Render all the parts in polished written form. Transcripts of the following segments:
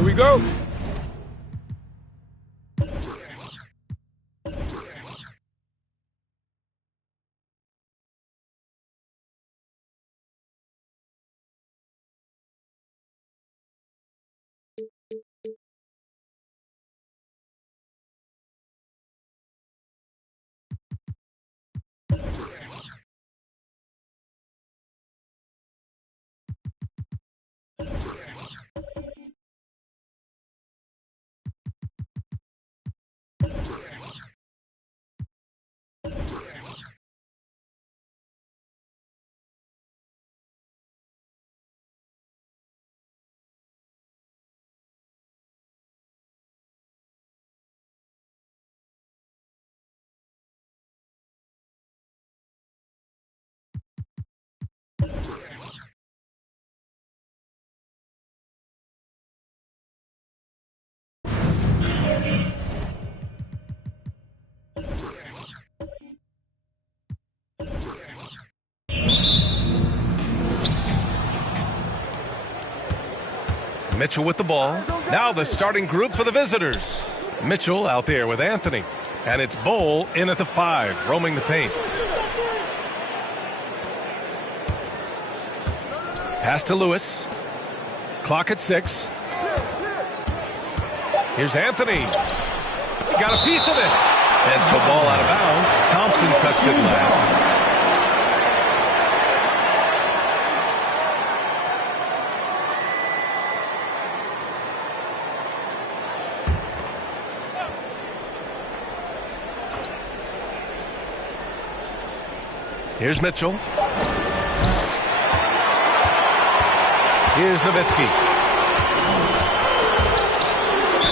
Here we go. Mitchell with the ball. Now the starting group for the visitors. Mitchell out there with Anthony. And it's Bowl in at the 5, roaming the paint. Pass to Lewis. Clock at 6. Here's Anthony. Got a piece of it. And so ball out of bounds. Thompson touched it last. Here's Mitchell. Here's Nowitzki.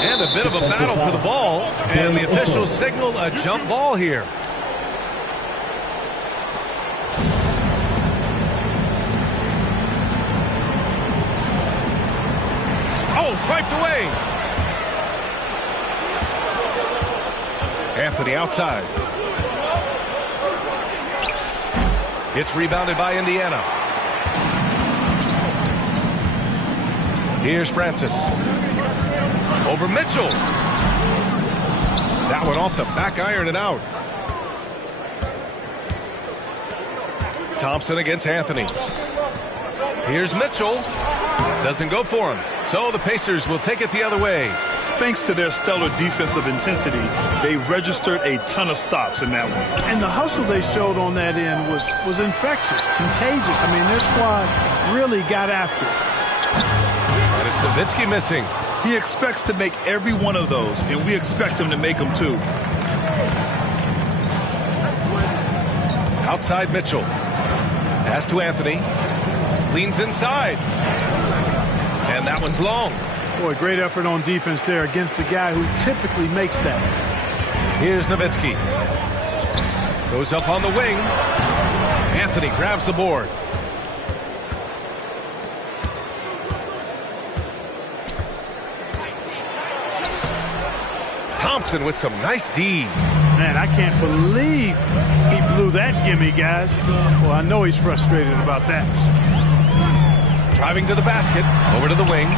And a bit of a battle for the ball. And the officials signal a jump ball here. Oh, swiped away. Anthony outside. It's rebounded by Indiana. Here's Francis. Over Mitchell. That one off the back iron and out. Thompson against Anthony. Here's Mitchell. Doesn't go for him. So the Pacers will take it the other way. Thanks to their stellar defensive intensity, they registered a ton of stops in that one. And the hustle they showed on that end was infectious, contagious. I mean, their squad really got after it. And it's Nowitzki missing. He expects to make every one of those, and we expect him to make them too. Outside Mitchell. Pass to Anthony. Leans inside. And that one's long. Boy, great effort on defense there against a guy who typically makes that. Here's Nowitzki. Goes up on the wing. Anthony grabs the board. Thompson with some nice D. Man, I can't believe he blew that gimme, guys. Well, I know he's frustrated about that. Driving to the basket. Over to the wing.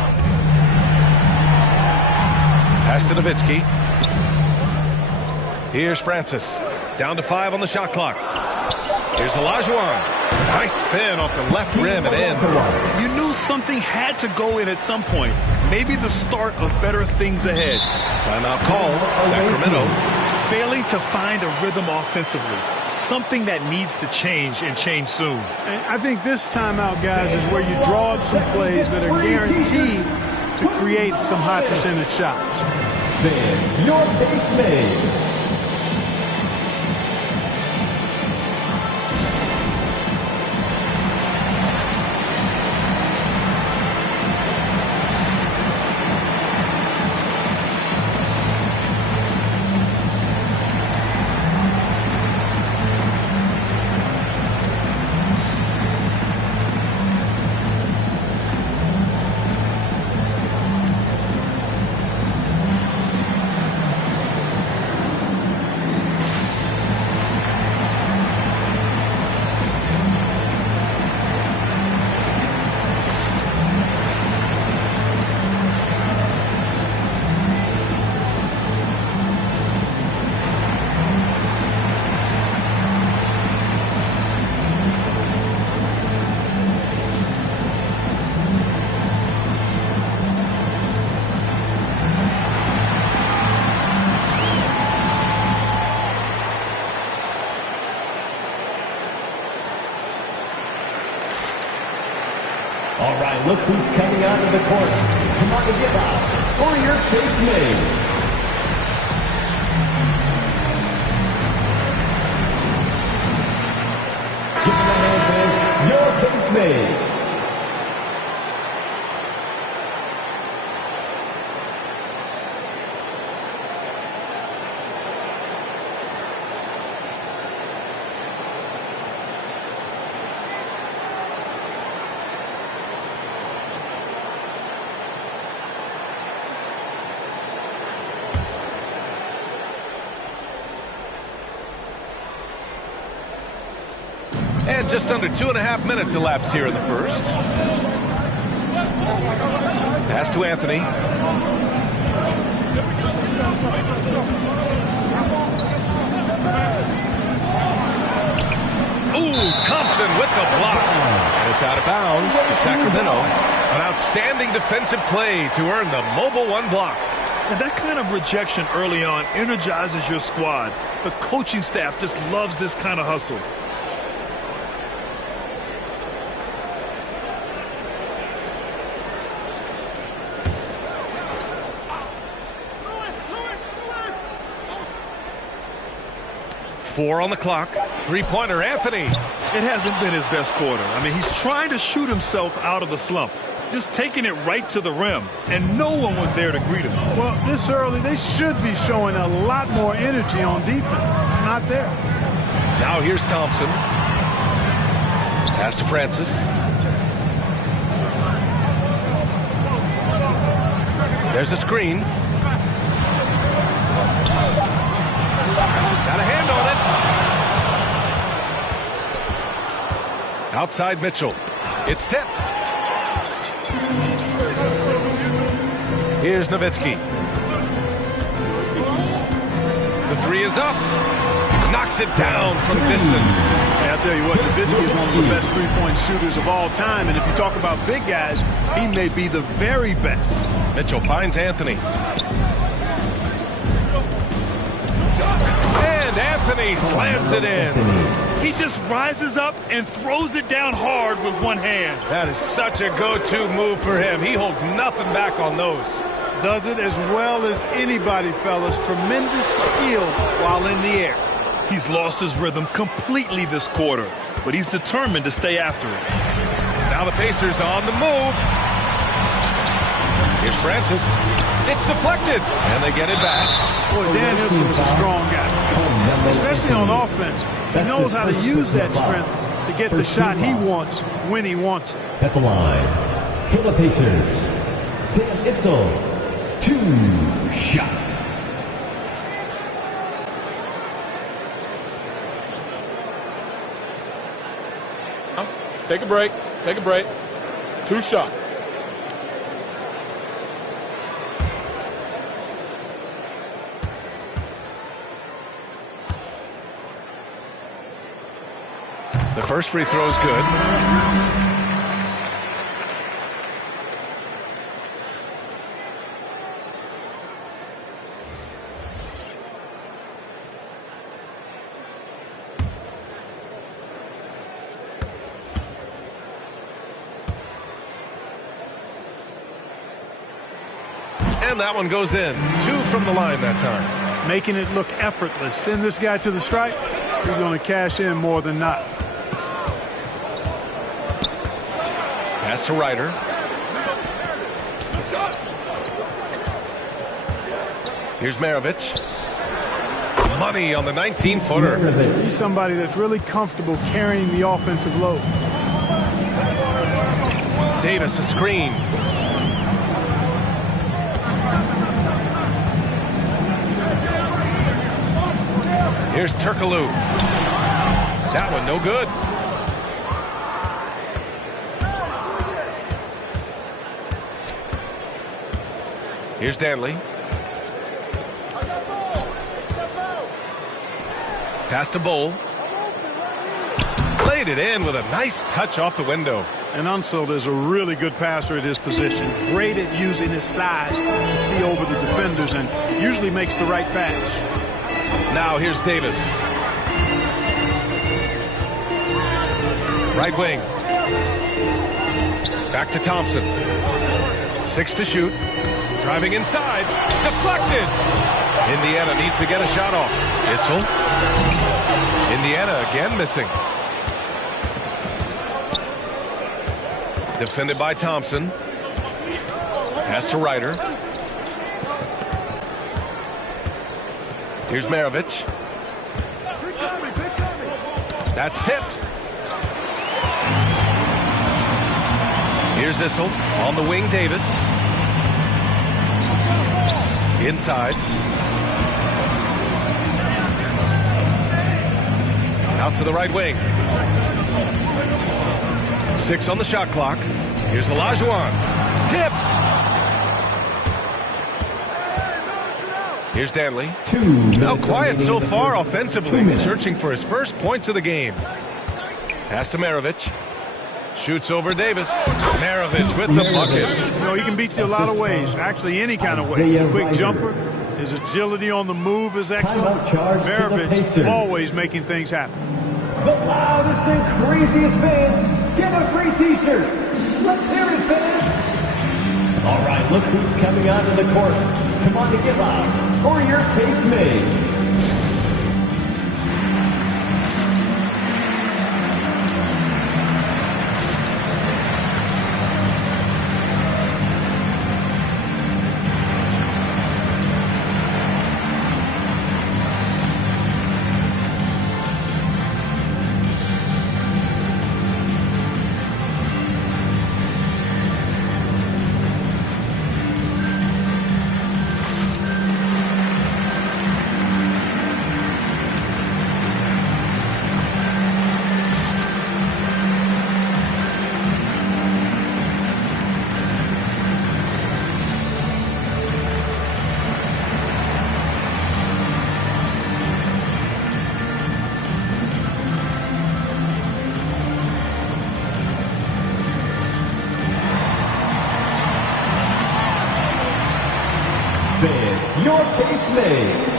Pass to Nowitzki. Here's Francis. Down to 5 on the shot clock. Here's Olajuwon. Nice spin off the left rim and in. You knew something had to go in at some point. Maybe the start of better things ahead. Timeout call. Sacramento. Failing to find a rhythm offensively. Something that needs to change and change soon. And I think this timeout, guys, is where you draw up some plays that are guaranteed to create some high percentage shots. Then your base made. All right, look who's coming out of the court. Come on to give out for your base made. Give them a hand, your base made. And just under 2.5 minutes elapsed here in the first. Pass to Anthony. Thompson with the block. And it's out of bounds to Sacramento. An outstanding defensive play to earn the mobile one block. And that kind of rejection early on energizes your squad. The coaching staff just loves this kind of hustle. Four on the clock. Three-pointer, Anthony. It hasn't been his best quarter. I mean, he's trying to shoot himself out of the slump. Just taking it right to the rim, and no one was there to greet him. Well, this early, they should be showing a lot more energy on defense. It's not there. Now here's Thompson. Pass to Francis. There's a screen. Got a hand on it. Outside Mitchell. It's tipped. Here's Nowitzki. The three is up. Knocks it down from distance. Hey, I'll tell you what, Nowitzki is one of the best three-point shooters of all time. And if you talk about big guys, he may be the very best. Mitchell finds Anthony. And Anthony slams it in. He just rises up and throws it down hard with one hand. That is such a go-to move for him. He holds nothing back on those. Does it as well as anybody, fellas. Tremendous skill while in the air. He's lost his rhythm completely this quarter, but he's determined to stay after it. Now the Pacers on the move. Here's Francis. It's deflected, and they get it back. Boy, Dan Issel is a strong guy, especially on offense. He knows how to use that strength to get the shot he wants when he wants it. At the line, for the Pacers, Dan Issel, 2 shots. Take a break. Take a break. 2 shots. The first free throw is good. And that one goes in. 2 from the line that time. Making it look effortless. Send this guy to the stripe. He's going to cash in more than not. Pass to Ryder. Here's Maravich. Money on the 19-footer. He's somebody that's really comfortable carrying the offensive load. Davis a screen. Here's Turkoglu. That one no good. Here's Danley. Pass to Bull. Laid it in with a nice touch off the window. And Unseld is a really good passer at his position. Great at using his size to see over the defenders and usually makes the right pass. Now here's Davis. Right wing. Back to Thompson. 6 to shoot. Driving inside. Deflected. Indiana needs to get a shot off. Issel. Indiana again missing. Defended by Thompson. Pass to Ryder. Here's Maravich. That's tipped. Here's Issel. On the wing, Davis. Inside. Out to the right wing. 6 on the shot clock. Here's Olajuwon. Tipped. Here's Danley. Now quiet so far offensively, searching for his first points of the game. Pass to Maravich. Shoots over Davis. Maravich with the bucket. You know, he can beat you a lot of ways. Actually, any kind of way. Quick jumper. His agility on the move is excellent. Maravich always making things happen. The loudest and craziest fans get a free t-shirt. Let's hear it, fans. All right, look who's coming onto the court. Come on to give up for your casemates. Fans, your casemates.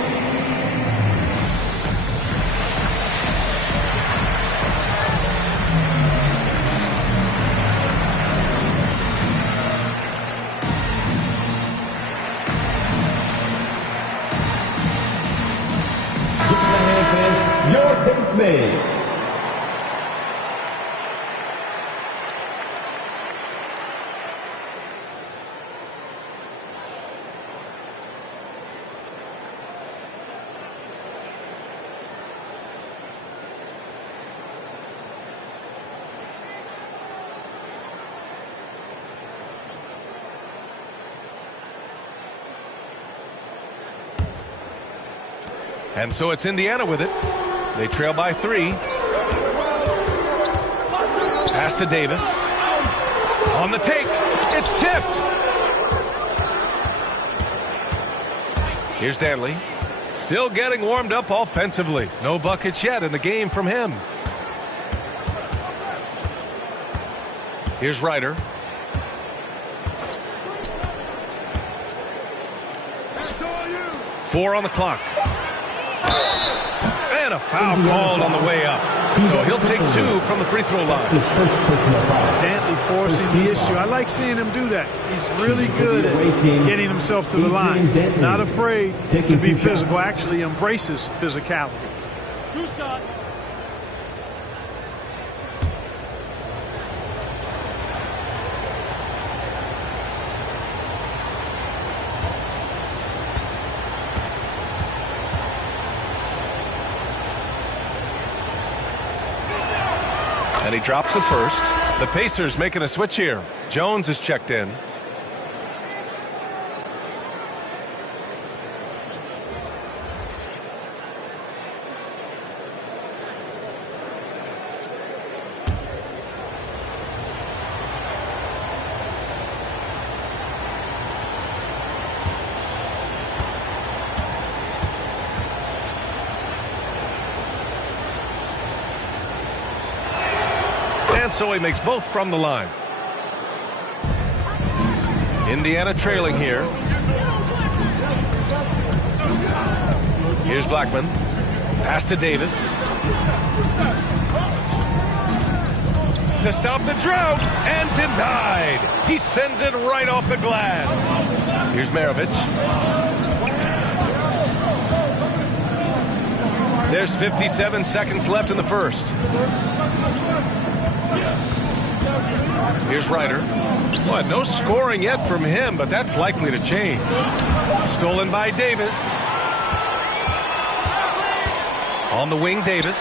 Give them a hand, fans. Your casemates. And so it's Indiana with it. They trail by 3. Pass to Davis. On the take. It's tipped. Here's Danley. Still getting warmed up offensively. No buckets yet in the game from him. Here's Ryder. Four on the clock. And a foul called on the way up. So he'll take 2 from the free throw line. His first personal foul. Dantley forcing the issue. I like seeing him do that. He's really good at getting himself to the line. Not afraid to be physical. Actually embraces physicality. And he drops it first. The Pacers making a switch here. Jones is checked in. So he makes both from the line. Indiana trailing here. Here's Blackman. Pass to Davis. To stop the drought, and denied. He sends it right off the glass. Here's Maravich. There's 57 seconds left in the first. Here's Ryder. What? No scoring yet from him, but that's likely to change. Stolen by Davis. On the wing, Davis.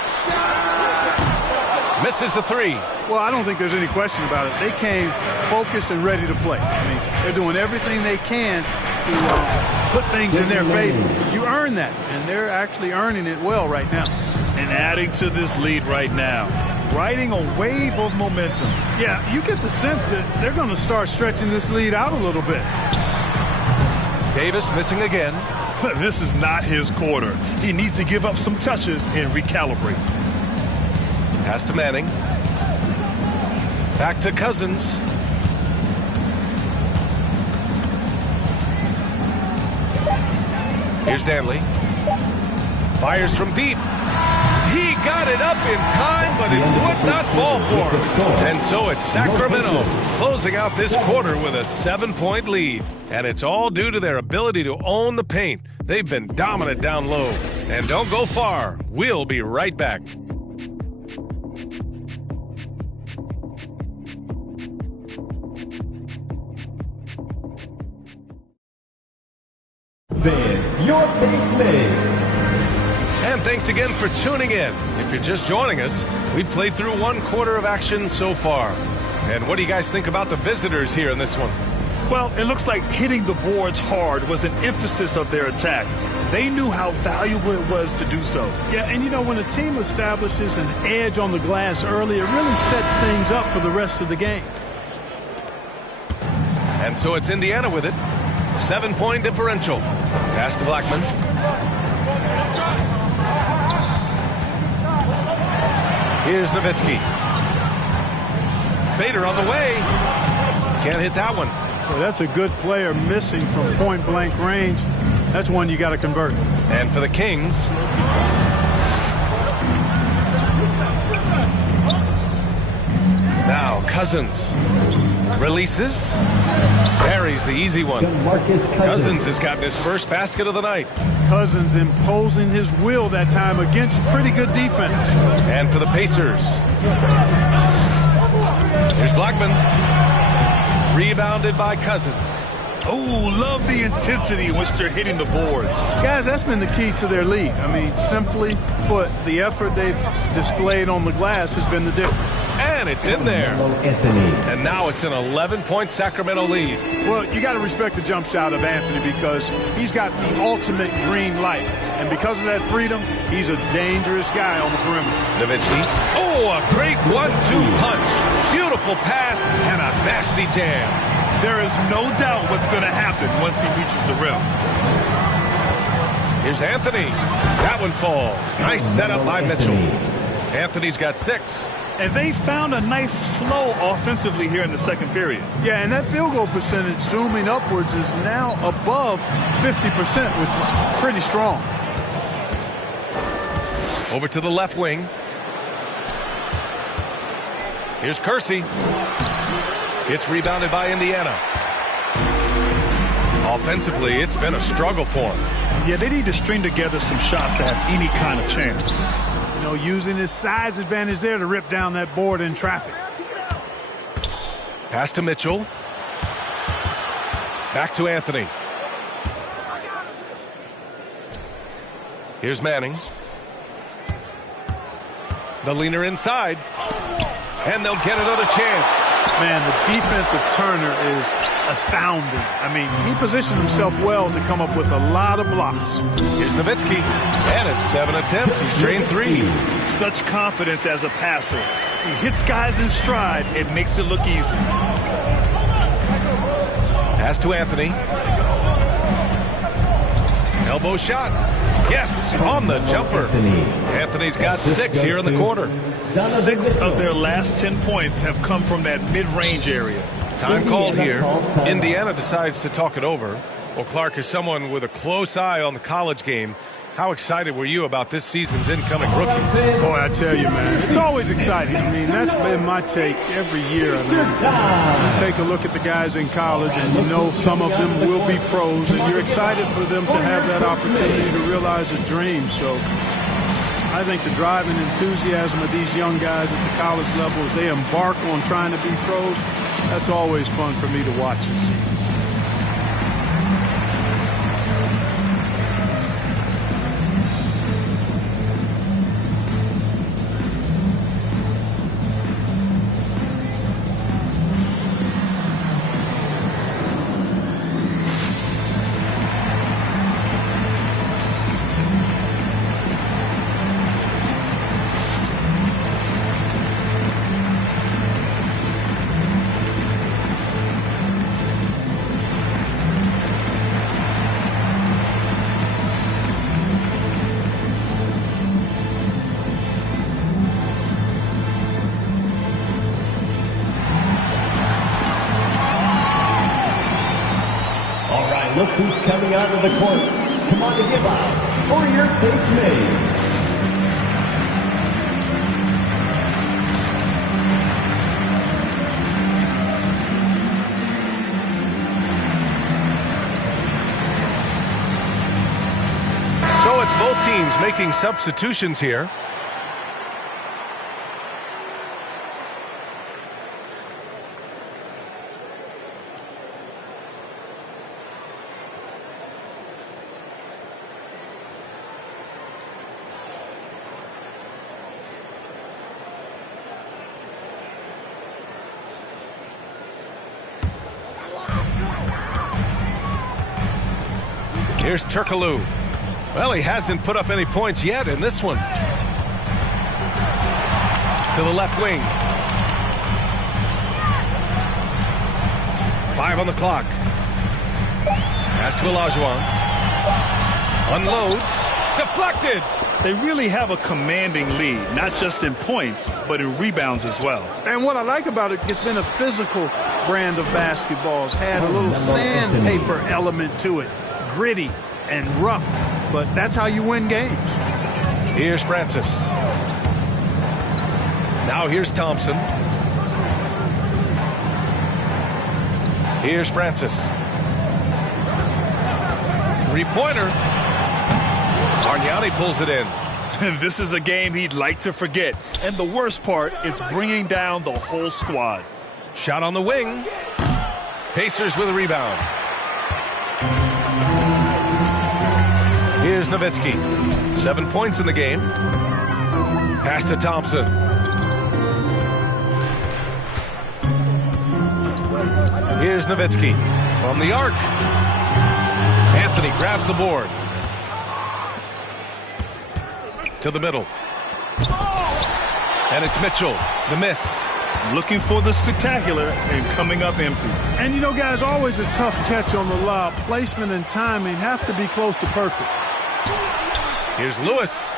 Misses the 3. Well, I don't think there's any question about it. They came focused and ready to play. I mean, they're doing everything they can to put things in their favor. You earn that, and they're actually earning it well right now. And adding to this lead right now. Riding a wave of momentum. Yeah, you get the sense that they're going to start stretching this lead out a little bit. Davis missing again. This is not his quarter. He needs to give up some touches and recalibrate. Pass to Manning. Back to Cousins. Here's Danley. Fires from deep. He got it up in time, but it would not fall for him. And so it's Sacramento closing out this quarter with a 7-point lead. And it's all due to their ability to own the paint. They've been dominant down low. And don't go far. We'll be right back. Fans, your base mates. And thanks again for tuning in. If you're just joining us, we've played through 1 quarter of action so far. And what do you guys think about the visitors here in this one? Well, it looks like hitting the boards hard was an emphasis of their attack. They knew how valuable it was to do so. Yeah, and you know, when a team establishes an edge on the glass early, it really sets things up for the rest of the game. And so it's Indiana with it. 7-point differential. Pass to Blackman. Here's Nowitzki. Fader on the way. Can't hit that one. Well, that's a good player missing from point-blank range. That's one you got to convert. And for the Kings. Now Cousins. Releases. Parries the easy one. Cousins has gotten his first basket of the night. Cousins imposing his will that time against pretty good defense. And for the Pacers. Here's Blackman. Rebounded by Cousins. Oh, love the intensity in which they're hitting the boards. Guys, that's been the key to their lead. I mean, simply put, the effort they've displayed on the glass has been the difference. And it's in there. And now it's an 11-point Sacramento lead. Well, you got to respect the jump shot of Anthony because he's got the ultimate green light. And because of that freedom, he's a dangerous guy on the perimeter. Nowitzki. Oh, a great 1-2 punch. Beautiful pass and a nasty jam. There is no doubt what's going to happen once he reaches the rim. Here's Anthony. That one falls. Nice setup by Mitchell. Anthony's got 6. And they found a nice flow offensively here in the second period. Yeah, and that field goal percentage zooming upwards is now above 50%, which is pretty strong. Over to the left wing. Here's Kersey. It's rebounded by Indiana. Offensively, it's been a struggle for them. Yeah, they need to string together some shots to have any kind of chance. You know, using his size advantage there to rip down that board in traffic. Pass to Mitchell. Back to Anthony. Here's Manning. The leaner inside. And they'll get another chance. Man, the defense of Turner is astounding. I mean, he positioned himself well to come up with a lot of blocks. Here's Nowitzki. And at 7 attempts, he's drained 3. Such confidence as a passer. He hits guys in stride. It makes it look easy. Pass to Anthony. Elbow shot. Yes, on the jumper. Anthony's got 6 here in the quarter. 6 of their last 10 points have come from that mid-range area. Time called here. Indiana decides to talk it over. Well, Clark, as someone with a close eye on the college game, how excited were you about this season's incoming rookies? Boy, I tell you, man, it's always exciting. I mean, that's been my take every year. I mean, you take a look at the guys in college, and you know some of them will be pros, and you're excited for them to have that opportunity to realize a dream. So I think the drive and enthusiasm of these young guys at the college level as they embark on trying to be pros, that's always fun for me to watch and see. coming onto the court. Come on to give out for your base mates. So it's both teams making substitutions here. Here's Turkoglu. Well, he hasn't put up any points yet in this one. To the left wing. 5 on the clock. Pass to Olajuwon. Unloads. Deflected. They really have a commanding lead, not just in points, but in rebounds as well. And what I like about it, it's been a physical brand of basketball. It's had a little sandpaper element to it. Gritty and rough, but that's how you win games. Here's Francis. Now here's Thompson. Here's Francis. Three-pointer. Bargnani pulls it in. This is a game he'd like to forget. And the worst part is bringing down the whole squad. Shot on the wing. Pacers with a rebound. Here's Nowitzki. 7 points in the game. Pass to Thompson. Here's Nowitzki from the arc. Anthony grabs the board. To the middle. And it's Mitchell. The miss. Looking for the spectacular and coming up empty. And you know, guys, always a tough catch on the lob. Placement and timing have to be close to perfect. Here's Lewis.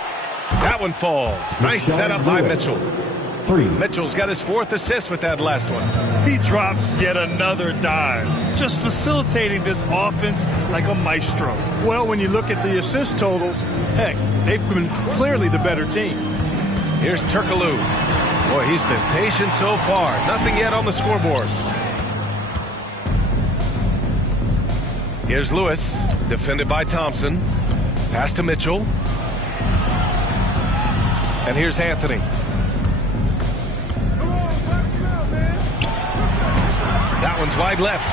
That one falls. Nice setup by Mitchell. 3. Mitchell's got his 4th assist with that last one. He drops yet another dime, just facilitating this offense like a maestro. Well, when you look at the assist totals, heck, they've been clearly the better team. Here's Turkoglu. Boy, he's been patient so far. Nothing yet on the scoreboard. Here's Lewis, defended by Thompson. Pass to Mitchell. And here's Anthony. That one's wide left.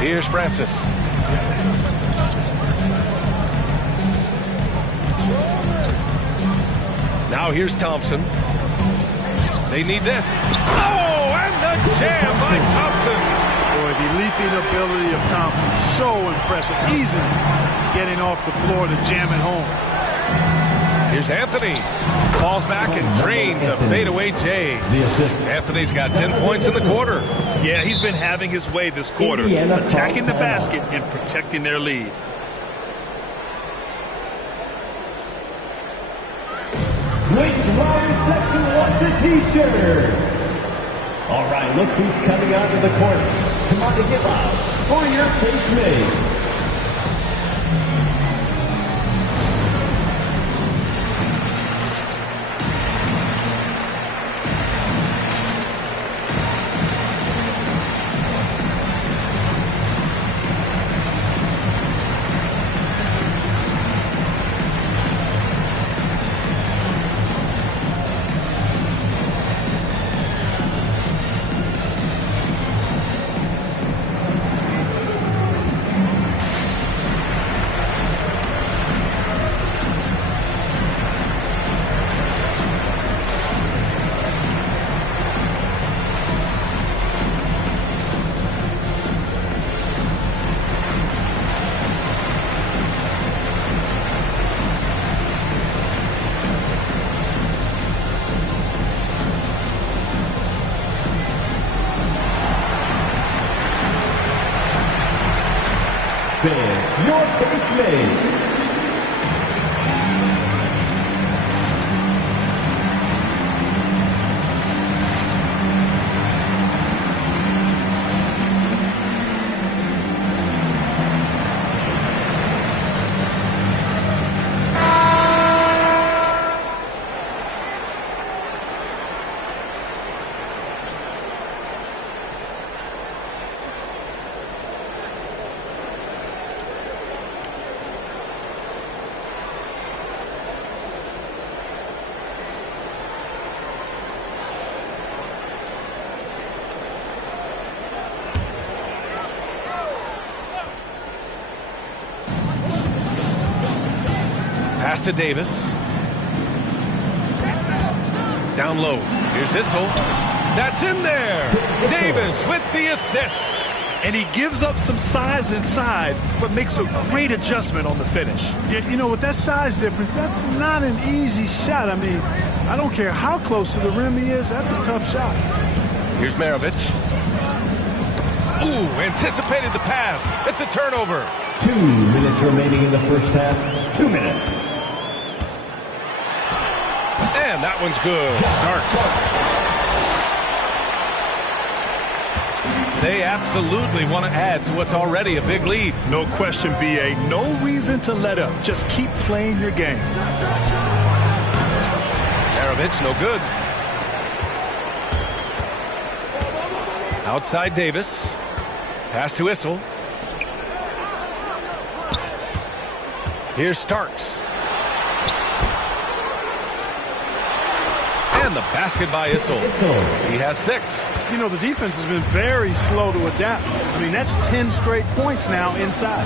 Here's Francis. Now here's Thompson. They need this. Oh, and the jam by Thompson. Boy, the leaping ability of Thompson, so impressive. Easily getting off the floor to jam it home. Here's Anthony. Falls back and drains a fadeaway J. Anthony's got 10 points in the quarter. Yeah, he's been having his way this quarter, attacking the basket and protecting their lead. Wait, Rise Section wants a t-shirt. All right, look who's coming onto the court. Come on to give out for your base mates. Fans, your base mates. Pass to Davis. Down low. Here's Issel. That's in there. Davis with the assist. And he gives up some size inside, but makes a great adjustment on the finish. Yeah, you know, with that size difference, that's not an easy shot. I mean, I don't care how close to the rim he is. That's a tough shot. Here's Maravich. Ooh, anticipated the pass. It's a turnover. 2 minutes remaining in the first half. 2 minutes. And that one's good. Starks. They absolutely want to add to what's already a big lead. No question, B.A. No reason to let up. Just keep playing your game. Maravich, no good. Outside Davis. Pass to Issel. Here's Starks. And the basket by Issel. He has 6. You know, the defense has been very slow to adapt. I mean, that's 10 straight points now inside.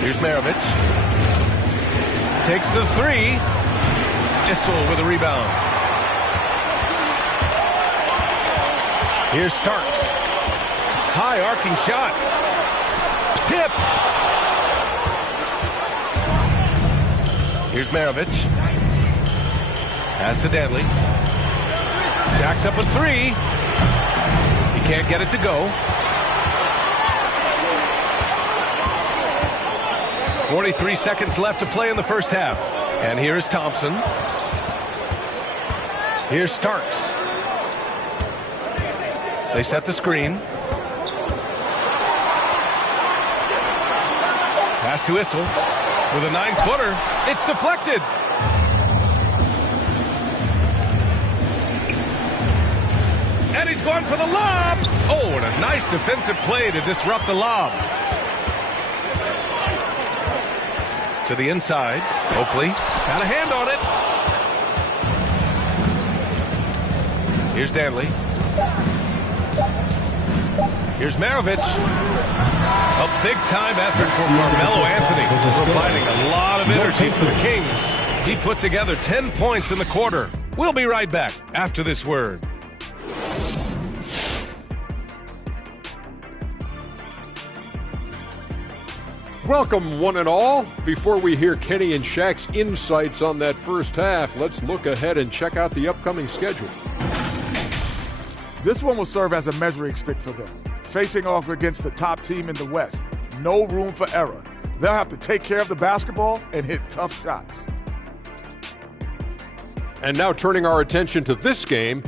Here's Maravich. Takes the 3. Issel with a rebound. Here's Starks. High arcing shot. Tipped. Here's Maravich. Pass to Danley. Jacks up a 3. He can't get it to go. 43 seconds left to play in the first half. And here is Thompson. Here's Starks. They set the screen. Pass to Issel. With a 9-footer. It's deflected. And he's going for the lob. Oh, and a nice defensive play to disrupt the lob. To the inside. Oakley got a hand on it. Here's Danley. Here's Maravich. A big-time effort for Carmelo Anthony, providing a lot of energy for the Kings. He put together 10 points in the quarter. We'll be right back after this word. Welcome, one and all. Before we hear Kenny and Shaq's insights on that first half, let's look ahead and check out the upcoming schedule. This one will serve as a measuring stick for them. Facing off against the top team in the West, no room for error. They'll have to take care of the basketball and hit tough shots. And now turning our attention to this game,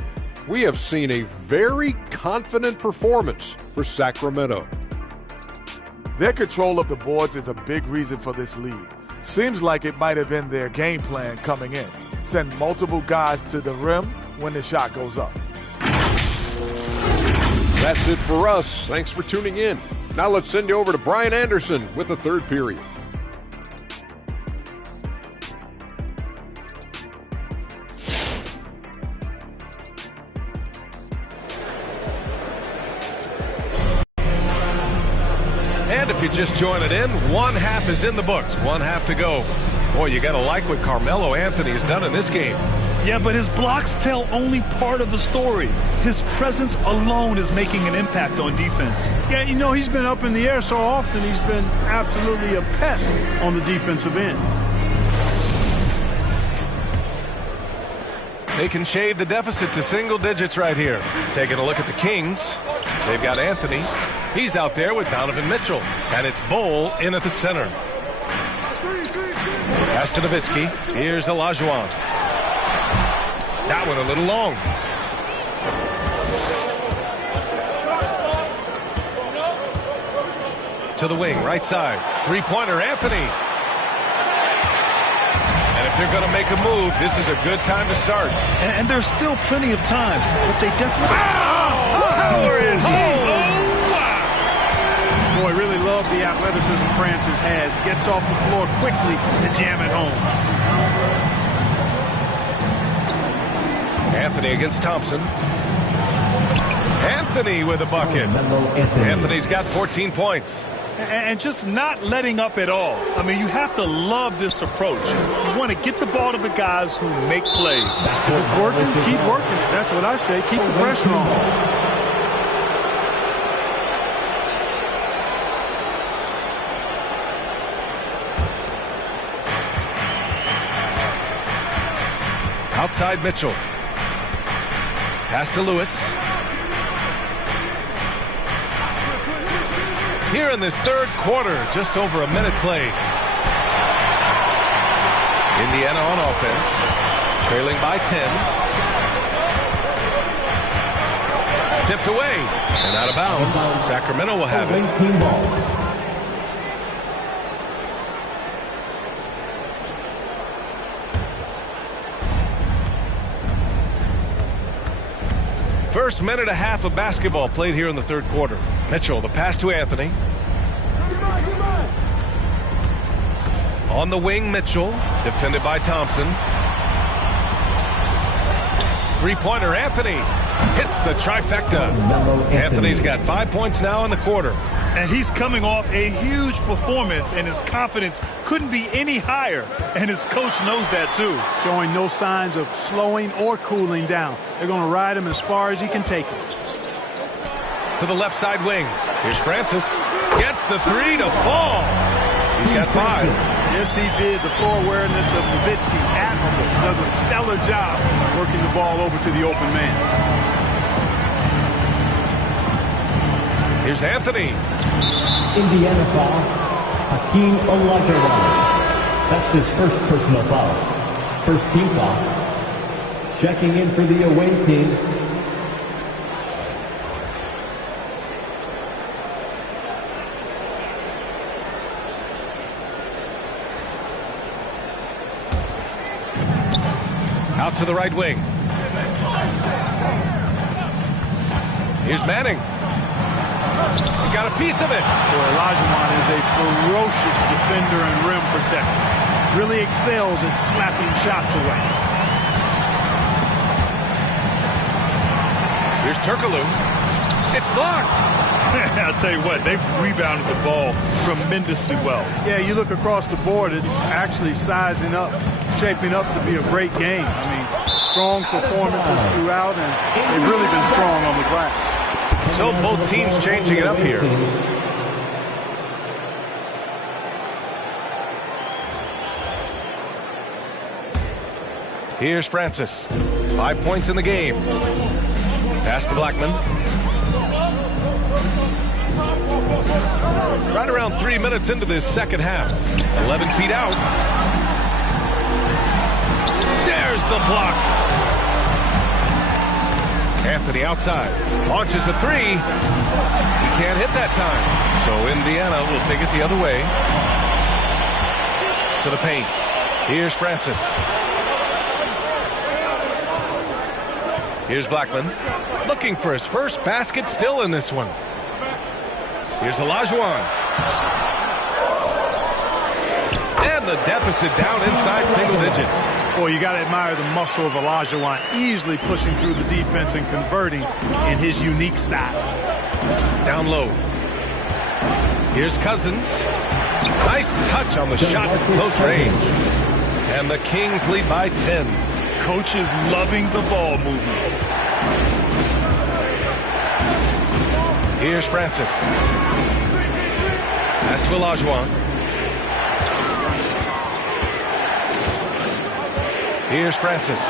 we have seen a very confident performance for Sacramento. Their control of the boards is a big reason for this lead. Seems like it might have been their game plan coming in. Send multiple guys to the rim when the shot goes up. That's it for us. Thanks for tuning in. Now let's send you over to Brian Anderson with the third period. And if you just join it in, one half is in the books. One half to go. Boy, you got to like what Carmelo Anthony has done in this game. Yeah, but his blocks tell only part of the story. His presence alone is making an impact on defense. Yeah, you know, he's been up in the air so often, he's been absolutely a pest on the defensive end. They can shade the deficit to single digits right here. Taking a look at the Kings. They've got Anthony. He's out there with Donovan Mitchell. And it's Bol in at the center. Pass to Nowitzki. Here's Olajuwon. That one a little long. To the wing, right side. Three-pointer, Anthony. And if they're going to make a move, this is a good time to start. And there's still plenty of time, but they definitely... Power is home! Boy, really love the athleticism Francis has. Gets off the floor quickly to jam it home. Anthony against Thompson. Anthony with a bucket. Anthony's got 14 points. and just not letting up at all. I mean, you have to love this approach. You want to get the ball to the guys who make plays. If it's working, keep working. That's what I say. Keep the pressure on. Outside Mitchell. Pass to Lewis. Here in this third quarter, just over a minute played. Indiana on offense, trailing by 10. Tipped away and out of bounds. Sacramento will have it. Team ball. First minute and a half of basketball played here in the third quarter. Mitchell, the pass to Anthony. On the wing, Mitchell, defended by Thompson. Three-pointer, Anthony hits the trifecta. Anthony's got 5 points now in the quarter. And he's coming off a huge performance, and his confidence couldn't be any higher. And his coach knows that, too. Showing no signs of slowing or cooling down. They're going to ride him as far as he can take him. To the left side wing. Here's Francis. Gets the three to fall. He's got 5. Yes, he did. The floor awareness of Nowitzki, admirable. Does a stellar job working the ball over to the open man. Here's Anthony. Indiana foul. Hakeem Olajuwon. That's his first personal foul. First team foul. Checking in for the away team. Out to the right wing. Here's Manning. He got a piece of it. Boy, Olajuwon is a ferocious defender and rim protector. Really excels at slapping shots away. Here's Turkoglu. It's blocked. I'll tell you what, they've rebounded the ball tremendously well. Yeah, you look across the board, it's actually sizing up, shaping up to be a great game. I mean, strong performances throughout, and they've really been strong on the glass. So both teams changing it up here. Here's Francis. 5 points in the game. Pass to Blackman. Right around 3 minutes into this second half. 11 feet out. There's the block. Anthony outside. Launches a three. He can't hit that time. So Indiana will take it the other way. To the paint. Here's Francis. Here's Blackman. Looking for his first basket still in this one. Here's Olajuwon. And the deficit down inside single digits. Boy, you got to admire the muscle of Olajuwon, easily pushing through the defense and converting in his unique style. Down low. Here's Cousins. Nice touch on the shot at close range. And the Kings lead by 10. Coach is loving the ball movement. Here's Francis. Pass to Olajuwon. Here's Francis.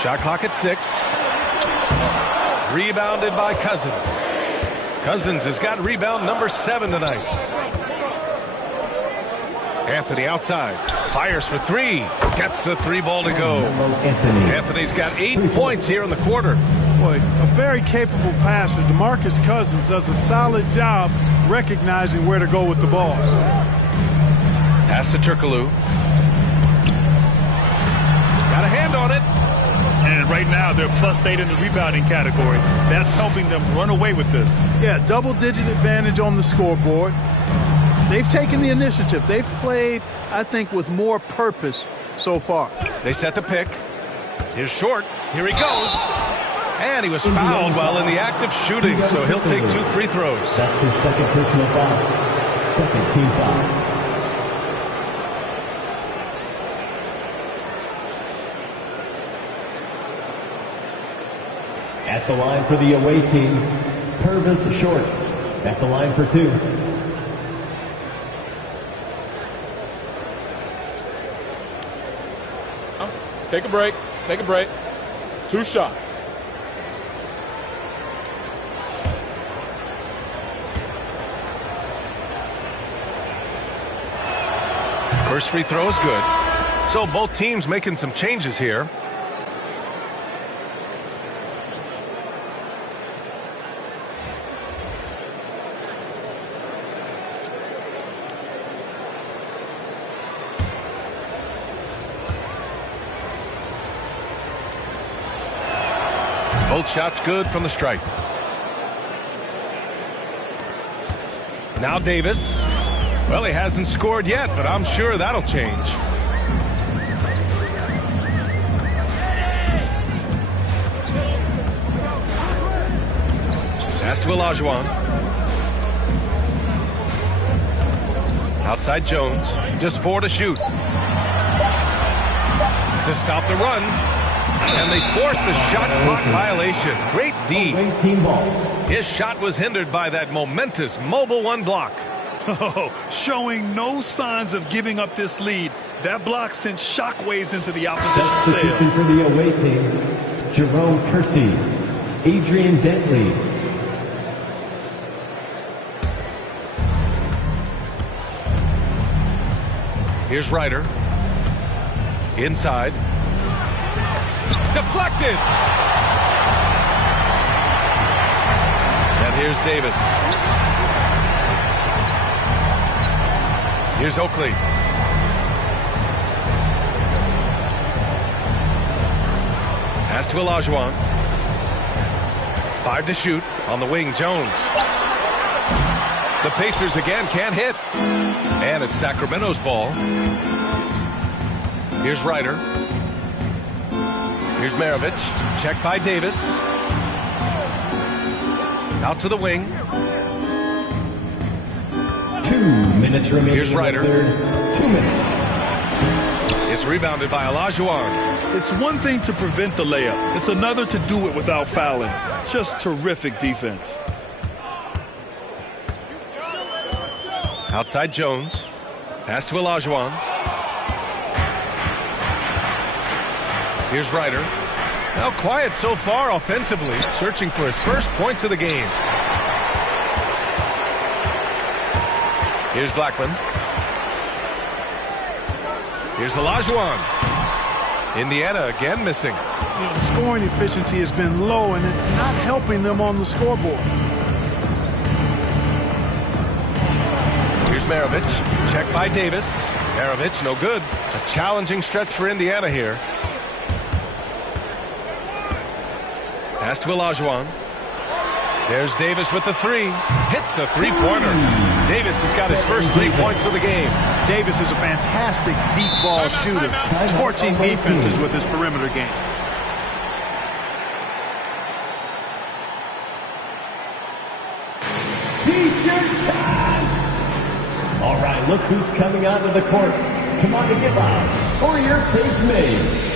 Shot clock at 6. Rebounded by Cousins. Cousins has got rebound number 7 tonight. Anthony outside. Fires for 3. Gets the 3 ball to go. Anthony's got 8 points here in the quarter. Boy, a very capable passer. DeMarcus Cousins does a solid job recognizing where to go with the ball. Pass to Turkoglu. Got a hand on it. And right now they're +8 in the rebounding category. That's helping them run away with this. Yeah, double-digit advantage on the scoreboard. They've taken the initiative. They've played, I think, with more purpose so far. They set the pick. Here's Short. Here he goes. And he was fouled while in the act of shooting, so he'll take 2 free throws. That's his second personal foul. Second team foul. At the line for the away team, Purvis Short. At the line for 2. Take a break. Take a break. 2 shots. First free throw is good. So both teams making some changes here. Both shots good from the stripe. Now Davis. Well, he hasn't scored yet, but I'm sure that'll change. Pass to Olajuwon. Outside Jones. Just 4 to shoot. To stop the run. And they forced the shot clock violation. Great D. Team ball. His shot was hindered by that momentous mobile 1 block. Oh, showing no signs of giving up this lead. That block sent shockwaves into the opposition Substitution sail. for the away team, Jerome Kersey, Adrian Dentley. Here's Ryder. Inside. Deflected. And here's Davis. Here's Oakley. Pass to Olajuwon. 5 to shoot. On the wing, Jones. The Pacers again can't hit. And it's Sacramento's ball. Here's Ryder. Here's Maravich. Check by Davis. Out to the wing. 2 minutes remaining. Here's Ryder. 2 minutes. It's rebounded by Olajuwon. It's one thing to prevent the layup. It's another to do it without fouling. Just terrific defense. Outside Jones. Pass to Olajuwon. Here's Ryder. Now quiet so far offensively, searching for his first points of the game. Here's Blackman. Here's Olajuwon. Indiana again missing. The scoring efficiency has been low, and it's not helping them on the scoreboard. Here's Maravich. Check by Davis. Maravich, no good. A challenging stretch for Indiana here. Pass to Olajuwon. There's Davis with the 3. Hits the 3-pointer. Davis has got his first 3 points of the game. Davis is a fantastic deep ball shooter, torching defenses with his perimeter game. All right, look who's coming onto the court. Come on to give out for your Pace Mays.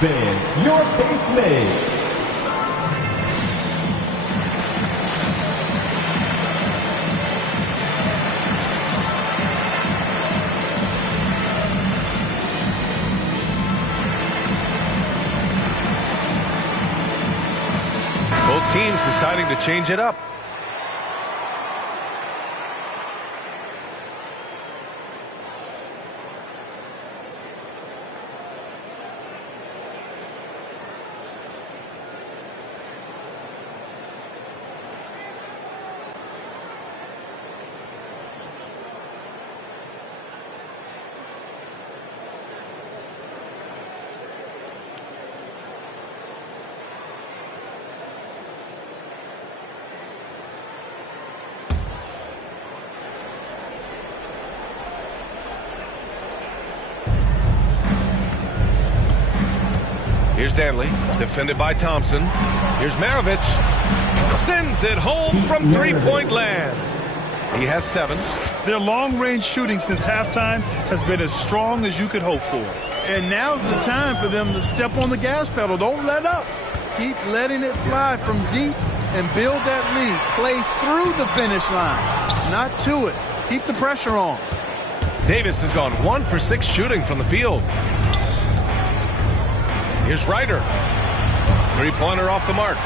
Fans, your Pace Mays. teams deciding to change it up. Here's Danley, defended by Thompson. Here's Maravich. Sends it home from three-point land. He has 7. Their long-range shooting since halftime has been as strong as you could hope for. And now's the time for them to step on the gas pedal. Don't let up. Keep letting it fly from deep and build that lead. Play through the finish line, not to it. Keep the pressure on. Davis has gone 1 for 6 shooting from the field. Here's Ryder. Three-pointer off the mark.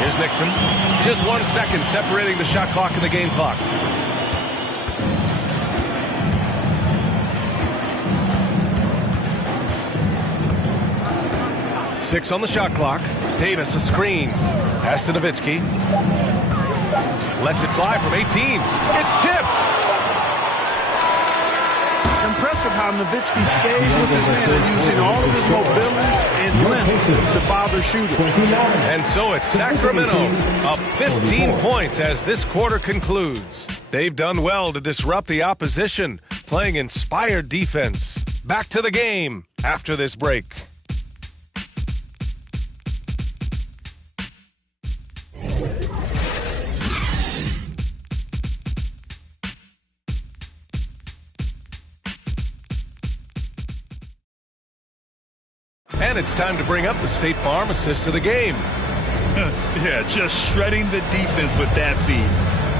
Here's Nixon. Just 1 second separating the shot clock and the game clock. Six on the shot clock. Davis a screen. Pass to Nowitzki. Lets it fly from 18. It's tipped. Impressive how Nowitzki stays with his man and using all of his mobility and length to bother shooters. And so it's Sacramento up 15 points as this quarter concludes. They've done well to disrupt the opposition, playing inspired defense. Back to the game after this break. And it's time to bring up the State Farm assist of the game. Yeah, just shredding the defense with that feed.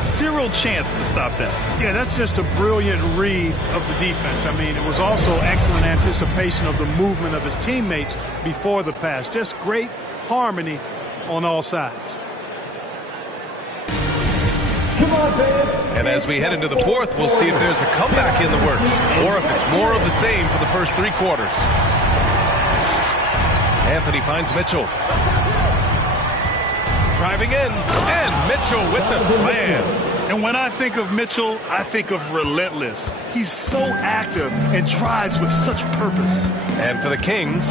Zero chance to stop that. Yeah, that's just a brilliant read of the defense. I mean, it was also excellent anticipation of the movement of his teammates before the pass. Just great harmony on all sides. And as we head into the fourth, we'll see if there's a comeback in the works or if it's more of the same for the first 3 quarters. Anthony finds Mitchell. Driving in, and Mitchell with the slam. And when I think of Mitchell, I think of relentless. He's so active and drives with such purpose. And for the Kings,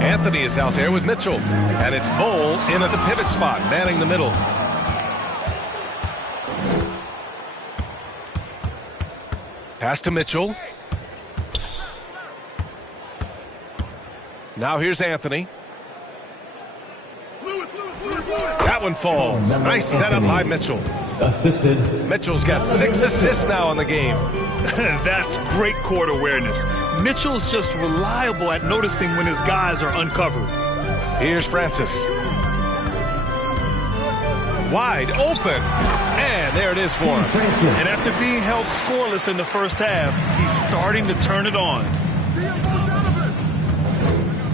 Anthony is out there with Mitchell. And it's Bowl in at the pivot spot, manning the middle. Pass to Mitchell. Now here's Anthony. That one falls. Nice setup by Mitchell. Assisted. Mitchell's got 6 assists now in the game. That's great court awareness. Mitchell's just reliable at noticing when his guys are uncovered. Here's Francis. Wide open. And there it is for him. And after being held scoreless in the first half, he's starting to turn it on.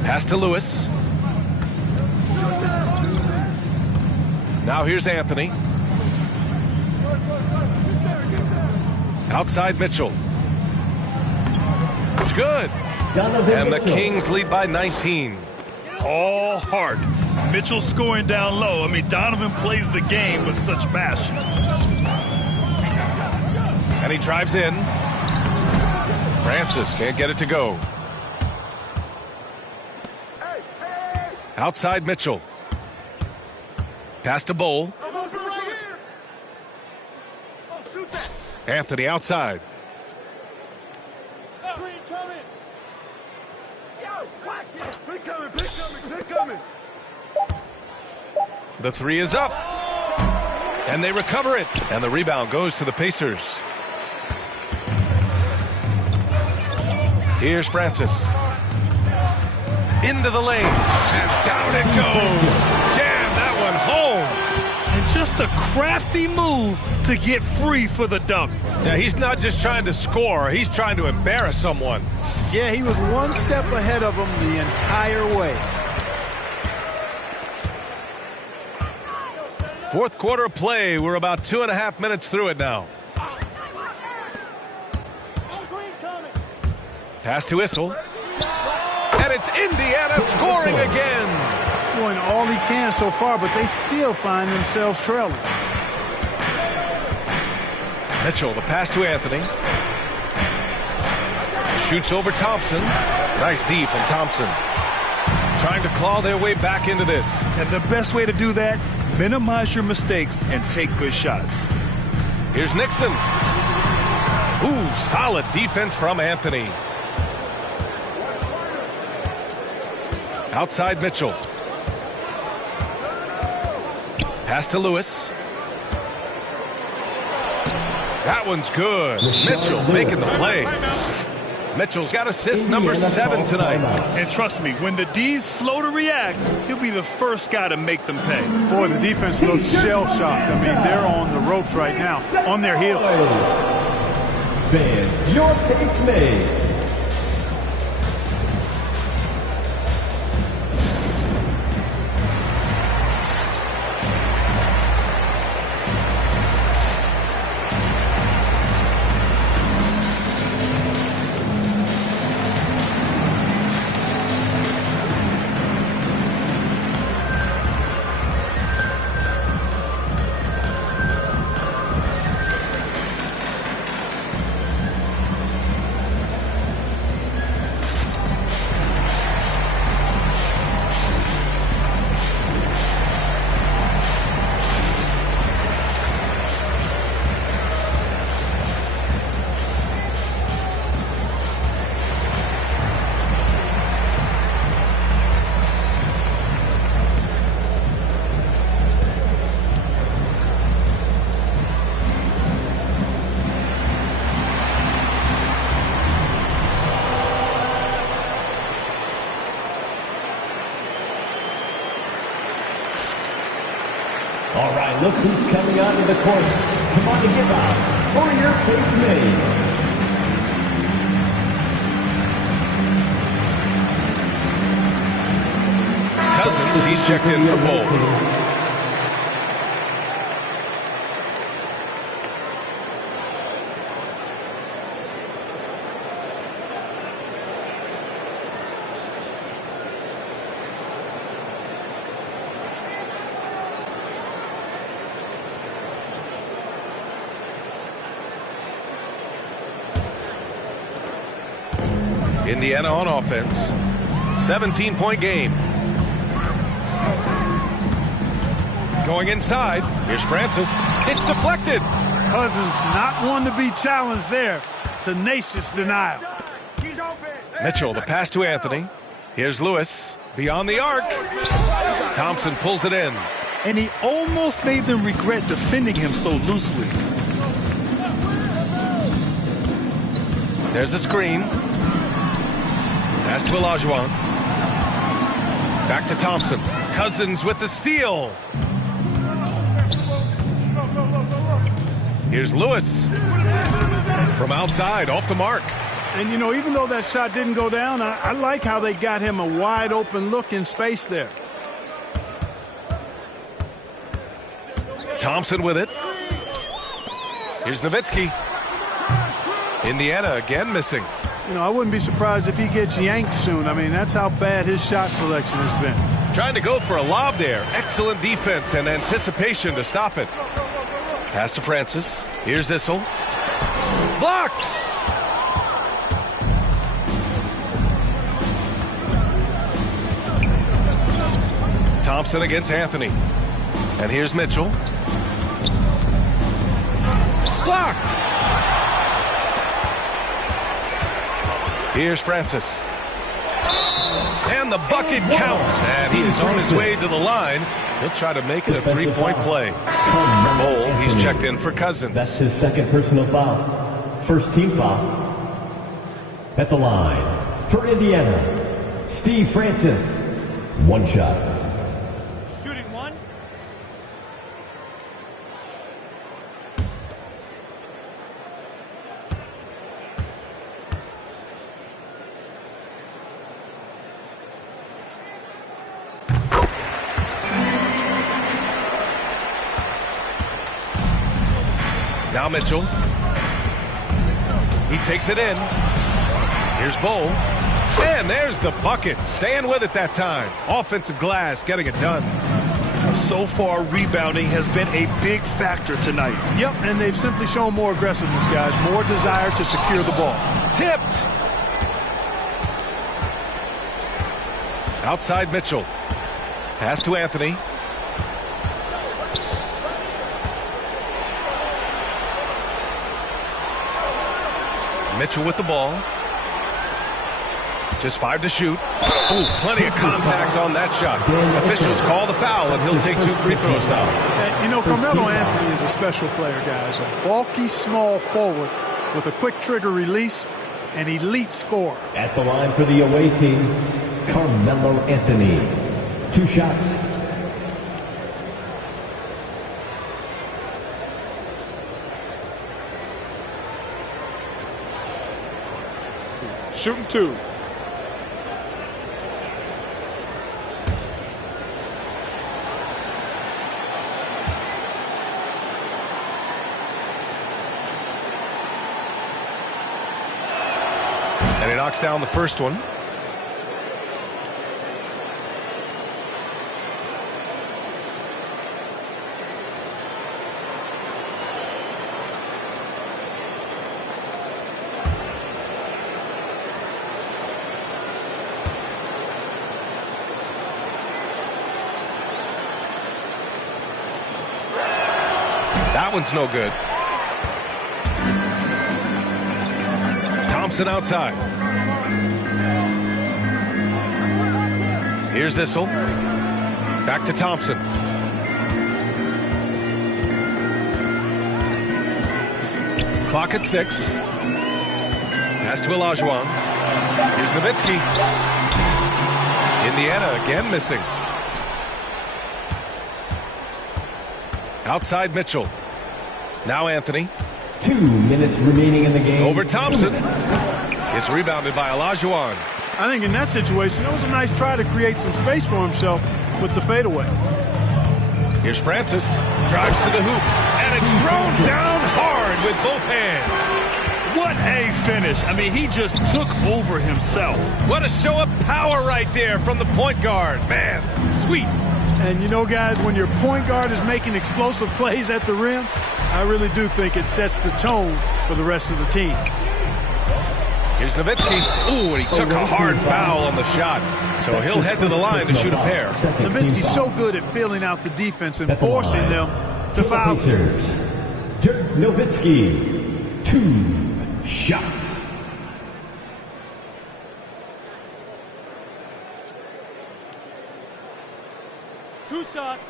Pass to Lewis. Now here's Anthony. Outside Mitchell. It's good. And the Kings lead by 19. All heart. Mitchell scoring down low. I mean, Donovan plays the game with such passion. And he drives in. Francis can't get it to go. Outside Mitchell. Pass to Bowl. Anthony outside. Screen coming. Yo, watch it. Pick coming. The 3 is up. And they recover it. And the rebound goes to the Pacers. Here's Francis. Into the lane. And down it goes. Jam that one home. And just a crafty move to get free for the dunk. Yeah, he's not just trying to score. He's trying to embarrass someone. Yeah, he was one step ahead of him the entire way. Fourth quarter of play. We're about 2.5 minutes through it now. Pass to Issel. And it's Indiana scoring again. Doing all he can so far, but they still find themselves trailing. Mitchell, the pass to Anthony. Shoots over Thompson. Nice D from Thompson. Trying to claw their way back into this. And the best way to do that, minimize your mistakes and take good shots. Here's Nixon. Ooh, solid defense from Anthony. Outside Mitchell. Pass to Lewis. That one's good. Mitchell making the play. Mitchell's got assist number 7 tonight. And trust me, when the D's slow to react, he'll be the first guy to make them pay. Boy, the defense looks shell-shocked. I mean, they're on the ropes right now, on their heels. Fans, your pace made. All right, look who's coming onto the court. Come on to give out for your pace made. Cousins, he's checked in for Bolt. Indiana on offense. 17-point game. Going inside. Here's Francis. It's deflected. Cousins not one to be challenged there. Tenacious denial. Mitchell, the pass to Anthony. Here's Lewis. Beyond the arc. Thompson pulls it in. And he almost made them regret defending him so loosely. There's a screen. Pass to Olajuwon. Back to Thompson. Cousins with the steal. Here's Lewis. From outside, off the mark. And, you know, even though that shot didn't go down, I like how they got him a wide open look in space there. Thompson with it. Here's Nowitzki. Indiana again missing. You know, I wouldn't be surprised if he gets yanked soon. I mean, that's how bad his shot selection has been. Trying to go for a lob there. Excellent defense and anticipation to stop it. Pass to Francis. Here's Issel. Blocked! Thompson against Anthony. And here's Mitchell. Blocked! Here's Francis. And the bucket counts. And he is on his way to the line. He'll try to make it a three-point play. Bowl, he's checked in for Cousins. That's his second personal foul. First team foul. At the line for Indiana, Steve Francis. One shot. Shooting one. Now Mitchell. He takes it in. Here's Bowl. And there's the bucket. Staying with it that time. Offensive glass getting it done. So far, rebounding has been a big factor tonight. Yep, and they've simply shown more aggressiveness, guys. More desire to secure the ball. Tipped. Outside Mitchell. Pass to Anthony. Mitchell with the ball. Just 5 to shoot. Ooh, plenty of contact on that shot. Officials call the foul, and he'll take 2 free throws now. And, you know, Carmelo Anthony is a special player, guys. A bulky, small forward with a quick trigger release, an elite scorer. At the line for the away team, Carmelo Anthony. 2 shots. Shooting 2. And he knocks down the first one. That one's no good. Thompson outside. Here's Issel. Back to Thompson. Clock at 6. Pass to Olajuwon. Here's Nowitzki. Indiana again missing. Outside Mitchell. Now Anthony. 2 minutes remaining in the game. Over Thompson. It's rebounded by Olajuwon. I think in that situation, it was a nice try to create some space for himself with the fadeaway. Here's Francis. Drives to the hoop. And it's thrown down hard with both hands. What a finish. I mean, he just took over himself. What a show of power right there from the point guard. Man, sweet. And you know, guys, when your point guard is making explosive plays at the rim, I really do think it sets the tone for the rest of the team. Here's Nowitzki. Ooh, and he took a hard foul on the shot. So he'll head to the line to shoot a pair. Nowitzki's so good at filling out the defense and forcing them to foul. Dirk Nowitzki, 2 shots. Two shots.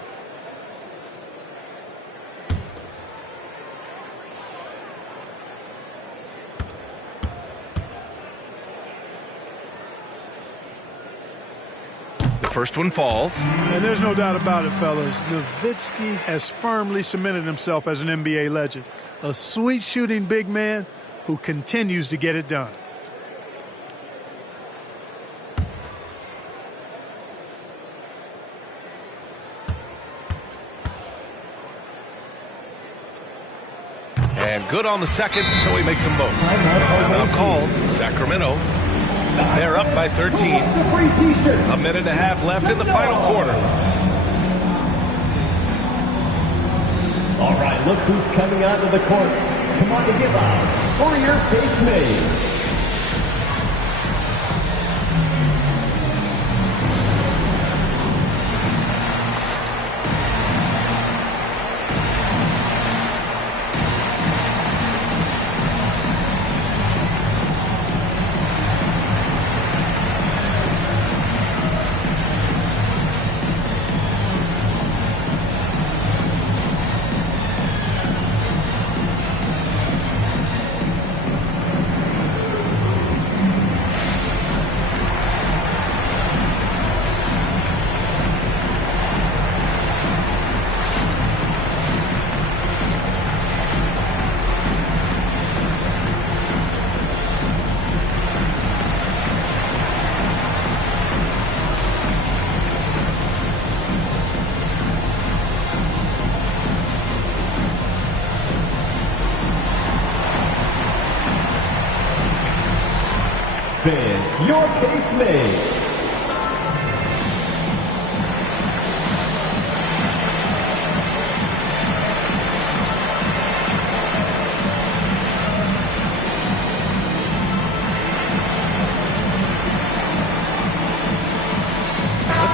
The first one falls. And there's no doubt about it, fellas. Nowitzki has firmly cemented himself as an NBA legend. A sweet shooting big man who continues to get it done. And good on the second, so he makes them both. Timeout called. Sacramento. They're up by 13. A minute and a half left in the final quarter. All right, look who's coming onto the court. Come on to give out for your base mates. Fans, your case made.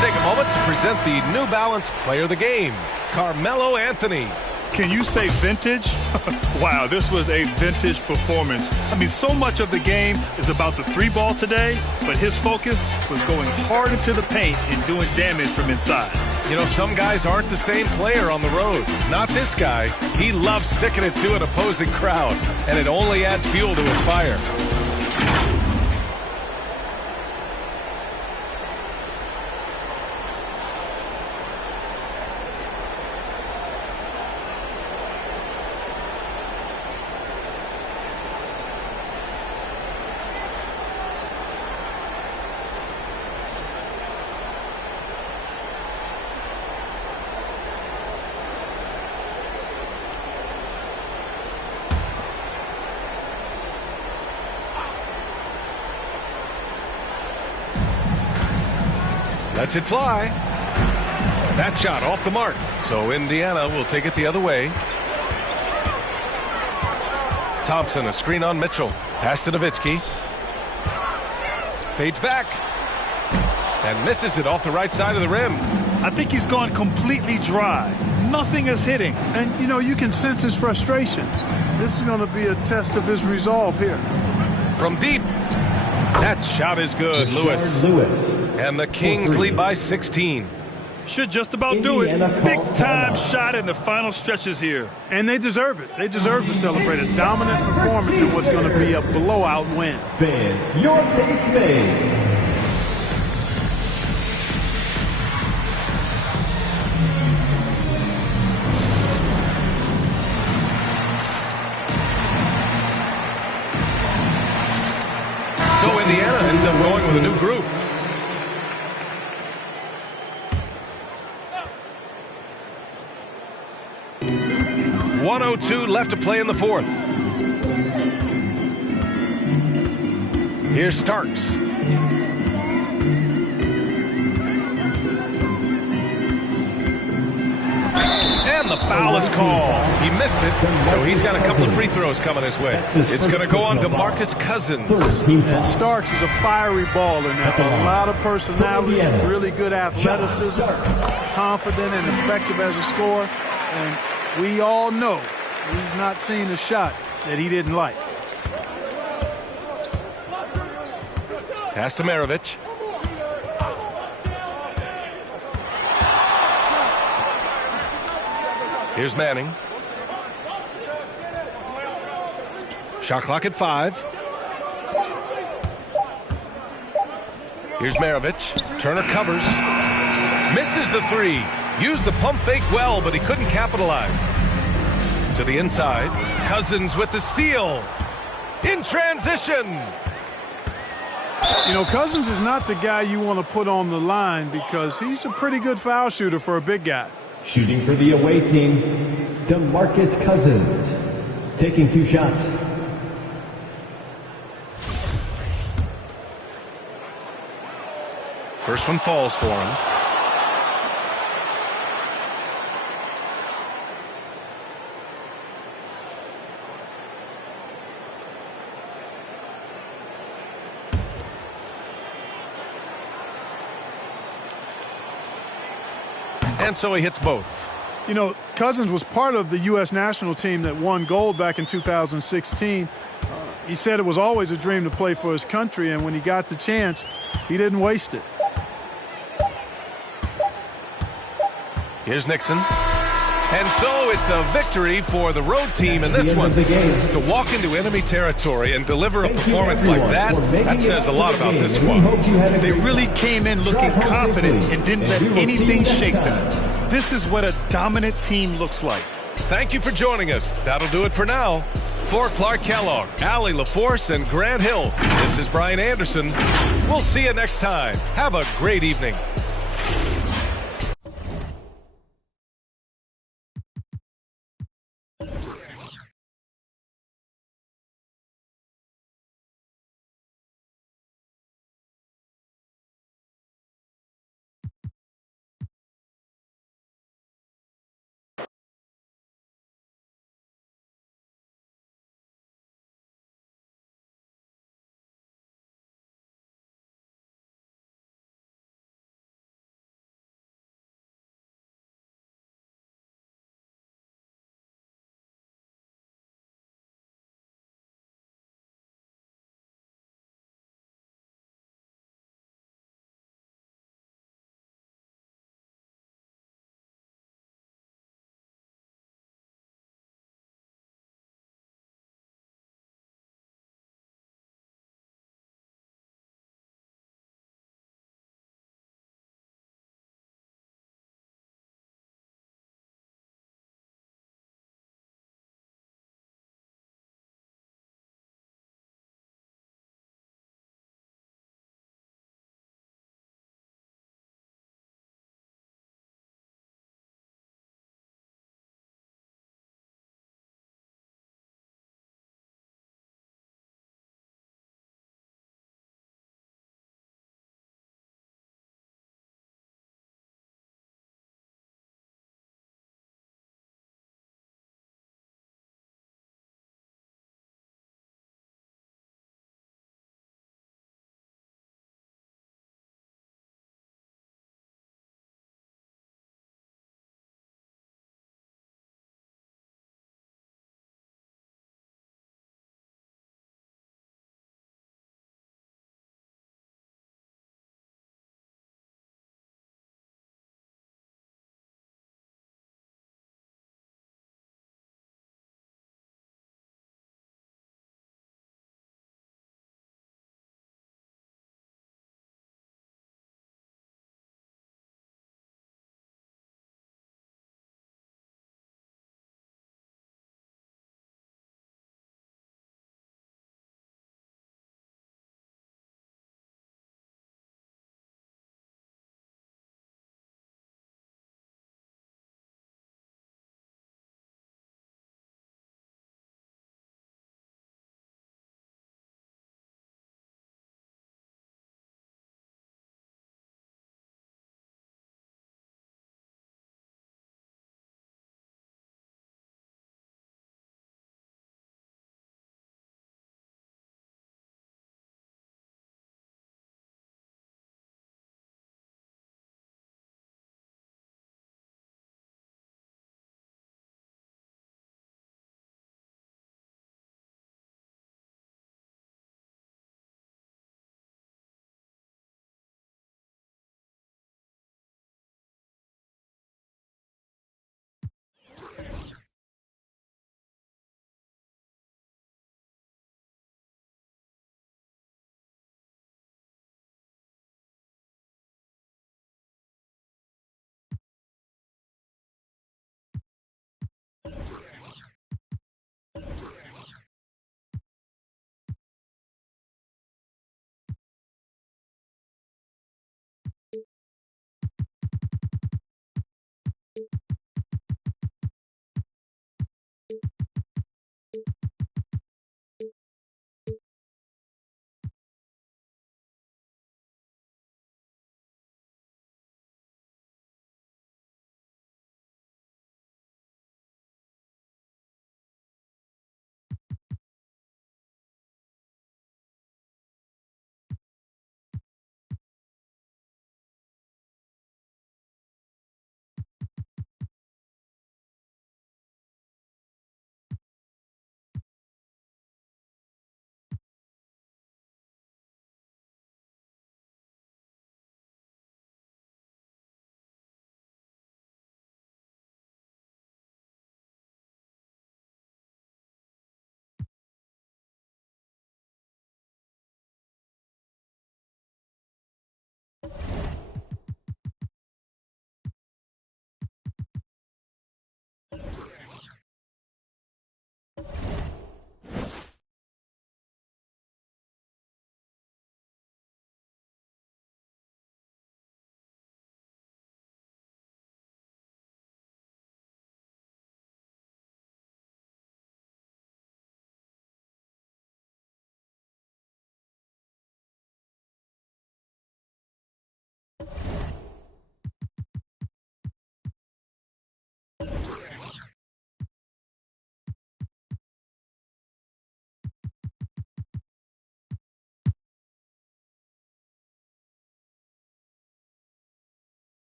Take a moment to present the New Balance Player of the Game, Carmelo Anthony. Can you say vintage? Wow, this was a vintage performance. I mean, so much of the game is about the three ball today, but his focus was going hard into the paint and doing damage from inside. You know, some guys aren't the same player on the road. Not this guy. He loves sticking it to an opposing crowd, and it only adds fuel to his fire. Lets it fly. That shot off the mark. So Indiana will take it the other way. Thompson, a screen on Mitchell. Pass to Nowitzki. Fades back. And misses it off the right side of the rim. I think he's gone completely dry. Nothing is hitting. And, you know, you can sense his frustration. This is going to be a test of his resolve here. From deep. That shot is good, Lewis. And the Kings lead by 16. Should just about do it. Big time shot in the final stretches here. And they deserve it. They deserve to celebrate a dominant performance in what's going to be a blowout win. Fans, your case made. So Indiana ends up going with a new group. .102 left to play in the fourth. Here's Starks. And the foul is called. He missed it, so he's got a couple of free throws coming his way. It's going to go on DeMarcus Cousins. And Starks is a fiery baller now. A lot of personality, really good athleticism, confident and effective as a scorer. And we all know he's not seen a shot that he didn't like. Pass to Maravich. Here's Manning. Shot clock at 5. Here's Maravich. Turner covers. Misses the 3. Used the pump fake well, but he couldn't capitalize. To the inside. Cousins with the steal. In transition. You know, Cousins is not the guy you want to put on the line because he's a pretty good foul shooter for a big guy. Shooting for the away team, DeMarcus Cousins. Taking 2 shots. First one falls for him. And so he hits both. You know, Cousins was part of the U.S. national team that won gold back in 2016. He said it was always a dream to play for his country, and when he got the chance, he didn't waste it. Here's Nixon. And so it's a victory for the road team in this one. To walk into enemy territory and deliver a performance like that, that says a lot about this squad. They really came in looking confident and didn't let anything shake them. This is what a dominant team looks like. Thank you for joining us. That'll do it for now. For Clark Kellogg, Allie LaForce, and Grant Hill, this is Brian Anderson. We'll see you next time. Have a great evening.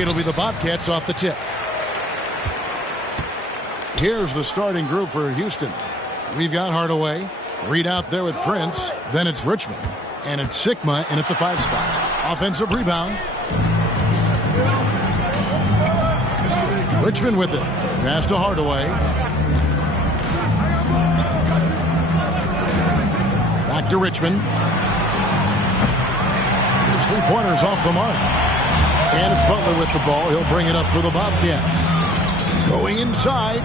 It'll be the Bobcats off the tip. Here's the starting group for Houston. We've got Hardaway. Reed out there with Prince. Then it's Richmond. And it's Sigma in at the 5 spot. Offensive rebound. Richmond with it. Pass to Hardaway. Back to Richmond. His 3-pointers off the mark. And it's Butler with the ball. He'll bring it up for the Bobcats. Going inside.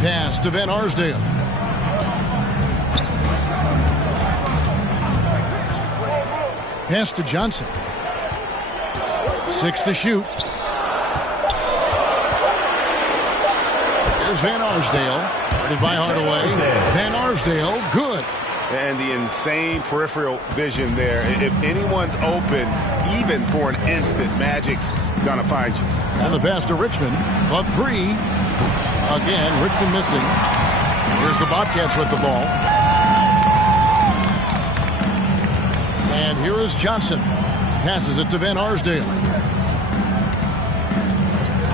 Pass to Van Arsdale. Pass to Johnson. 6 to shoot. Here's Van Arsdale. Guarded by Hardaway. Van Arsdale, good. And the insane peripheral vision there. If anyone's open, even for an instant, Magic's going to find you. And the pass to Richmond. A 3. Again, Richmond missing. Here's the Bobcats with the ball. And here is Johnson. Passes it to Van Arsdale.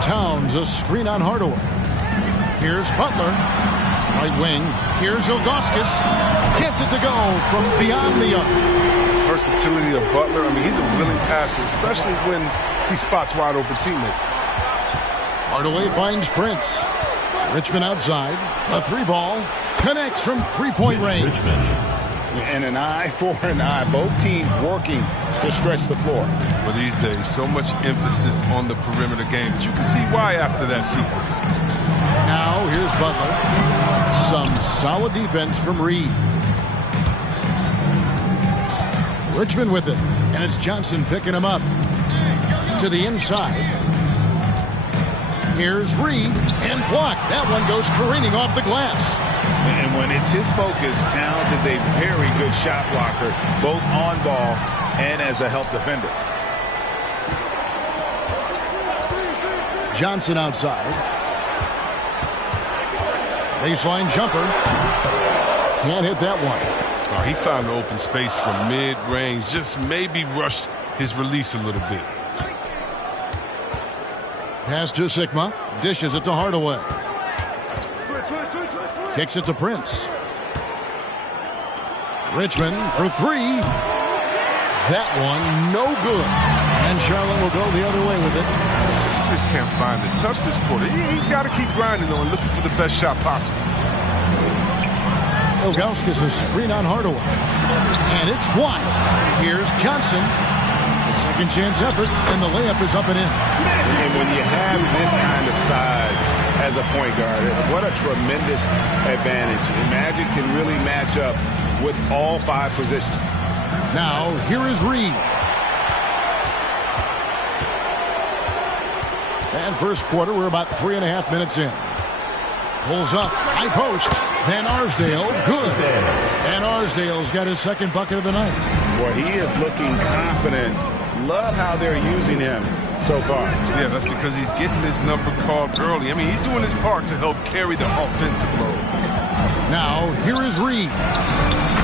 Towns, a screen on Hardaway. Here's Butler. Right wing. Here's Ilgauskas. Gets it to go from beyond the arc. Versatility of Butler. I mean, he's a willing passer, especially when he spots wide open teammates. Hardaway finds Prince. Richmond outside. A 3-ball. Connects from 3-point range. Richmond. And an eye for an eye. Both teams working to stretch the floor. Well, these days, so much emphasis on the perimeter game. But you can see why after that sequence. Now, here's Butler. Some solid defense from Reed. Richmond with it. And it's Johnson picking him up. To the inside. Here's Reed. And blocked. That one goes careening off the glass. And when it's his focus, Towns is a very good shot blocker, both on ball and as a help defender. Johnson outside. Baseline jumper. Can't hit that one. Oh, he found the open space from mid-range. Just maybe rushed his release a little bit. Pass to Sigma. Dishes it to Hardaway. Kicks it to Prince. Richmond for 3. That one no good. And Charlotte will go the other way with it. Just can't find the touch this quarter. He's got to keep grinding, though, and looking for the best shot possible. Ilgauskas a screen on Hardaway. And it's blocked. Here's Johnson. The second chance effort, and the layup is up and in. And when you have this kind of size as a point guard, what a tremendous advantage. And Magic can really match up with all 5 positions. Now, here is Reed. And first quarter, we're about 3.5 minutes in. Pulls up, high post. Van Arsdale, good. Van Arsdale's got his second bucket of the night. Boy, he is looking confident. Love how they're using him so far. Yeah, that's because he's getting his number called early. I mean, he's doing his part to help carry the offensive load. Now, here is Reed.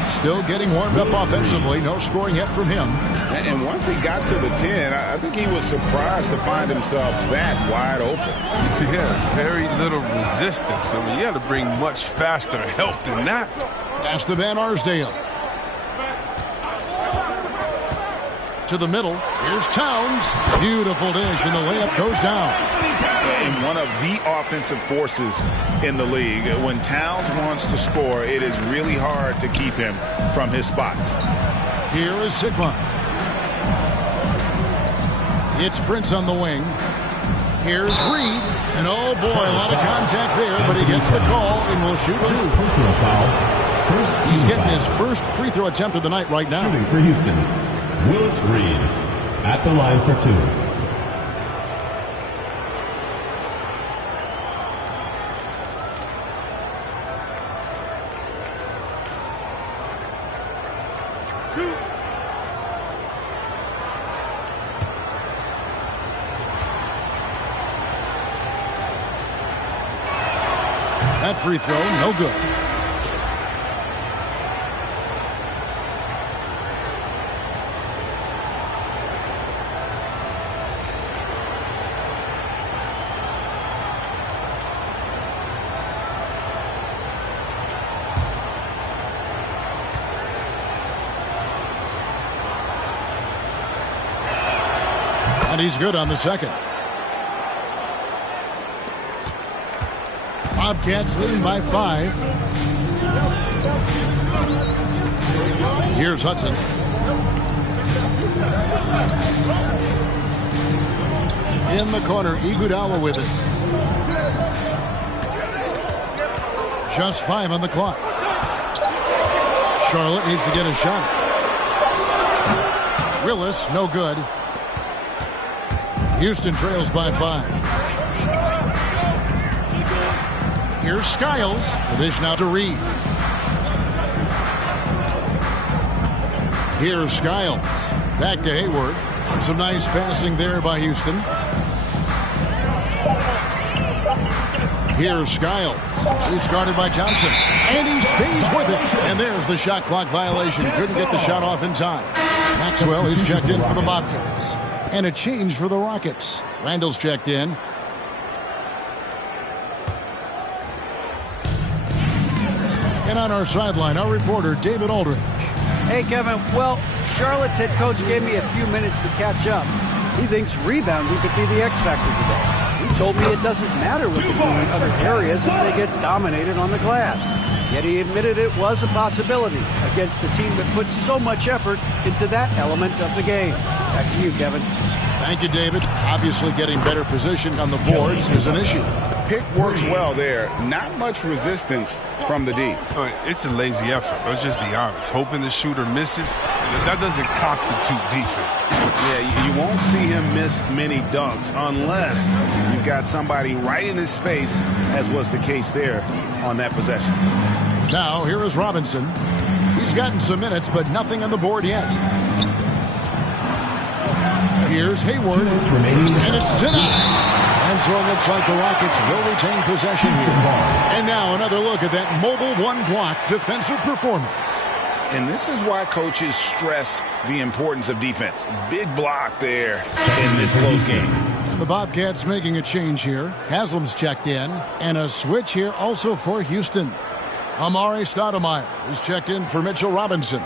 Still getting warmed up offensively. No scoring yet from him. And once he got to the 10, I think he was surprised to find himself that wide open. Yeah, very little resistance. I mean, you had to bring much faster help than that. Pass to Van Arsdale. To the middle. Here's Towns. Beautiful dish, and the layup goes down. And one of the offensive forces in the league. When Towns wants to score, it is really hard to keep him from his spots. Here is Sigma. It's Prince on the wing. Here's Reed. And oh boy, a lot of contact there, but he gets the call and will shoot 2. Personal foul. He's getting his first free throw attempt of the night right now. Shooting for Houston, Willis Reed at the line for 2. That free throw, no good. And he's good on the second. Bobcats leading by 5. Here's Hudson. In the corner, Iguodala with it. Just 5 on the clock. Charlotte needs to get a shot. Willis, no good. Houston trails by 5. Here's Skiles. The dish now to Reed. Here's Skiles. Back to Hayward. And some nice passing there by Houston. Here's Skiles. He's guarded by Johnson. And he stays with it. And there's the shot clock violation. Couldn't get the shot off in time. Maxwell is checked in for the Bobcats. And a change for the Rockets. Randall's checked in. And on our sideline, our reporter, David Aldridge. Hey, Kevin. Well, Charlotte's head coach gave me a few minutes to catch up. He thinks rebounding could be the X factor today. He told me it doesn't matter what they do in other areas if they get dominated on the glass. Yet he admitted it was a possibility against a team that puts so much effort into that element of the game. Back to you, Kevin. Thank you, David. Obviously getting better position on the boards is an issue. Pick works well there. Not much resistance from the D. It's a lazy effort. Let's just be honest. Hoping the shooter misses, that doesn't constitute defense. Yeah, you won't see him miss many dunks unless you've got somebody right in his face, as was the case there on that possession. Now, here is Robinson. He's gotten some minutes, but nothing on the board yet. Here's Hayward, and it's denied. And so it looks like the Rockets will retain possession here. And now another look at that mobile one-block defensive performance. And this is why coaches stress the importance of defense. Big block there in this close game. The Bobcats making a change here. Haslam's checked in. And a switch here also for Houston. Amari Stoudemire is checked in for Mitchell Robinson.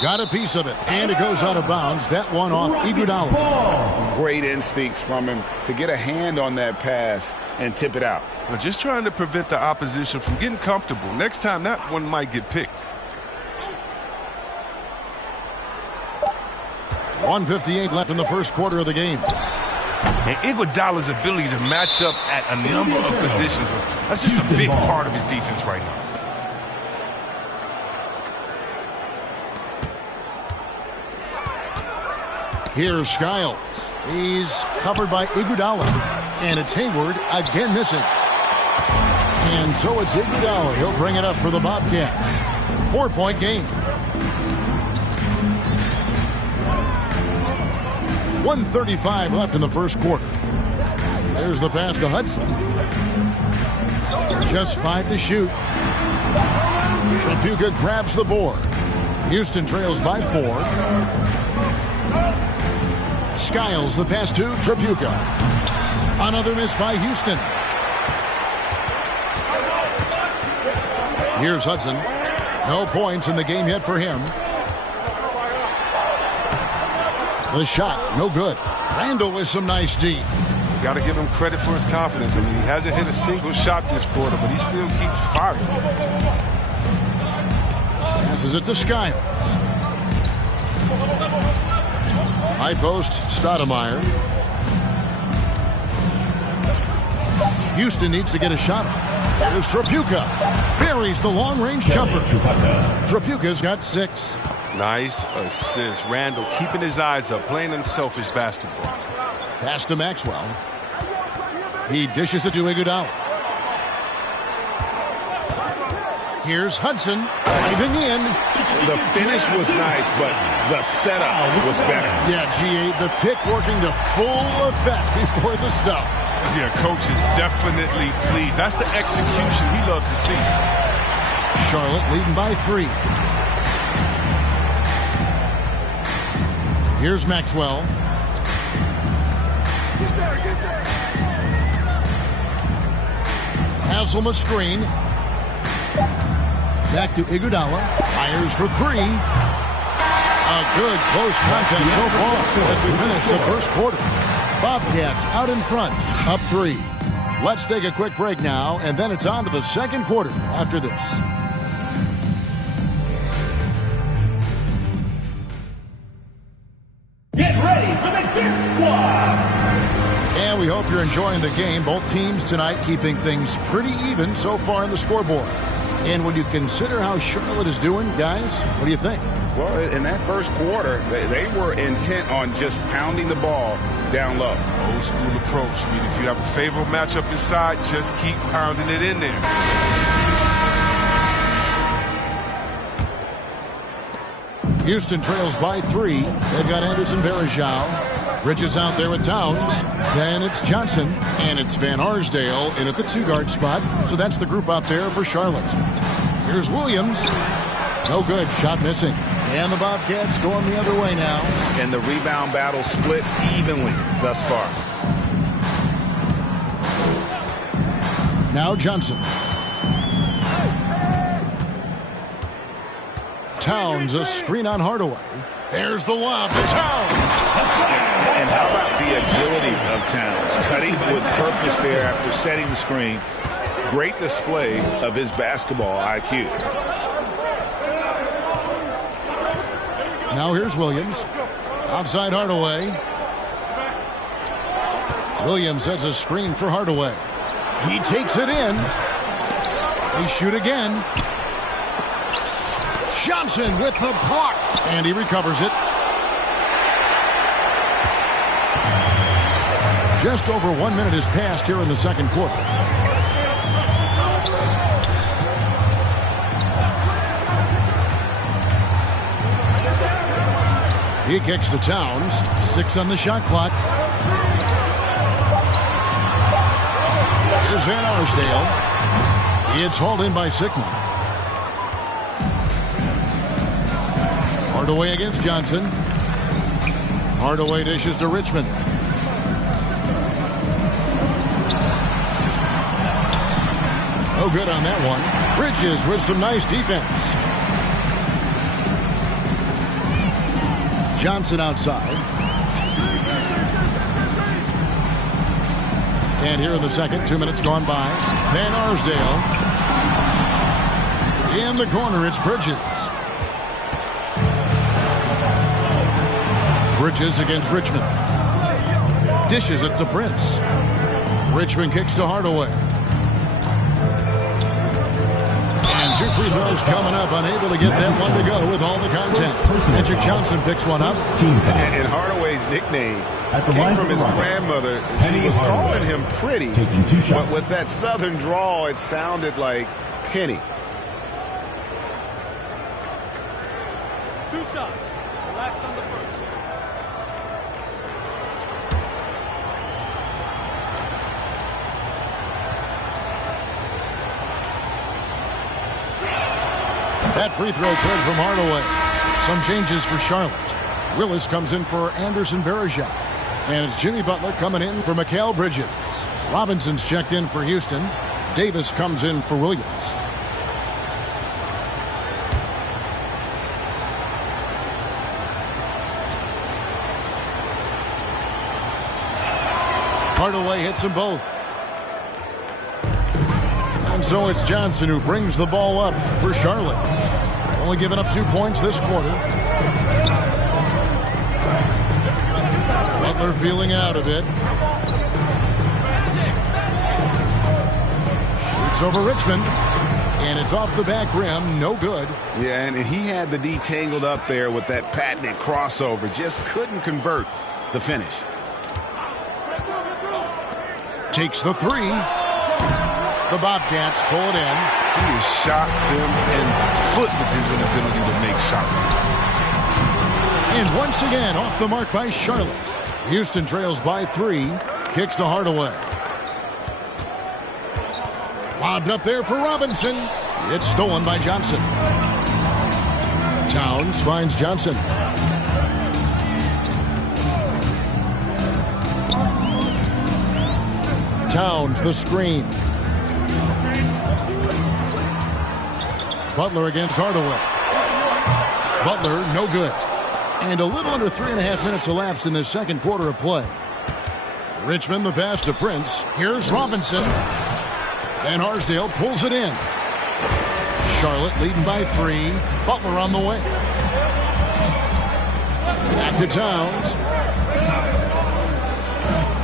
Got a piece of it, and it goes out of bounds. That one off Iguodala. Great instincts from him to get a hand on that pass and tip it out. We're just trying to prevent the opposition from getting comfortable. Next time, that one might get picked. 1:58 left in the first quarter of the game. And Iguodala's ability to match up at a number of positions, that's just a big part of his defense right now. Here's Skiles. He's covered by Iguodala. And it's Hayward again missing. And so it's Iguodala. He'll bring it up for the Bobcats. 4-point game. 1:35 left in the first quarter. There's the pass to Hudson. Just 5 to shoot. Tripucka grabs the board. Houston trails by 4. Skiles the pass to Tripucka. Another miss by Houston. Here's Hudson. No points in the game yet for him. The shot, no good. Randall with some nice D. Got to give him credit for his confidence. I mean, he hasn't hit a single shot this quarter, but he still keeps firing. Passes it to Skiles. High post, Stoudemire. Houston needs to get a shot off. There's Tripucka. Buries the long-range jumper. Tripucka's got 6. Nice assist. Randall keeping his eyes up, playing unselfish basketball. Pass to Maxwell. He dishes it to Iguodala. Here's Hudson diving in. The finish was nice, but the setup was better. Yeah, G8, the pick working to full effect before the stuff. Yeah, coach is definitely pleased. That's the execution he loves to see. Charlotte leading by 3. Here's Maxwell. Haslam a screen. Back to Iguodala. Fires for three. A good close contest so far as we finish the first quarter. Bobcats out in front, up 3. Let's take a quick break now, and then it's on to the second quarter after this. Get ready for the Kick Squad! And we hope you're enjoying the game. Both teams tonight keeping things pretty even so far in the scoreboard. And when you consider how Charlotte is doing, guys, what do you think? Well, in that first quarter, they were intent on just pounding the ball down low. Old school approach. I mean, if you have a favorable matchup inside, just keep pounding it in there. Houston trails by 3. They've got Anderson Varejao. Bridges out there with Towns. Then it's Johnson. And it's Van Arsdale in at the 2-guard spot. So that's the group out there for Charlotte. Here's Williams. No good. Shot missing. And the Bobcats going the other way now. And the rebound battle split evenly thus far. Now Johnson. Towns, a screen on Hardaway. There's the lob to Towns. And how about the agility of Towns? Cutting with purpose there after setting the screen. Great display of his basketball IQ. Now here's Williams. Outside Hardaway. Williams sets a screen for Hardaway. He takes it in. They shoot again. Johnson with the block. And he recovers it. Just over 1 minute has passed here in the second quarter. He kicks to Towns. 6 on the shot clock. Here's Van Arsdale. It's hauled in by Sickman. Hardaway against Johnson. Hardaway dishes to Richmond. No good on that one. Bridges with some nice defense. Johnson outside. And here in the second, 2 minutes gone by. Van Arsdale. In the corner, it's Bridges. Bridges against Richmond. Dishes it to Prince. Richmond kicks to Hardaway. And 2 free throws coming up. Unable to get that one to go with all the content. Magic Johnson picks one up. And Hardaway's nickname came from his grandmother. She was calling him Pretty. But with that southern drawl, it sounded like Penny. 2 shots. Last on the first. That free throw good from Hardaway. Some changes for Charlotte. Willis comes in for Anderson Varejao. And it's Jimmy Butler coming in for Mikal Bridges. Robinson's checked in for Houston. Davis comes in for Williams. Hardaway hits them both. And so it's Johnson who brings the ball up for Charlotte. Only giving up 2 points this quarter. Butler feeling out a bit. Shoots over Richmond. And it's off the back rim. No good. Yeah, and he had the D tangled up there with that patented crossover. Just couldn't convert the finish. Takes the 3. The Bobcats pull it in. He has shot them in the foot with his inability to make shots today. And once again, off the mark by Charlotte. Houston trails by 3. Kicks to Hardaway. Lobbed up there for Robinson. It's stolen by Johnson. Towns finds Johnson. Towns, the screen. Butler against Hardaway. Butler, no good. And a little under 3.5 minutes elapsed in the second quarter of play. Richmond the pass to Prince. Here's Robinson. Van Arsdale pulls it in. Charlotte leading by 3. Butler on the way. Back to Towns.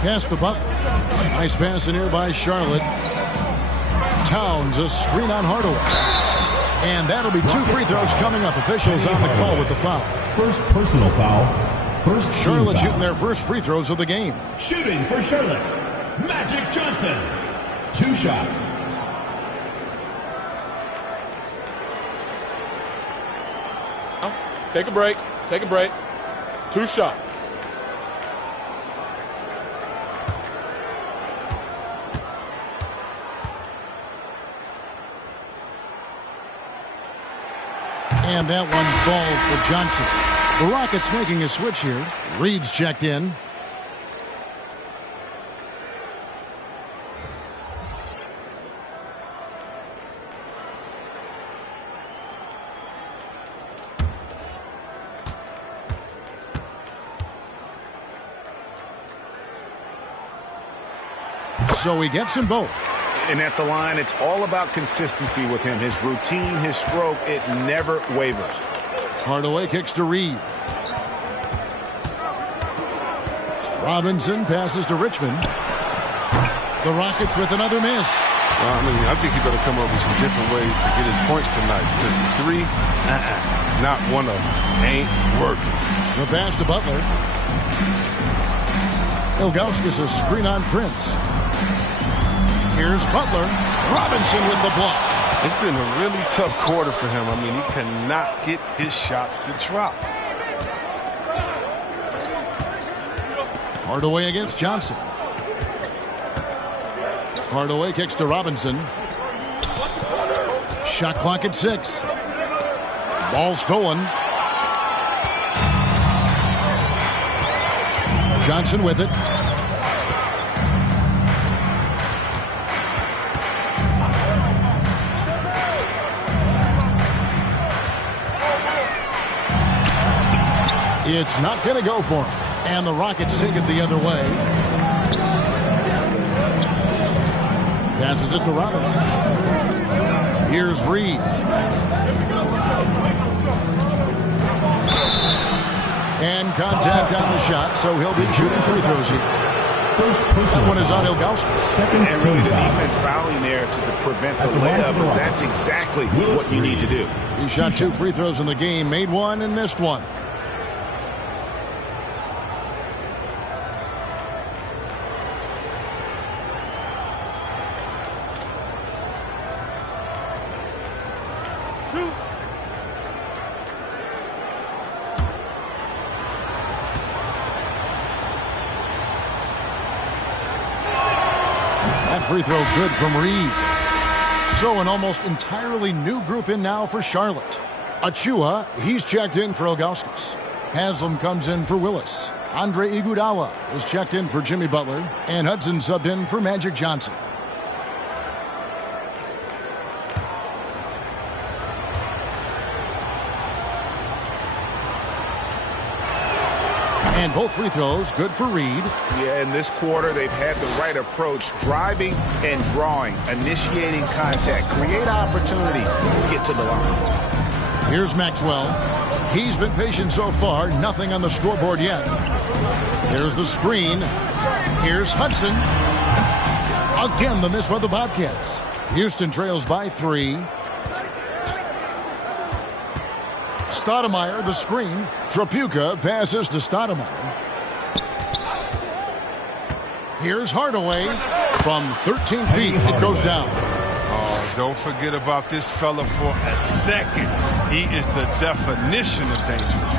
Pass to Butler. Nice pass in here by Charlotte. Towns, a screen on Hardaway. And that'll be 2 free throws coming up. Officials on the call with the foul. First personal foul. First Charlotte foul. shooting their first free throws of the game. Shooting for Charlotte, Magic Johnson. 2 shots. Take a break. Take a break. 2 shots. And that one falls for Johnson. The Rockets making a switch here. Reed's checked in. So he gets them both. And at the line, it's all about consistency with him. His routine, his stroke, it never wavers. Hardaway kicks to Reed. Robinson passes to Richmond. The Rockets with another miss. Well, I think he better come up with some different ways to get his points tonight. Because the 3, not one of them, ain't working. The pass to Butler. Ilgauskas a screen on Prince. Here's Butler. Robinson with the block. It's been a really tough quarter for him. He cannot get his shots to drop. Hardaway against Johnson. Hardaway kicks to Robinson. Shot clock at 6. Ball stolen. Johnson with it. It's not going to go for him. And the Rockets take it the other way. Passes it to Robinson. Here's Reed. And contact on the shot, so he'll be shooting free throws here. That one is on Ilgauskas. And really the defense fouling there to prevent the layup, but that's exactly what you need to do. He shot 2 free throws in the game, made 1 and missed 1. Free throw good from Reed. So an almost entirely new group in now for Charlotte. Achua, he's checked in for Ilgauskas. Haslam comes in for Willis. Andre Iguodala is checked in for Jimmy Butler. And Hudson subbed in for Magic Johnson. And both free throws good for Reed. Yeah, in this quarter, they've had the right approach. Driving and drawing. Initiating contact. Create opportunities. Get to the line. Here's Maxwell. He's been patient so far. Nothing on the scoreboard yet. There's the screen. Here's Hudson. Again, the miss by the Bobcats. Houston trails by 3. Stoudemire, the screen. Trapuka passes to Stoudemire. Here's Hardaway. From 13 feet, it goes down. Oh, don't forget about this fella for a second. He is the definition of dangerous.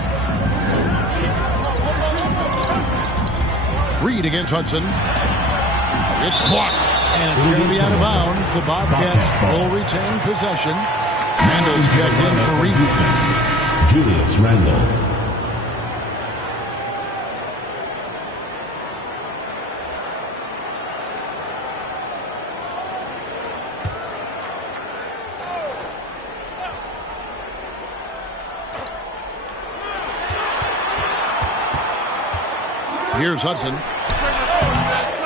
Reed against Hudson. It's blocked. And it's going to be out of bounds. The Bobcats will retain possession. Randall's checked in for Reed. Julius Randle. Here's Hudson.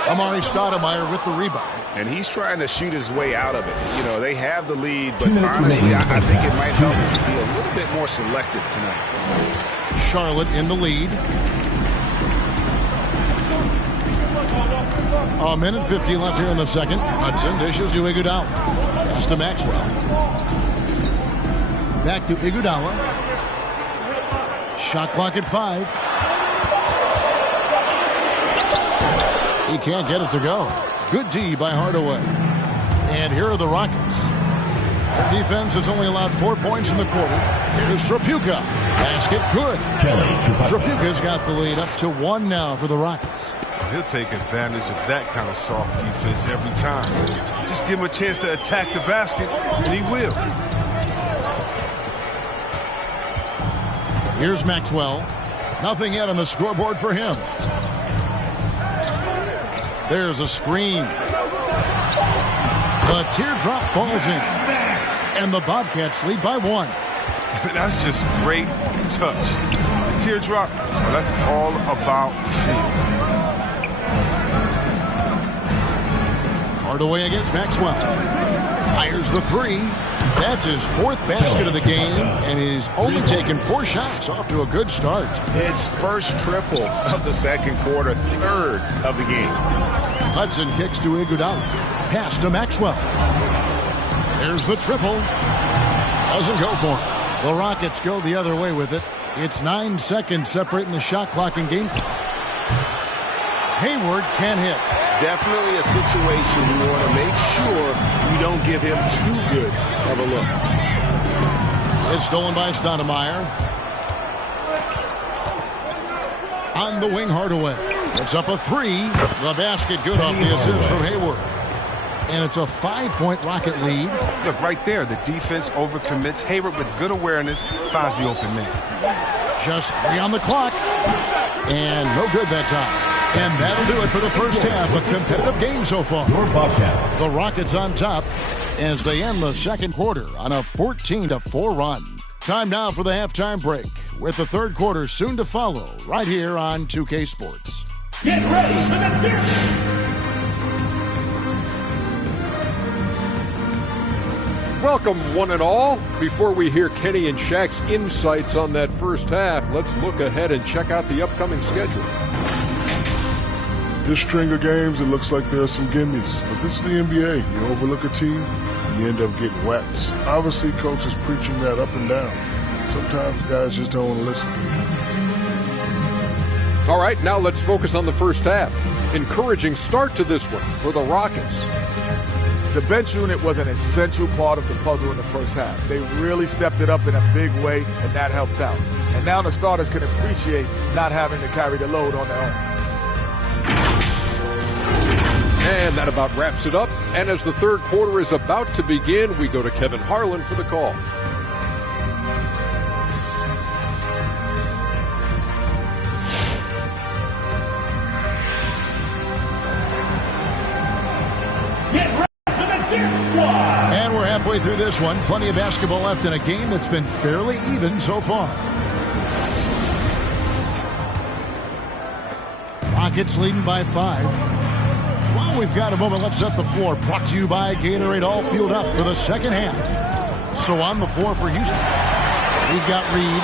Amari Stoudemire with the rebound. And he's trying to shoot his way out of it. You know, they have the lead, but honestly, I think it might help him to be a little bit more selective tonight. Charlotte in the lead. A minute 50 left here in the second. Hudson dishes to Iguodala. Pass to Maxwell. Back to Iguodala. Shot clock at 5. He can't get it to go. Good D by Hardaway. And here are the Rockets. Their defense has only allowed 4 points in the quarter. Here's Trapuka. Basket good. Trapuka's got the lead up to 1 now for the Rockets. He'll take advantage of that kind of soft defense every time. Just give him a chance to attack the basket, and he will. Here's Maxwell. Nothing yet on the scoreboard for him. There's a screen. The teardrop falls in. And the Bobcats lead by 1. That's just great touch. The teardrop, well, that's all about feel. Hardaway against Maxwell. Fires the 3. That's his 4th basket of the game, and he's only taken 4 shots. Off to a good start. It's first triple of the second quarter, 3rd of the game. Hudson kicks to Iguodala. Pass to Maxwell. There's the triple. Doesn't go for him. The Rockets go the other way with it. It's 9 seconds separating the shot clock and game clock. Hayward can't hit. Definitely a situation you want to make sure you don't give him too good of a look. It's stolen by Stoudemire. On the wing, Hardaway. It's up a 3. The basket good off the assist from Hayward. And it's a 5-point Rocket lead. Look, right there, the defense overcommits. Hayward with good awareness finds the open man. Just 3 on the clock. And no good that time. And that'll do it for the first half. A competitive game so far. The Rockets on top as they end the second quarter on a 14-4 run. Time now for the halftime break, with the third quarter soon to follow right here on 2K Sports. Get ready for the Welcome, one and all. Before we hear Kenny and Shaq's insights on that first half, let's look ahead and check out the upcoming schedule. This string of games, it looks like there are some gimmies. But this is the NBA. You overlook a team, you end up getting whacked. Obviously, coach is preaching that up and down. Sometimes guys just don't want to listen. All right, now let's focus on the first half. Encouraging start to this one for the Rockets. The bench unit was an essential part of the puzzle in the first half. They really stepped it up in a big way, and that helped out. And now the starters can appreciate not having to carry the load on their own. And that about wraps it up. And as the third quarter is about to begin, we go to Kevin Harlan for the call. And we're halfway through this one. Plenty of basketball left in a game that's been fairly even so far. Rockets leading by 5. While we've got a moment, let's set the floor. Brought to you by Gatorade, all fueled up for the second half. So on the floor for Houston, we've got Reed.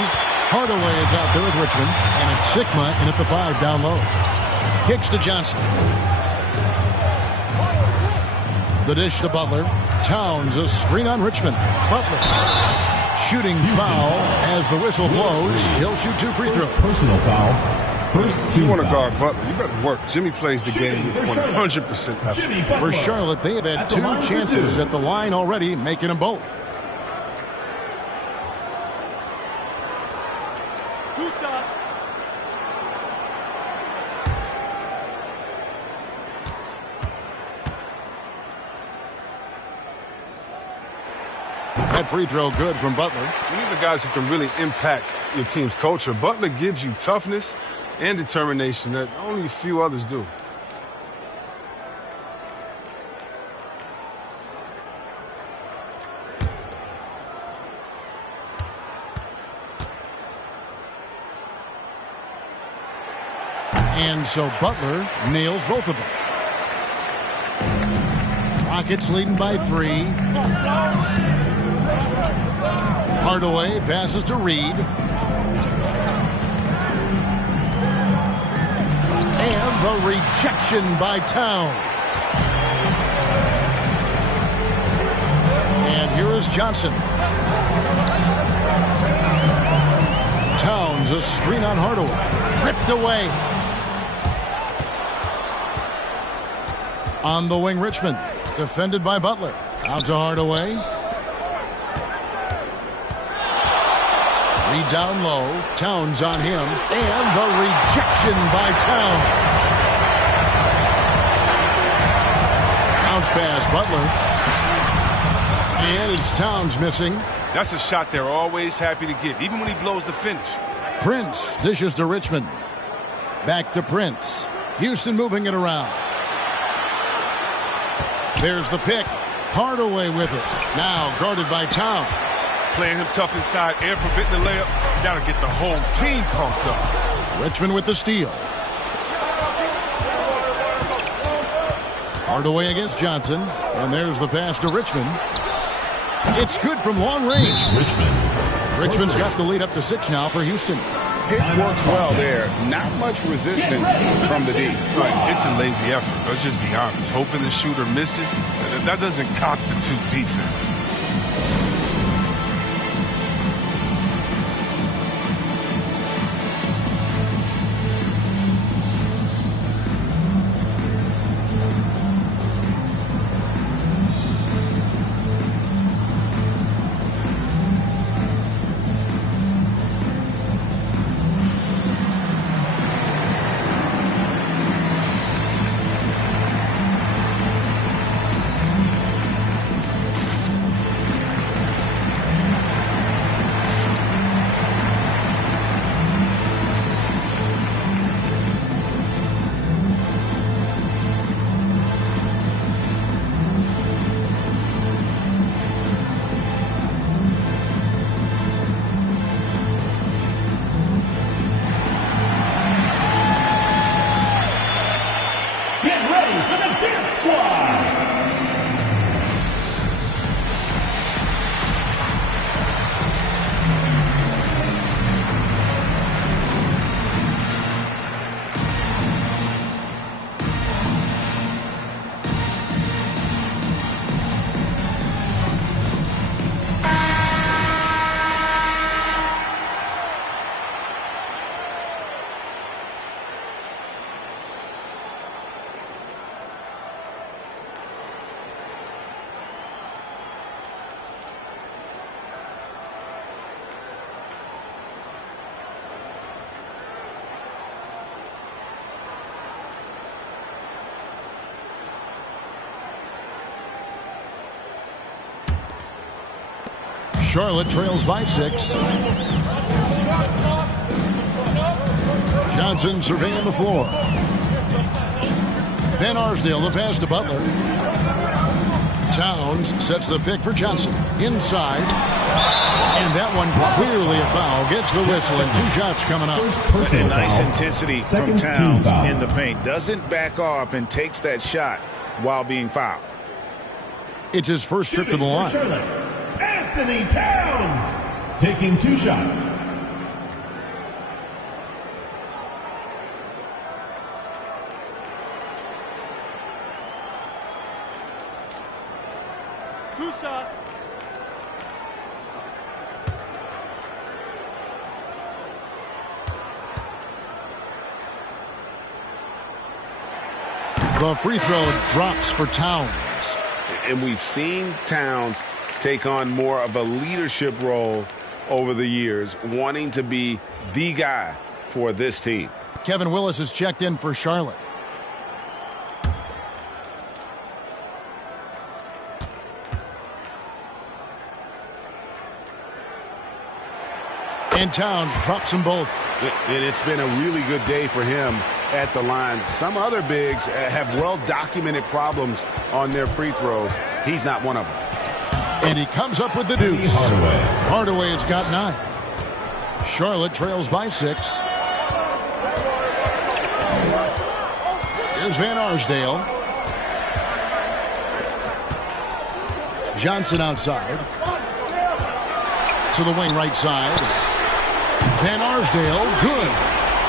Hardaway is out there with Richmond. And it's Sigma in at the 5 down low. Kicks to Johnson. The dish to Butler. Towns, a screen on Richmond. Butler. Shooting foul as the whistle blows. He'll shoot 2 free throws. Personal foul. If you want to guard Butler, you better work. Jimmy plays the game with 100% effort. For Charlotte, they have had 2 chances at the line already, making them both. 2 shots. That free throw good from Butler. These are guys who can really impact your team's culture. Butler gives you toughness and determination that only a few others do. And so Butler nails both of them. Rockets leading by 3. Hardaway passes to Reed. And the rejection by Towns. And here is Johnson. Towns, a screen on Hardaway. Ripped away. On the wing, Richmond. Defended by Butler. Out to Hardaway. Reed down low. Towns on him. And the rejection by Towns. Bounce pass, Butler. And it's Towns missing. That's a shot they're always happy to give, even when he blows the finish. Prince dishes to Richmond. Back to Prince. Houston moving it around. There's the pick. Hardaway with it. Now guarded by Towns. Playing him tough inside, air preventing the layup. That'll get the whole team pumped up. Richmond with the steal. Hardaway against Johnson. And there's the pass to Richmond. It's good from long range. Richmond's got the lead up to 6 now for Houston. Pick works well there. Not much resistance from the D. Right. It's a lazy effort. Let's just be honest. Hoping the shooter misses, that doesn't constitute defense. Charlotte trails by 6. Johnson surveying the floor. Van Arsdale, the pass to Butler. Towns sets the pick for Johnson. Inside. And that one clearly a foul. Gets the whistle and 2 shots coming up. And nice intensity from Towns in the paint. Doesn't back off and takes that shot while being fouled. It's his first trip to the line. Anthony Towns taking 2 shots. Two shots. The free throw drops for Towns. And we've seen Towns take on more of a leadership role over the years, wanting to be the guy for this team. Kevin Willis has checked in for Charlotte. And Towns drops them both. And it's been a really good day for him at the line. Some other bigs have well-documented problems on their free throws. He's not one of them. And he comes up with the deuce. Hardaway has got 9. Charlotte trails by 6. Here's Van Arsdale. Johnson outside. To the wing right side. Van Arsdale, good.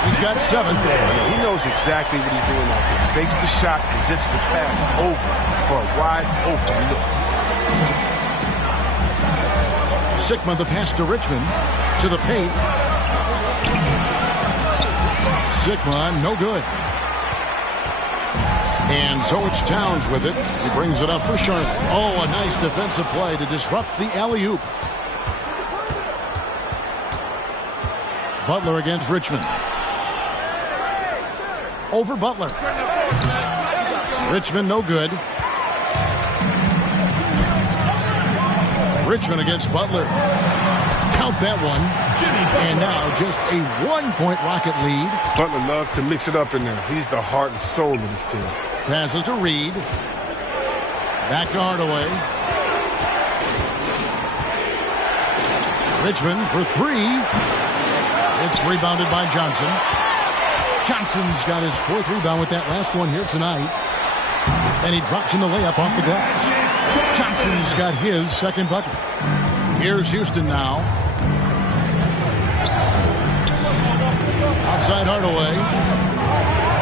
He's got 7. He knows exactly what he's doing out there. Fakes the shot and zips the pass over for a wide open look. Sigma the pass to Richmond. To the paint. Sigma, no good. And so it's Towns with it. He brings it up for Charlotte. Oh, a nice defensive play to disrupt the alley-oop. Butler against Richmond. Over Butler. Richmond, no good. Richmond against Butler. Count that one. And now just a 1-point Rocket lead. Butler loves to mix it up in there. He's the heart and soul of this team. Passes to Reed. Back to Hardaway. Richmond for 3. It's rebounded by Johnson. Johnson's got his 4th rebound with that last one here tonight. And he drops in the layup off the glass. Johnson's got his 2nd bucket. Here's Houston now. Outside Hardaway.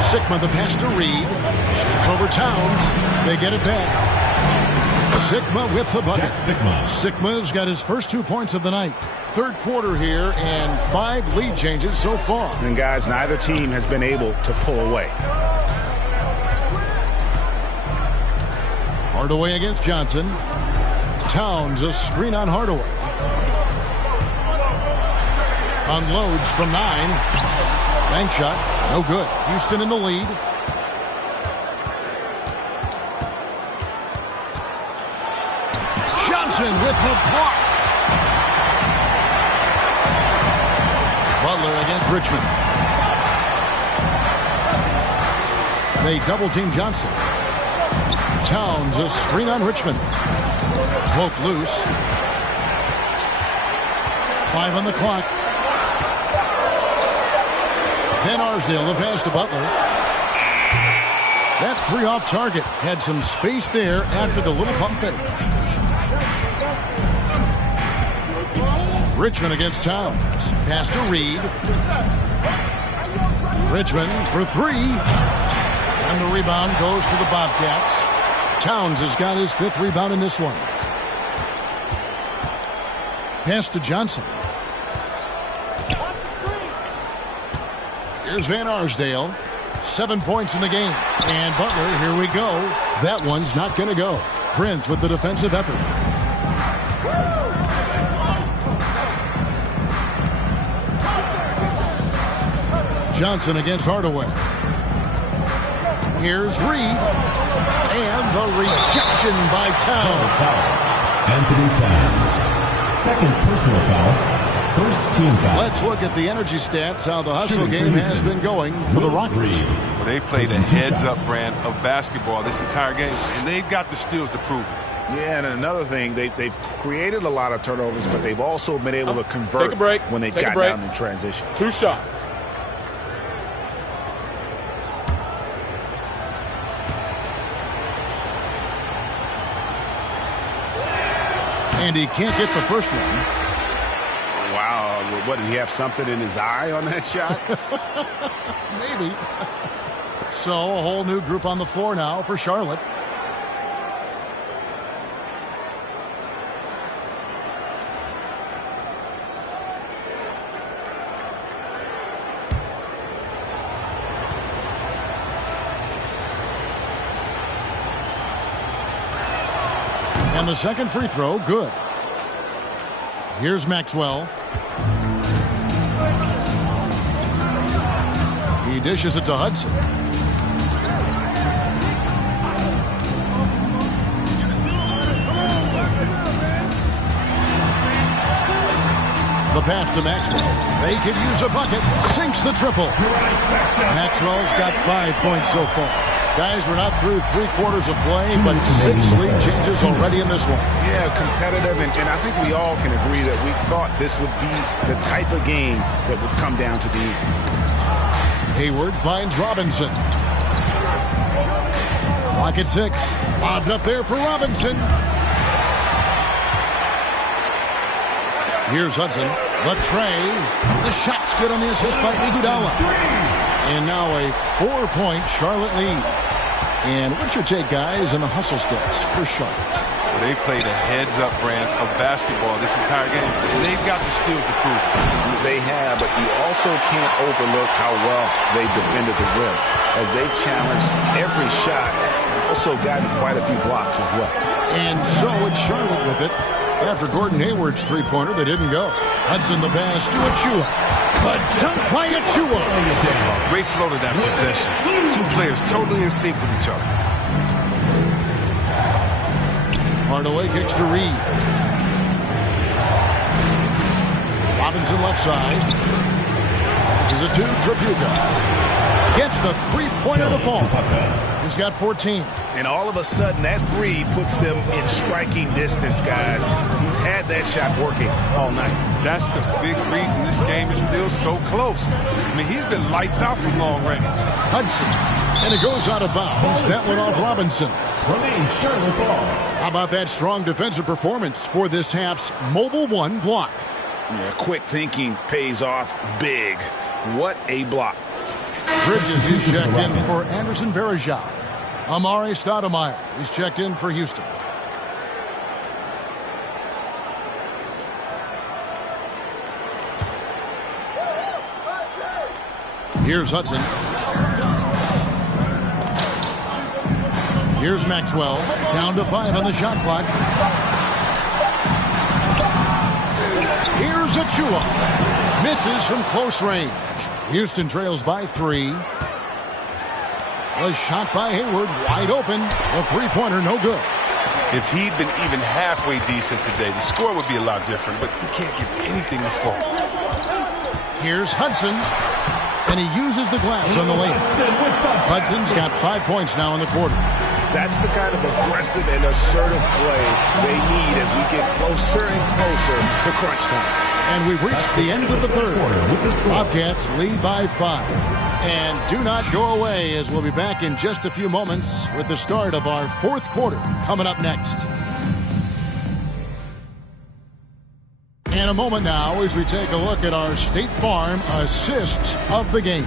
Sigma the pass to Reed. Shoots over Towns. They get it back. Sigma with the bucket. Sigma's got his first 2 points of the night. 3rd quarter here and 5 lead changes so far. And guys, neither team has been able to pull away. Hardaway against Johnson. Towns a screen on Hardaway. Unloads from 9. Bank shot, no good. Houston in the lead. Johnson with the block. Butler against Richmond. They double team Johnson. Towns a screen on Richmond. Poke loose. 5 on the clock. Van Arsdale, the pass to Butler. That 3 off target. Had some space there after the little pump fake. Richmond against Towns. Pass to Reed. Richmond for 3. And the rebound goes to the Bobcats. Towns has got his 5th rebound in this one. Pass to Johnson. Here's Van Arsdale. 7 points in the game. And Butler, here we go. That one's not going to go. Prince with the defensive effort. Johnson against Hardaway. Here's Reed. And the rejection by Towns. Anthony Towns. 2nd personal foul. 1st team foul. Let's look at the energy stats, how the hustle game has been going for the Rockets. Well, they played a heads-up brand of basketball this entire game, and they've got the steals to prove it. Yeah, and another thing, they've created a lot of turnovers, but they've also been able to convert when they got down in transition. 2 shots. And he can't get the first one. Wow, what, did he have something in his eye on that shot? Maybe. So a whole new group on the floor now for Charlotte. And the second free throw, good. Here's Maxwell. He dishes it to Hudson. The pass to Maxwell. They could use a bucket. Sinks the triple. Maxwell's got 5 points so far. Guys, we're not through 3 quarters of play, but 6 lead changes already in this one. Yeah, competitive, and I think we all can agree that we thought this would be the type of game that would come down to the end. Hayward finds Robinson. Clock at 6. Lobbed up there for Robinson. Here's Hudson. The tray. The shot's good on the assist by Iguodala. And now a 4-point Charlotte lead. And what's your take, guys, on the hustle stats for Charlotte? They played a heads-up brand of basketball this entire game. And they've got the steals to prove it. They have, but you also can't overlook how well they've defended the rim, as they've challenged every shot and also gotten quite a few blocks as well. And so it's Charlotte with it. After Gordon Hayward's three-pointer, they didn't go. Hudson the pass to Achua. A dunk by Achua. Great flow to that possession. Two players totally in sync with each other. Hardaway kicks to Reed. Robinson left side. This is a two. Tripucka gets the three-pointer to fall. He's got 14. And all of a sudden, that three puts them in striking distance, guys. He's had that shot working all night. That's the big reason this game is still so close. I mean, he's been lights out from long range. Hudson. And it goes out of bounds. That went off Robinson. Remain Charlotte ball. How about that strong defensive performance for this half's Mobile One block? Yeah, quick thinking pays off big. What a block. Bridges is checked in for Anderson Varejao. Amari Stoudemire is checked in for Houston. Here's Hudson. Here's Maxwell. Down to 5 on the shot clock. Here's Achua. Misses from close range. Houston trails by 3. A shot by Hayward, wide open. A three-pointer, no good. If he'd been even halfway decent today, the score would be a lot different, but he can't get anything to fall. Here's Hudson, and he uses the glass on the lane. Hudson's got 5 points now in the quarter. That's the kind of aggressive and assertive play they need as we get closer and closer to crunch time. And we've reached the end of the third. Bobcats lead by 5. And do not go away, as we'll be back in just a few moments with the start of our fourth quarter coming up next. In a moment now as we take a look at our State Farm assists of the game.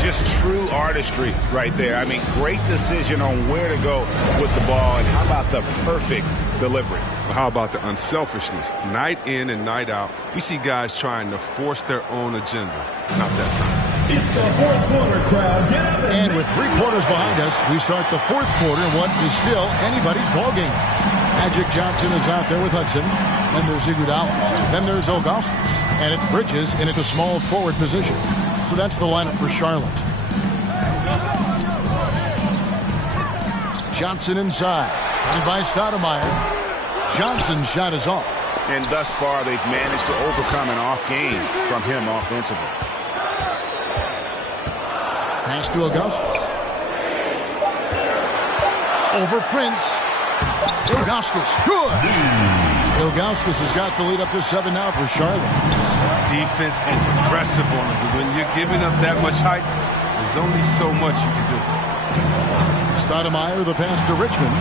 Just true artistry right there. I mean, great decision on where to go with the ball, and how about the perfect delivery? How about the unselfishness? Night in and night out, we see guys trying to force their own agenda. Not that time. It's the fourth quarter, crowd. Get up and with 3 quarters behind us, we start the fourth quarter in what is still anybody's ball game. Magic Johnson is out there with Hudson. Then there's Iguodala. Then there's Ilgauskas. And it's Bridges in at the small forward position. So that's the lineup for Charlotte. Johnson inside. And by Stoudemire. Johnson's shot is off. And thus far, they've managed to overcome an off game from him offensively. Pass to Ilgauskas. Over Prince. Ilgauskas. Good. Ilgauskas has got the lead up to 7 now for Charlotte. Defense is aggressive on him, but when you're giving up that much height, there's only so much you can do. Stoudemire, the pass to Richmond.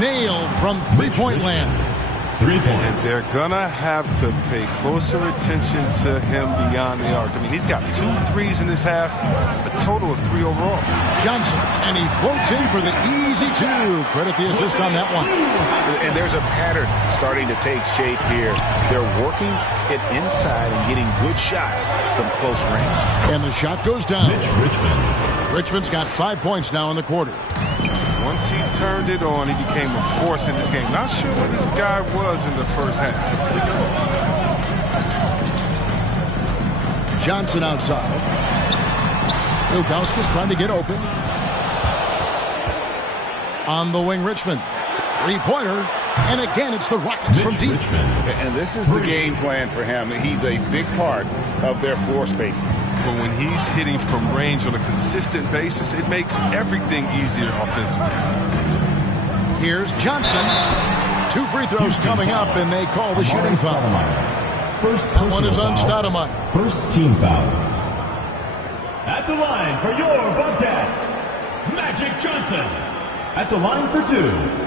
Nailed from three-point land. 3 points. And they're going to have to pay closer attention to him beyond the arc. I mean, he's got 2 threes in this half, a total of 3 overall. Johnson, and he floats in for the easy 2. Credit the assist on that one. And there's a pattern starting to take shape here. They're working it inside and getting good shots from close range. And the shot goes down. Richmond's got 5 points now in the quarter. Once he turned it on, he became a force in this game. Not sure what this guy was in the first half. Johnson outside. Ilgauskas trying to get open. On the wing, Richmond. 3-pointer. And again, it's the Rockets from deep. And this is the game plan for him. He's a big part of their floor spacing. But when he's hitting from range on a consistent basis, it makes everything easier offensively. Here's Johnson. 2 free throws coming up, and they call the shooting foul. That one is on Stoudemire. First team foul. At the line for your Bobcats, Magic Johnson at the line for 2.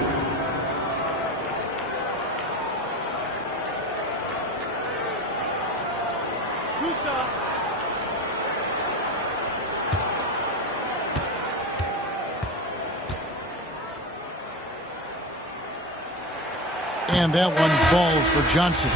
And that one falls for Johnson.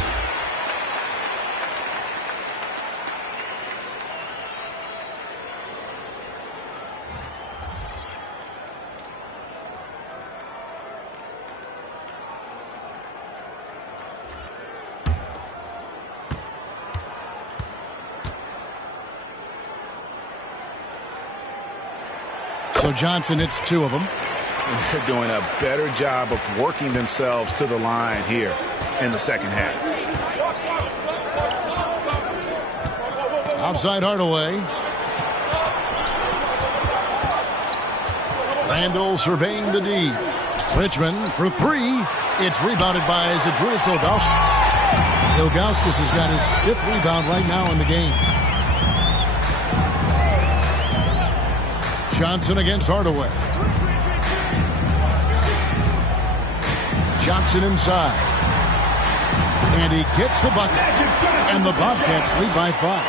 So Johnson hits 2 of them. And they're doing a better job of working themselves to the line here in the second half. Outside Hardaway. Randall surveying the D. Richmond for 3. It's rebounded by Zydrunas Ilgauskas. Ilgauskas has got his 5th rebound right now in the game. Johnson against Hardaway. Johnson inside. And he gets the bucket. And the Bobcats lead by 5.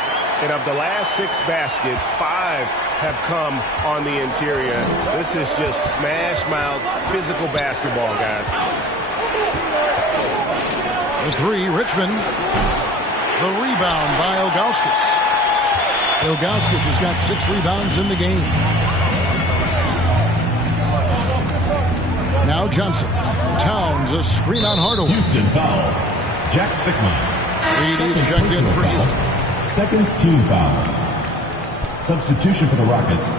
And of the last 6 baskets, 5 have come on the interior. This is just smash mouth physical basketball, guys. For 3, Richmond. The rebound by Ilgauskas. Ilgauskas has got 6 rebounds in the game. Now Johnson. Towns a screen on Hardaway. Houston foul. Jack Sickman. Reed is checked in for Houston. Second team foul. Substitution for the Rockets,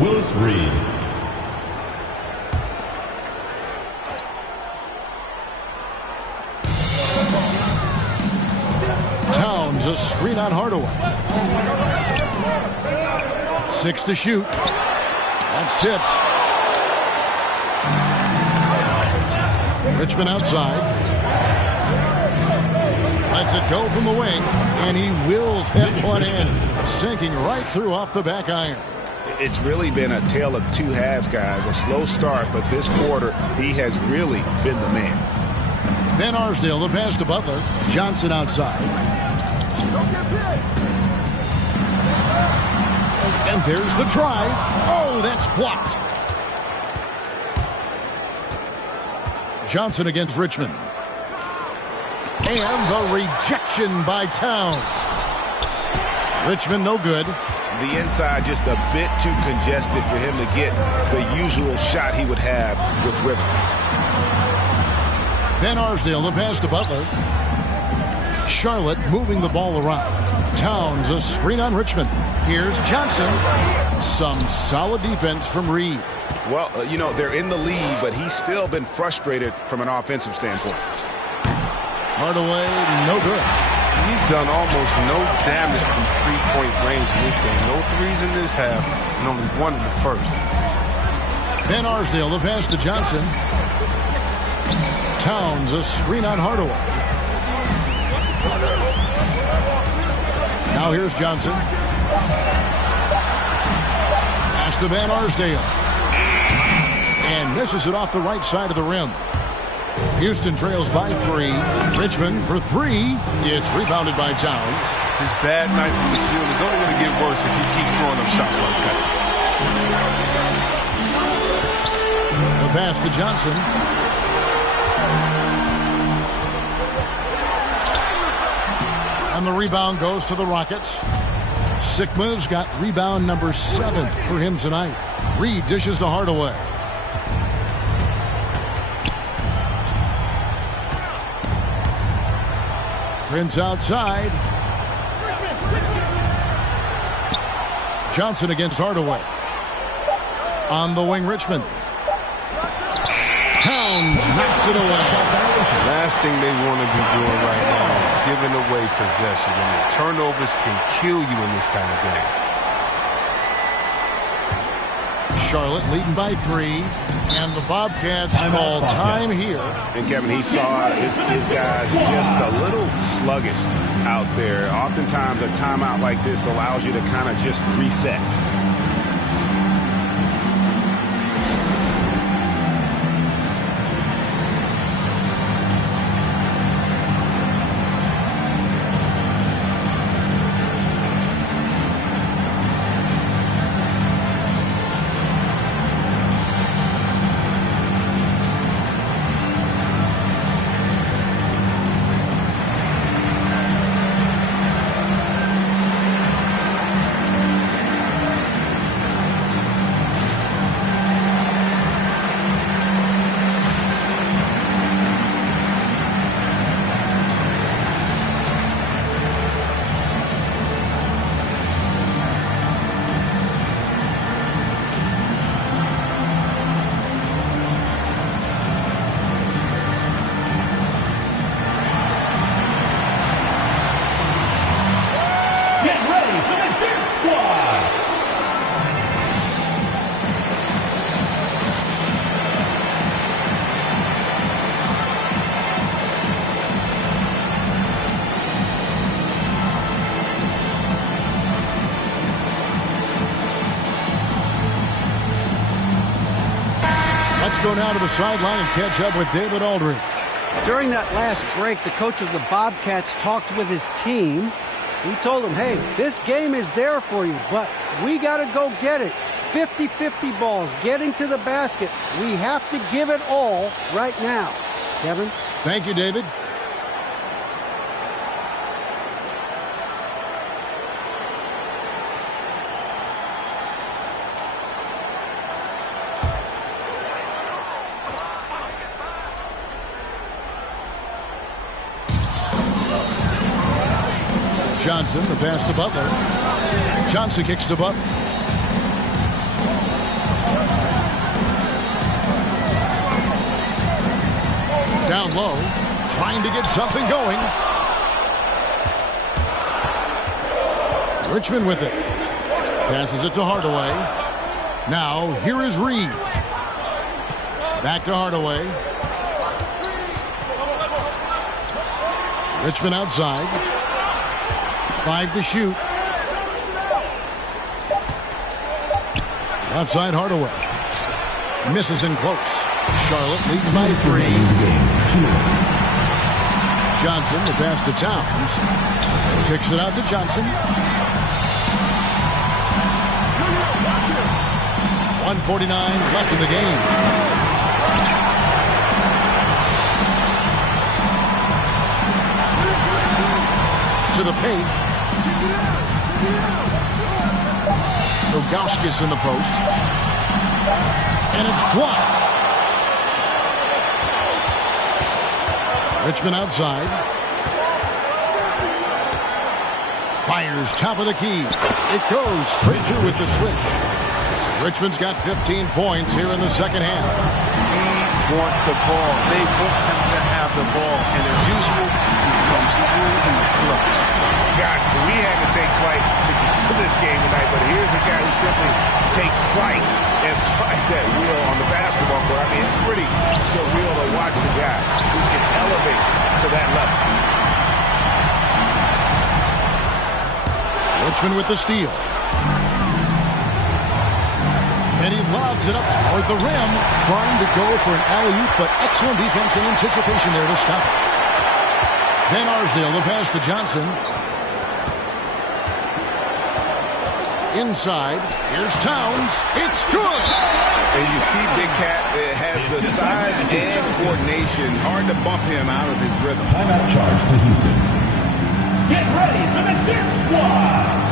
Willis Reed. Towns a screen on Hardaway. 6 to shoot. That's tipped. Richmond outside. Lets it go from the wing, and he wills that one in, sinking right through off the back iron. It's really been a tale of 2 halves, guys. A slow start, but this quarter, he has really been the man. Van Arsdale, the pass to Butler. Johnson outside. And there's the drive. Oh, that's blocked. Johnson against Richmond. And the rejection by Towns. Richmond no good. The inside just a bit too congested for him to get the usual shot he would have with rhythm. Van Arsdale, the pass to Butler. Charlotte moving the ball around. Towns a screen on Richmond. Here's Johnson. Some solid defense from Reed. Well, you know, they're in the lead, but he's still been frustrated from an offensive standpoint. Hardaway, no good. He's done almost no damage from three-point range in this game. No threes in this half, and only 1 in the first. Van Arsdale, the pass to Johnson. Towns, a screen on Hardaway. Now here's Johnson. Pass to Van Arsdale. And misses it off the right side of the rim. Houston trails by 3. Richmond for 3. It's rebounded by Towns. His bad night from the field is only going to get worse if he keeps throwing up shots like that. The pass to Johnson. And the rebound goes to the Rockets. Sickma's got rebound number 7 for him tonight. Reed dishes to Hardaway. Prince outside. Johnson against Hardaway. On the wing, Richmond. Towns knocks it away. Last thing they want to be doing right now is giving away possession. And the turnovers can kill you in this kind of game. Charlotte leading by 3. And the Bobcats call time here. And Kevin, he saw his guys just a little sluggish out there. Oftentimes a timeout like this allows you to kind of just reset. go now to the sideline and catch up with David Aldridge. During that last break, the coach of the Bobcats talked with his team. He told them, hey, this game is there for you, but we got to go get it. 50-50 balls, getting to the basket. We have to give it all right now. Kevin? Thank you, David. Johnson, the pass to Butler. Johnson kicks to Butler. Down low, trying to get something going. Richmond with it. Passes it to Hardaway. Now, here is Reed. Back to Hardaway. Richmond outside. 5 to shoot. Outside Hardaway. Misses in close. Charlotte leads by 3. Johnson, the pass to Towns. Kicks it out to Johnson. 1:49 left in the game. To the paint. Ilgauskas in the post. And it's blocked. Richmond outside. Fires top of the key. It goes straight through with the swish. Richmond's got 15 points here in the second half. He wants the ball. They want him to have the ball. And as usual, he comes through in the clutch. Gosh, we had to take flight to get to this game tonight, but here's a guy who simply takes flight and flies that wheel on the basketball court. I mean, it's pretty surreal to watch a guy who can elevate to that level. Richmond with the steal. And he lobs it up toward the rim, trying to go for an alley-oop, but excellent defense and anticipation there to stop it. Van Arsdale, the pass to Johnson. Inside, here's Towns. It's good! And you see Big Cat has the size and coordination. Hard to bump him out of his rhythm. Timeout charge to Houston. Get ready for the Dip Squad!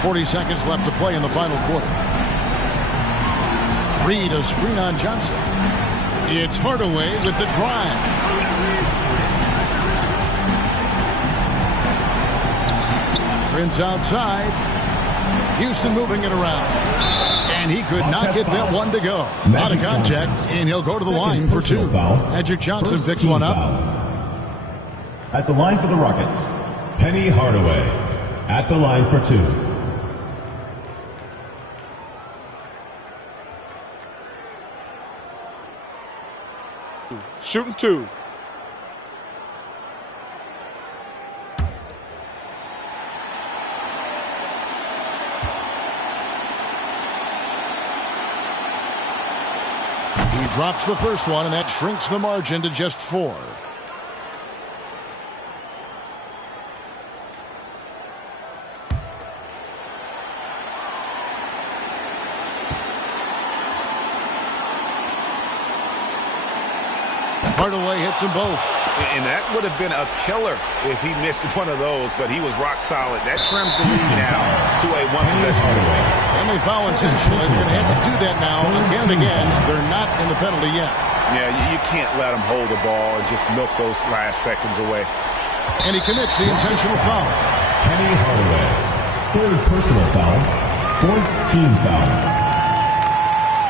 .40 seconds left to play in the final quarter. Reed, a screen on Johnson. It's Hardaway with the drive. Prince outside. Houston moving it around. And he could not get that one to go. Out of contact, and he'll go to the line for 2. Magic Johnson picks one up. At the line for the Rockets, Penny Hardaway. At the line for 2. Shooting 2. He drops the first one, and that shrinks the margin to just 4. Hardaway hits them both. And that would have been a killer if he missed one of those, but he was rock solid. That trims the lead now to a one-possession game. And they foul intentionally. They're going to have to do that now again and again. They're not in the penalty yet. Yeah, you can't let them hold the ball and just milk those last seconds away. And he commits the intentional foul. Penny Hardaway. 3rd personal foul. 4th team foul.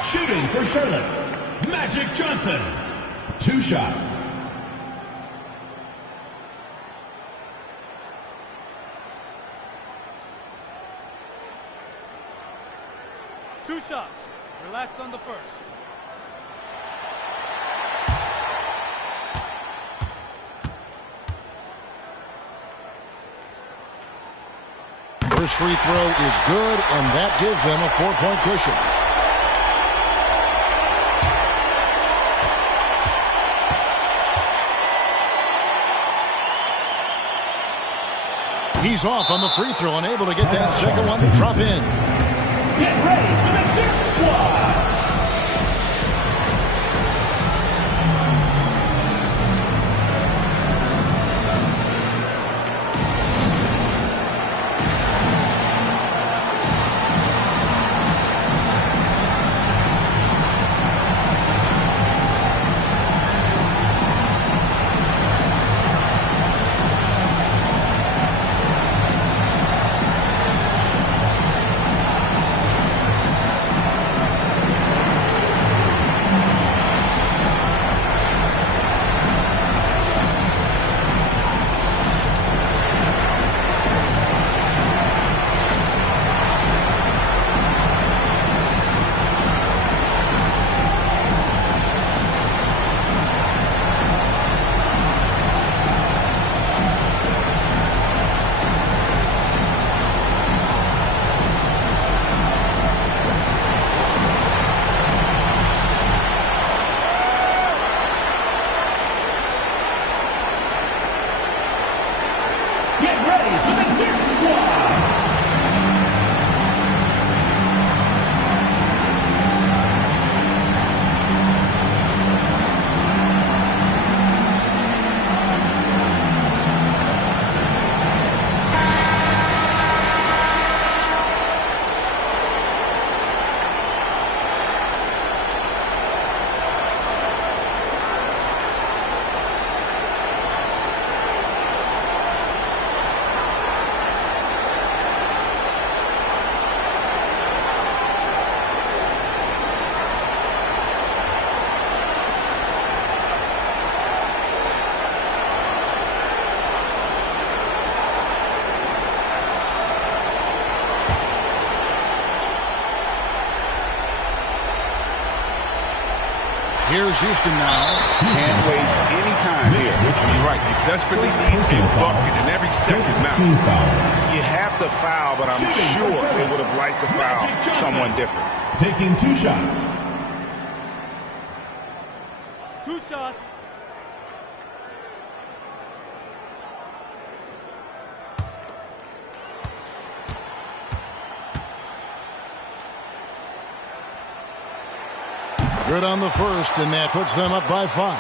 Shooting for Charlotte, Magic Johnson. 2 shots. Two shots. Relax on the first. First free throw is good, and that gives them a 4-point cushion. He's off on the free throw and able to get that second one to drop in. Get ready for the Dick Squad. Here's Houston now. Can't waste any time here. You're right. You desperately need a bucket in every second now. You have to foul, but I'm sure they would have liked to foul someone different. Taking 2 shots. 2 shots. Good on the first, and that puts them up by 5.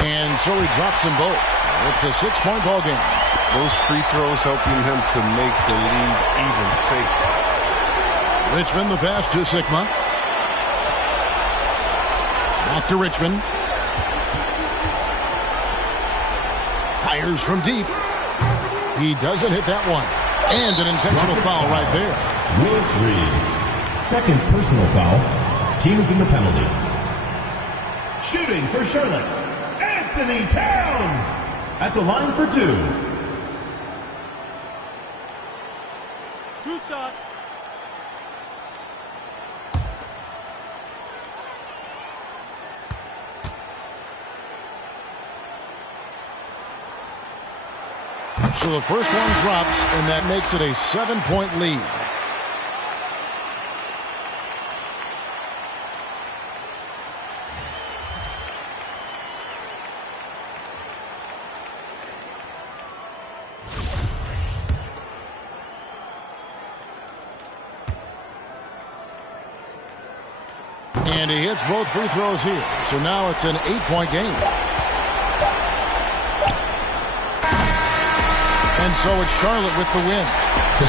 And so he drops them both. It's a 6-point ball game. Those free throws helping him to make the lead even safer. Richmond the pass to Sigma. Back to Richmond. Fires from deep. He doesn't hit that one. And an intentional foul right there. Willis Reed. Second personal foul. Team is in the penalty. Shooting for Charlotte, Anthony Towns at the line for two. Two shots. So the first one drops, and that makes it a 7-point lead. And he hits both free throws here. So now it's an 8-point game. And so it's Charlotte with the win.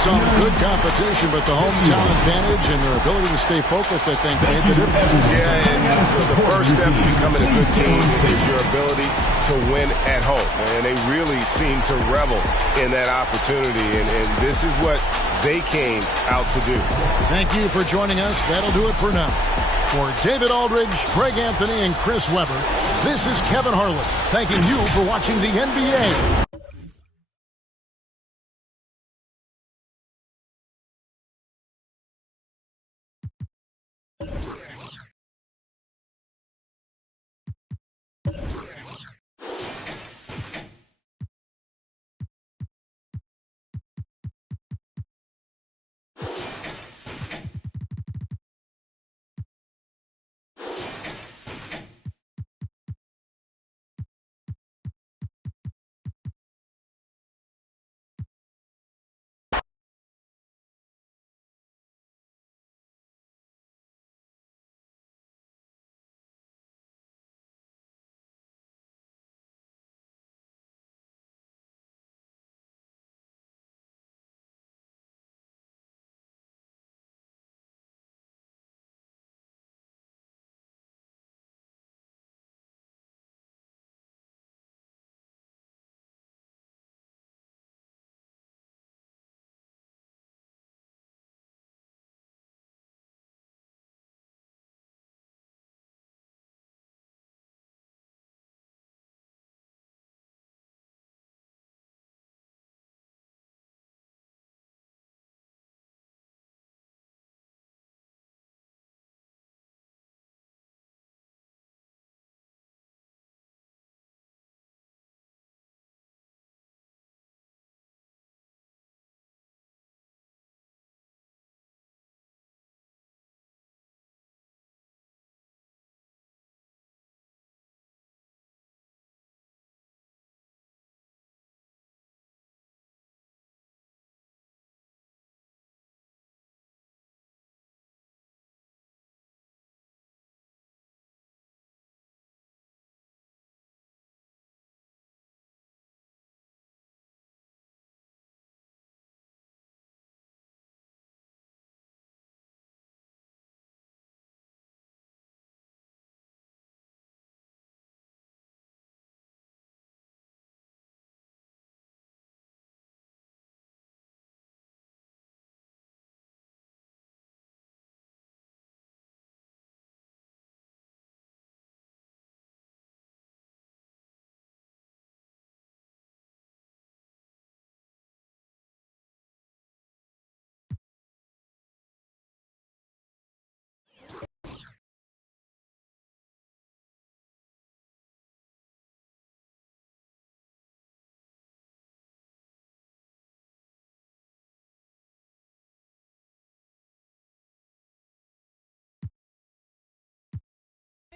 Some good competition, but the hometown advantage and their ability to stay focused, I think, made the difference. Yeah, and so the first step to becoming a good team is your ability to win at home. And they really seem to revel in that opportunity. And this is what they came out to do. Thank you for joining us. That'll do it for now. For David Aldridge, Greg Anthony, and Chris Webber, this is Kevin Harlan, thanking you for watching the NBA.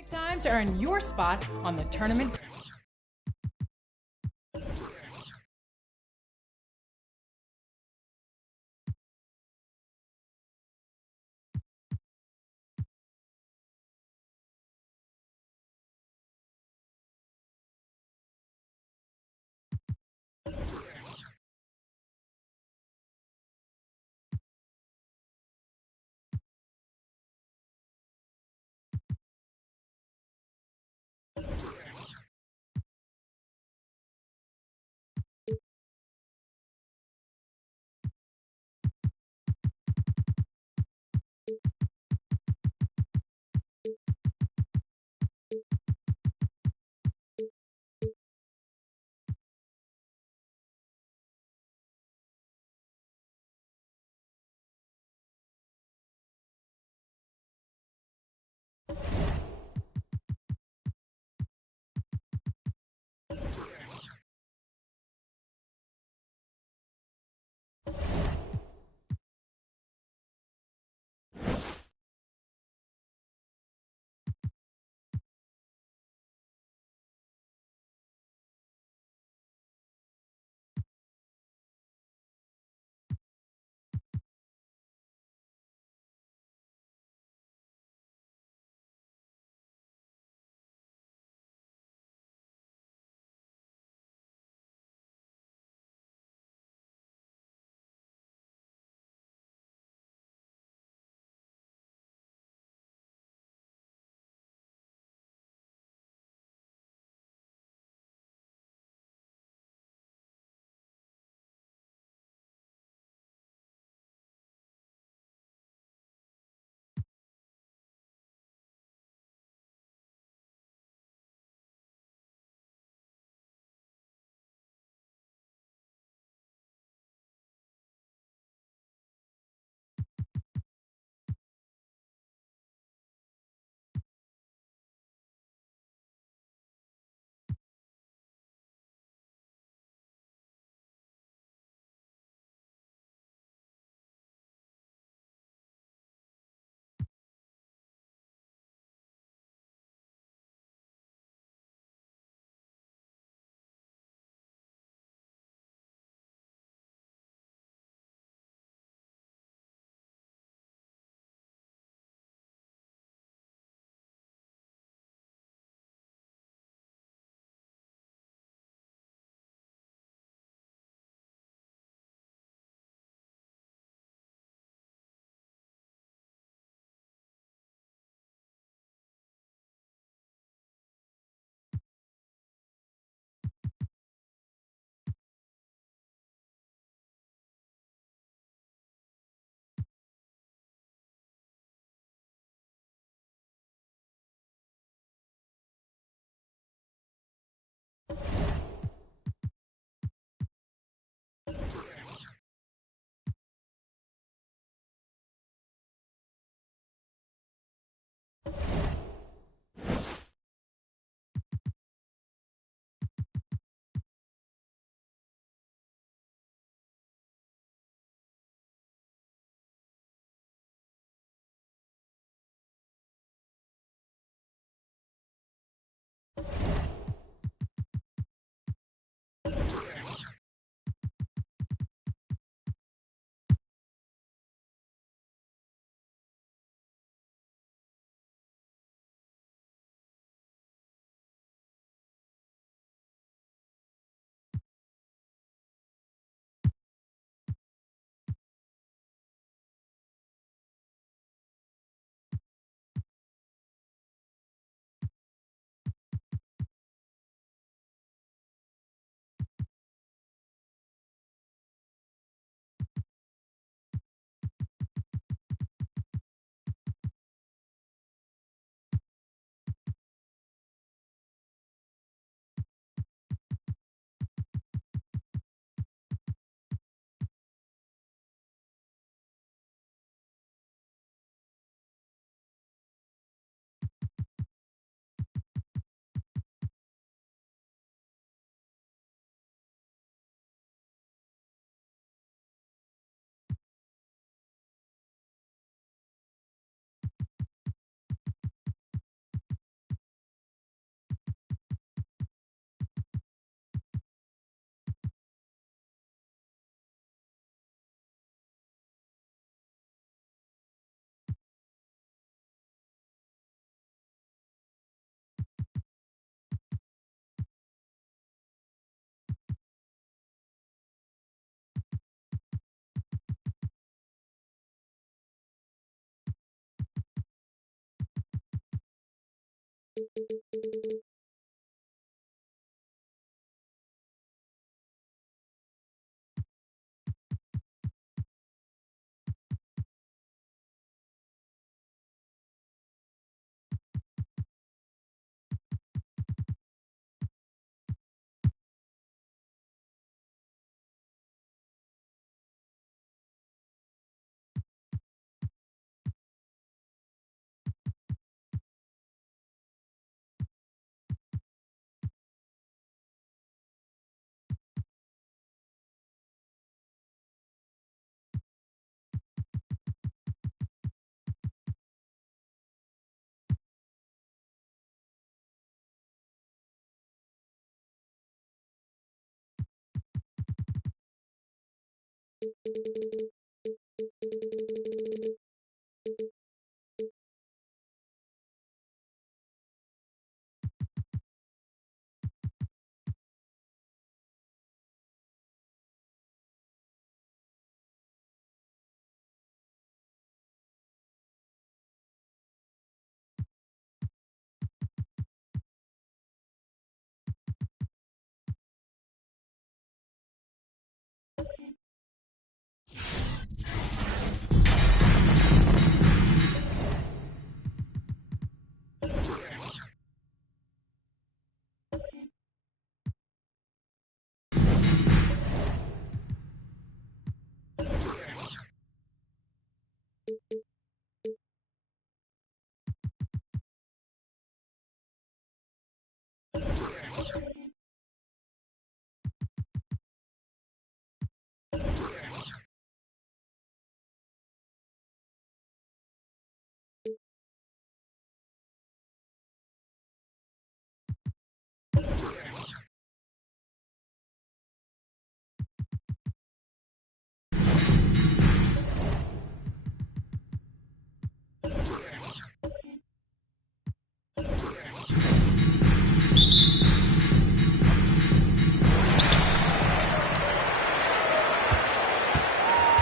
Time to earn your spot on the tournament.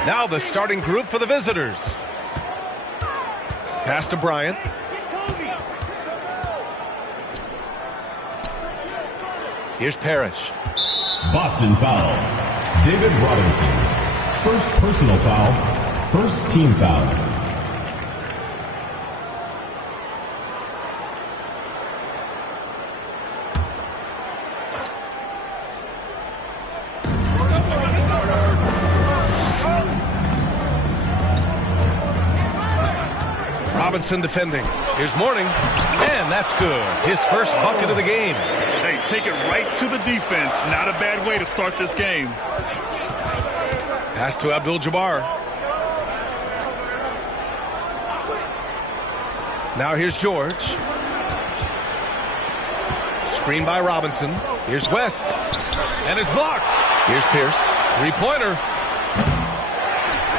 Now the starting group for the visitors. Pass to Bryant. Here's Parrish. Boston foul. David Robinson. First personal foul. First team foul. Robinson defending. Here's Mourning. And that's good. His first bucket of the game. Hey, take it right to the defense. Not a bad way to start this game. Pass to Abdul-Jabbar. Now here's George. Screen by Robinson. Here's West. And it's blocked. Here's Pierce. Three-pointer.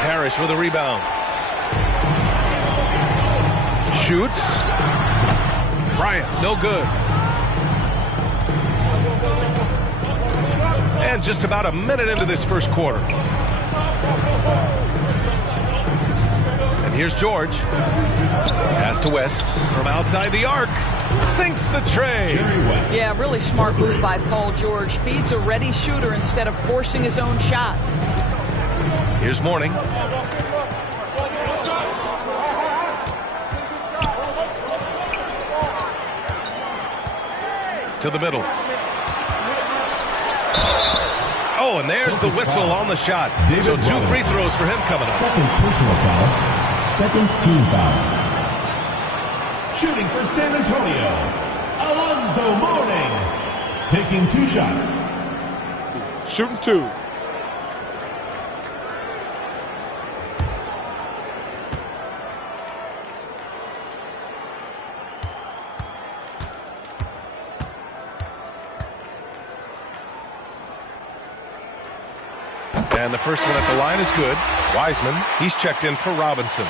Parrish with a rebound. Shoots. Bryant, no good. And just about a minute into this first quarter. And here's George. Pass to West from outside the arc. Sinks the tray. Yeah, really smart move by Paul George. Feeds a ready shooter instead of forcing his own shot. Here's Mourning. To the middle. Oh, and there's the whistle on the shot. So 2 free throws for him coming up. Second personal foul. Second team foul. Shooting for San Antonio, Alonzo Mourning. Taking 2 shots. Shooting 2. And the first one at the line is good. Wiseman, he's checked in for Robinson.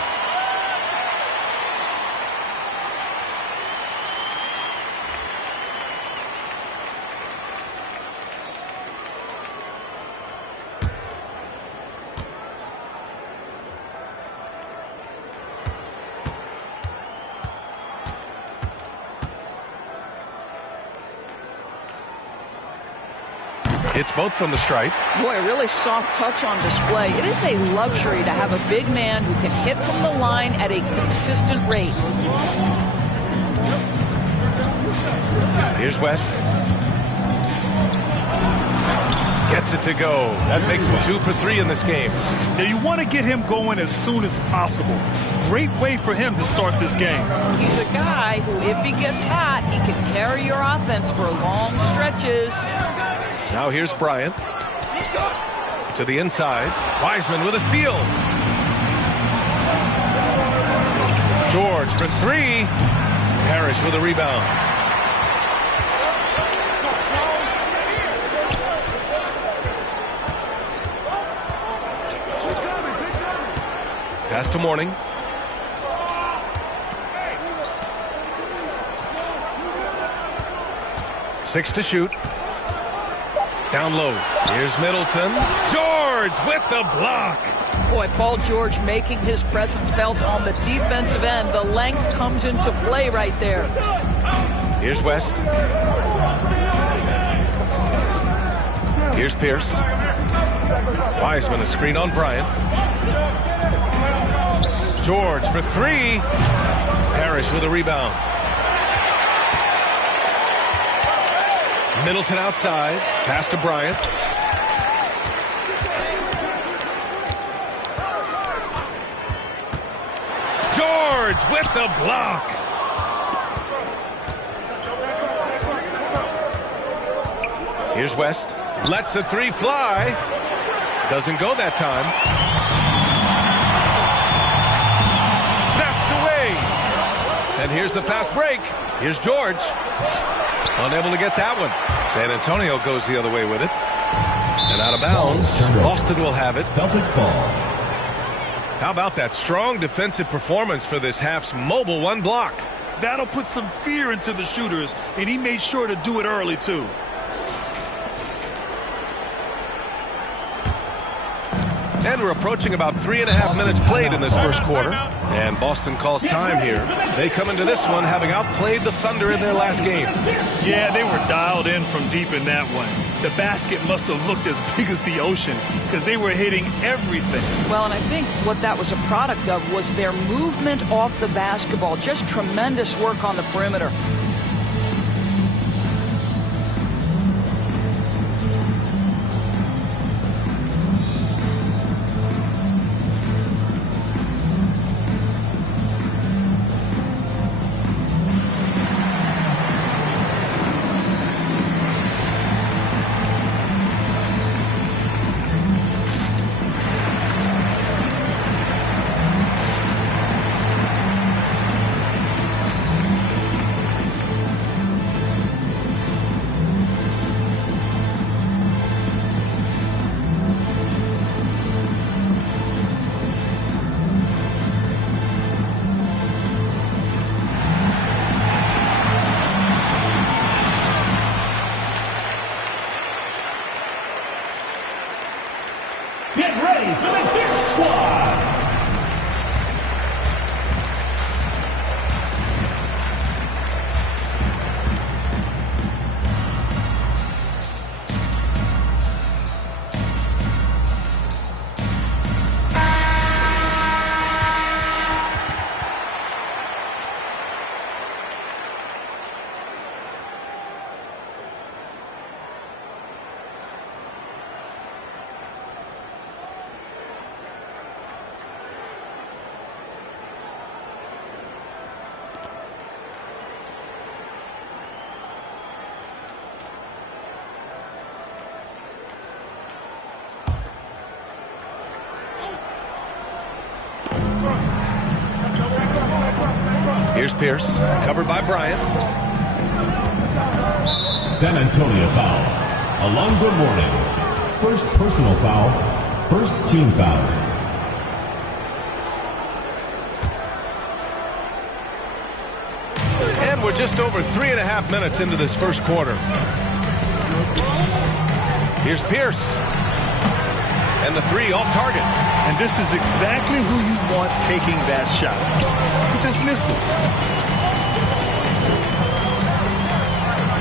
Hits both from the stripe. Boy, a really soft touch on display. It is a luxury to have a big man who can hit from the line at a consistent rate. Here's West. Gets it to go. That makes him 2 for 3 in this game. Now you want to get him going as soon as possible. Great way for him to start this game. He's a guy who, if he gets hot, he can carry your offense for long stretches. Now here's Bryant. To the inside. Wiseman with a steal. George for 3. Parrish with a rebound. Pass to Mourning. Six to shoot. Down low. Here's Middleton. George with the block. Boy, Paul George making his presence felt on the defensive end. The length comes into play right there. Here's West. Here's Pierce. Wiseman, a screen on Bryant. George for 3. Parrish with a rebound. Middleton outside. Pass to Bryant. George with the block. Here's West. Lets the 3 fly. Doesn't go that time. Snatched away. And here's the fast break. Here's George. Unable to get that one. San Antonio goes the other way with it. And out of bounds. Boston will have it. Celtics ball. How about that strong defensive performance for this half's mobile 1 block? That'll put some fear into the shooters, and he made sure to do it early, too. And we're approaching about 3.5 minutes played in this first quarter. And Boston calls time here. They come into this one having outplayed the Thunder in their last game. Yeah, they were dialed in from deep in that one. The basket must have looked as big as the ocean because they were hitting everything. Well, and I think what that was a product of was their movement off the basketball. Just tremendous work on the perimeter. Get ready for the Dick Squad. Here's Pierce, covered by Bryant. San Antonio foul. Alonzo Mourning. First personal foul. First team foul. And we're just over 3.5 minutes into this first quarter. Here's Pierce. And the 3 off target. And this is exactly who you want taking that shot. He just missed it.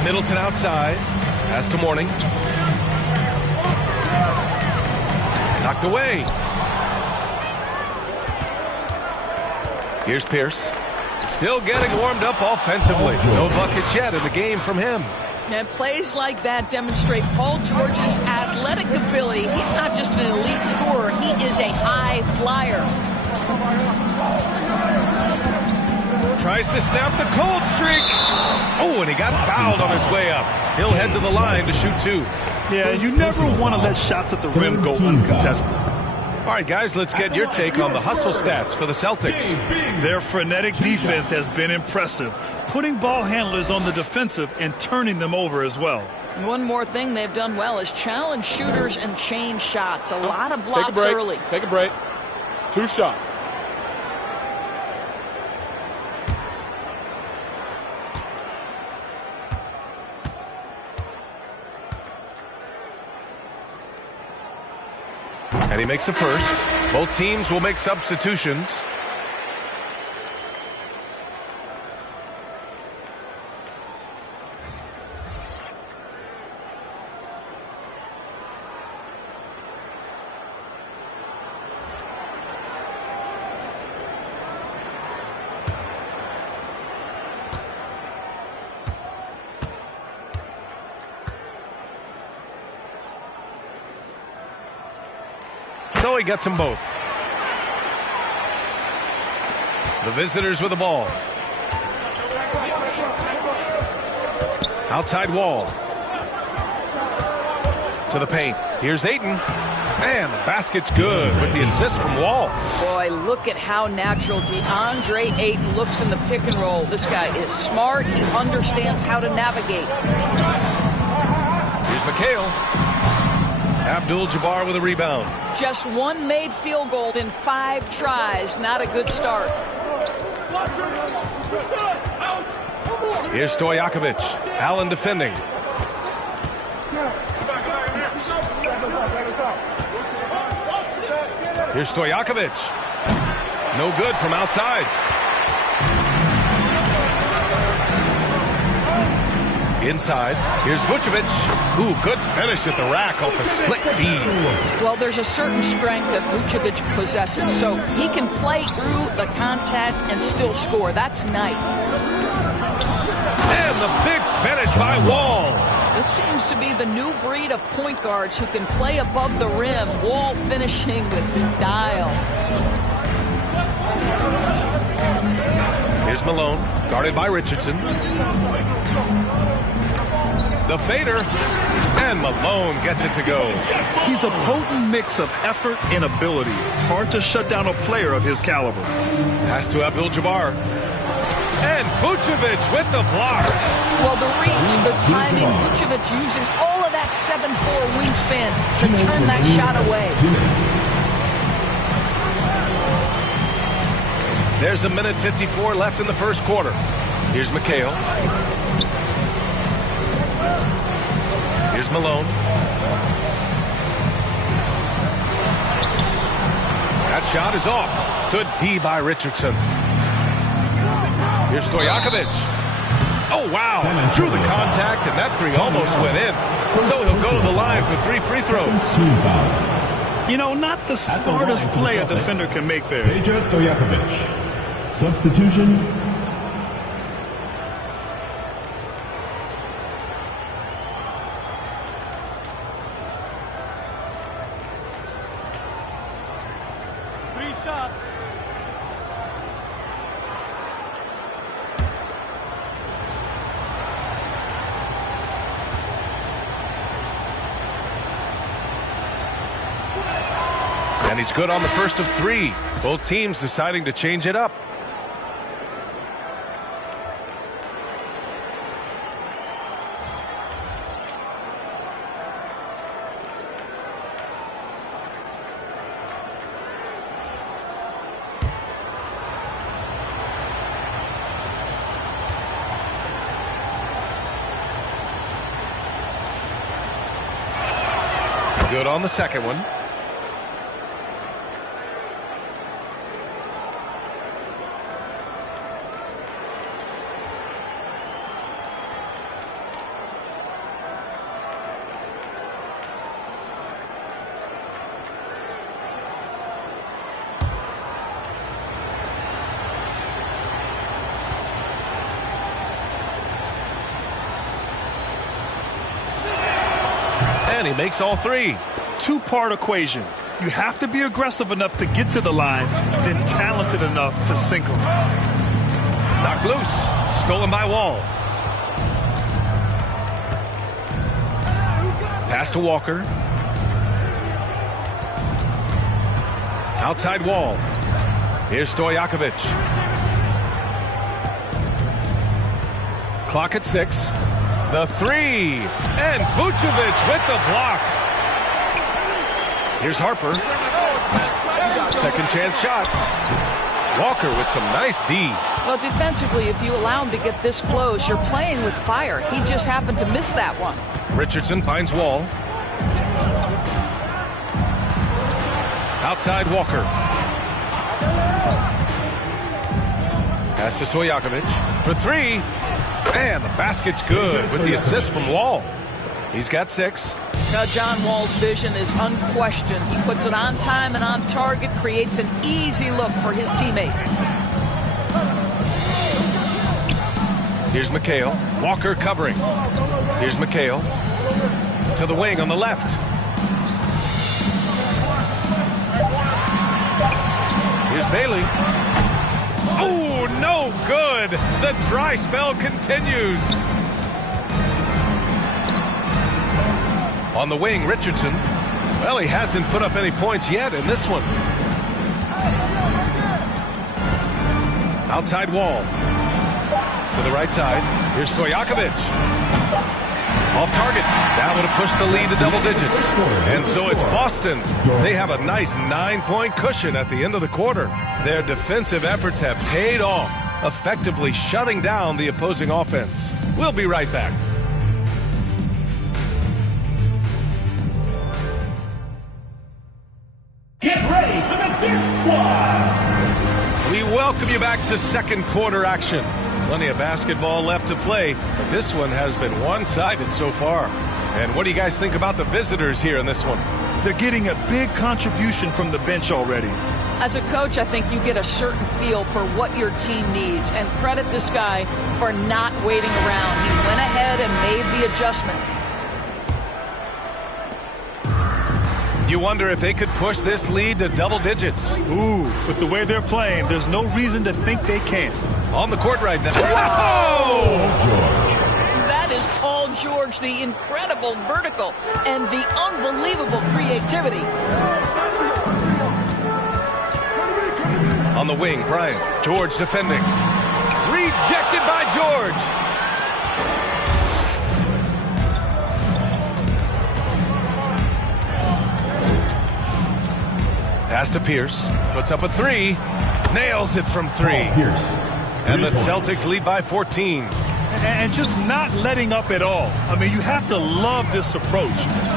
Middleton outside. Pass to Mourning. Knocked away. Here's Pierce. Still getting warmed up offensively. No buckets yet in the game from him. And plays like that demonstrate Paul George's athletic ability. He's not just an elite scorer, he is a high flyer. Tries to snap the cold streak. Oh, and he got fouled on his way up. He'll head to the line to shoot 2. Yeah, you never want to let shots at the rim go uncontested. All right, guys, let's get your take on the hustle stats for the Celtics. Their frenetic defense has been impressive, putting ball handlers on the defensive and turning them over as well. One more thing they've done well is challenge shooters and change shots. A lot of blocks early. Take a break. 2 shots. And he makes a first. Both teams will make substitutions. So he gets them both. The visitors with the ball. Outside wall. To the paint. Here's Ayton. And the basket's good with the assist from Wall. Boy, look at how natural DeAndre Ayton looks in the pick and roll. This guy is smart. He understands how to navigate. Here's McHale. Abdul-Jabbar with a rebound. Just one made field goal in 5 tries. Not a good start. Here's Stojakovic. Allen defending. Here's Stojakovic. No good from outside. Inside. Here's Vucevic. Ooh, good finish at the rack off the slick feed. Well, there's a certain strength that Vucevic possesses, so he can play through the contact and still score. That's nice. And the big finish by Wall. This seems to be the new breed of point guards who can play above the rim. Wall finishing with style. Here's Malone, guarded by Richardson. The fader, and Malone gets it to go. He's a potent mix of effort and ability. Hard to shut down a player of his caliber. Pass to Abdul-Jabbar. And Vucevic with the block. Well, the reach, the timing, Vucevic using all of that 7'4" wingspan to turn that shot away. There's a minute 54 left in the first quarter. Here's McHale. Here's Malone. That shot is off. Good D by Richardson. Here's Stojakovic. Oh, wow. Drew the contact, and that 3 almost went in. So he'll go to the line for 3 free throws. You know, not the smartest play a defender can make there. Peja Stojakovic. Substitution. And he's good on the first of 3. Both teams deciding to change it up. Good on the second one. and he makes all three. Two-part equation. You have to be aggressive enough to get to the line, then talented enough to sink them. Knocked loose. Stolen by Wall. Pass to Walker. Outside Wall. Here's Stojakovic. Clock at 6. The three. And Vucevic with the block. Here's Harper. Second chance shot. Walker with some nice D. Well, defensively, if you allow him to get this close, you're playing with fire. He just happened to miss that one. Richardson finds Wall. Outside Walker. Pass to Stojakovic for three. And the basket's good with the assist from Wall. He's got 6. Now, John Wall's vision is unquestioned. He puts it on time and on target, creates an easy look for his teammate. Here's McHale. Walker covering. Here's McHale. To the wing on the left. Here's Bailey. Oh, no good. The dry spell continues. On the wing, Richardson. Well, he hasn't put up any points yet in this one. Outside Wall. To the right side. Here's Stojakovic. Off target. That would have pushed the lead to double digits. And so it's Boston. They have a nice 9-point cushion at the end of the quarter. Their defensive efforts have paid off, effectively shutting down the opposing offense. We'll be right back. Get ready for the Dirt Squad. We welcome you back to second quarter action. Plenty of basketball left to play, but this one has been one-sided so far. And what do you guys think about the visitors here in this one? They're getting a big contribution from the bench already. As a coach, I think you get a certain feel for what your team needs, and credit this guy for not waiting around. He went ahead and made the adjustment. You wonder if they could push this lead to double digits. Ooh, with the way they're playing, there's no reason to think they can't. On the court right now. Whoa! That is Paul George, the incredible vertical and the unbelievable creativity. On the wing, Bryant. George defending. Rejected by George. Pass to Pierce. Puts up a three. Nails it from 3. Pierce. And the Celtics lead by 14. And just not letting up at all. I mean, you have to love this approach.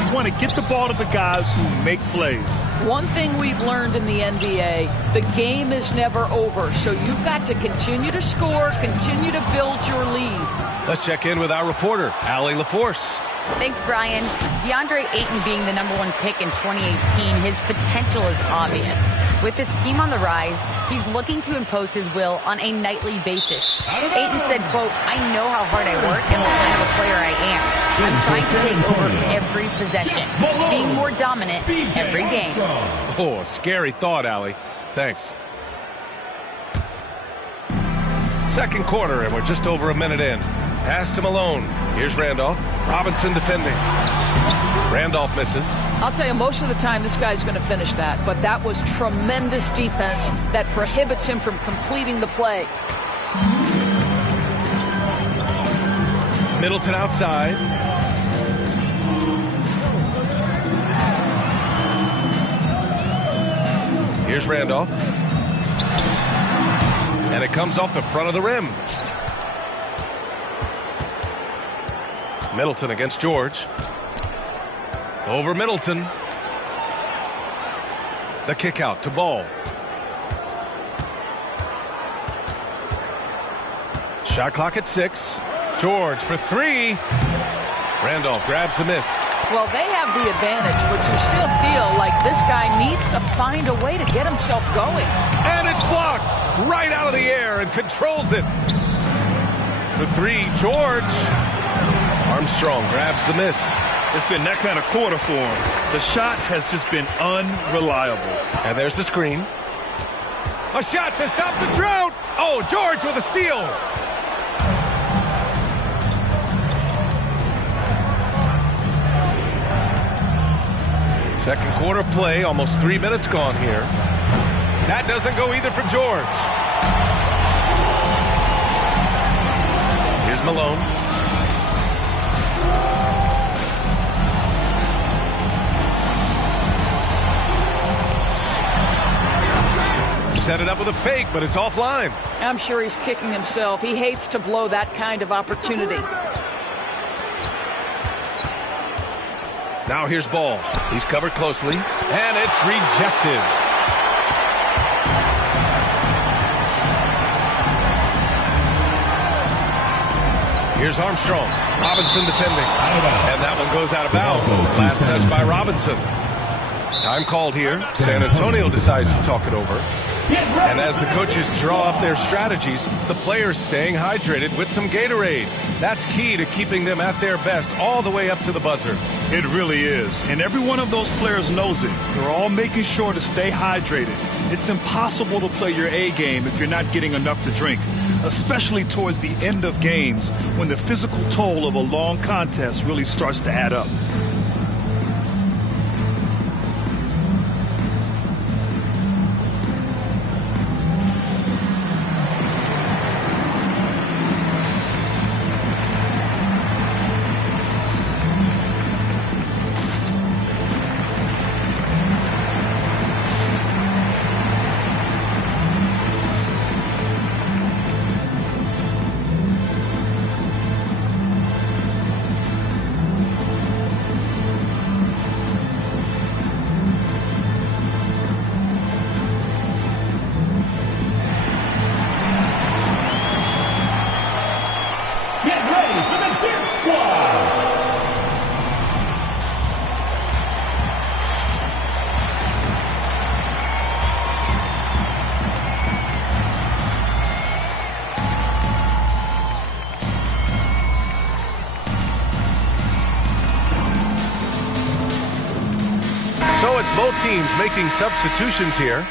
You want to get the ball to the guys who make plays. One thing we've learned in the NBA, the game is never over. So you've got to continue to score, continue to build your lead. Let's check in with our reporter, Allie LaForce. Thanks, Brian. DeAndre Ayton being the #1 pick in 2018, his potential is obvious. With his team on the rise, he's looking to impose his will on a nightly basis. Ayton said, quote, "I know how hard I work and what kind of a player I am. I'm trying to take over every possession, being more dominant every game." Oh, a scary thought, Allie. Thanks. Second quarter, and we're just over a minute in. Pass to Malone. Here's Randolph. Robinson defending. Randolph misses. I'll tell you, most of the time this guy's going to finish that, but that was tremendous defense that prohibits him from completing the play. Middleton outside. Here's Randolph. And it comes off the front of the rim. Middleton against George. Over Middleton. The kick out to Ball. Shot clock at 6. George for 3. Randolph grabs the miss. Well, they have the advantage, but you still feel like this guy needs to find a way to get himself going. And it's blocked right out of the air and controls it. For 3, George. Armstrong grabs the miss. It's been that kind of quarter for him. The shot has just been unreliable. And there's the screen. A shot to stop the drought. Oh, George with a steal. Second quarter play, almost 3 minutes gone here. That doesn't go either for George. Here's Malone. Set it up with a fake, but it's offline. I'm sure he's kicking himself. He hates to blow that kind of opportunity. Now here's Ball. He's covered closely, and it's rejected. Here's Armstrong. Robinson defending. And that one goes out of bounds. Last touch by Robinson. Time called here. San Antonio decides to talk it over. And as the coaches draw up their strategies, the players staying hydrated with some Gatorade. That's key to keeping them at their best all the way up to the buzzer. It really is. And every one of those players knows it. They're all making sure to stay hydrated. It's impossible to play your A game if you're not getting enough to drink, especially towards the end of games when the physical toll of a long contest really starts to add up. So it's both teams making substitutions here.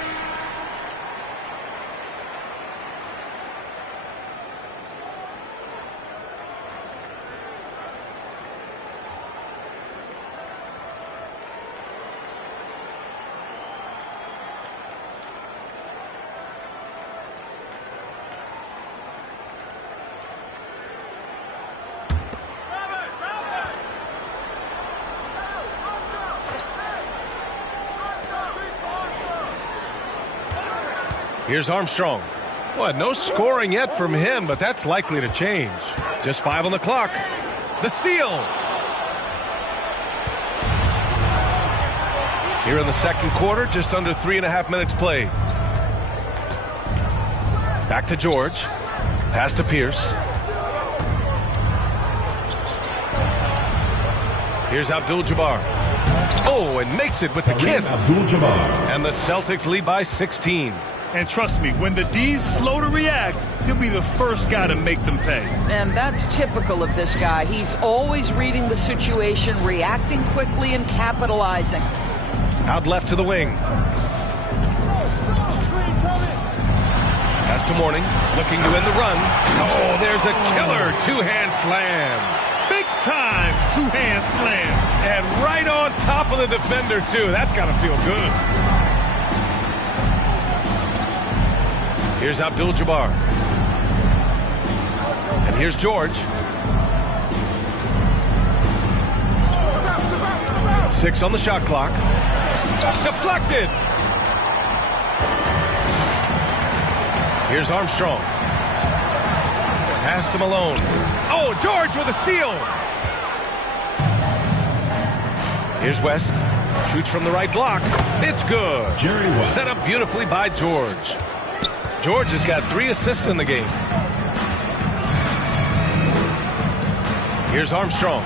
Here's Armstrong. Well, no scoring yet from him, but that's likely to change. Just 5 on the clock. The steal. Here in the second quarter, just under 3.5 minutes played. Back to George. Pass to Pierce. Here's Abdul-Jabbar. Oh, and makes it with the kiss. And the Celtics lead by 16. And trust me, when the D's slow to react, he'll be the first guy to make them pay. And that's typical of this guy. He's always reading the situation, reacting quickly, and capitalizing. Out left to the wing. Pass to Mourning, looking to end the run. Oh, there's a killer two-hand slam. Big time two-hand slam. And right on top of the defender, too. That's got to feel good. Here's Abdul-Jabbar. And here's George. 6 on the shot clock. Deflected. Here's Armstrong. Pass to Malone. Oh, George with a steal. Here's West. Shoots from the right block. It's good. Set up beautifully by George. George has got 3 assists in the game. Here's Armstrong.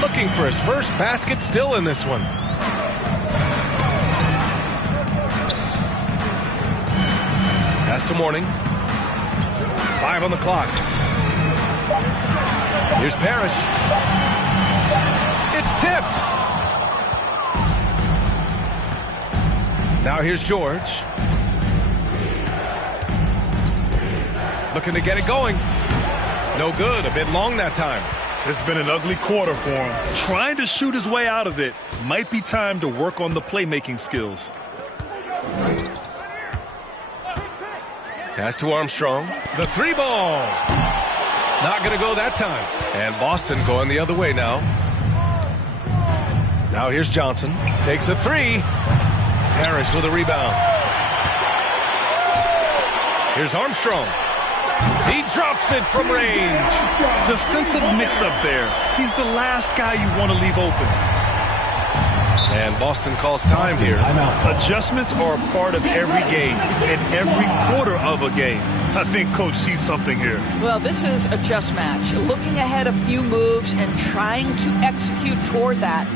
Looking for his first basket, still in this one. Pass to Mourning. 5 on the clock. Here's Parrish. It's tipped. Now here's George. Looking to get it going. No good. A bit long that time. It's been an ugly quarter for him. Trying to shoot his way out of it. Might be time to work on the playmaking skills. Pass to Armstrong. The 3 ball. Not going to go that time. And Boston going the other way now. Now here's Johnson. Takes a 3. Parrish with a rebound. Here's Armstrong. He drops it from range. Defensive mix-up there. He's the last guy you want to leave open. And Boston calls time here. Adjustments are a part of every game and every quarter of a game. I think Coach sees something here. Well, this is a chess match. Looking ahead a few moves and trying to execute toward that.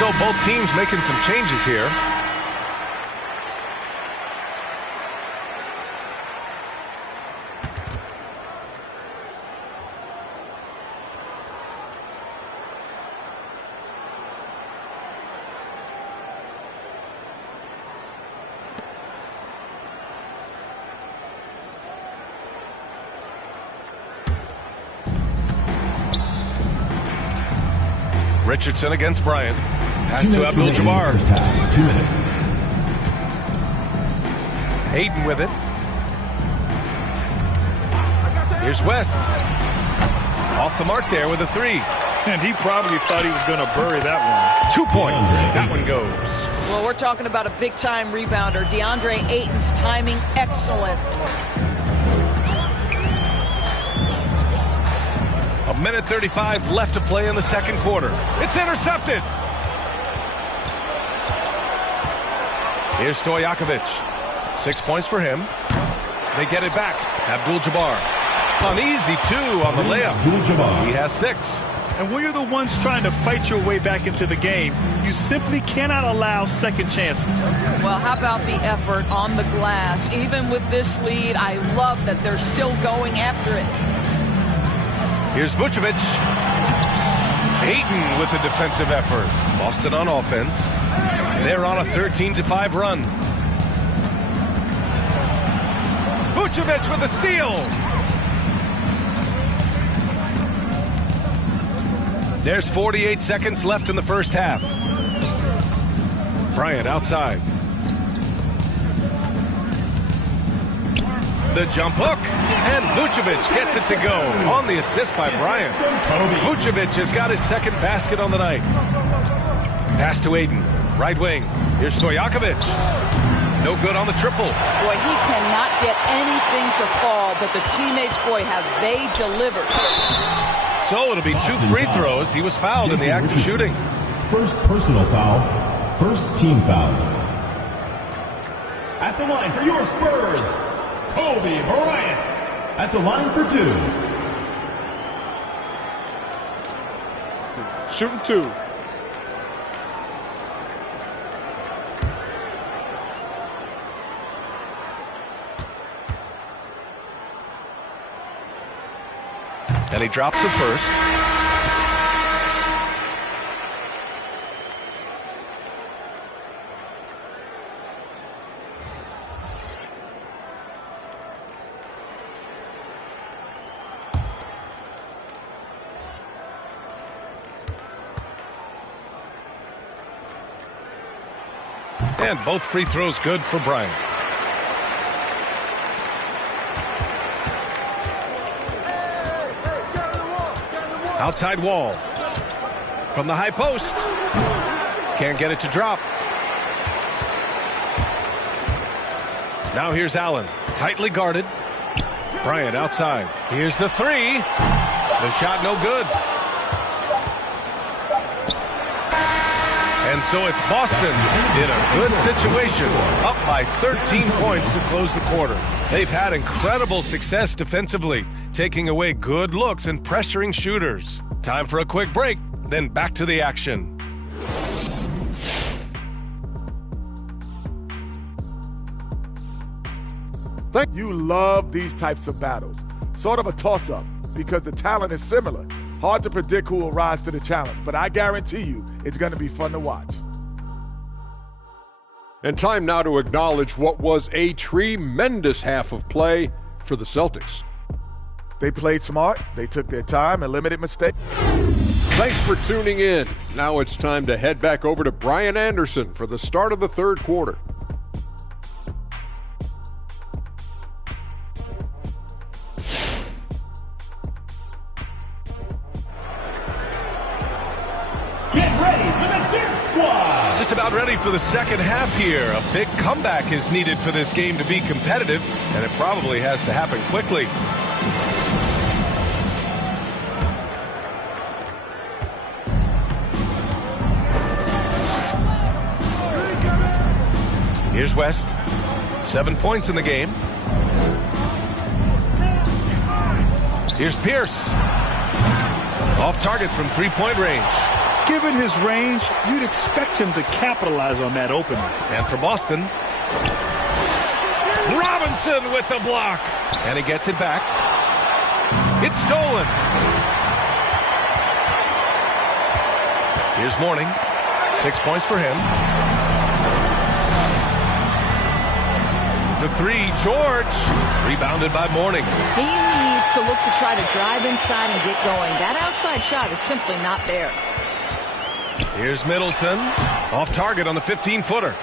So both teams making some changes here. Richardson against Bryant. Pass to Abdul-Jabbar. 2 minutes. Hayden with it. Here's West. Off the mark there with a 3. And he probably thought he was going to bury that one. 2 points. That one goes. Well, we're talking about a big-time rebounder. DeAndre Ayton's timing excellent. A minute 35 left to play in the second quarter. It's intercepted. Here's Stojakovic. 6 points for him. They get it back. Abdul-Jabbar. An easy 2 on the layup. He has 6. And when you're the ones trying to fight your way back into the game, you simply cannot allow second chances. Well, how about the effort on the glass? Even with this lead, I love that they're still going after it. Here's Vucevic. Ayton with the defensive effort. Boston on offense. They're on a 13-5 run. Vucevic with a steal. There's 48 seconds left in the first half. Bryant outside. The jump hook, and Vucevic gets it to go on the assist by Bryant. Vucevic has got his second basket on the night. Pass to Ayton, right wing. Here's Stojakovic. No good on the triple. Boy, he cannot get anything to fall, but the teammates, boy, have they delivered. So it'll be 2 free throws. He was fouled in the act of shooting. First personal foul, first team foul. At the line for your Spurs, Kobe Bryant. At the line for 2. Shooting 2. And he drops the first. And both free throws good for Bryant. Outside wall. From the high post. Can't get it to drop. Now here's Allen. Tightly guarded. Bryant outside. Here's the three. The shot no good. And so it's Boston in a good situation, up by 13 points to close the quarter. They've had incredible success defensively, taking away good looks and pressuring shooters. Time for a quick break, then back to the action. You love these types of battles. Sort of a toss-up because the talent is similar. Hard to predict who will rise to the challenge, but I guarantee you it's going to be fun to watch. And time now to acknowledge what was a tremendous half of play for the Celtics. They played smart, they took their time and limited mistakes. Thanks for tuning in. Now it's time to head back over to Brian Anderson for the start of the third quarter. Just about ready for the second half here. A big comeback is needed for this game to be competitive, and it probably has to happen quickly. Here's West. 7 points in the game. Here's Pierce. Off target from three-point range. Given his range, you'd expect him to capitalize on that opening. And for Boston, Robinson with the block. And he gets it back. It's stolen. Here's Mourning. 6 points for him. The three, George. Rebounded by Mourning. He needs to look to try to drive inside and get going. That outside shot is simply not there. Here's Middleton. Off target on the 15-footer.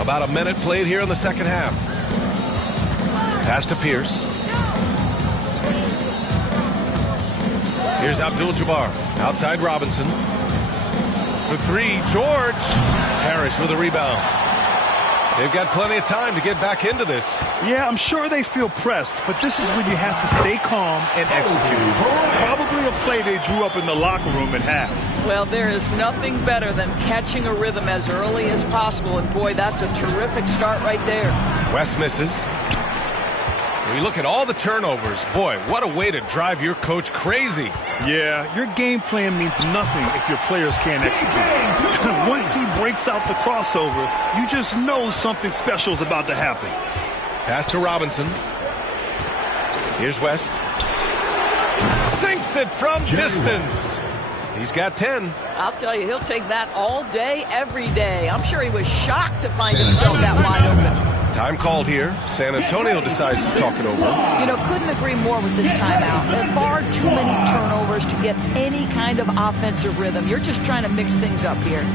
About a minute played here in the second half. Pass to Pierce. Here's Abdul-Jabbar. Outside Robinson. For three, George. Harris with a rebound. They've got plenty of time to get back into this. Yeah, I'm sure they feel pressed, but this is when you have to stay calm and execute. Probably a play they drew up in the locker room at half. Well, there is nothing better than catching a rhythm as early as possible, and boy, that's a terrific start right there. West misses. When you look at all the turnovers, boy, what a way to drive your coach crazy. Yeah, your game plan means nothing if your players can't execute. Once he breaks out the crossover, you just know something special is about to happen. Pass to Robinson. Here's West. Sinks it from distance. He's got 10. I'll tell you, he'll take that all day, every day. I'm sure he was shocked to find himself that wide open. Time called here. San Antonio decides to talk it over. You know, couldn't agree more with this timeout. There are far too many turnovers to get any kind of offensive rhythm. You're just trying to mix things up here.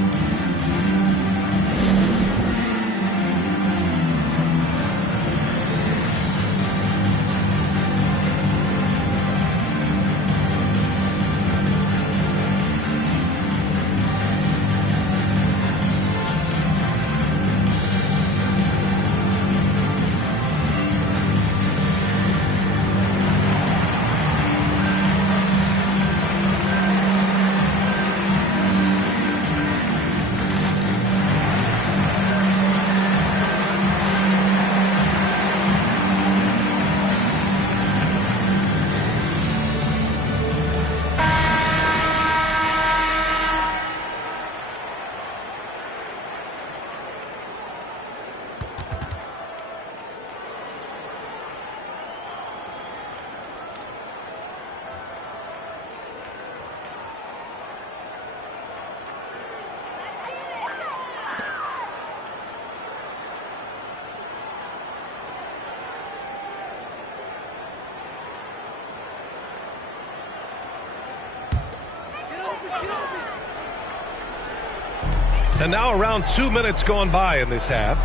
And now around 2 minutes gone by in this half.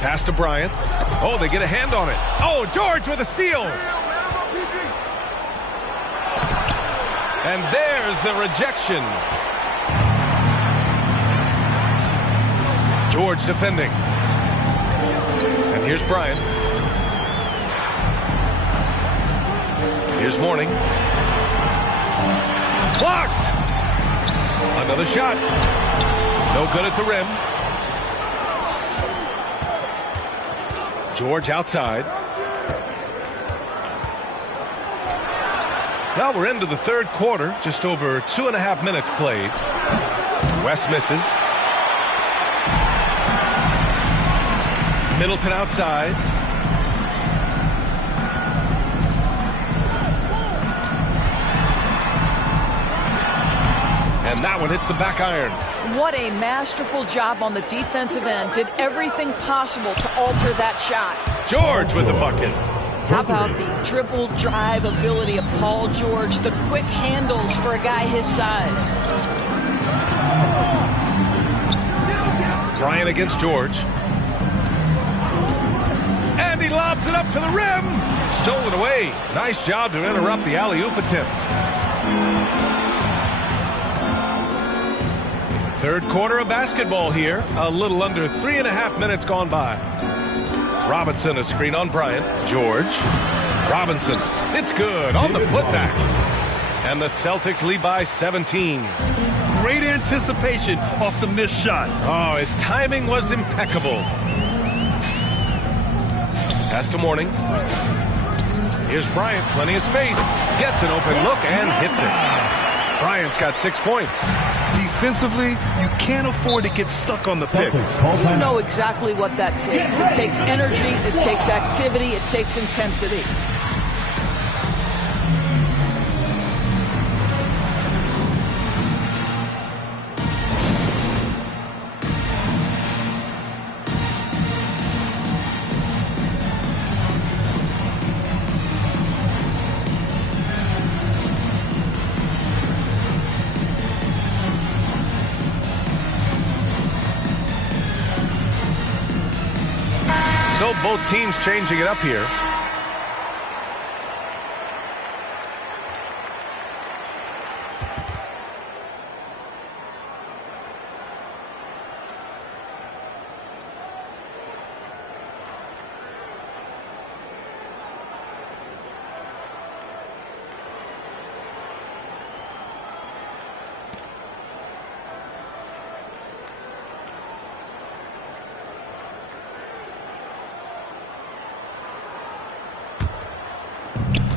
Pass to Bryant. Oh, they get a hand on it. Oh, George with a steal. And there's the rejection. George defending. And here's Bryant. Here's Mourning. Blocked! Another shot. No good at the rim. George outside. Now we're into the third quarter. Just over 2.5 minutes played. West misses. Middleton outside. And that one hits the back iron. What a masterful job on the defensive end. Did everything possible to alter that shot. George with the bucket. How about the dribble drive ability of Paul George? The quick handles for a guy his size. Bryant against George. And he lobs it up to the rim. Stolen away. Nice job to interrupt the alley-oop attempt. Third quarter of basketball here. A little under 3.5 minutes gone by. Robinson, a screen on Bryant. George. Robinson. It's good on the putback. And the Celtics lead by 17. Great anticipation off the missed shot. Oh, his timing was impeccable. Pass to Mourning. Here's Bryant, plenty of space. Gets an open look and hits it. Bryant's got 6 points. Defensively, you can't afford to get stuck on the pick. You know exactly what that takes. It takes energy, it takes activity, it takes intensity. So both teams changing it up here.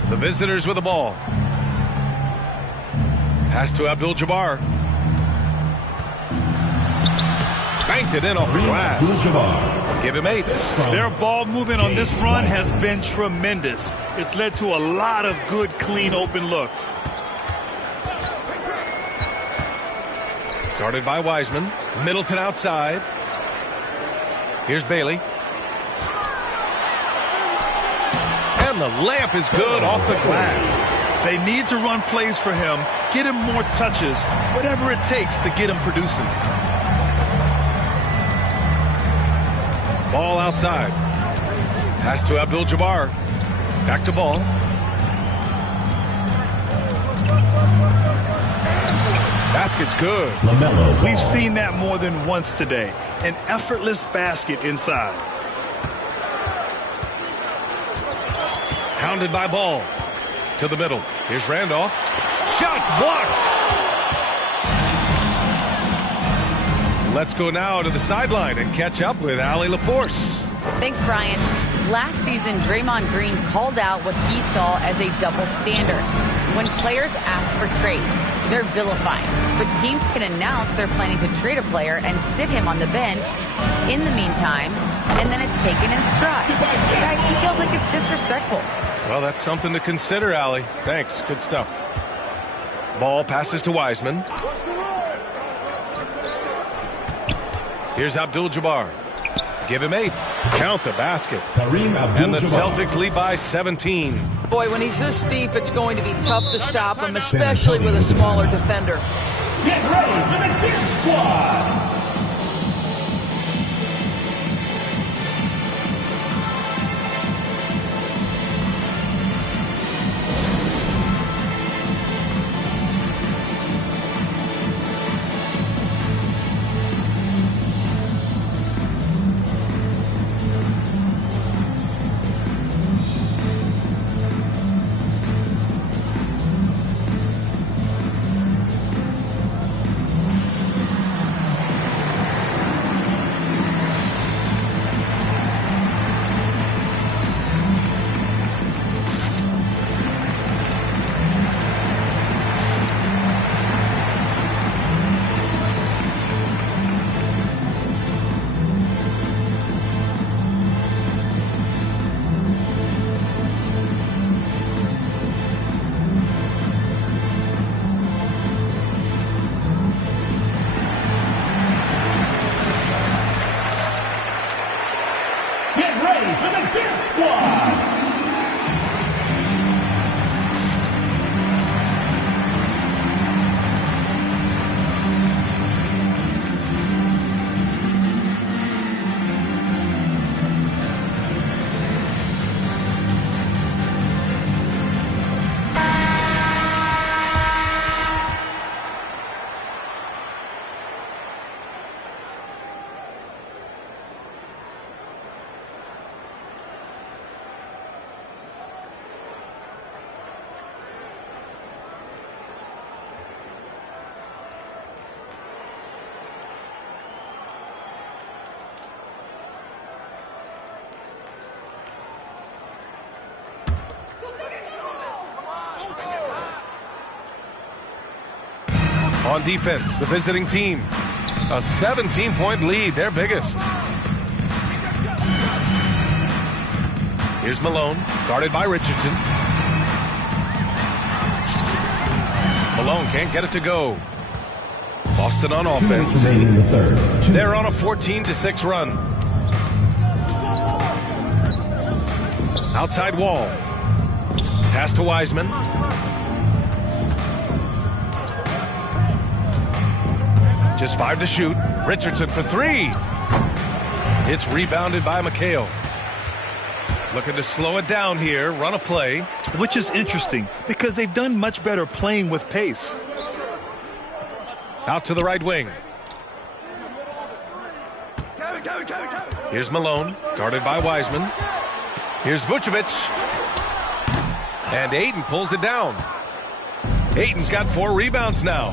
The visitors with the ball. Pass to Abdul-Jabbar. Banked it in off the glass. Give him 8. Their ball movement on this run has been tremendous. It's led to a lot of good, clean, open looks. Guarded by Wiseman. Middleton outside. Here's Bailey. And the layup is good off the glass. They need to run plays for him, get him more touches, whatever it takes to get him producing. Ball outside. Pass to Abdul-Jabbar. Back to Ball. Basket's good. We've seen that more than once today. An effortless basket inside. Pounded by Ball. To the middle. Here's Randolph. Shots blocked. Let's go now to the sideline and catch up with Allie LaForce. Thanks, Brian. Last season, Draymond Green called out what he saw as a double standard. When players ask for trades, they're vilified. But teams can announce they're planning to trade a player and sit him on the bench in the meantime, and then it's taken in stride. Guys, he feels like it's disrespectful. Well, that's something to consider, Allie. Thanks. Good stuff. Ball passes to Wiseman. Here's Abdul-Jabbar. Give him 8. Count the basket. And the Celtics lead by 17. Boy, when he's this deep, it's going to be tough to stop him, especially with a smaller defender. Get ready for the Gear Squad. On defense, the visiting team. A 17-point lead, their biggest. Here's Malone, guarded by Richardson. Malone can't get it to go. Boston on offense. They're on a 14-6 run. Outside Wall. Pass to Wiseman. Just 5 to shoot. Richardson for 3. It's rebounded by McHale. Looking to slow it down here, run a play. Which is interesting because they've done much better playing with pace. Out to the right wing. Here's Malone, guarded by Wiseman. Here's Vucevic. And Ayton pulls it down. Ayton's got 4 rebounds now.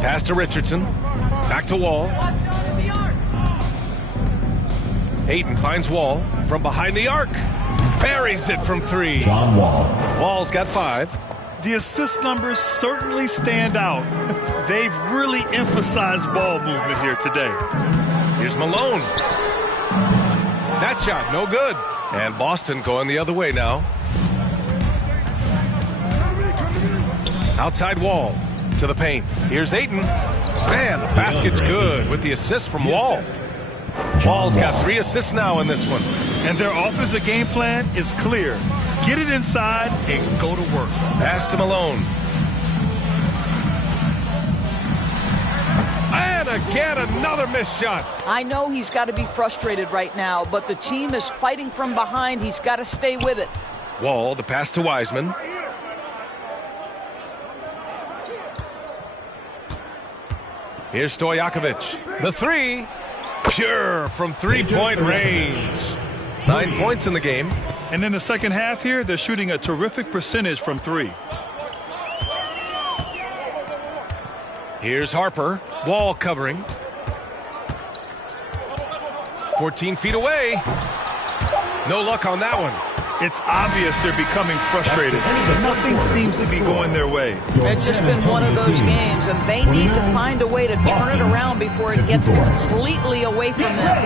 Pass to Richardson. Back to Wall. Ayton finds Wall from behind the arc. Buries it from 3. John Wall. Wall's got 5. The assist numbers certainly stand out. They've really emphasized ball movement here today. Here's Malone. That shot, no good. And Boston going the other way now. Outside Wall to the paint. Here's Ayton. Man, the basket's good with the assist from Wall. Wall's got 3 assists now in this one. And their offensive game plan is clear. Get it inside and go to work. Pass to Malone. And again, another missed shot. I know he's got to be frustrated right now, but the team is fighting from behind. He's got to stay with it. Wall, the pass to Wiseman. Here's Stojakovic. The 3. Pure from 3-point range. 9 points in the game. And in the second half here, they're shooting a terrific percentage from 3. Here's Harper. Wall covering. 14 feet away. No luck on that one. It's obvious they're becoming frustrated. Nothing seems to be going their way. It's just been one of those games, and they need to find a way to turn it around before it gets completely away from them.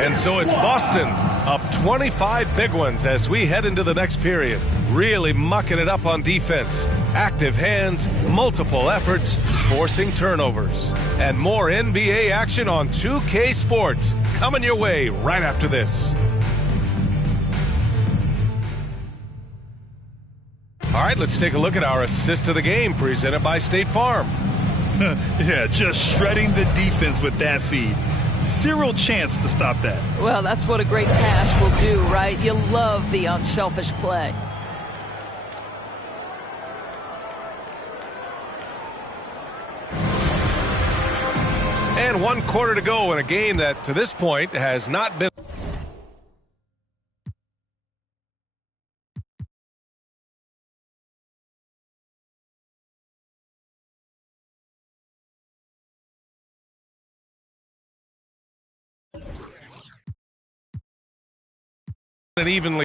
And so it's Boston up 25 big ones as we head into the next period. Really mucking it up on defense. Active hands, multiple efforts, forcing turnovers. And more NBA action on 2K Sports coming your way right after this. All right, let's take a look at our assist of the game presented by State Farm. Yeah, just shredding the defense with that feed. Zero chance to stop that. Well, that's what a great pass will do, right? You love the unselfish play. And 1 quarter to go in a game that, to this point, has not been evenly.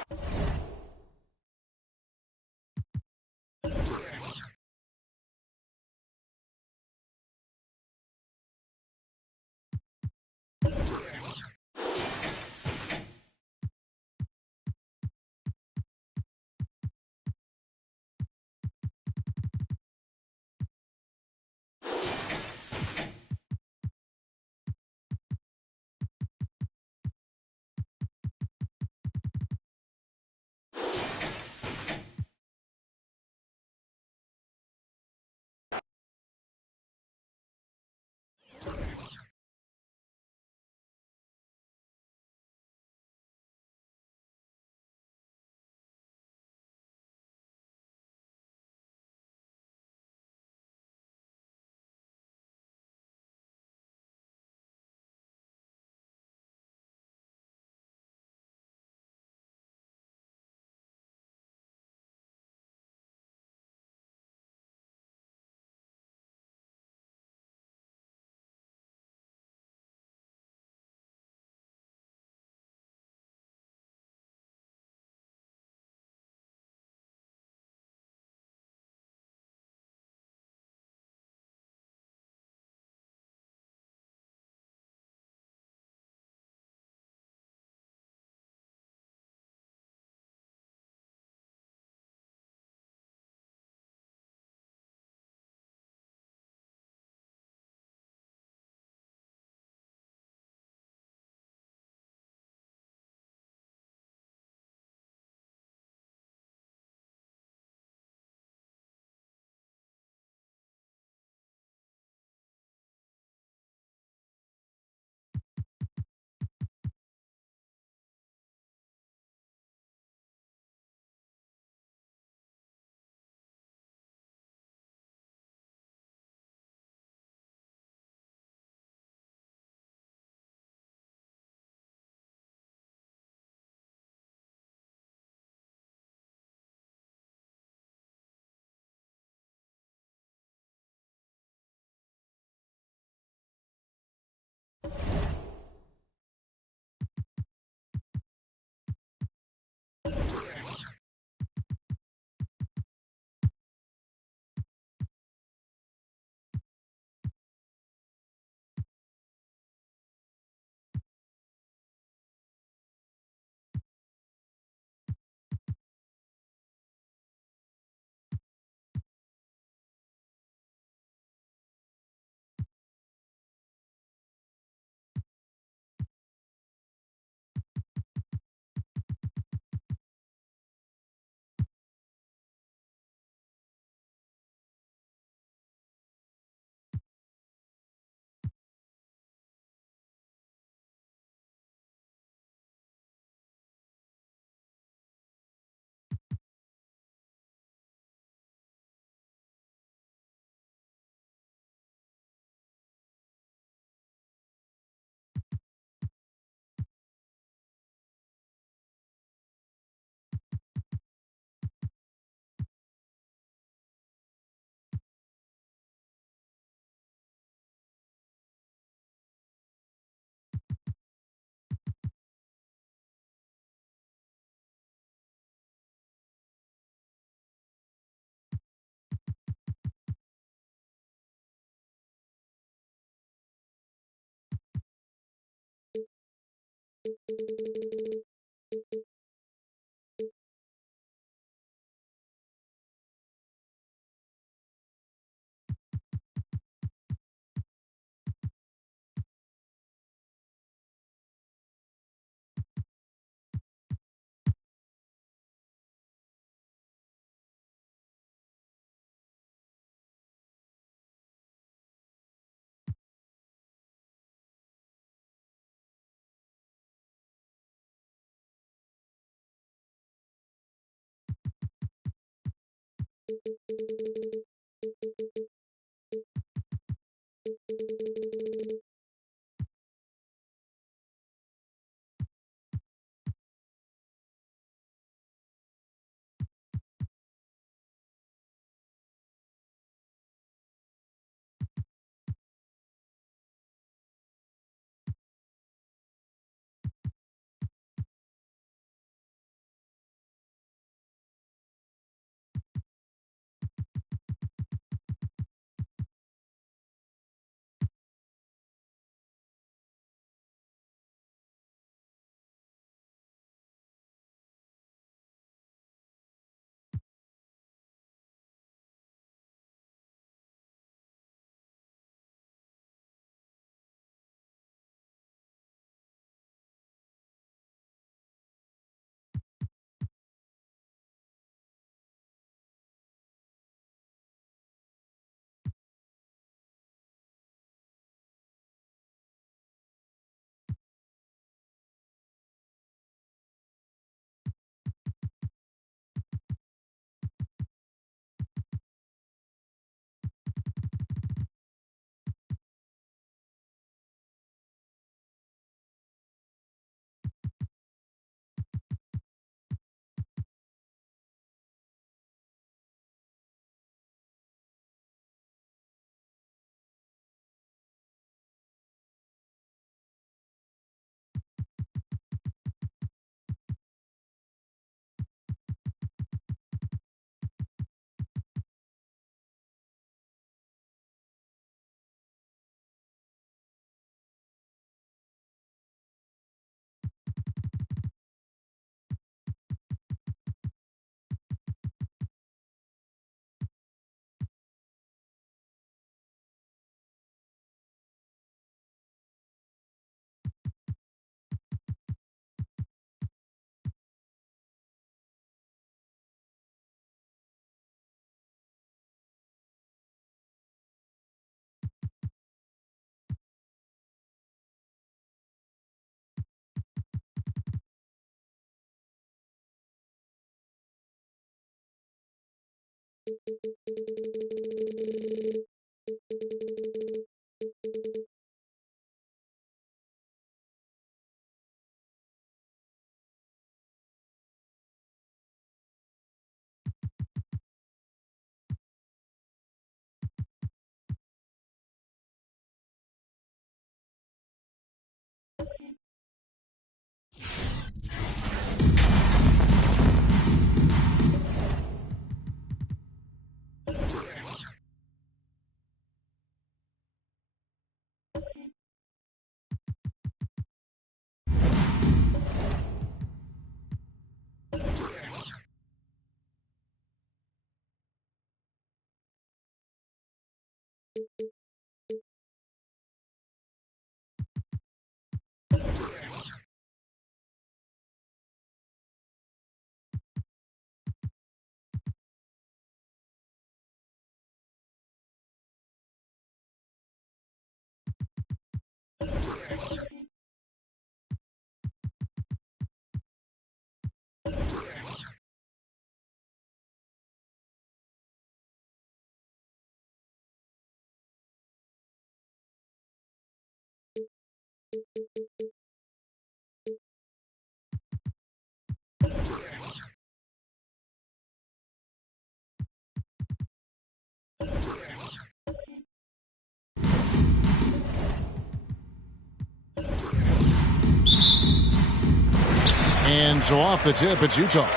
And so off the tip, it's Utah.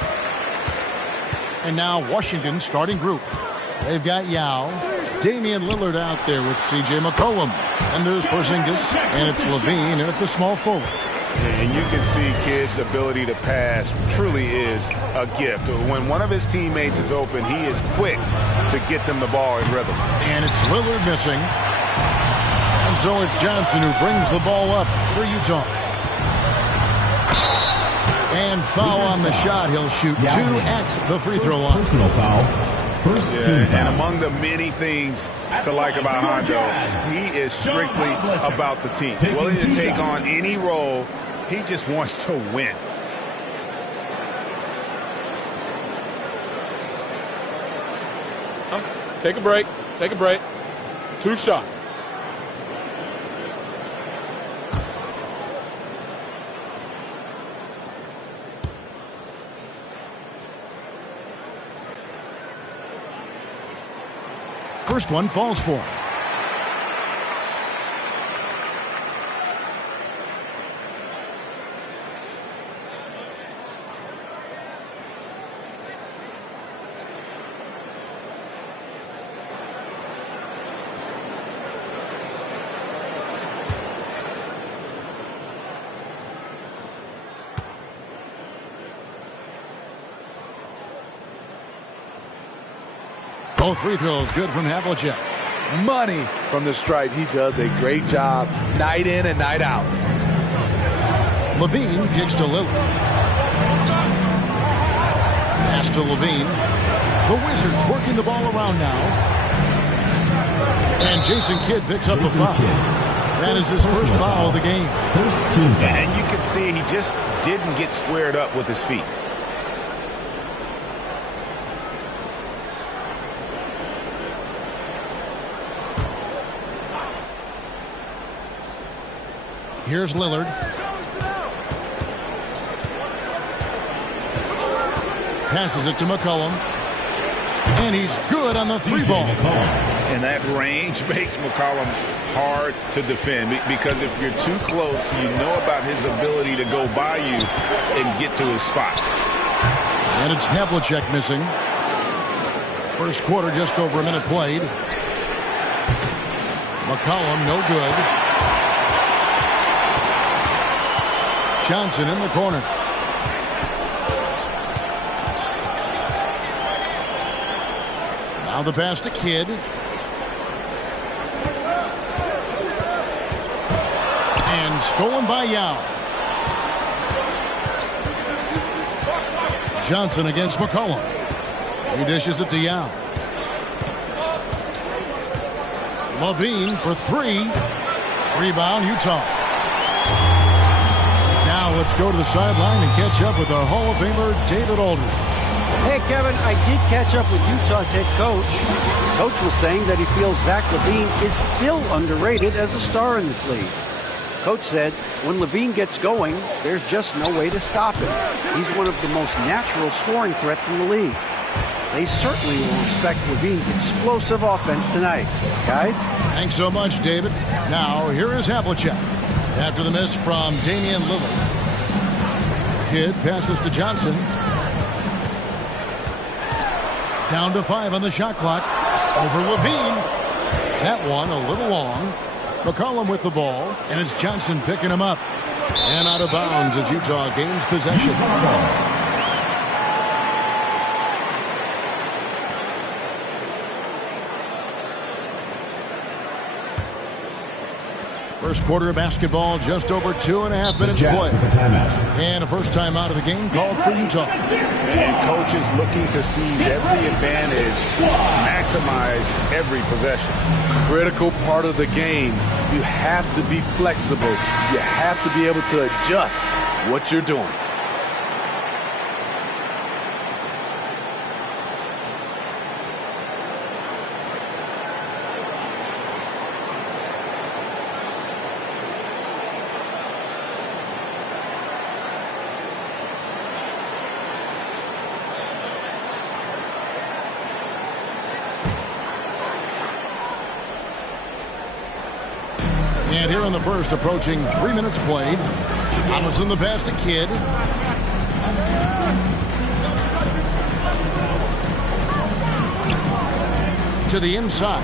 And now Washington starting group. They've got Yao, Damian Lillard out there with C.J. McCollum. And there's Porzingis, and it's Levine at the small forward. And you can see Kidd's ability to pass truly is a gift. When one of his teammates is open, he is quick to get them the ball in rhythm. And it's Lillard missing. And so it's Johnson who brings the ball up for Utah. And foul on the shot. He'll shoot 2 at the free throw line. Personal foul. First team foul. And among the many things to like about Hondo, he is strictly about the team. Willing to take on any role. He just wants to win. Take a break. Take a break. 2 shots. First one falls for him. Both free throws good from Havlicek. Money from the stripe. He does a great job night in and night out. Levine kicks to Lillard. Pass to Levine. The Wizards working the ball around now. And Jason Kidd picks up the foul. That is his first foul of the game. First team foul. And you can see he just didn't get squared up with his feet. Here's Lillard. Passes it to McCollum. And he's good on the 3-ball. And that range makes McCollum hard to defend because if you're too close, you know about his ability to go by you and get to his spots. And it's Havlicek missing. First quarter, just over a minute played. McCollum, no good. Johnson in the corner. Now the pass to Kidd. And stolen by Yao. Johnson against McCollum. He dishes it to Yao. Levine for 3. Rebound, Utah. Now let's go to the sideline and catch up with our Hall of Famer, David Aldridge. Hey, Kevin, I did catch up with Utah's head coach. Coach was saying that he feels Zach LaVine is still underrated as a star in this league. Coach said when LaVine gets going, there's just no way to stop him. He's one of the most natural scoring threats in the league. They certainly will respect LaVine's explosive offense tonight. Guys? Thanks so much, David. Now, here is Havlicek. After the miss from Damian Lillard. Kidd passes to Johnson. Down to 5 on the shot clock. Over Levine. That one a little long. McCollum with the ball. And it's Johnson picking him up. And out of bounds as Utah gains possession. First quarter of basketball, just over 2.5 minutes played. And a first time out of the game called for Utah. And coaches looking to seize every advantage, maximize every possession. Critical part of the game. You have to be flexible. You have to be able to adjust what you're doing. And here in the first, approaching 3 minutes played. Robinson the pass to Kidd. To the inside.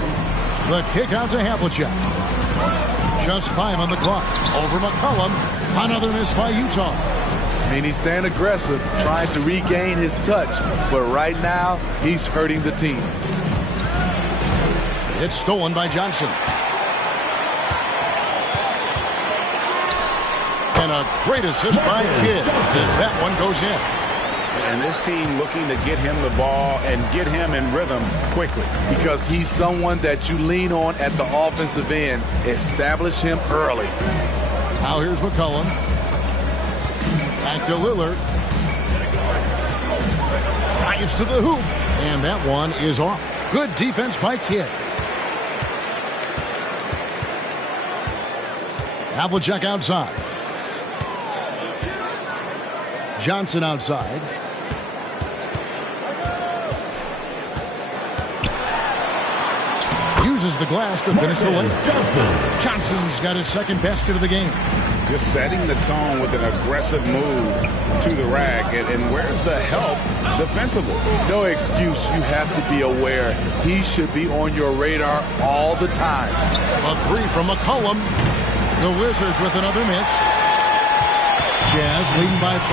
The kick out to Havlicek. Just 5 on the clock. Over McCollum. Another miss by Utah. I mean, he's staying aggressive, trying to regain his touch. But right now, he's hurting the team. It's stolen by Johnson. And a great assist by Kidd as that one goes in. And this team looking to get him the ball and get him in rhythm quickly. Because he's someone that you lean on at the offensive end. Establish him early. Now here's McCollum. Back to Lillard. Drives to the hoop. And that one is off. Good defense by Kidd. Havlicek outside. Johnson outside. Uses the glass to finish the layup. Johnson's got his second basket of the game. Just setting the tone with an aggressive move to the rack. And where's the help defensively? No excuse. You have to be aware. He should be on your radar all the time. A three from McCollum. The Wizards with another miss. Jazz leading by 5.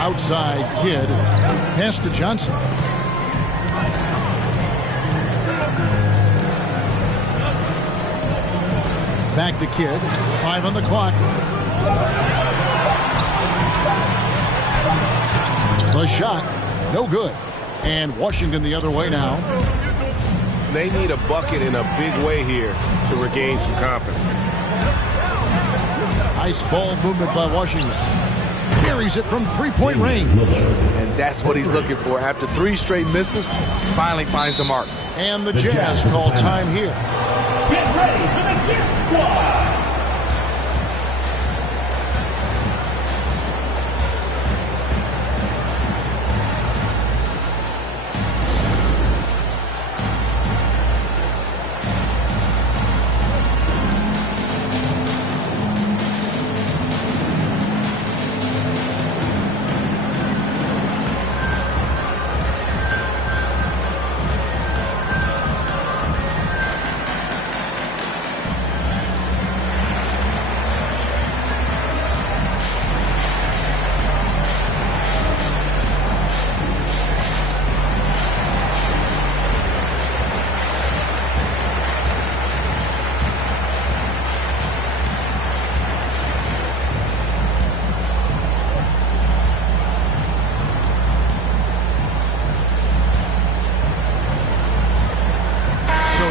Outside Kidd. Pass to Johnson. Back to Kidd. 5 on the clock. The shot. No good. And Washington the other way now. They need a bucket in a big way here to regain some confidence. Nice ball movement by Washington. Carries it from three-point range. And that's what he's looking for. After 3 straight misses, finally finds the mark. And the Jazz call time here. Get ready for the Gift Squad.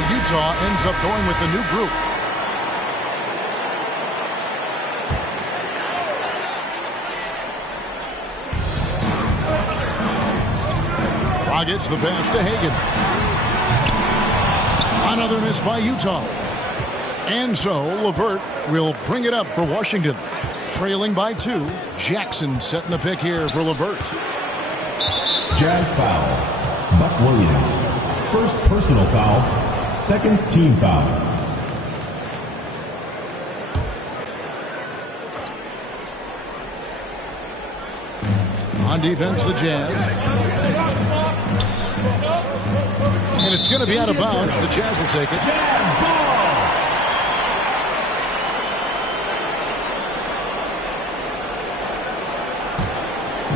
Utah ends up going with the new group. Rockets the pass to Hagan. Another miss by Utah. And so LeVert will bring it up for Washington. Trailing by 2. Jackson setting the pick here for LeVert. Jazz foul. Buck Williams. First personal foul. Second team foul. On defense, the Jazz. And it's going to be out of bounds. The Jazz will take it. Jazz ball.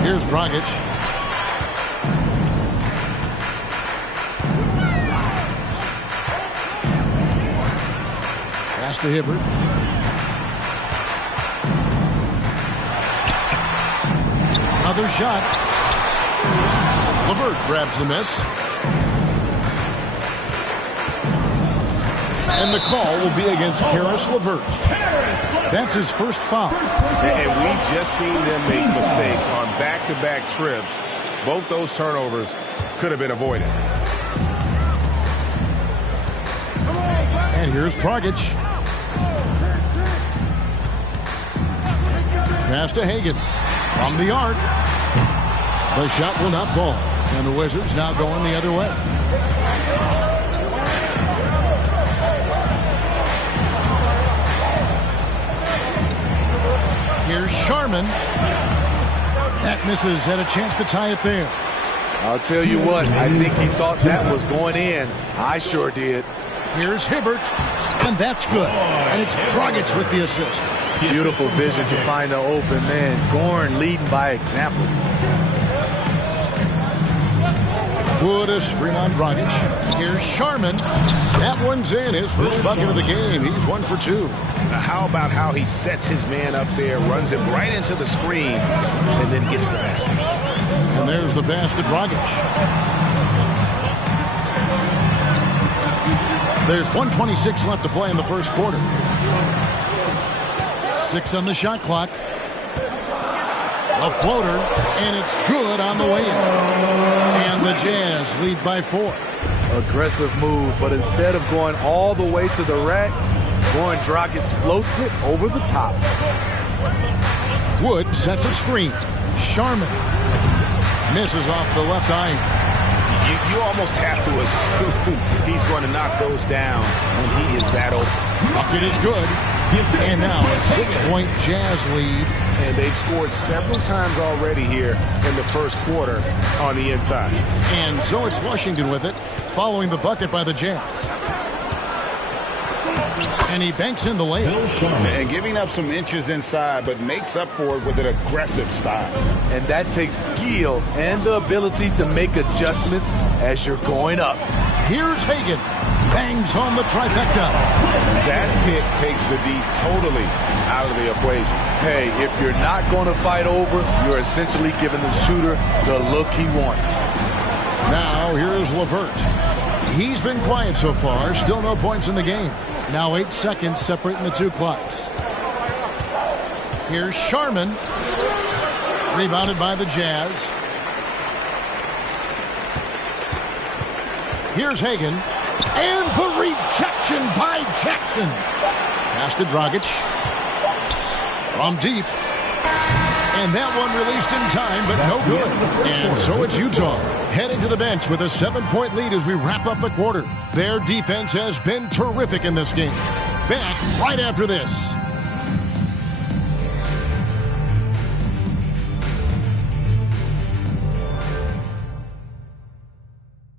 Here's Dragic. Pass to Hibbert. Another shot. LeVert grabs the miss. And the call will be against Karis LeVert. That's his first foul. And we've just seen them make mistakes on back-to-back trips. Both those turnovers could have been avoided. And here's Dragic. Pass to Hagan. From the arc. The shot will not fall. And the Wizards now going the other way. Here's Sharman. That misses. Had a chance to tie it there. I'll tell you what, I think he thought that was going in. I sure did. Here's Hibbert, and that's good. And it's Dragic with the assist. Beautiful vision to find the open man. Goran leading by example. Wood a screen on Dragic. Here's Sharman. That one's in. His first bucket of the game. He's 1 for 2. Now, how about how he sets his man up there, runs him right into the screen, and then gets the basket. And there's the pass to Dragic. There's 1:26 left to play in the first quarter. 6 on the shot clock. A floater, and it's good on the way in. And the Jazz lead by 4. Aggressive move, but instead of going all the way to the rack, Goran Dragic floats it over the top. Wood sets a screen. Sharman misses off the left eye. You almost have to assume he's going to knock those down when he is that open. Bucket is good. And now a 6-point Jazz lead. And they've scored several times already here in the first quarter on the inside. And so it's Washington with it, following the bucket by the Jazz. And he banks in the layup. And giving up some inches inside, but makes up for it with an aggressive style. And that takes skill and the ability to make adjustments as you're going up. Here's Hagan. Bangs home the trifecta. That pick takes the D totally out of the equation. Hey, if you're not going to fight over, you're essentially giving the shooter the look he wants. Now here's LeVert. He's been quiet so far. Still no points in the game. Now 8 seconds separating the two clocks. Here's Sharman. Rebounded by the Jazz. Here's Hagan. And the rejection by Jackson. Pass to Dragic. From deep. And that one released in time, but no good. And so it's Utah heading to the bench with a 7-point lead as we wrap up the quarter. Their defense has been terrific in this game. Back right after this.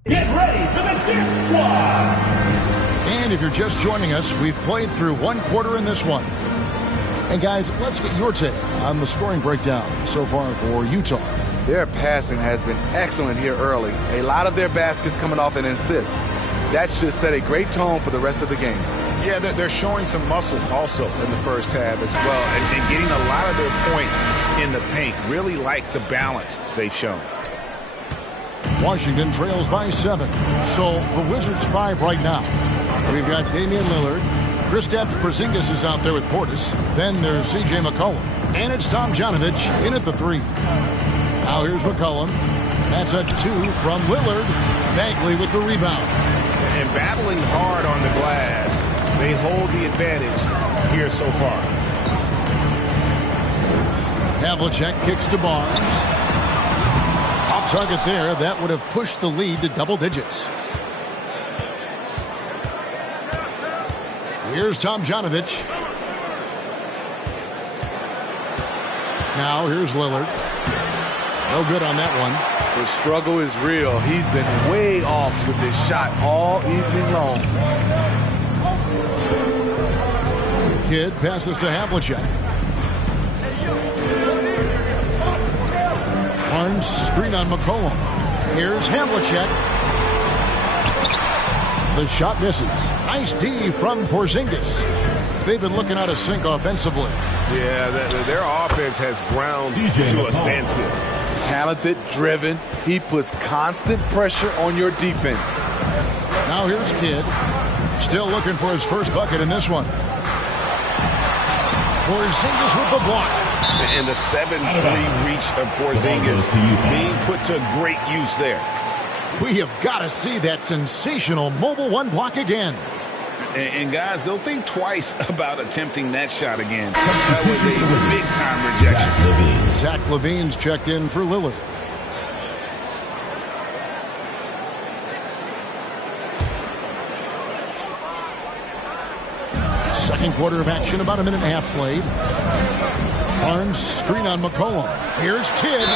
Get ready for the Death Squad! And if you're just joining us, we've played through one quarter in this one. And guys, let's get your take on the scoring breakdown so far for Utah. Their passing has been excellent here early. A lot of their baskets coming off an assist. That should set a great tone for the rest of the game. Yeah, they're showing some muscle also in the first half as well, and getting a lot of their points in the paint. Really like the balance they've shown. Washington trails by 7. So the Wizards 5 right now. We've got Damian Lillard. Kristaps Porzingis is out there with Portis. Then there's C.J. McCollum. And it's Tom Janovich in at the 3. Now here's McCollum. That's a 2 from Lillard. Bagley with the rebound. And battling hard on the glass. They hold the advantage here so far. Havlicek kicks to Barnes. Off target there. That would have pushed the lead to double digits. Here's Tom Janovich. Now here's Lillard. No good on that one. The struggle is real. He's been way off with his shot all evening long. Kidd passes to Havlicek. Barnes screen on McCollum. Here's Havlicek. The shot misses. Nice D from Porzingis. They've been looking out of sync offensively. Yeah, their offense has ground to a standstill. Talented, driven. He puts constant pressure on your defense. Now here's Kidd. Still looking for his first bucket in this one. Porzingis with the block. And the 7-3 reach of Porzingis being put to great use there. We have got to see that sensational mobile one block again. And guys, they'll think twice about attempting that shot again. That was a big-time rejection. Zach LaVine's checked in for Lillard. Second quarter of action, about a minute and a half played. Barnes screen on McCollum. Here's Kidd.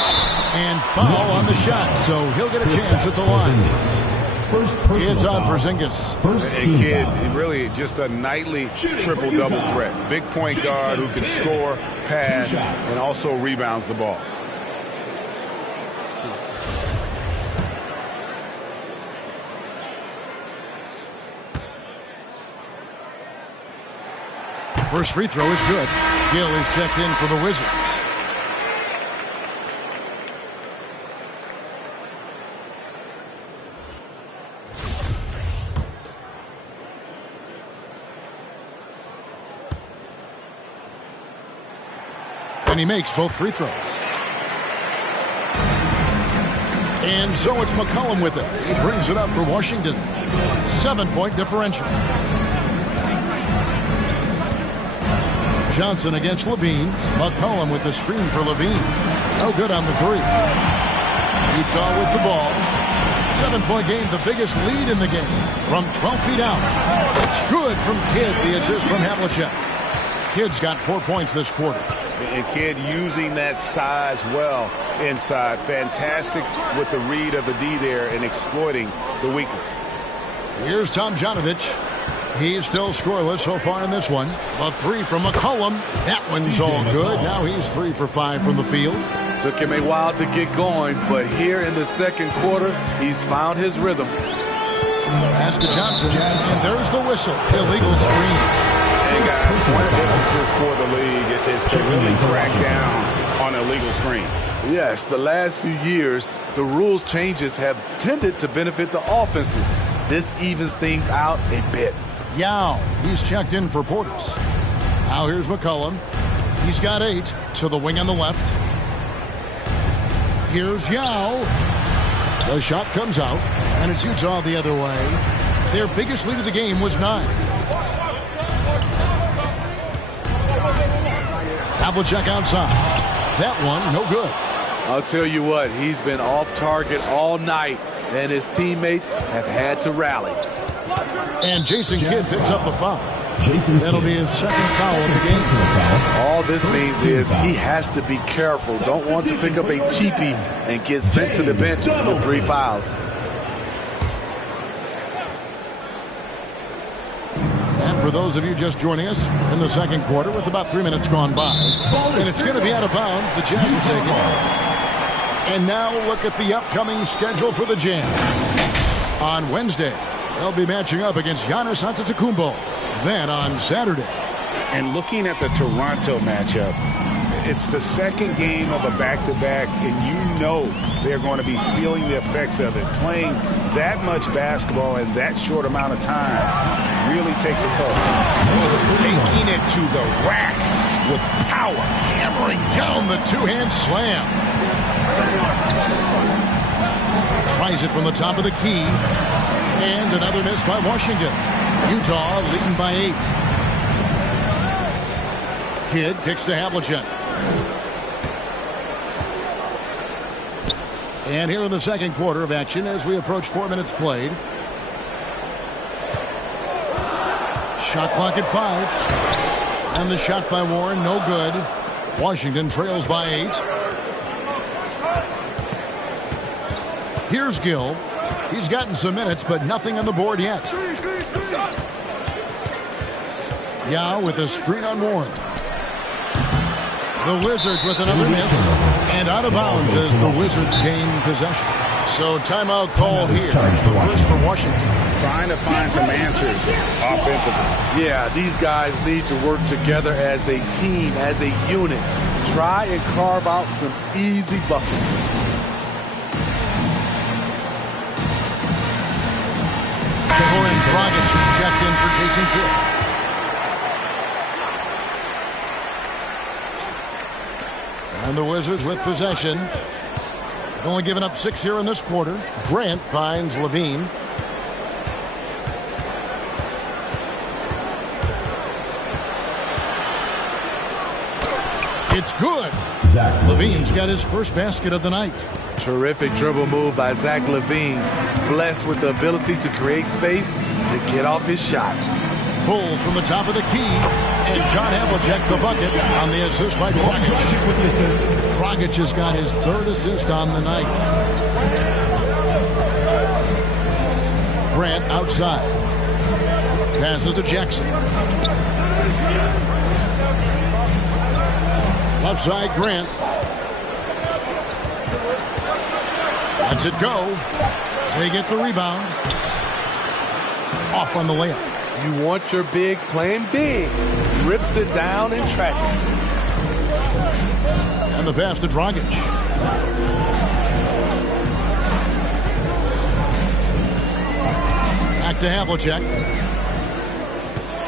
And foul on the shot, so he'll get a chance at the line. Kids on Porzingis. And Kid, really just a nightly triple-double threat. Big point guard who can score, pass, and also rebounds the ball. First free throw is good. Gill is checked in for the Wizards. And he makes both free throws. And so it's McCollum with it. He brings it up for Washington. 7-point differential. Johnson against Levine. McCollum with the screen for Levine. No good on the three. Utah with the ball. 7-point game, the biggest lead in the game. From 12 feet out. It's good from Kidd, the assist from Havlicek. Kidd's got 4 points this quarter. And Kidd using that size well inside. Fantastic with the read of the D there and exploiting the weakness. Here's Tomjanovich. He's still scoreless so far in this one. A three from McCollum. That one's all good. Now he's 3 for 5 from the field. Took him a while to get going, but here in the second quarter, he's found his rhythm. Pass to Johnson, and there's the whistle. Illegal screen. And guys, one emphasis for the league is to really crack down on illegal screens. Yes, the last few years, the rules changes have tended to benefit the offenses. This evens things out a bit. Yao, he's checked in for Portis. Now here's McCollum. He's got 8 to the wing on the left. Here's Yao. The shot comes out, and it's Utah the other way. Their biggest lead of the game was 9. Havlicek outside. That one, no good. I'll tell you what, he's been off target all night, and his teammates have had to rally. And Jason Kidd picks up the foul. That'll be his second foul of the game. All this means is he has to be careful. Don't want to pick up a cheapie and get sent to the bench with 3 fouls. And for those of you just joining us in the second quarter with about 3 minutes gone by, and it's going to be out of bounds. The Jazz will take it. And now look at the upcoming schedule for the Jazz. On Wednesday, they'll be matching up against Giannis Antetokounmpo. Then on Saturday. And looking at the Toronto matchup, it's the second game of a back-to-back, and you know they're going to be feeling the effects of it. Playing that much basketball in that short amount of time really takes a toll. Taking it to the rack with power. Hammering down the two-hand slam. Tries it from the top of the key. And another miss by Washington. Utah leading by 8. Kidd kicks to Havlicek. And here in the second quarter of action as we approach 4 minutes played. Shot clock at 5. And the shot by Warren, no good. Washington trails by 8. Here's Gill. He's gotten some minutes, but nothing on the board yet. Yao with a screen on Warren. The Wizards with another miss. And out of bounds as the Wizards gain possession. So timeout call here. The first for Washington. Trying to find some answers offensively. Yeah, these guys need to work together as a team, as a unit. Try and carve out some easy buckets. Dragic is checked in for Jason Kidd. And the Wizards with possession. Only giving up 6 here in this quarter. Grant finds Levine. It's good. Levine's got his first basket of the night. Terrific dribble move by Zach LaVine. Blessed with the ability to create space to get off his shot. Pulls from the top of the key. And John Havlicek the bucket on the assist by Dragic. Dragic has got his 3rd assist on the night. Grant outside. Passes to Jackson. Left side, Grant. Lets it go. They get the rebound. Off on the layup. You want your bigs playing big. Rips it down in traffic. And the pass to Dragic. Back to Havlicek.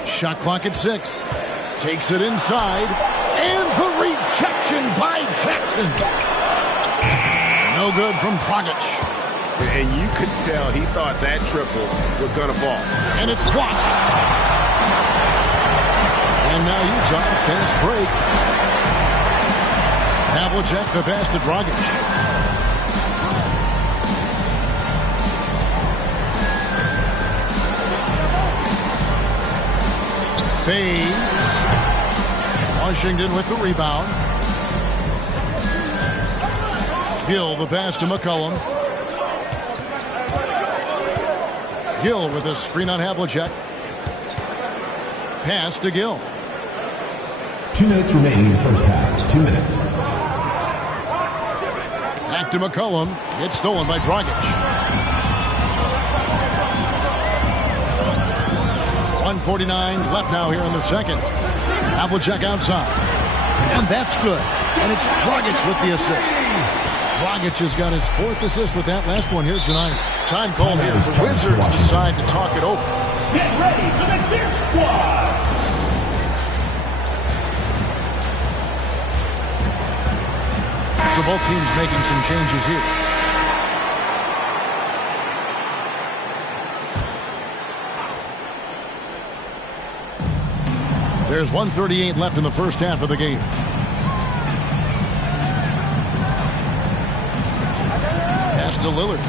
Shot clock at 6. Takes it inside. And the rejection by Jackson. No good from Dragic. And you could tell he thought that triple was going to fall. And it's blocked. And now Utah, fast break. Havlicek, the pass to Dragic. Fades. Washington with the rebound. Gill, the pass to McCollum. Gill with a screen on Havlicek. Pass to Gill. 2 minutes remaining in the first half. 2 minutes. Back to McCollum. It's stolen by Dragic. 1:49 left now here in the second. Havlicek outside. And that's good. And it's Dragic with the assist. Dragic has got his 4th assist with that last one here tonight. Time called here. The Wizards decide to talk it over. Get ready for the Dip Squad. So both teams making some changes here. There's 1:38 left in the first half of the game. Pass to Lillard.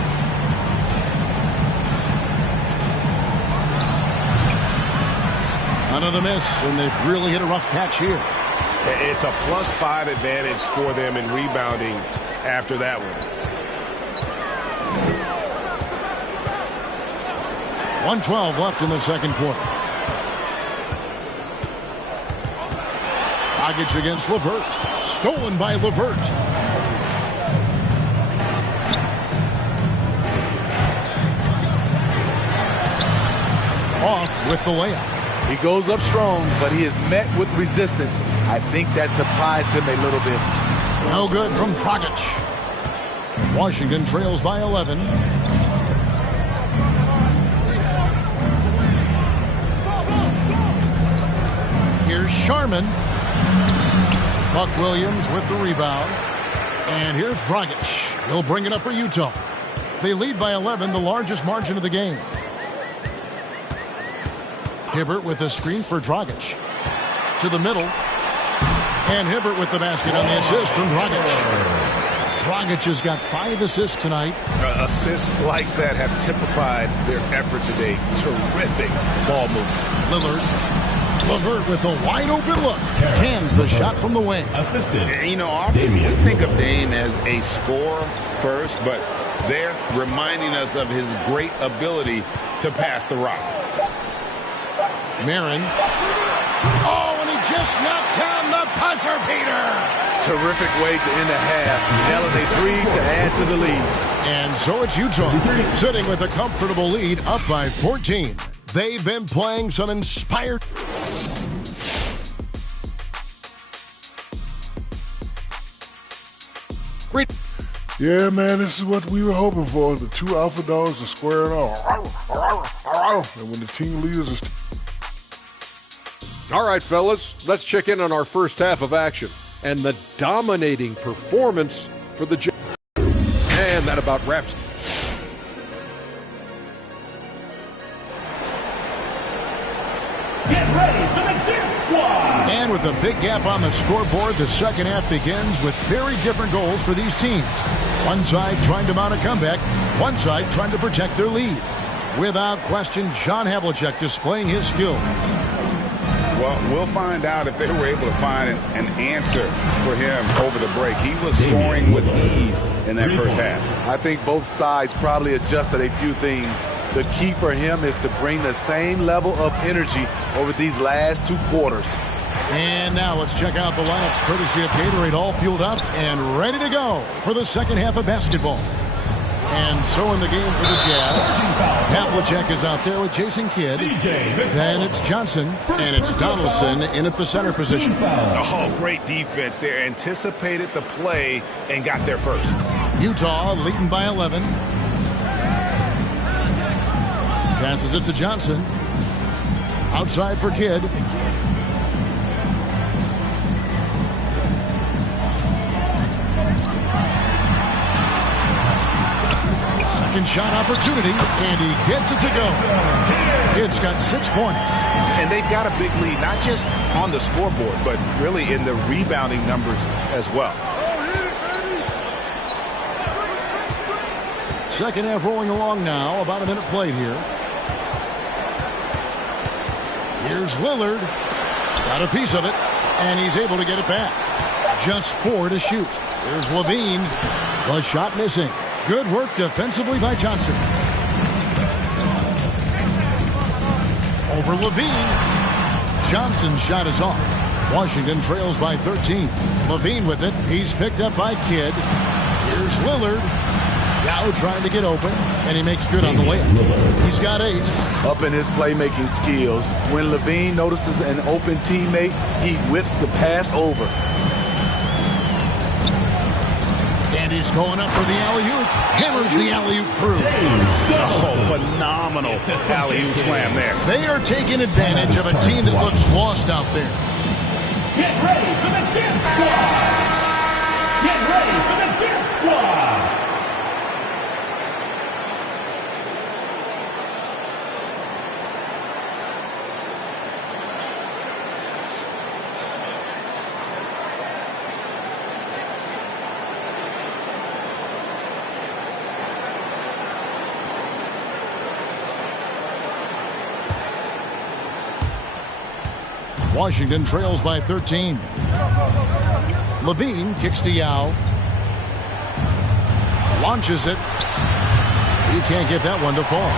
Another miss, and they've really hit a rough patch here. It's a +5 advantage for them in rebounding after that one. 1:12 left in the second quarter. Dragic against LeVert. Stolen by LeVert. Off with the layup. He goes up strong, but he is met with resistance. I think that surprised him a little bit. No good from Dragic. Washington trails by 11. Here's Sharman. Buck Williams with the rebound. And here's Dragic. He'll bring it up for Utah. They lead by 11, the largest margin of the game. Hibbert with a screen for Dragic. To the middle. And Hibbert with the basket on the assist from Dragic. Dragic has got 5 assists tonight. Assists like that have typified their effort today. Terrific ball movement. Lillard. LeVert with a wide open look. Cans the shot from the wing. Assisted. You know, often we think of Dame as a scorer first, but they're reminding us of his great ability to pass the rock. Marin. Oh, and he just knocked down the buzzer beater. Terrific way to end the half. Nailing a 3 to add to the lead. And so it's Utah sitting with a comfortable lead up by 14. They've been playing some inspired... Great. Yeah, man, this is what we were hoping for. The 2 alpha dogs are squaring off. And when the team leaders are... All right, fellas, let's check in on our first half of action and the dominating performance for the Jazz. And that about wraps. Get ready for the Dip Squad. And with a big gap on the scoreboard, the second half begins with very different goals for these teams. One side trying to mount a comeback, one side trying to protect their lead. Without question, John Havlicek displaying his skills. Well, we'll find out if they were able to find an answer for him over the break. He was scoring with ease in that first half. I think both sides probably adjusted a few things. The key for him is to bring the same level of energy over these last 2 quarters. And now let's check out the lineups courtesy of Gatorade, all fueled up and ready to go for the second half of basketball. And so in the game for the Jazz, Havlicek is out there with Jason Kidd. Then it's Johnson, and it's Donaldson in at the center position. Oh, great defense there. Anticipated the play and got there first. Utah leading by 11. Passes it to Johnson. Outside for Kidd. Second shot opportunity, and he gets it to go. Kidd's got 6 points. And they've got a big lead, not just on the scoreboard, but really in the rebounding numbers as well. Second half rolling along now, about a minute played here. Here's Lillard. Got a piece of it, and he's able to get it back. Just 4 to shoot. Here's Levine. The shot missing. Good work defensively by Johnson. Over Levine. Johnson's shot is off. Washington trails by 13. Levine with it. He's picked up by Kidd. Here's Lillard. Now trying to get open, and he makes good on the layup. He's got 8. Up in his playmaking skills, when Levine notices an open teammate, he whips the pass over. And he's going up for the alley-oop. Hammers the alley-oop through. Oh, phenomenal alley-oop slam there. They are taking advantage of a team that looks lost out there. Get ready for the dance squad! Get ready for the dance squad! Washington trails by 13. Levine kicks to Yao. Launches it. You can't get that one to fall.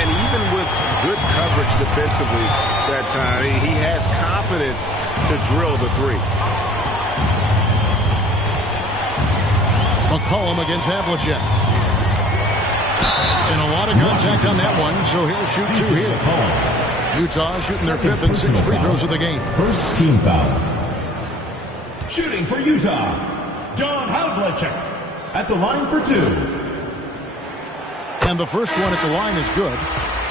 And even with good coverage defensively that time, he has confidence to drill the 3. McCollum against Havlicek. And a lot of contact on that one, so he'll shoot 2 here. Utah shooting their 5th and 6th free throws of the game. First team foul. Shooting for Utah, John Havlicek at the line for 2. And the first one at the line is good.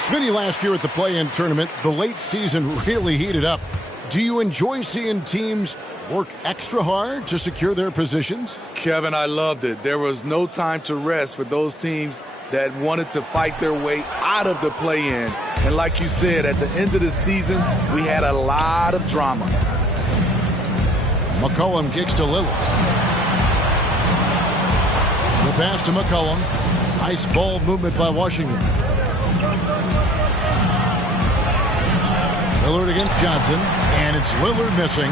Smitty, last year at the play-in tournament, the late season really heated up. Do you enjoy seeing teams work extra hard to secure their positions? Kevin, I loved it. There was no time to rest for those teams that wanted to fight their way out of the play-in. And like you said, at the end of the season, we had a lot of drama. McCollum kicks to Lillard. The pass to McCollum. Nice ball movement by Washington. Lillard against Johnson, and it's Lillard missing.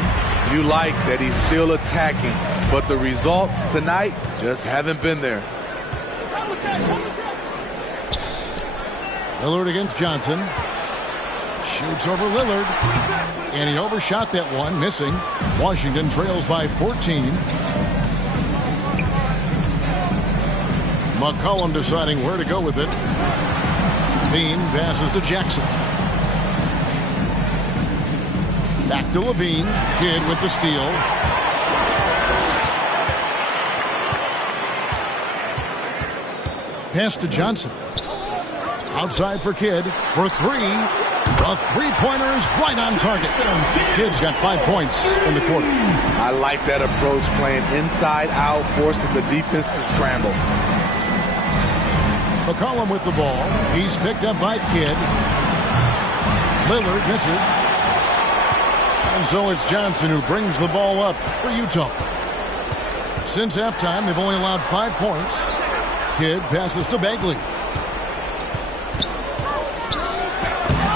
You like that he's still attacking, but the results tonight just haven't been there. Lillard against Johnson. Shoots over Lillard. And he overshot that one, missing. Washington trails by 14. McCollum deciding where to go with it. Levine passes to Jackson. Back to Levine. Kidd with the steal. Pass to Johnson. Outside for Kidd for 3. The 3-pointer is right on target. Kidd's got 5 points in the quarter. I like that approach, playing inside out, forcing the defense to scramble. McCollum with the ball. He's picked up by Kidd. Lillard misses. And so it's Johnson who brings the ball up for Utah. Since halftime, they've only allowed 5 points. Kidd passes to Bagley.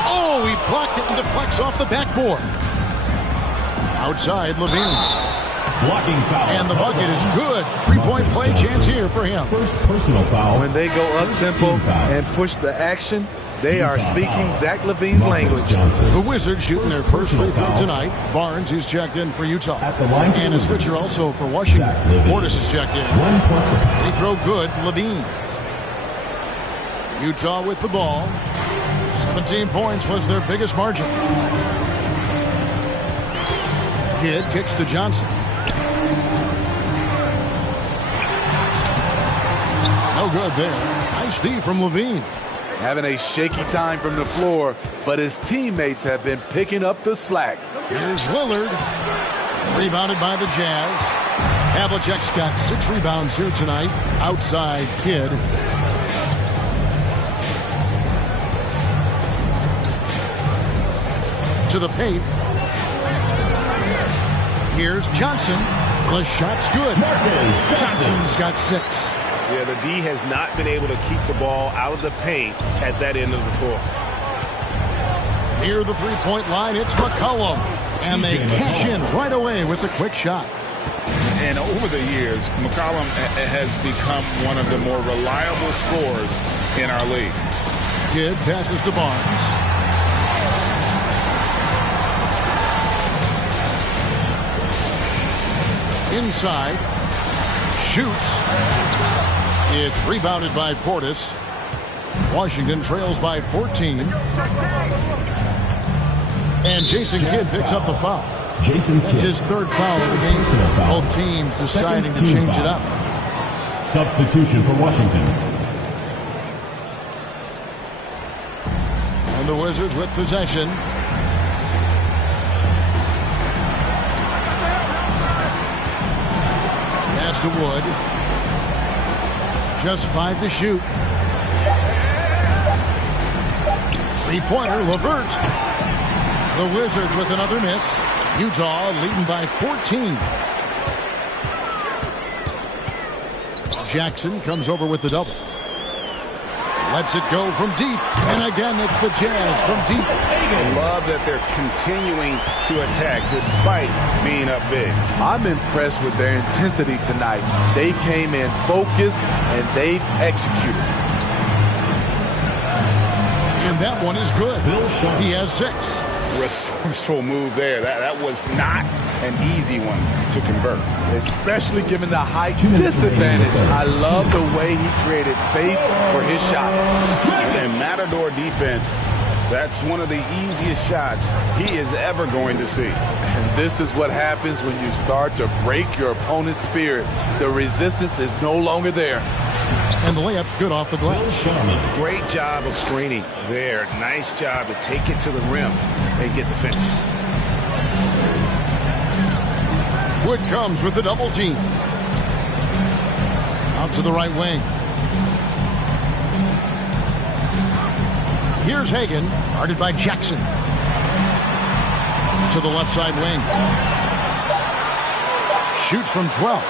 Oh, he blocked it and deflects off the backboard. Outside, Levine. Blocking foul. And the bucket is good. 3-point play chance here for him. First personal foul. When they go up-tempo and push the action, they are speaking Zach LaVine's language. The Wizards shooting their first free throw tonight. Barnes is checked in for Utah. And a switcher also for Washington. Portis is checked in. Free throw good, Levine. Utah with the ball. 17 points was their biggest margin. Kidd kicks to Johnson. No good there. Nice D from Levine. Having a shaky time from the floor, but his teammates have been picking up the slack. Here's Lillard. Rebounded by the Jazz. Havlicek's got 6 rebounds here tonight. Outside, Kidd. To the paint. Here's Johnson. The shot's good. Johnson's got 6. Yeah, the D has not been able to keep the ball out of the paint at that end of the floor. Near the three-point line, it's McCollum. And they cash in right away with the quick shot. And over the years, McCollum has become one of the more reliable scorers in our league. Kidd passes to Barnes. Inside. Shoots. It's rebounded by Portis. Washington trails by 14. And Jason Kidd picks up the foul. That's his 3rd foul of the game. Both teams deciding to change it up. Substitution for Washington. And the Wizards with possession. Pass to Wood. Just 5 to shoot. 3-pointer, LeVert. The Wizards with another miss. Utah leading by 14. Jackson comes over with the double. Lets it go from deep. And again, it's the Jazz from deep. I love that they're continuing to attack despite being up big. I'm impressed with their intensity tonight. They came in focused and they've executed. And that one is good. He has 6. Resourceful move there. That was not an easy one to convert. Especially given the height disadvantage. I love the way he created space for his shot. And Matador defense, that's one of the easiest shots he is ever going to see. And this is what happens when you start to break your opponent's spirit. The resistance is no longer there. And the layup's good off the glass. Great job of screening there. Nice job to take it to the rim and get the finish. Wood comes with the double team. Out to the right wing. Here's Hagan, guarded by Jackson. To the left side wing. Shoots from 12.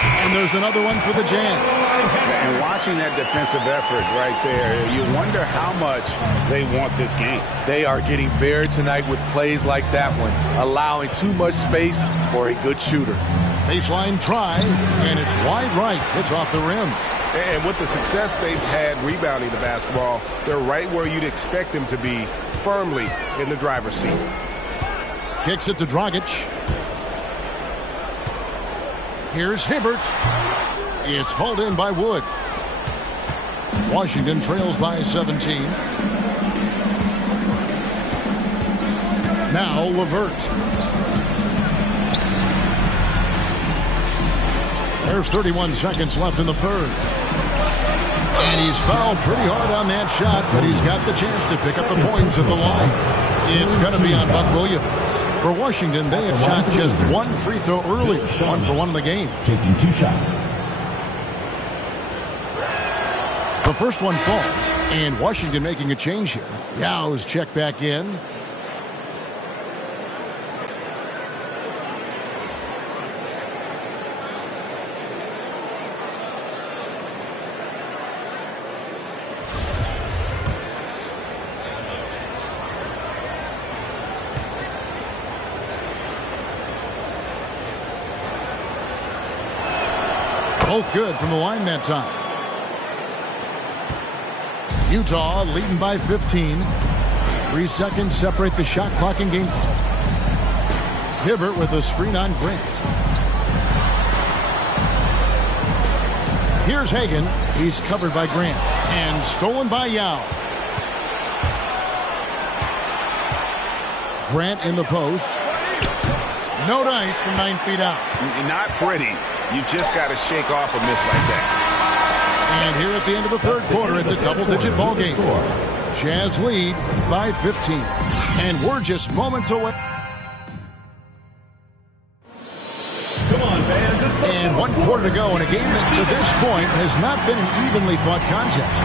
And there's another one for the Jazz. And watching that defensive effort right there, you wonder how much they want this game. They are getting buried tonight with plays like that one, allowing too much space for a good shooter. Baseline try, and it's wide right. It's off the rim. And with the success they've had rebounding the basketball, they're right where you'd expect them to be, firmly in the driver's seat. Kicks it to Dragic. Here's Hibbert. It's hauled in by Wood. Washington trails by 17. Now LeVert. There's 31 seconds left in the 3rd. And he's fouled pretty hard on that shot, but he's got the chance to pick up the points at the line. It's going to be on Buck Williams. For Washington, they had shot just 1 free throw early. 1 for 1 in the game. Taking 2 shots. The first one falls. And Washington making a change here. Yow's checked back in. Both good from the line that time. Utah leading by 15. 3 seconds separate the shot clock and game clock. Hibbert with a screen on Grant. Here's Hagan. He's covered by Grant. And stolen by Yao. Grant in the post. No dice from 9 feet out. Not pretty. You just got to shake off a miss like that. And here at the end of the third quarter, it's a double-digit ball game. Jazz lead by 15. And we're just moments away. Come on, fans. And 1 quarter to go in a game that to this point has not been an evenly fought contest.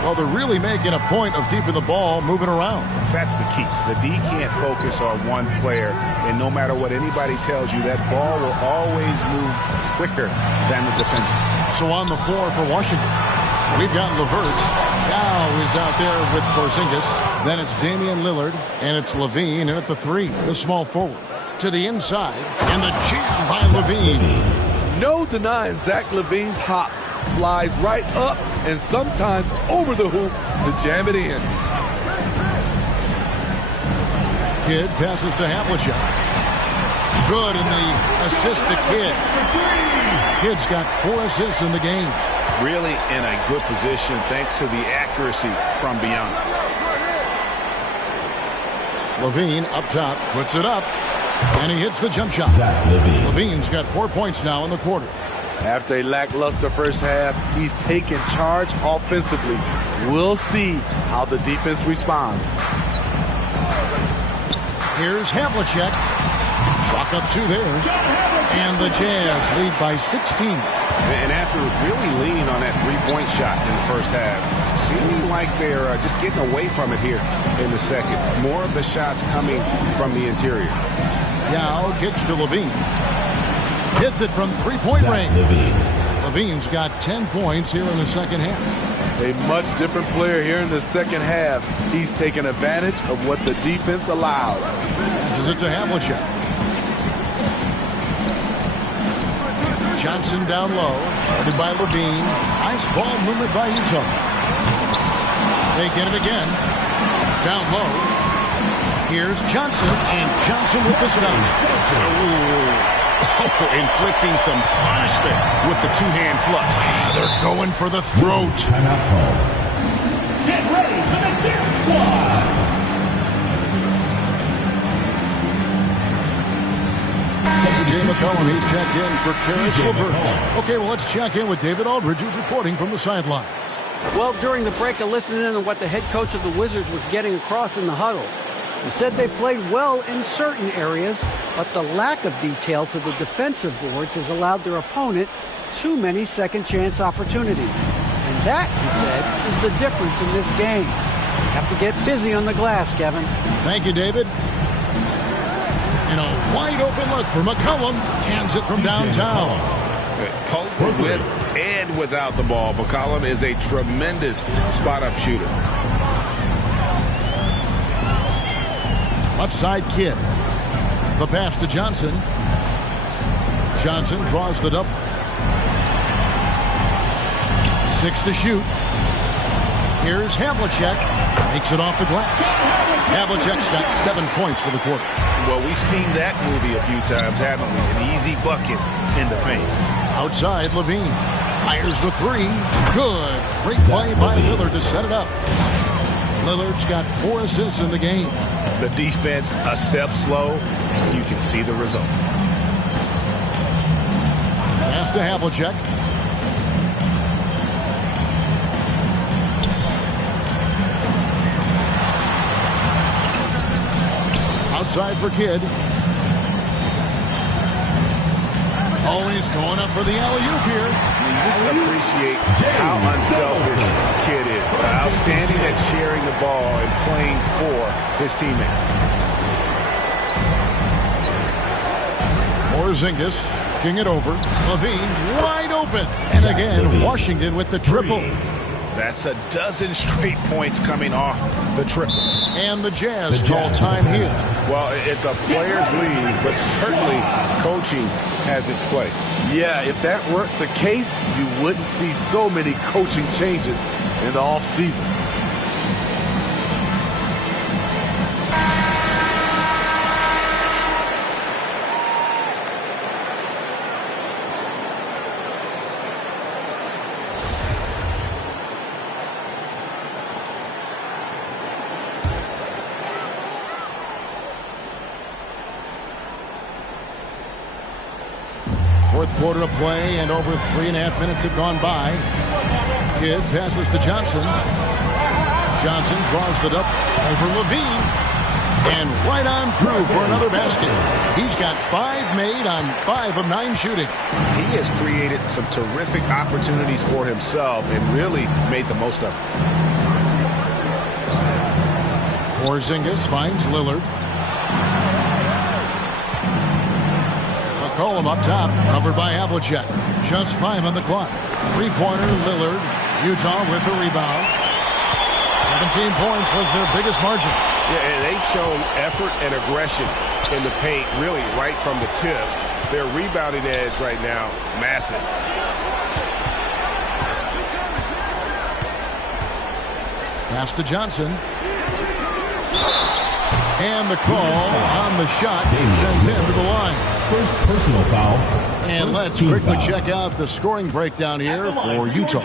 Well, they're really making a point of keeping the ball moving around. That's the key. The D can't focus on one player, and no matter what anybody tells you, that ball will always move quicker than the defender. So on the floor for Washington, we've got LeVert. Now is out there with Porzingis. Then it's Damian Lillard, and it's Levine in at the 3, the small forward. To the inside, and the jam by Levine. No denying Zach LaVine's hops. Flies right up and sometimes over the hoop to jam it in. Kidd passes to Havlicek. Good in the assist to Kidd. Kidd's got 4 assists in the game. Really in a good position thanks to the accuracy from beyond. Levine up top, puts it up, and he hits the jump shot. Levine's got 4 points now in the quarter. After a lackluster first half, he's taken charge offensively. We'll see how the defense responds. Here's Havlicek. Chalk up 2 there. And the Jazz lead by 16. And after really leaning on that 3-point shot in the first half, seeming like they're just getting away from it here in the second. More of the shots coming from the interior. Yao kicks to Levine. Hits it from 3-point range. Levine's got 10 points here in the second half. A much different player here in the second half. He's taken advantage of what the defense allows. Passes it to Havlicek. Johnson down low. Guarded by Levine. Nice ball movement by Utah. They get it again. Down low. Here's Johnson. And Johnson with the stop. Inflicting some punishment with the 2-hand flush. They're going for the throat. Get ready for the Gear Squad. Jay McCollum, he's checked in for Karis LeVert. Okay, well, let's check in with David Aldridge, who's reporting from the sidelines. Well, during the break, I listened in on what the head coach of the Wizards was getting across in the huddle. He said they played well in certain areas, but the lack of detail to the defensive boards has allowed their opponent too many second-chance opportunities. And that, he said, is the difference in this game. You have to get busy on the glass, Kevin. Thank you, David. And a wide-open look for McCollum. Cans it from downtown. With and without the ball, McCollum is a tremendous spot-up shooter. Left side Kidd. The pass to Johnson. Johnson draws the double. 6 to shoot. Here's Havlicek. Makes it off the glass. Havlicek's got 7 points for the quarter. Well, we've seen that movie a few times, haven't we? An easy bucket in the paint. Outside, Levine fires the 3. Good. Great play by Lillard to set it up. Lillard's got 4 assists in the game. The defense a step slow, and you can see the results. Pass to Havlicek. Outside for Kidd. Oh, he's going up for the alley-oop here. You just appreciate how unselfish Kidd is. Outstanding at sharing the ball and playing for his teammates. Porzingis kicking it over. Levine wide open. And again, Washington with the triple. That's a dozen straight points coming off the triple. And the Jazz call time here. Well, it's a players' league, but certainly coaching has its place. Yeah, if that weren't the case, you wouldn't see so many coaching changes in the offseason. Fourth quarter of play, and over 3.5 minutes have gone by. Kidd passes to Johnson. Johnson draws it up over Levine. And right on through for another basket. He's got 5 made on 5 of 9 shooting. He has created some terrific opportunities for himself and really made the most of it. Porzingis finds Lillard. McCollum up top, covered by Havlicek. Just 5 on the clock. Three-pointer, Lillard. Utah with the rebound. 17 points was their biggest margin. Yeah, and they've shown effort and aggression in the paint, really right from the tip. Their rebounding edge right now, massive. Pass to Johnson. And the call on the shot sends him to the line. First personal foul. And let's quickly check out the scoring breakdown here for Utah.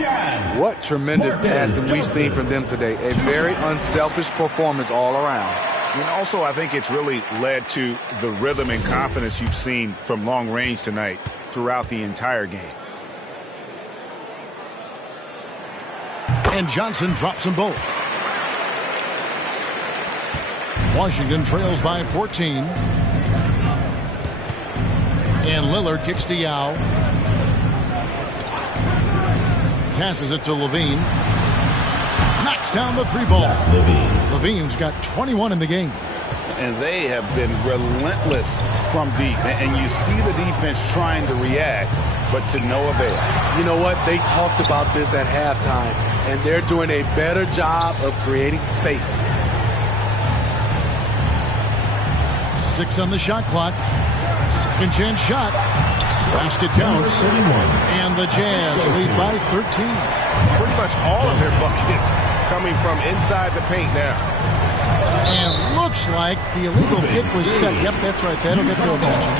What tremendous passing we've seen from them today. A very unselfish performance all around. And also, I think it's really led to the rhythm and confidence you've seen from long range tonight throughout the entire game. And Johnson drops them both. Washington trails by 14. And Lillard kicks to Yao. Passes it to Levine. Knocks down the 3-ball. Levine's got 21 in the game. And they have been relentless from deep. And you see the defense trying to react, but to no avail. You know what? They talked about this at halftime, and they're doing a better job of creating space. 6 on the shot clock. Second chance shot. Basket counts. And the Jazz lead by 13. Pretty much all of their buckets coming from inside the paint now. And looks like the illegal kick was set. Yep, that's right. That'll get their attention.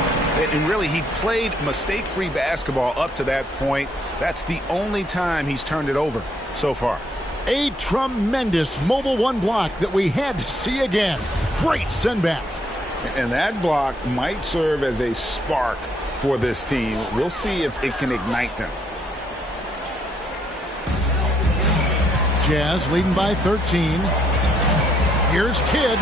And really, he played mistake-free basketball up to that point. That's the only time he's turned it over so far. A tremendous Mobile 1 block that we had to see again. Great send back. And that block might serve as a spark for this team. We'll see if it can ignite them. Jazz leading by 13. Here's Kidd.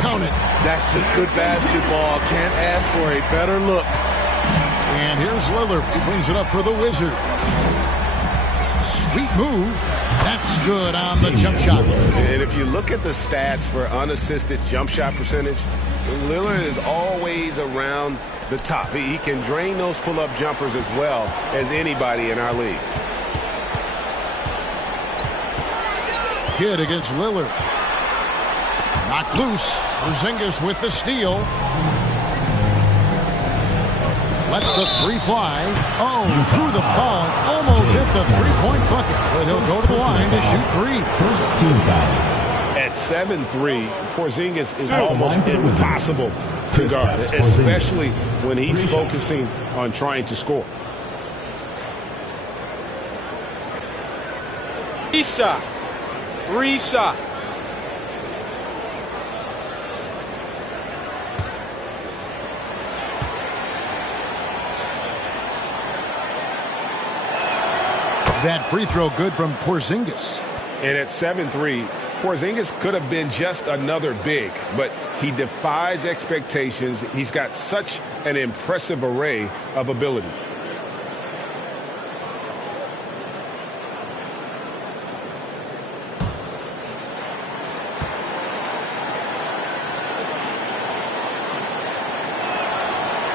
Count it. That's just good basketball. Can't ask for a better look. And here's Lillard. He brings it up for the Wizards. Sweet move. That's good on the jump shot. And if you look at the stats for unassisted jump shot percentage, Lillard is always around the top. He can drain those pull-up jumpers as well as anybody in our league. Kidd against Lillard. Knocked loose. Porzingis with the steal. Lets the 3 fly. Oh, drew the foul and almost hit the 3-point bucket. But he'll go to the line to shoot 3. First team foul. At 7'3", Porzingis is almost impossible to guard, especially when he's focusing on trying to score. 3 shots. 3 shots. That free throw good from Porzingis. And at 7'3", Porzingis could have been just another big, but he defies expectations. He's got such an impressive array of abilities.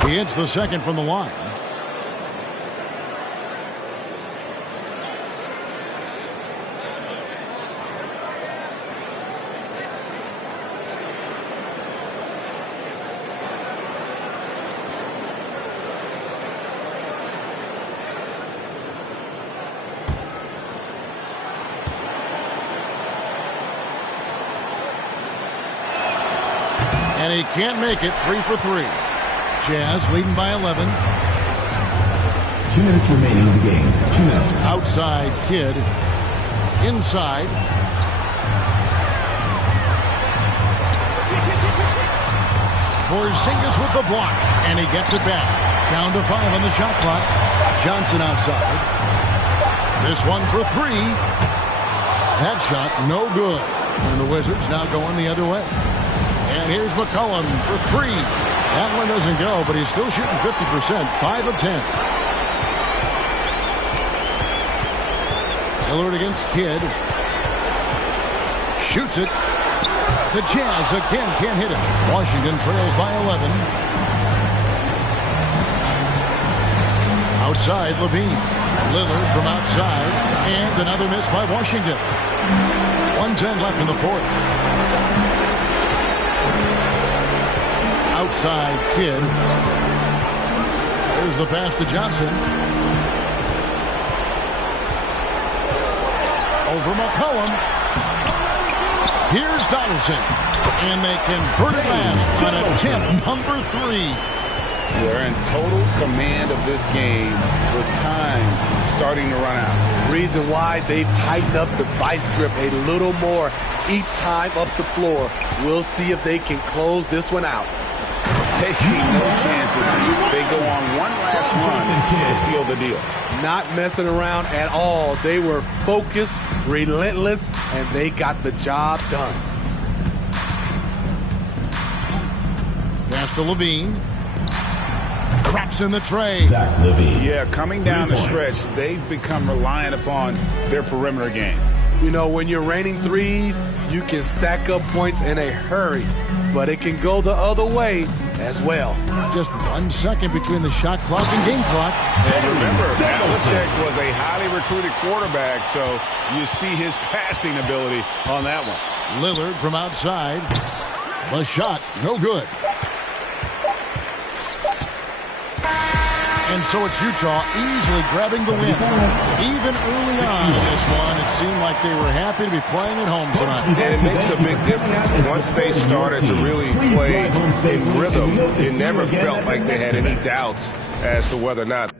He hits the second from the line. And he can't make it. 3 for 3. Jazz leading by 11. 2 minutes remaining in the game. 2 minutes. Outside Kidd. Inside. Porzingis with the block. And he gets it back. Down to 5 on the shot clock. Johnson outside. This one for 3. That shot no good. And the Wizards now going the other way. And here's McCollum for 3. That one doesn't go, but he's still shooting 50%. 5 of 10. Lillard against Kidd. Shoots it. The Jazz again can't hit him. Washington trails by 11. Outside Levine. Lillard from outside. And another miss by Washington. 1:10 left in the fourth. Outside Kidd. There's the pass to Johnson. Over McCollum. Here's Donaldson. And they convert it last on attempt number 3. They're in total command of this game with time starting to run out. Reason why they've tightened up the vice grip a little more each time up the floor. We'll see if they can close this one out. Taking no chances. They go on one last run to seal the deal. Not messing around at all. They were focused, relentless, and they got the job done. Pass to Levine. Craps in the tray. Zach Levine. Yeah, coming down the stretch, they've become reliant upon their perimeter game. You know, when you're raining threes, you can stack up points in a hurry, but it can go the other way as well. Just 1 second between the shot clock and game clock. And remember, Belichick was a highly recruited quarterback, so you see his passing ability on that one. Lillard from outside. The shot, no good. And so it's Utah easily grabbing the win. Even early on in this one, it seemed like they were happy to be playing at home tonight. And it makes a big difference. Once they started to really play in rhythm, it never felt like they had any doubts as to whether or not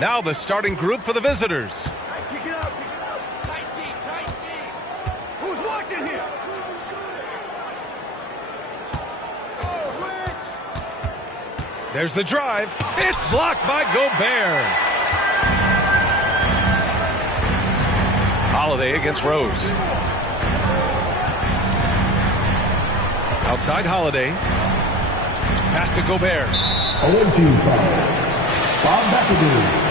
Now the starting group for the visitors. Kick it out. Tight D. Who's watching here? Switch. There's the drive. It's blocked by Gobert. Holiday against Rose. Outside Holiday. Pass to Gobert. A 1-2 foul. Bob McAdoo.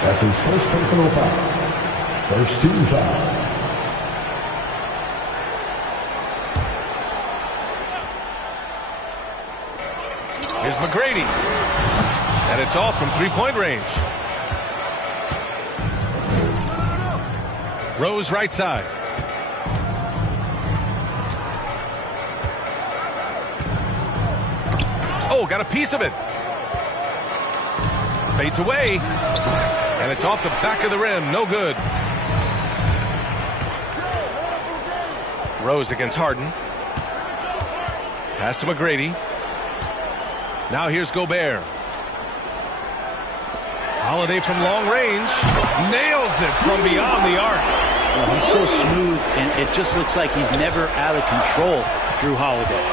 That's his first personal foul. First team foul. Here's McGrady. And it's off from three-point range. Rose right side. Oh, got a piece of it. Fades away. And it's off the back of the rim. No good. Rose against Harden. Pass to McGrady. Now here's Gobert. Holiday from long range. Nails it from beyond the arc. Well, he's so smooth, and it just looks like he's never out of control, Drew Holiday.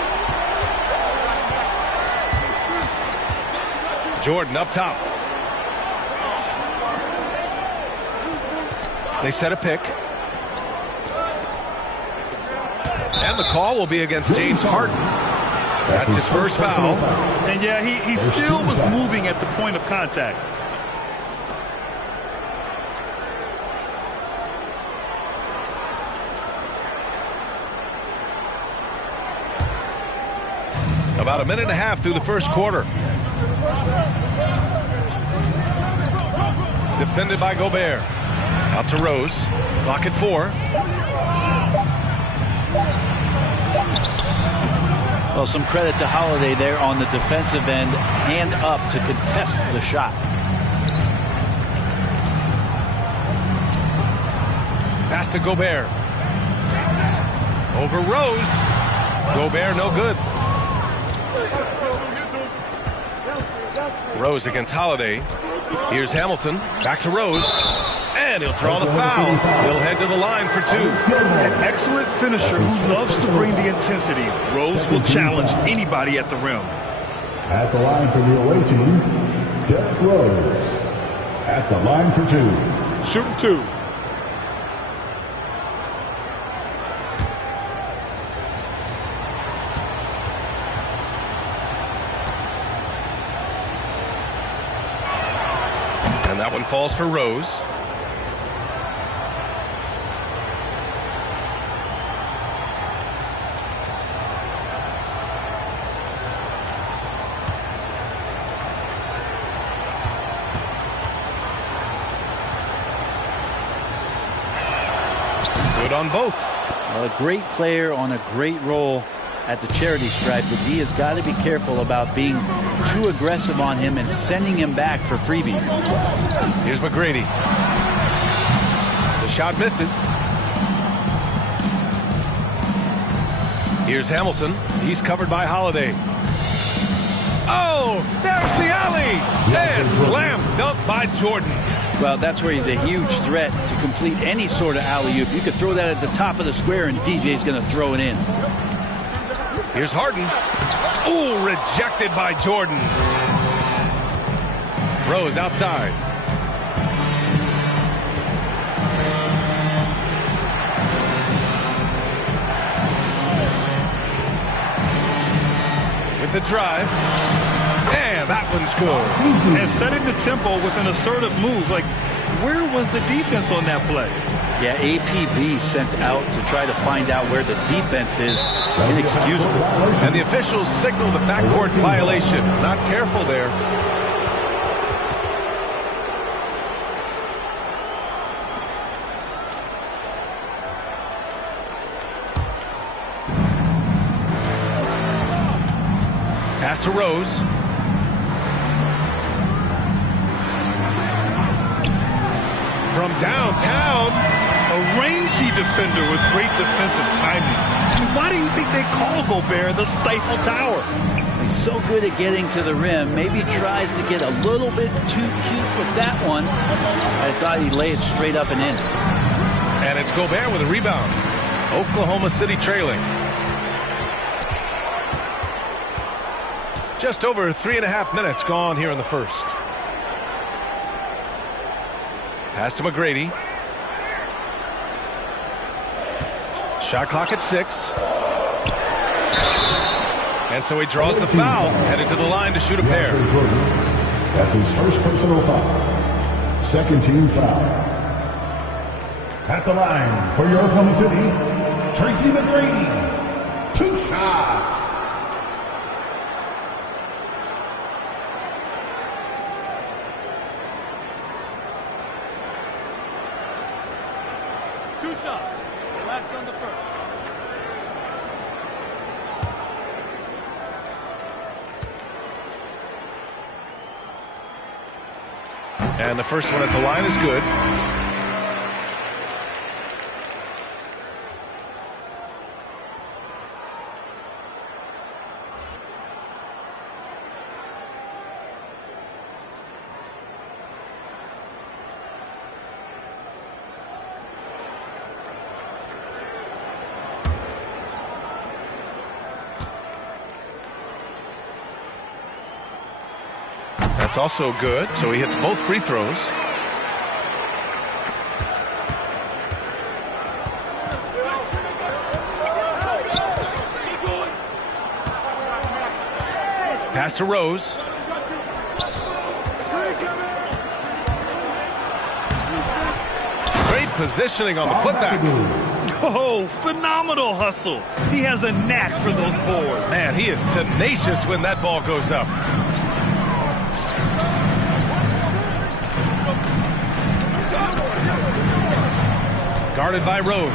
Jordan up top. They set a pick. And the call will be against James Harden. That's his first foul. And yeah, he still was moving at the point of contact. About a minute and a half through the first quarter. Defended by Gobert. Out to Rose. Clock at 4. Well, some credit to Holiday there on the defensive end, hand up to contest the shot. Pass to Gobert. Over Rose. Gobert, no good. Rose against Holiday. Here's Hamilton. Back to Rose. And he'll draw the foul. He'll head to the line for 2. An excellent finisher who loves to bring the intensity. Rose will challenge anybody at the rim. At the line for the away team, Derrick Rose. At the line for 2. Shooting 2. And that one falls for Rose. Good on both. A great player on a great role at the charity stripe. The D has got to be careful about being too aggressive on him and sending him back for freebies. Here's McGrady. The shot misses. Here's Hamilton. He's covered by Holiday. Oh, there's the alley. And slam dunk by Jordan. Well, that's where he's a huge threat to complete any sort of alley-oop. You could throw that at the top of the square, and DJ's going to throw it in. Here's Harden. Ooh, rejected by Jordan. Rose outside. With the drive. And that one's good. And setting the tempo with an assertive move. Like, where was the defense on that play? Yeah, APB sent out to try to find out where the defense is. Inexcusable. And the officials signal the backcourt violation. Not careful there. Pass to Rose. From downtown. A rangy defender with great defensive timing. Why do you think they call Gobert the Stifle Tower? He's so good at getting to the rim. Maybe tries to get a little bit too cute with that one. I thought he'd lay it straight up and in. And it's Gobert with a rebound. Oklahoma City trailing. Just over 3.5 minutes gone here in the first. Pass to McGrady. Shot clock at 6. And so he draws the foul, headed to the line to shoot a pair. That's his first personal foul. Second team foul. At the line for your Oklahoma City, Tracy McGrady. 2 shots. Relax on the first. And the first one at the line is good. That's also good. So he hits both free throws. Pass to Rose. Great positioning on the putback. Oh, phenomenal hustle. He has a knack for those boards. Man, he is tenacious when that ball goes up. Guarded by Rose.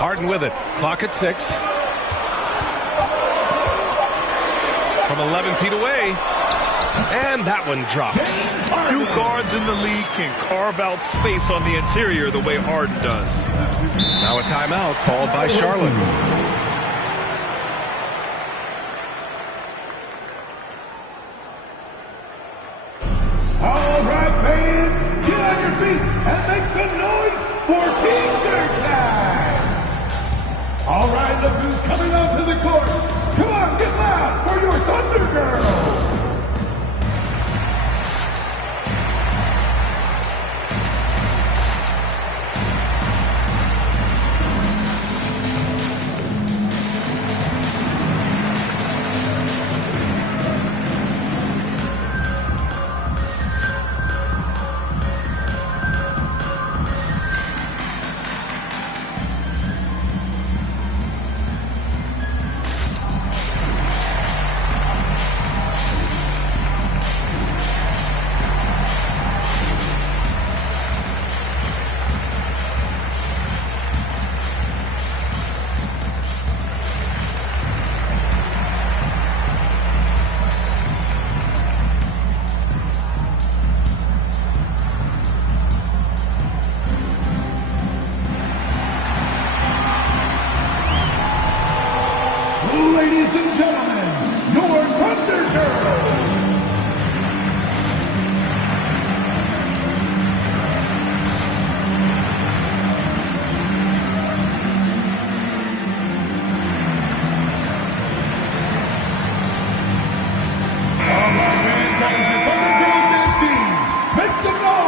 Harden with it. Clock at 6. From 11 feet away. And that one drops. Few guards in the league can carve out space on the interior the way Harden does. Now a timeout called by Charlotte. All right, fans, get on your feet and make some noise for T-shirt time. All right, look who's coming onto the court. Come on, get loud for your Thunder Girls. Ladies and gentlemen, your Thunder Girls. All right, fans, that is your Thunder Girls dance team. Make some noise.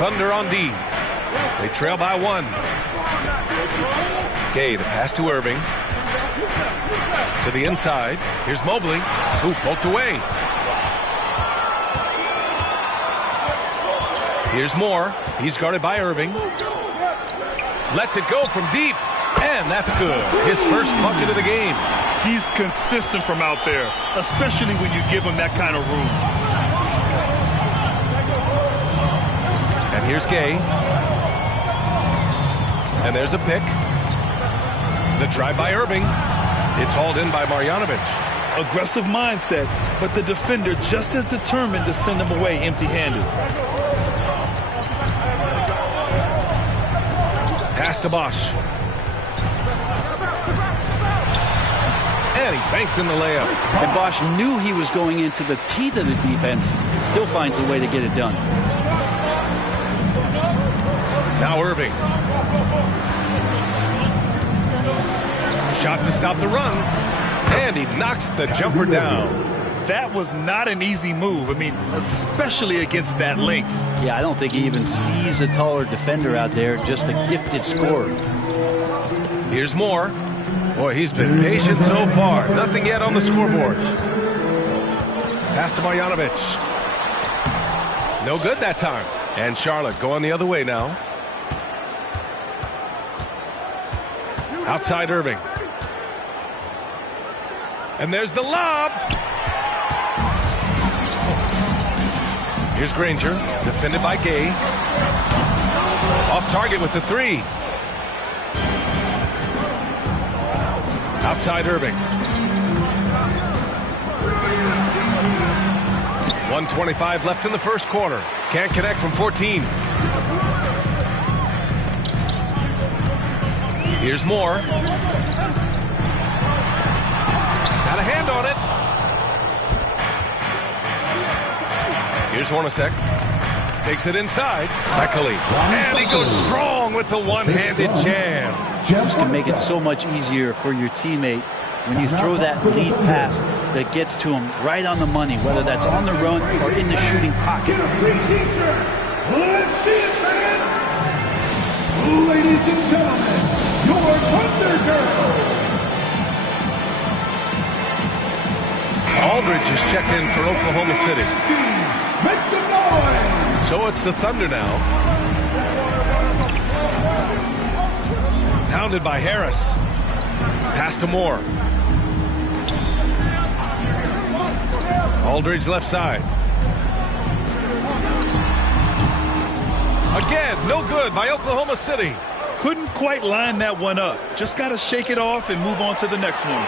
Thunder on D. They trail by 1. Gay, the pass to Irving. To the inside. Here's Mobley, who poked away. Here's Moore. He's guarded by Irving. Lets it go from deep. And that's good. His first bucket of the game. He's consistent from out there, especially when you give him that kind of room. And here's Gay. And there's a pick. The drive by Irving. It's hauled in by Marjanovic. Aggressive mindset, but the defender just as determined to send him away empty-handed. Pass to Bosch. And he banks in the layup. And Bosch knew he was going into the teeth of the defense. Still finds a way to get it done. Now Irving. Shot to stop the run. And he knocks the jumper down. That was not an easy move. I mean, especially against that length. Yeah, I don't think he even sees a taller defender out there, just a gifted scorer. Here's Moore. Boy, he's been patient so far. Nothing yet on the scoreboard. Pass to Marjanovic. No good that time. And Charlotte going the other way now. Outside Irving. And there's the lob. Here's Granger, defended by Gay. Off target with the 3. Outside Irving. 1:25 left in the first quarter. Can't connect from 14. Here's Moore. Got a hand on it. Here's Hornacek. Takes it inside. Beckley. And he goes strong with the one-handed jam. Just can make it so much easier for your teammate when you throw that lead pass that gets to him right on the money, whether that's on the run or in the shooting pocket. Let's see it, man! Ladies and gentlemen, your Thunder Girls! Aldridge is checked in for Oklahoma City. Make some noise! So it's the Thunder now. Rebounded by Harris. Pass to Moore. Aldridge left side. Again, no good by Oklahoma City. Couldn't quite line that one up. Just got to shake it off and move on to the next one.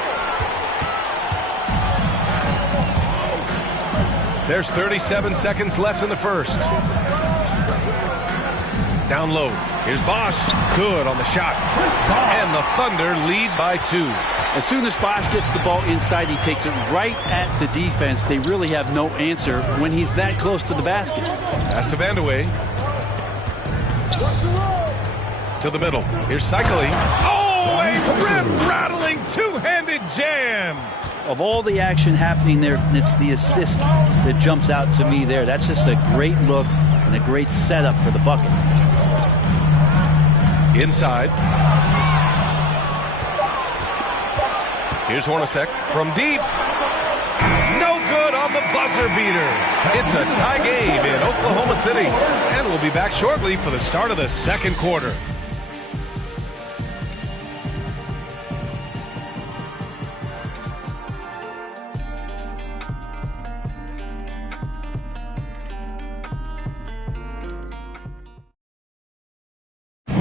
There's 37 seconds left in the first. Down low. Here's Bosch. Good on the shot. And the Thunder lead by 2. As soon as Bosch gets the ball inside, he takes it right at the defense. They really have no answer when he's that close to the basket. Pass to Vandeweghe. To the middle. Here's Cycling. Oh, a rim-rattling two-handed jam. Of all the action happening there, it's the assist that jumps out to me there. That's just a great look and a great setup for the bucket. Inside. Here's Hornacek from deep. No good on the buzzer beater. It's a tie game in Oklahoma City. And we'll be back shortly for the start of the second quarter.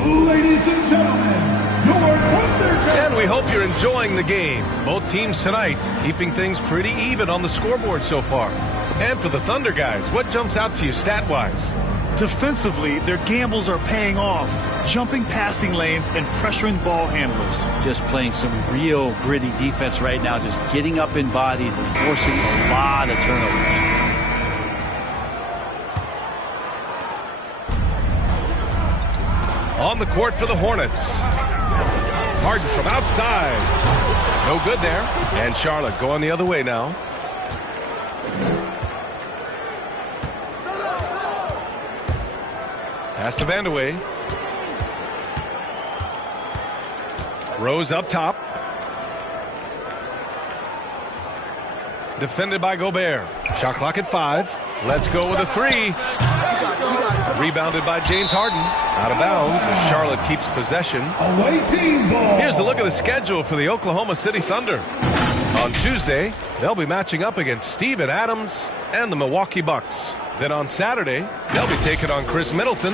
Ladies and gentlemen, your Thunder. And we hope you're enjoying the game. Both teams tonight keeping things pretty even on the scoreboard so far. And for the Thunder guys, what jumps out to you stat-wise? Defensively, their gambles are paying off. Jumping passing lanes and pressuring ball handlers. Just playing some real gritty defense right now. Just getting up in bodies and forcing a lot of turnovers. On the court for the Hornets. Harden from outside. No good there. And Charlotte going the other way now. Pass to Vandeweghe. Rose up top. Defended by Gobert. Shot clock at 5. Let's go with a 3. Rebounded by James Harden. Out of bounds as Charlotte keeps possession. Away team ball. Here's a look at the schedule for the Oklahoma City Thunder. On Tuesday, they'll be matching up against Steven Adams and the Milwaukee Bucks. Then on Saturday, they'll be taking on Chris Middleton.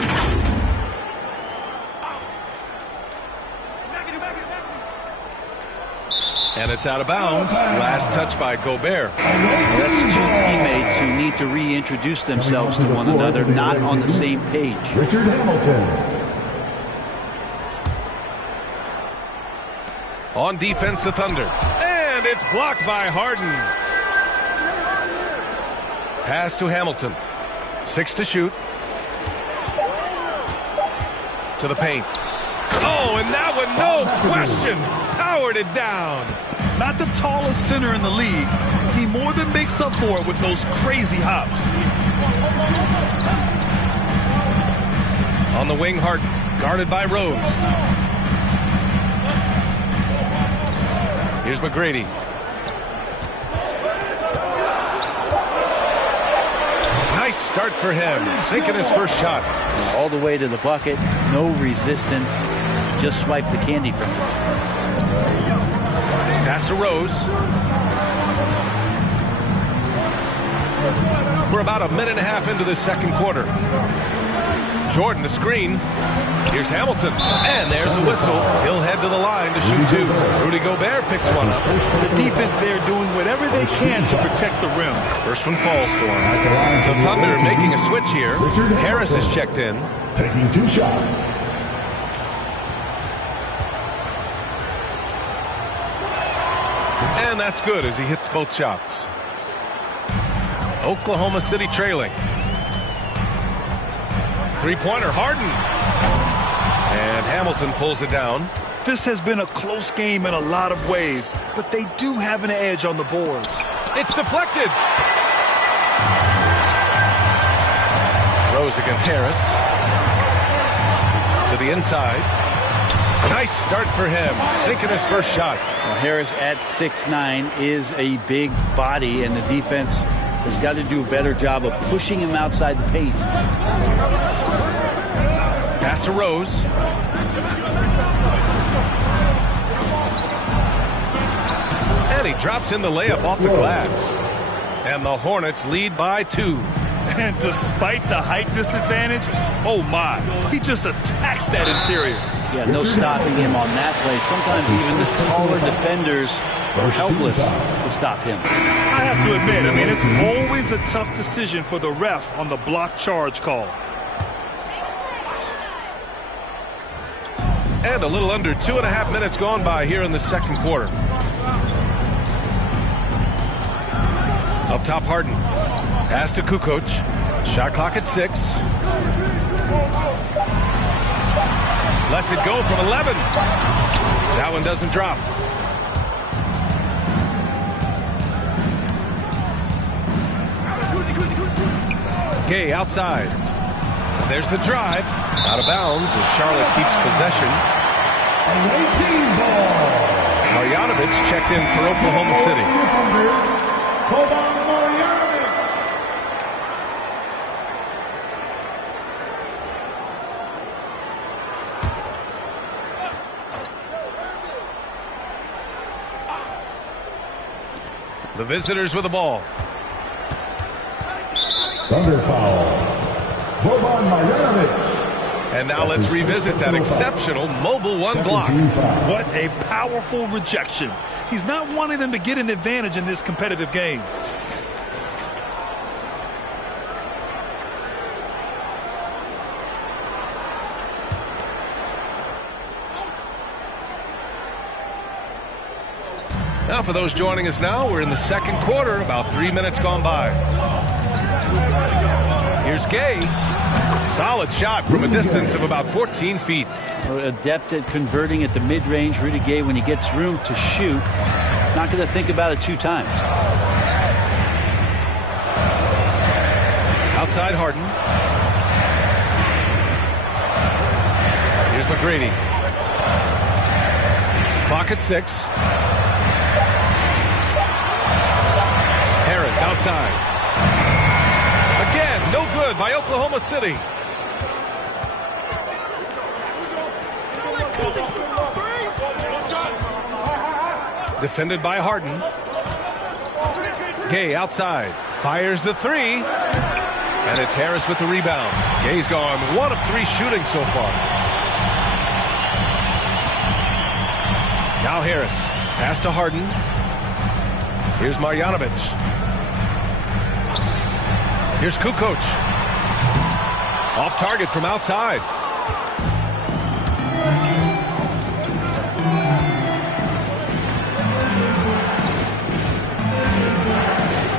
And it's out of bounds. Last touch by Gobert. That's two teammates who need to reintroduce themselves to one another, not on the same page. Richard Hamilton. On defense, the Thunder. And it's blocked by Harden. Pass to Hamilton. 6 to shoot. To the paint. Oh, and that one, no question, powered it down. Not the tallest center in the league. He more than makes up for it with those crazy hops. On the wing, Harden, guarded by Rose. Here's McGrady. Nice start for him, sinking his first shot. All the way to the bucket, no resistance, just swipe the candy from him. Pass to Rose. We're about a minute and a half into this second quarter. Jordan, the screen. Here's Hamilton. And there's a whistle. He'll head to the line to shoot 2. Rudy Gobert picks one up. The defense there doing whatever they can to protect the rim. First one falls for him. The Thunder making a switch here. Harris is checked in. Taking 2 shots. And that's good as he hits both shots. Oklahoma City trailing. Three-pointer, Harden. And Hamilton pulls it down. This has been a close game in a lot of ways, but they do have an edge on the boards. It's deflected. Rose against Harris. To the inside. Nice start for him, sinking his first shot. Well, Harris at 6'9" is a big body, and the defense has got to do a better job of pushing him outside the paint. Pass to Rose. And he drops in the layup off the glass. And the Hornets lead by 2. And despite the height disadvantage, oh my, he just attacks that interior. Yeah, no stopping him on that play. Sometimes even the taller defenders are helpless to stop him. I have to admit, I mean, it's always a tough decision for the ref on the block charge call. And a little under 2.5 minutes gone by here in the second quarter. Up top, Harden. Pass to Kukoc. Shot clock at 6. Lets it go from 11. That one doesn't drop. Gay outside. And there's the drive. Out of bounds as Charlotte keeps possession. Marjanovic checked in for Oklahoma City. The visitors with the ball. Thunder foul. Boban Marjanovic. And now let's revisit that exceptional mobile one block. What a powerful rejection. He's not wanting them to get an advantage in this competitive game. Now for those joining us now, we're in the second quarter, about 3 minutes gone by. Here's Gay. Solid shot from a distance of about 14 feet. Adept at converting at the mid-range. Rudy Gay, when he gets room to shoot, he's not going to think about it 2 times. Outside Harden. Here's McGrady. Clock at 6. Harris outside. Again, no good by Oklahoma City. Defended by Harden. Gay outside. Fires the 3. And it's Harris with the rebound. Gay's gone 1 of 3 shooting so far. Now Harris. Pass to Harden. Here's Marjanovic. Here's Kukoc. Off target from outside.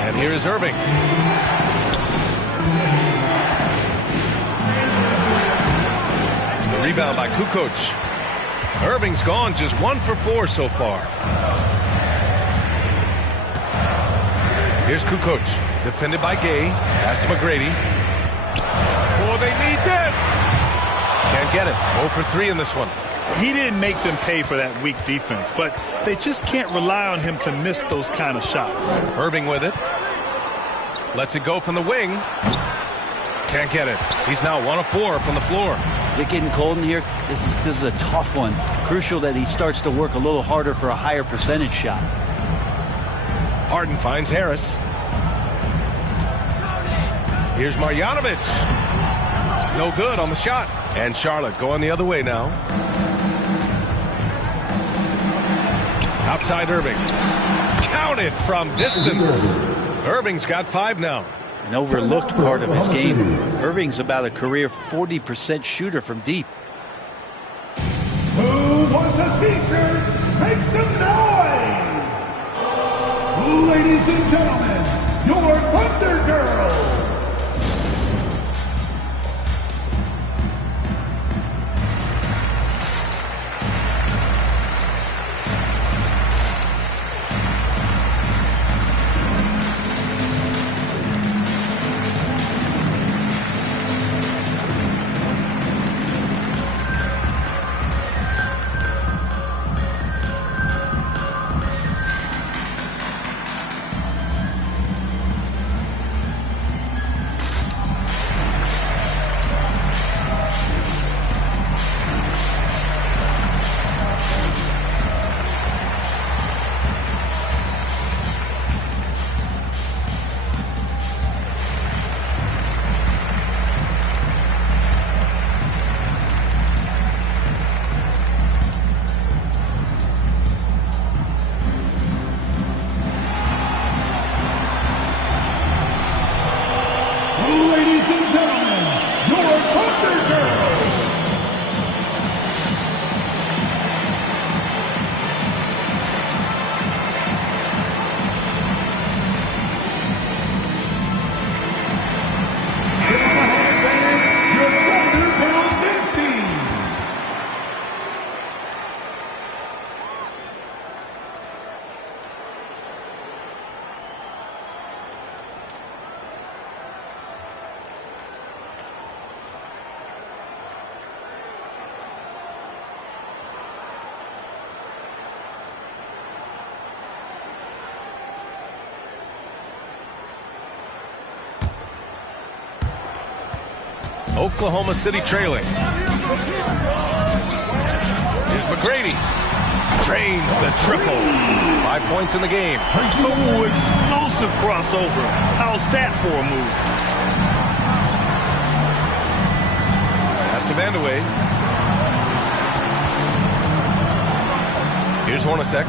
And here is Irving. The rebound by Kukoc. Irving's gone just 1 for 4 so far. Here's Kukoc. Defended by Gay. Pass to McGrady. Oh, they need this. Can't get it. 0 for 3 in this one. He didn't make them pay for that weak defense, but they just can't rely on him to miss those kind of shots. Irving with it. Lets it go from the wing. Can't get it. He's now 1 of 4 from the floor. Is it getting cold in here? This is a tough one. Crucial that he starts to work a little harder for a higher percentage shot. Harden finds Harris. Here's Marjanovic. No good on the shot. And Charlotte going the other way now. Outside Irving. Counted from distance. Irving's got 5 now. An overlooked part of his game. Irving's about a career 40% shooter from deep. Who wants a t-shirt? Make some noise! Ladies and gentlemen, your Thunder Girls! Oklahoma City trailing. Here's McGrady. Drains the triple. 5 points in the game. Oh, explosive crossover. How's that for a move? Pass to Vandeweghe. Here's Hornacek.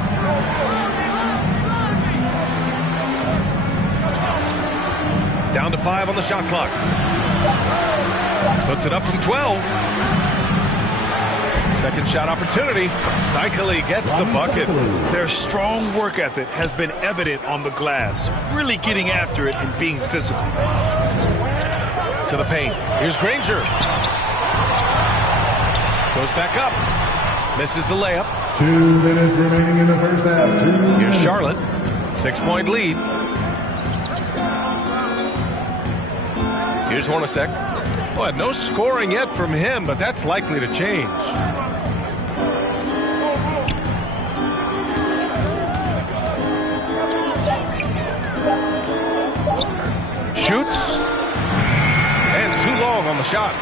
Down to 5 on the shot clock. Puts it up from 12. Second shot opportunity. Cycli gets the bucket. Their strong work ethic has been evident on the glass. Really getting after it and being physical. To the paint. Here's Granger. Goes back up. Misses the layup. 2 minutes remaining in the first half. Here's Charlotte. 6-point lead. Here's Hornacek. Boy, no scoring yet from him, but that's likely to change. Shoots. And too long on the shot.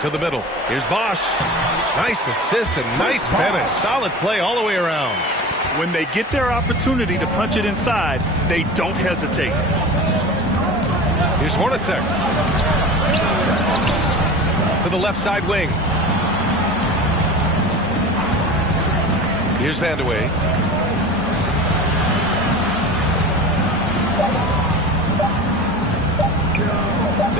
To the middle. Here's Bosch. Nice assist and nice finish. Solid play all the way around. When they get their opportunity to punch it inside, they don't hesitate. Here's Hornacek. To the left side wing. Here's Vandeweghe.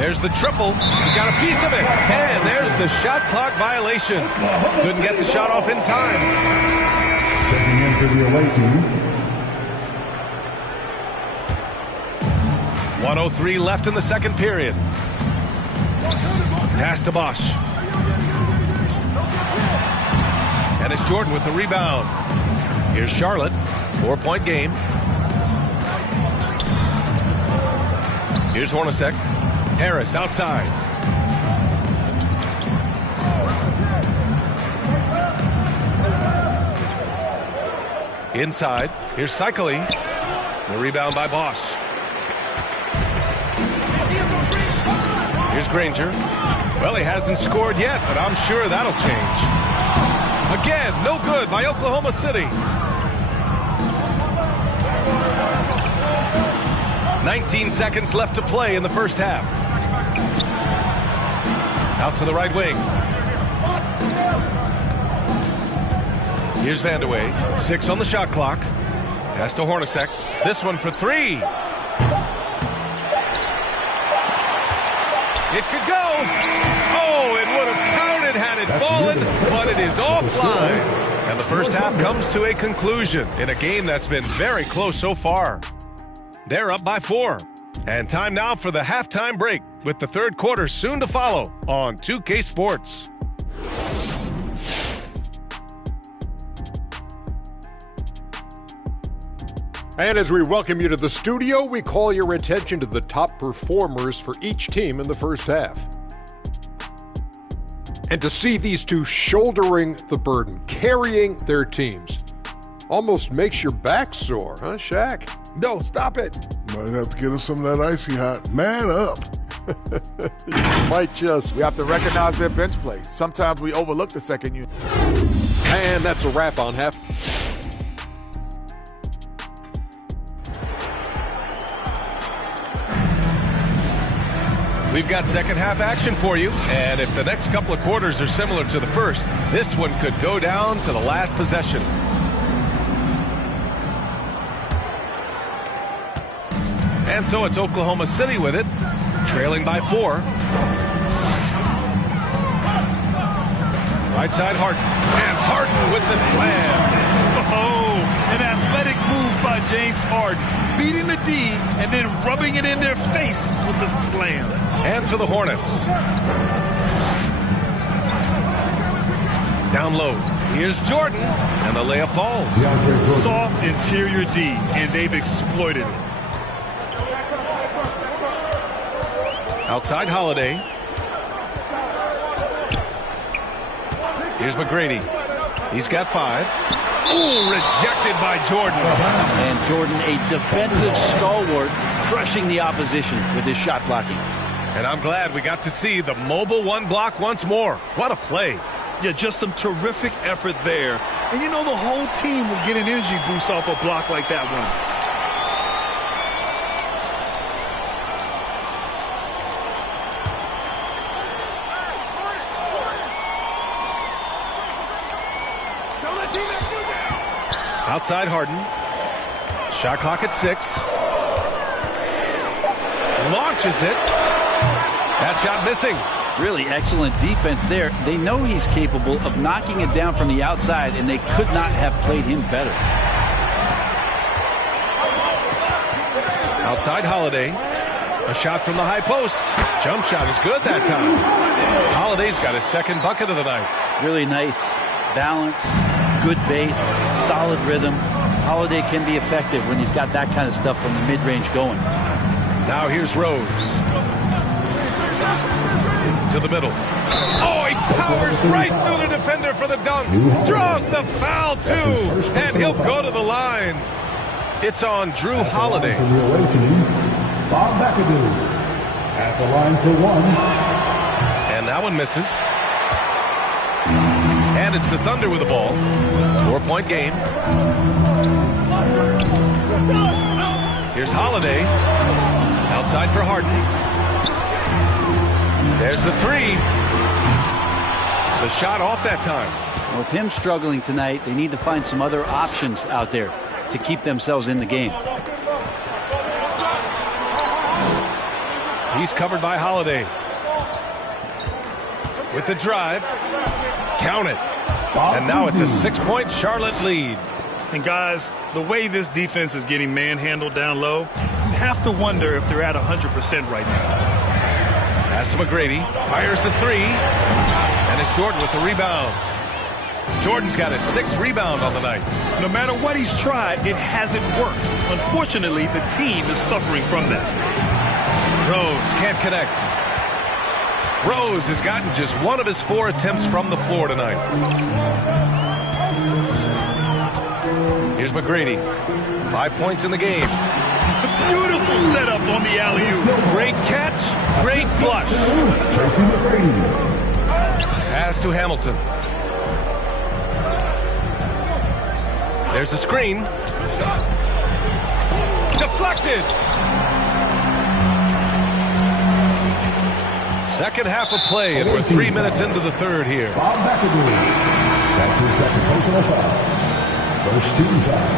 There's the triple. He got a piece of it. And there's the shot clock violation. Couldn't get the shot off in time. Checking in for the away team. 1:03 left in the second period. Pass to Bosch. And it's Jordan with the rebound. Here's Charlotte. 4-point game. Here's Hornacek. Harris outside. Inside. Here's Cycli. The rebound by Bosch. Here's Granger. Well, he hasn't scored yet, but I'm sure that'll change. Again, no good by Oklahoma City. 19 seconds left to play in the first half. Out to the right wing. Here's Vandeweghe. 6 on the shot clock. Pass to Hornacek. This one for 3. It could go. Oh, it would have counted had it fallen, but it is offline. And the first half comes to a conclusion in a game that's been very close so far. They're up by 4. And time now for the halftime break, with the third quarter soon to follow on 2K Sports. And as we welcome you to the studio, we call your attention to the top performers for each team in the first half. And to see these two shouldering the burden, carrying their teams, almost makes your back sore, huh, Shaq? No, stop it. Might have to get us some of that icy hot. Man up. Might just. We have to recognize their bench play. Sometimes we overlook the second unit. And that's a wrap on half. We've got second half action for you, and if the next couple of quarters are similar to the first, this one could go down to the last possession. And so it's Oklahoma City with it, trailing by 4. Right side Harden, and Harden with the slam. Oh, an athletic move by James Harden, beating the D and then rubbing it in their face with the slam. And for the Hornets. Down low. Here's Jordan, and the layup falls. Soft interior D, and they've exploited it. Outside Holiday. Here's McGrady. He's got 5. Ooh, rejected by Jordan. And Jordan, a defensive stalwart, crushing the opposition with his shot blocking. And I'm glad we got to see the mobile one block once more. What a play. Yeah, just some terrific effort there. And you know the whole team will get an energy boost off a block like that one. Outside Harden. Shot clock at 6. Launches it. That shot missing. Really excellent defense there. They know he's capable of knocking it down from the outside, and they could not have played him better. Outside Holiday. A shot from the high post. Jump shot is good that time. Holiday's got his second bucket of the night. Really nice balance, good base, solid rhythm. Holiday can be effective when he's got that kind of stuff from the mid-range going. Now here's Rose. To the middle. Oh, he powers right through the defender for the dunk. Draws the foul, too. And he'll go to the line. It's on Drew Holiday. From the away team, Bob McAdoo at the line for 1. And that one misses. And it's the Thunder with the ball. 4-point game. Here's Holiday. Outside for Harden. There's the 3. The shot off that time. With him struggling tonight, they need to find some other options out there to keep themselves in the game. He's covered by Holiday. With the drive. Count it. And now it's a 6-point Charlotte lead. And guys, the way this defense is getting manhandled down low, you have to wonder if they're at 100% right now. Pass to McGrady. Fires the 3. And it's Jordan with the rebound. Jordan's got his 6th rebound on the night. No matter what he's tried, it hasn't worked. Unfortunately, the team is suffering from that. Rose can't connect. Rose has gotten just 1 of his 4 attempts from the floor tonight. Here's McGrady. 5 points in the game. Beautiful setup on the alley-oop. Great catch. Great flush. Pass to Hamilton. There's a screen. Deflected. Second half of play, and we're 3 minutes into the third here. Bob McAdoo. That's his second personal foul. First team foul.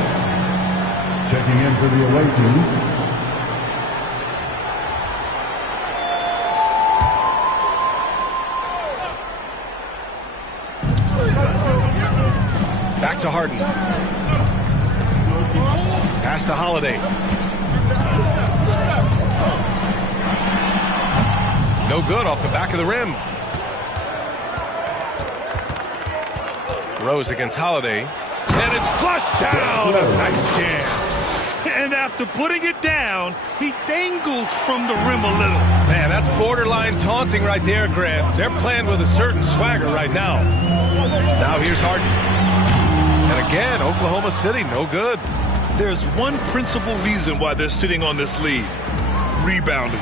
Checking in for the away team. Back to Harden. Pass to Holiday. No good off the back of the rim. Rose against Holiday. And it's flushed down. A nice jam. And after putting it down, he dangles from the rim a little. Man, that's borderline taunting right there, Grant. They're playing with a certain swagger right now. Now here's Harden. And again, Oklahoma City, no good. There's one principal reason why they're sitting on this lead. Rebounding.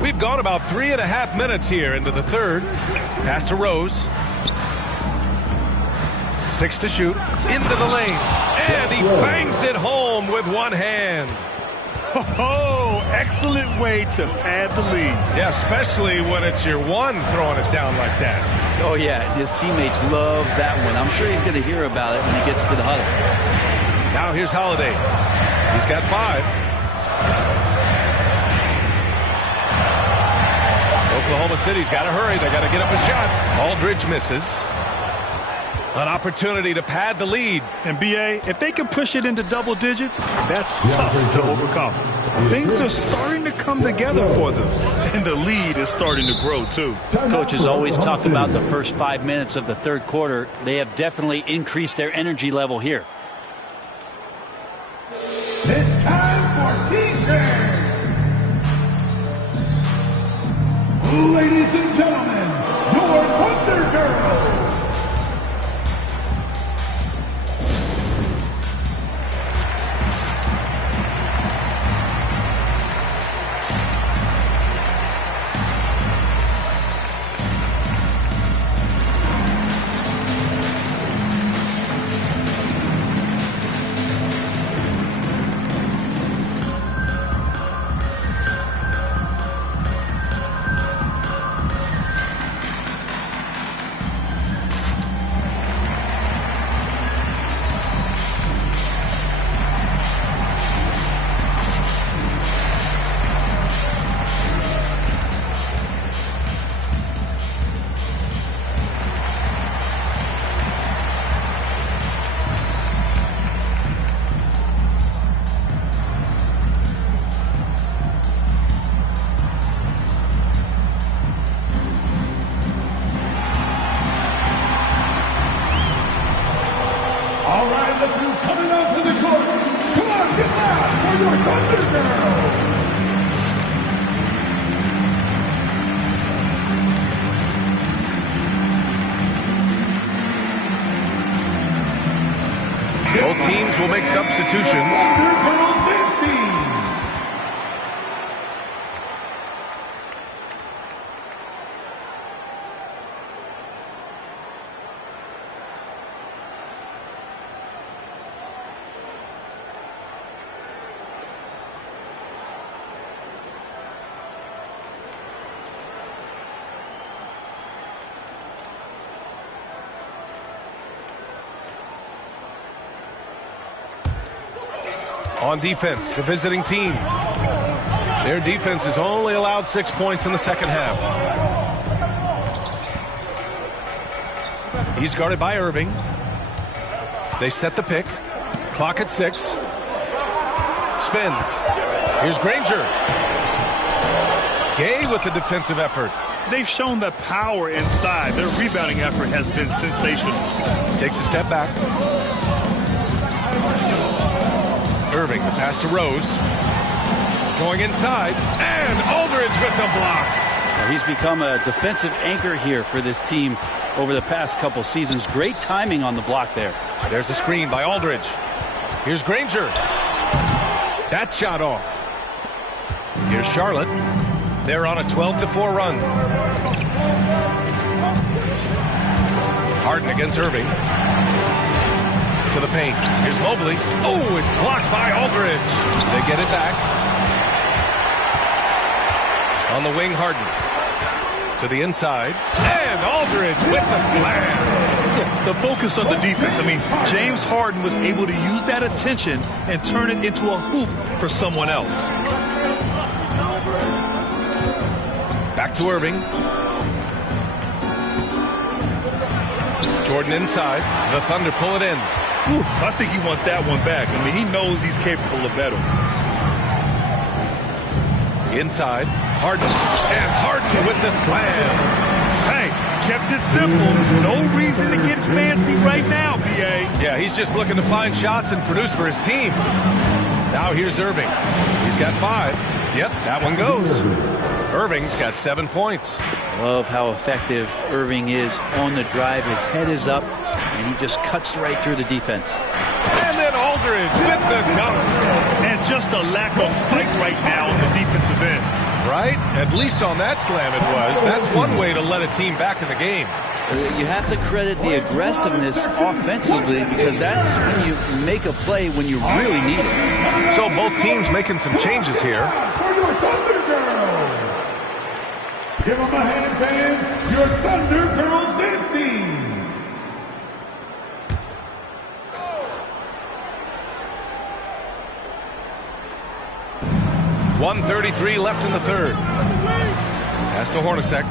We've gone about 3.5 minutes here into the third. Pass to Rose. 6 to shoot. Into the lane. And he bangs it home with one hand. Oh, excellent way to pad the lead. Yeah, especially when it's your one throwing it down like that. Oh, yeah, his teammates love that one. I'm sure he's going to hear about it when he gets to the huddle. Now here's Holiday. He's got 5. Oklahoma City's got to hurry. They got to get up a shot. Aldridge misses. An opportunity to pad the lead. And BA, if they can push it into double digits, that's tough to overcome. Things are starting to come together for them. And the lead is starting to grow, too. Coaches always talk about the first 5 minutes of the third quarter. They have definitely increased their energy level here. It's time for T-shirts. Ladies and gentlemen, your Thunder Girls. make substitutions. On defense, the visiting team. Their defense has only allowed 6 points in the second half. He's guarded by Irving. They set the pick. Clock at 6. Spins. Here's Granger. Gay with the defensive effort. They've shown that power inside. Their rebounding effort has been sensational. Takes a step back. Irving, the pass to Rose. Going inside, and Aldridge with the block. He's become a defensive anchor here for this team over the past couple seasons. Great timing on the block there. There's a screen by Aldridge. Here's Granger. That shot off. Here's Charlotte. They're on a 12-4 run. Harden against Irving. To the paint. Here's Mobley. Oh, it's blocked by Aldridge. They get it back. On the wing, Harden. To the inside. And Aldridge with the slam. Yeah, the focus on the defense. I mean, James Harden was able to use that attention and turn it into a hoop for someone else. Back to Irving. Jordan inside. The Thunder pull it in. Ooh, I think he wants that one back. I mean, he knows he's capable of better. Inside, Harden. And Harden with the slam. Hey, kept it simple. No reason to get fancy right now, B.A. Yeah, he's just looking to find shots and produce for his team. Now here's Irving. He's got 5. Yep, that one goes. Irving's got 7 points. Love how effective Irving is on the drive. His head is up, and he just cuts right through the defense. And then Aldridge with the dunk. And just a lack of fight right now on the defensive end. Right? At least on that slam it was. That's one way to let a team back in the game. You have to credit the aggressiveness offensively, because that's when you make a play when you really need it. So both teams making some changes here. Give them a hand, fans. Your Thunder Girls dance team. .133 left in the third. Pass to Hornacek.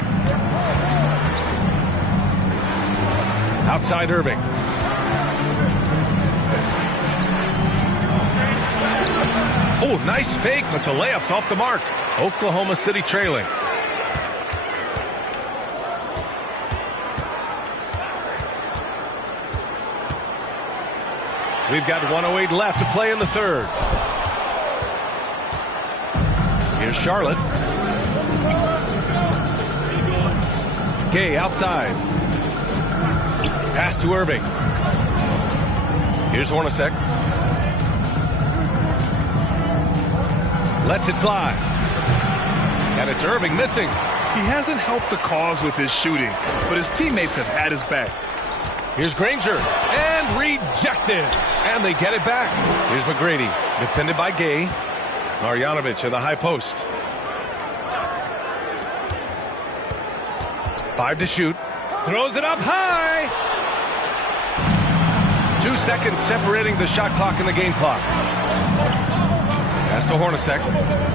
Outside Irving. Oh, nice fake, but the layup's off the mark. Oklahoma City trailing. We've got 1:08 left to play in the third. Here's Charlotte. Gay outside. Pass to Irving. Here's Hornacek. Lets it fly. And it's Irving missing. He hasn't helped the cause with his shooting, but his teammates have had his back. Here's Granger. And rejected. And they get it back. Here's McGrady. Defended by Gay. Marjanovic in the high post. 5 to shoot. Throws it up high. 2 seconds separating the shot clock and the game clock. Pass to Hornacek.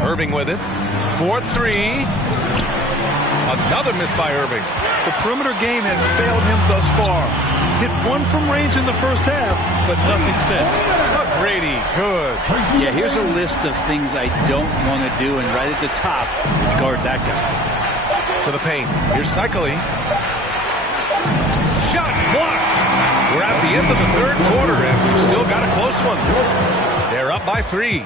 Irving with it. 4-3. Another miss by Irving. The perimeter game has failed him thus far. Hit one from range in the first half, but nothing since. McGrady, good. Yeah, here's a list of things I don't want to do, and right at the top is guard that guy. To the paint. Here's Cycli. Shots blocked. We're at the end of the third quarter, and we've still got a close one. They're up by 3.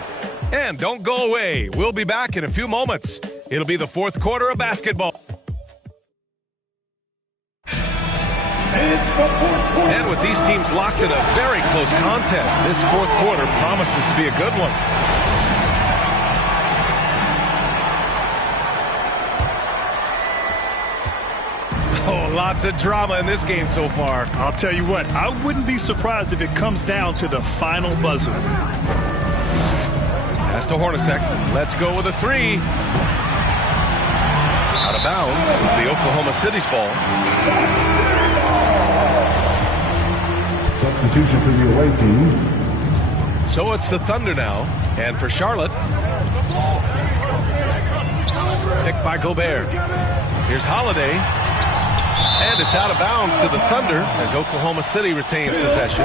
And don't go away. We'll be back in a few moments. It'll be the fourth quarter of basketball. It's the fourth And with these teams locked in a very close contest, this fourth quarter promises to be a good one. Oh, lots of drama in this game so far. I'll tell you what, I wouldn't be surprised if it comes down to the final buzzer. Pass to Hornacek. Let's go with a three. Out of bounds, the Oklahoma City's ball. Substitution for the away team. So it's the Thunder now. And for Charlotte, picked by Gobert. Here's Holiday. And it's out of bounds to the Thunder as Oklahoma City retains possession.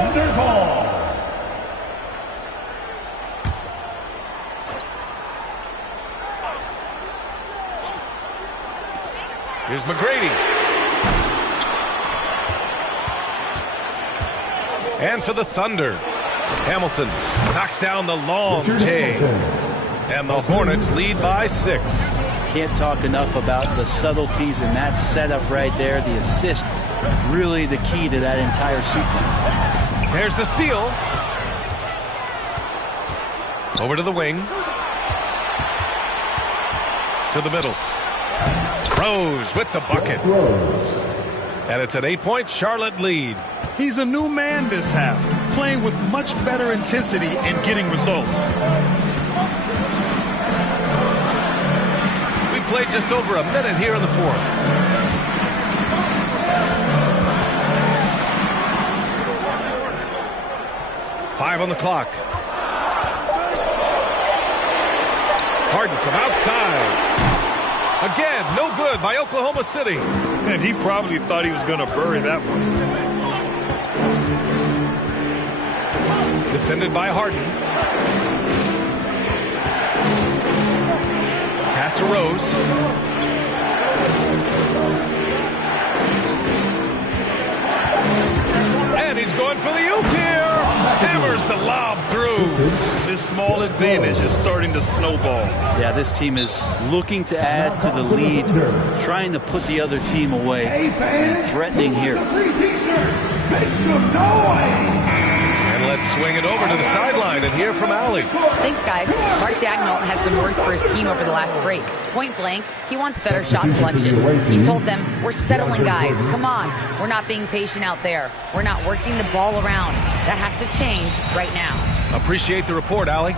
Here's McGrady. And for the Thunder, Hamilton knocks down the long J. And the Hornets lead by 6. Can't talk enough about the subtleties in that setup right there. The assist, really the key to that entire sequence. There's the steal. Over to the wing. To the middle. Rose with the bucket. And it's an 8-point Charlotte lead. He's a new man this half, playing with much better intensity and getting results. We played just over a minute here in the fourth. Five on the clock. Harden from outside. Again, no good by Oklahoma City. And he probably thought he was going to bury that one. Defended by Harden. Pass to Rose. And he's going for the oop here. Hammers the lob through. This small advantage is starting to snowball. Yeah, this team is looking to add to the lead, trying to put the other team away, and threatening here. Make some noise. And let's swing it over to the sideline and hear from Allie. Thanks, guys. Mark Dagnall had some words for his team over the last break. Point blank, he wants better shot selection. He told them, we're settling, guys. Come on. We're not being patient out there. We're not working the ball around. That has to change right now. Appreciate the report, Allie.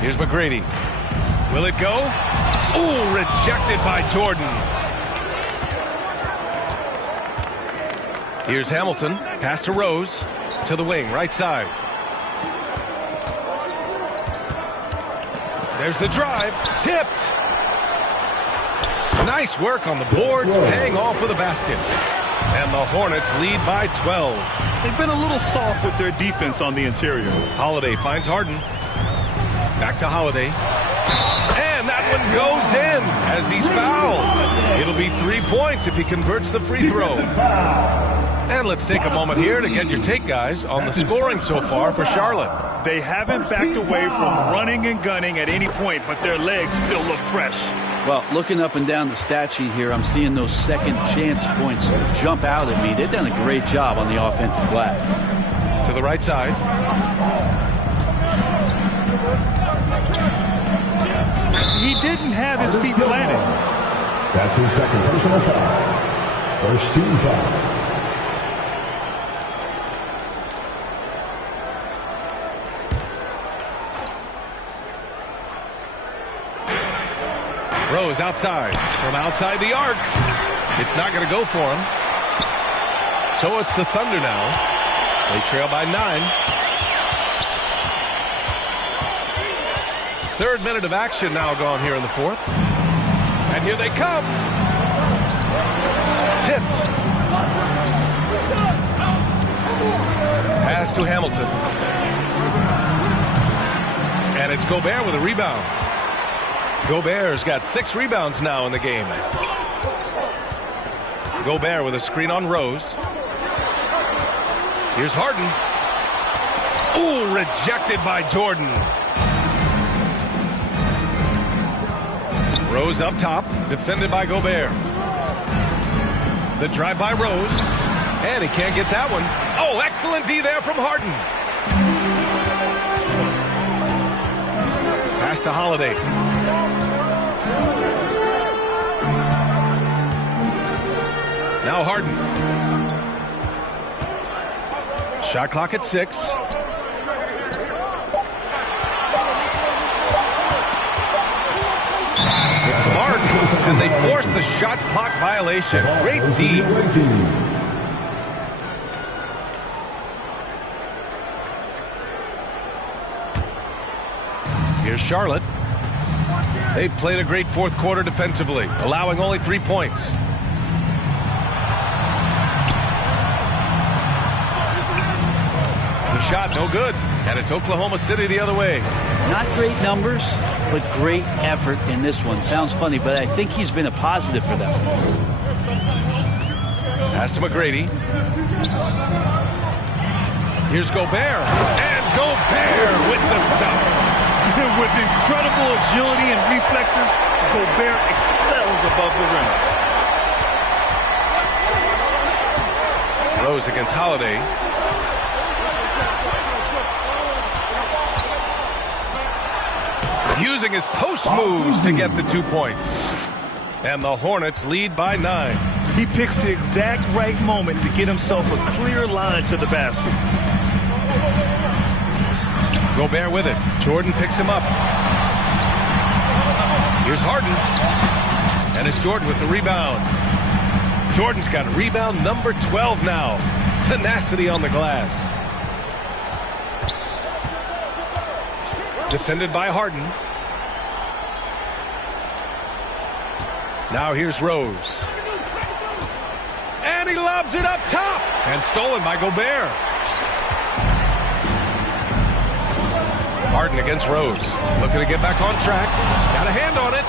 Here's McGrady. Will it go? Ooh, rejected by Jordan. Here's Hamilton. Pass to Rose. To the wing, right side. There's the drive. Tipped. Nice work on the boards, paying off for the basket. And the Hornets lead by 12. They've been a little soft with their defense on the interior. Holiday finds Harden. Back to Holiday. And that one goes in as he's fouled. It'll be 3 points if he converts the free throw. And let's take a moment here to get your take, guys, on the scoring so far for Charlotte. They haven't backed away from running and gunning at any point, but their legs still look fresh. Well, looking up and down the stat sheet here, I'm seeing those second chance points jump out at me. They've done a great job on the offensive glass. To the right side. He didn't have his feet planted. That's his second personal foul. First team foul. Rose outside. From outside the arc. It's not going to go for him. So it's the Thunder now. They trail by 9. Third minute of action now gone here in the fourth. And here they come. Tipped. Pass to Hamilton. And it's Gobert with a rebound. Gobert's got 6 rebounds now in the game. Gobert with a screen on Rose. Here's Harden. Ooh, rejected by Jordan. Rose up top, defended by Gobert. The drive by Rose. And he can't get that one. Oh, excellent D there from Harden. Pass to Holiday. Now Harden. Shot clock at 6. It's Smart, and they forced the shot clock violation. Great D. Here's Charlotte. They played a great fourth quarter defensively, allowing only 3 points. The shot, no good. And it's Oklahoma City the other way. Not great numbers, but great effort in this one. Sounds funny, but I think he's been a positive for them. Pass to McGrady. Here's Gobert. And Gobert with the stuff. With incredible agility and reflexes, Gobert excels above the rim. Rose against Holiday. Using his post moves to get the 2 points. And the Hornets lead by 9. He picks the exact right moment to get himself a clear line to the basket. Gobert with it. Jordan picks him up. Here's Harden. And it's Jordan with the rebound. Jordan's got rebound number 12 now. Tenacity on the glass. Defended by Harden. Now here's Rose. And he lobs it up top. And stolen by Gobert. Harden against Rose. Looking to get back on track. Got a hand on it.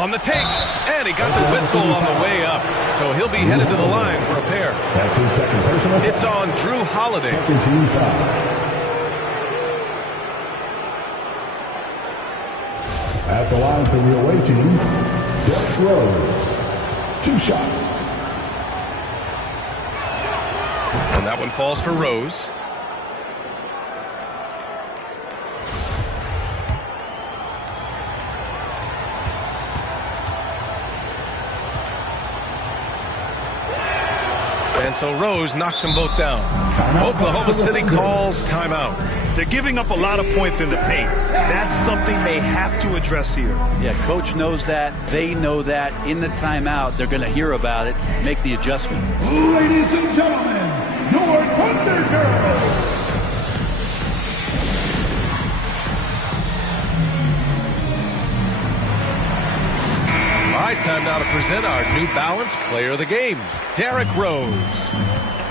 On the take. And he got the whistle on the way up. So he'll be headed to the line for a pair. That's his second personal foul. It's on Drew Holiday. Second team foul. At the line for the away team, Derrick Rose. 2 shots. And that one falls for Rose. And so Rose knocks them both down. Oklahoma City calls timeout. They're giving up a lot of points in the paint. That's something they have to address here. Yeah, coach knows that. They know that. In the timeout, they're going to hear about it, make the adjustment. Ladies and gentlemen, your Thunder Girls. All right, time now to present our New Balance Player of the Game, Derrick Rose.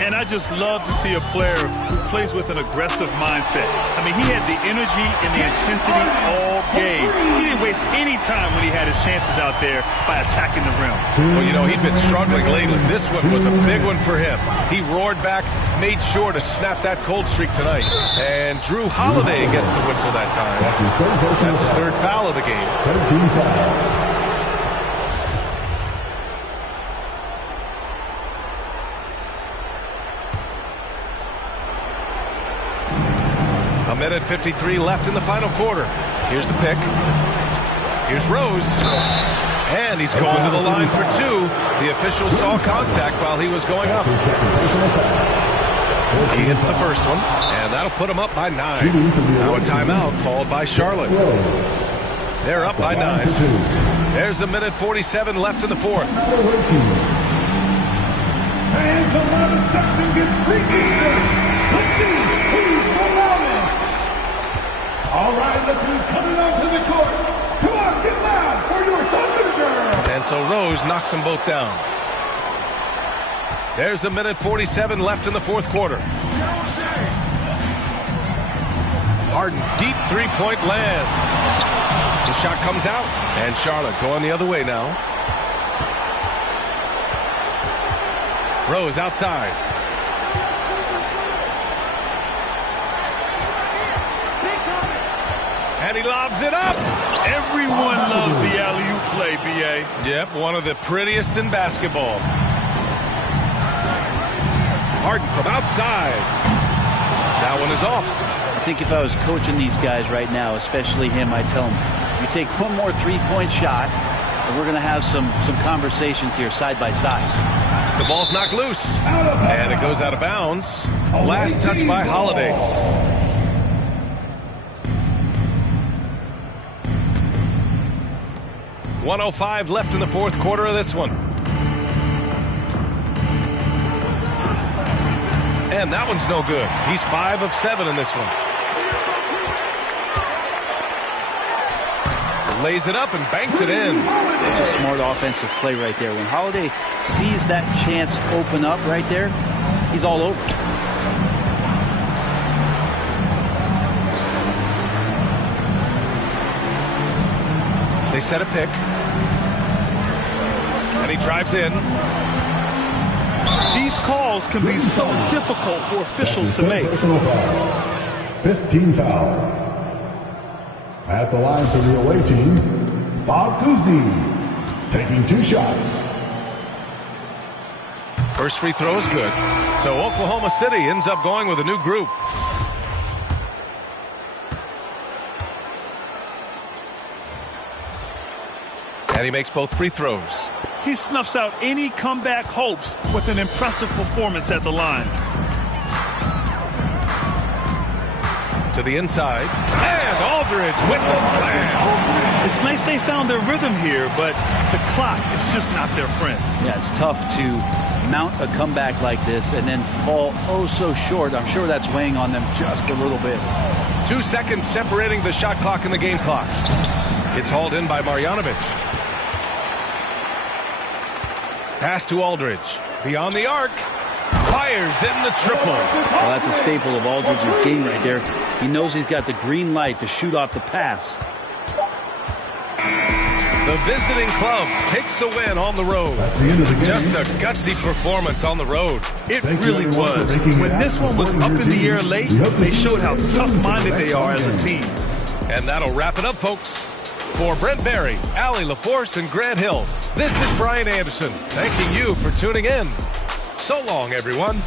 And I just love to see a player who plays with an aggressive mindset. I mean, he had the energy and the intensity all game. He didn't waste any time when he had his chances out there by attacking the rim. Well, you know, he's been struggling lately. This one was a big one for him. He roared back, made sure to snap that cold streak tonight. And Drew Holiday gets the whistle that time. That's his third foul of the game. 13 foul. A minute 53 left in the final quarter. Here's the pick. Here's Rose. And he's going to the line for 2. The official saw contact while he was going up. He hits the first one, and that'll put him up by 9. Now a timeout called by Charlotte. They're up by 9. There's a minute 47 left in the fourth. And so now the section gets freaky. Let's see who's the loudest. All right, look who's coming onto the court. Come on, get loud for your Thunder Girl. And so Rose knocks them both down. There's a minute 47 left in the fourth quarter. Harden, deep three-point land. The shot comes out, and Charlotte going the other way now. Rose outside. And he lobs it up. Everyone loves the alley-oop play, B.A. Yep, one of the prettiest in basketball. Harden from outside. That one is off. I think if I was coaching these guys right now, especially him, I'd tell him, you take one more three-point shot, and we're going to have some conversations here side by side. The ball's knocked loose, and it goes out of bounds. Last touch by Holiday. .105 left in the fourth quarter of this one. And that one's no good. He's 5 of 7 in this one. Lays it up and banks it in. It's a smart offensive play right there. When Holiday sees that chance open up right there, he's all over. They set a pick. And he drives in. These calls can be so difficult for officials to make. Personal foul. 5th team foul. At the line for the away team, Bob Cousy, taking 2 shots. First free throw is good. So Oklahoma City ends up going with a new group. And he makes both free throws. He snuffs out any comeback hopes with an impressive performance at the line. To the inside. And Aldridge with the slam. It's nice they found their rhythm here, but the clock is just not their friend. Yeah, it's tough to mount a comeback like this and then fall oh so short. I'm sure that's weighing on them just a little bit. 2 seconds separating the shot clock and the game clock. It's hauled in by Marjanovic. Pass to Aldridge. Beyond the arc. Fires in the triple. Well, that's a staple of Aldridge's game right there. He knows he's got the green light to shoot off the pass. The visiting club takes the win on the road. Just a gutsy performance on the road. It really was. When this one was up in the air late, they showed how tough-minded they are as a team. And that'll wrap it up, folks. For Brent Barry, Allie LaForce, and Grant Hill, this is Brian Anderson, thanking you for tuning in. So long, everyone.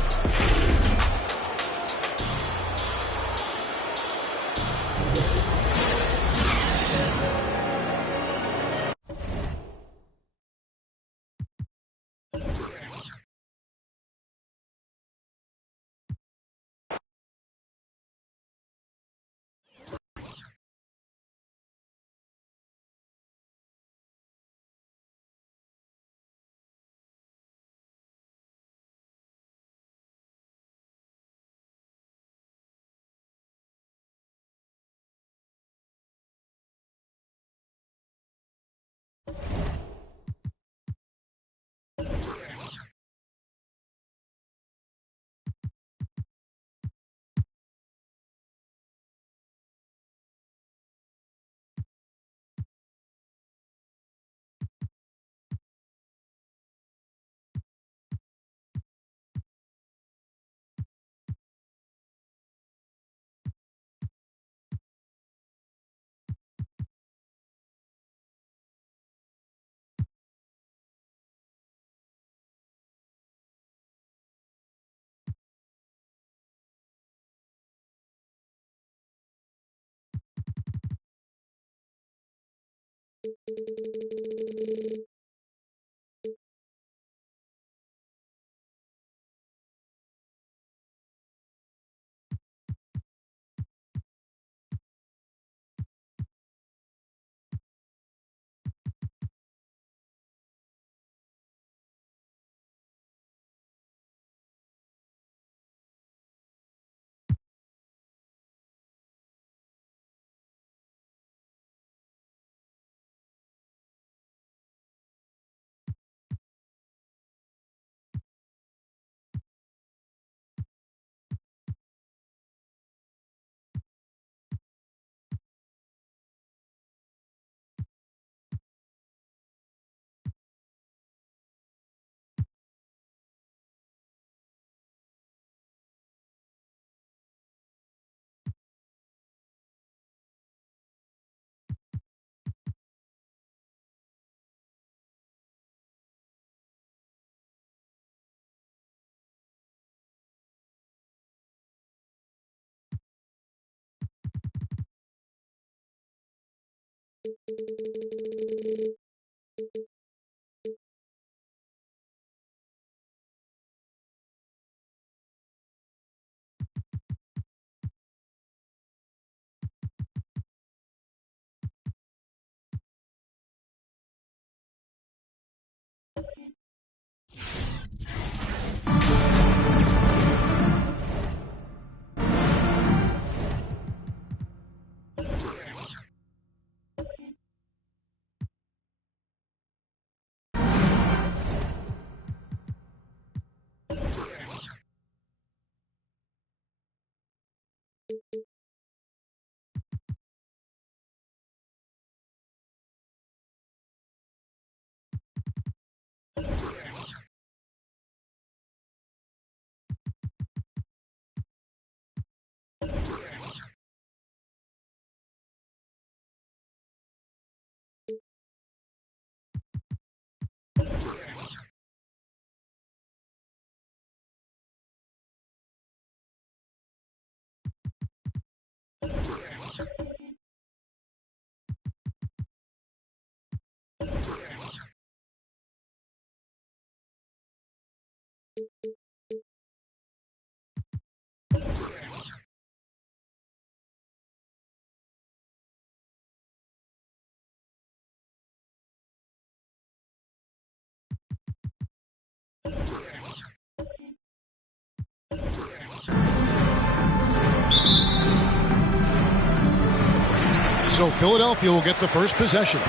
So Philadelphia will get the first possession.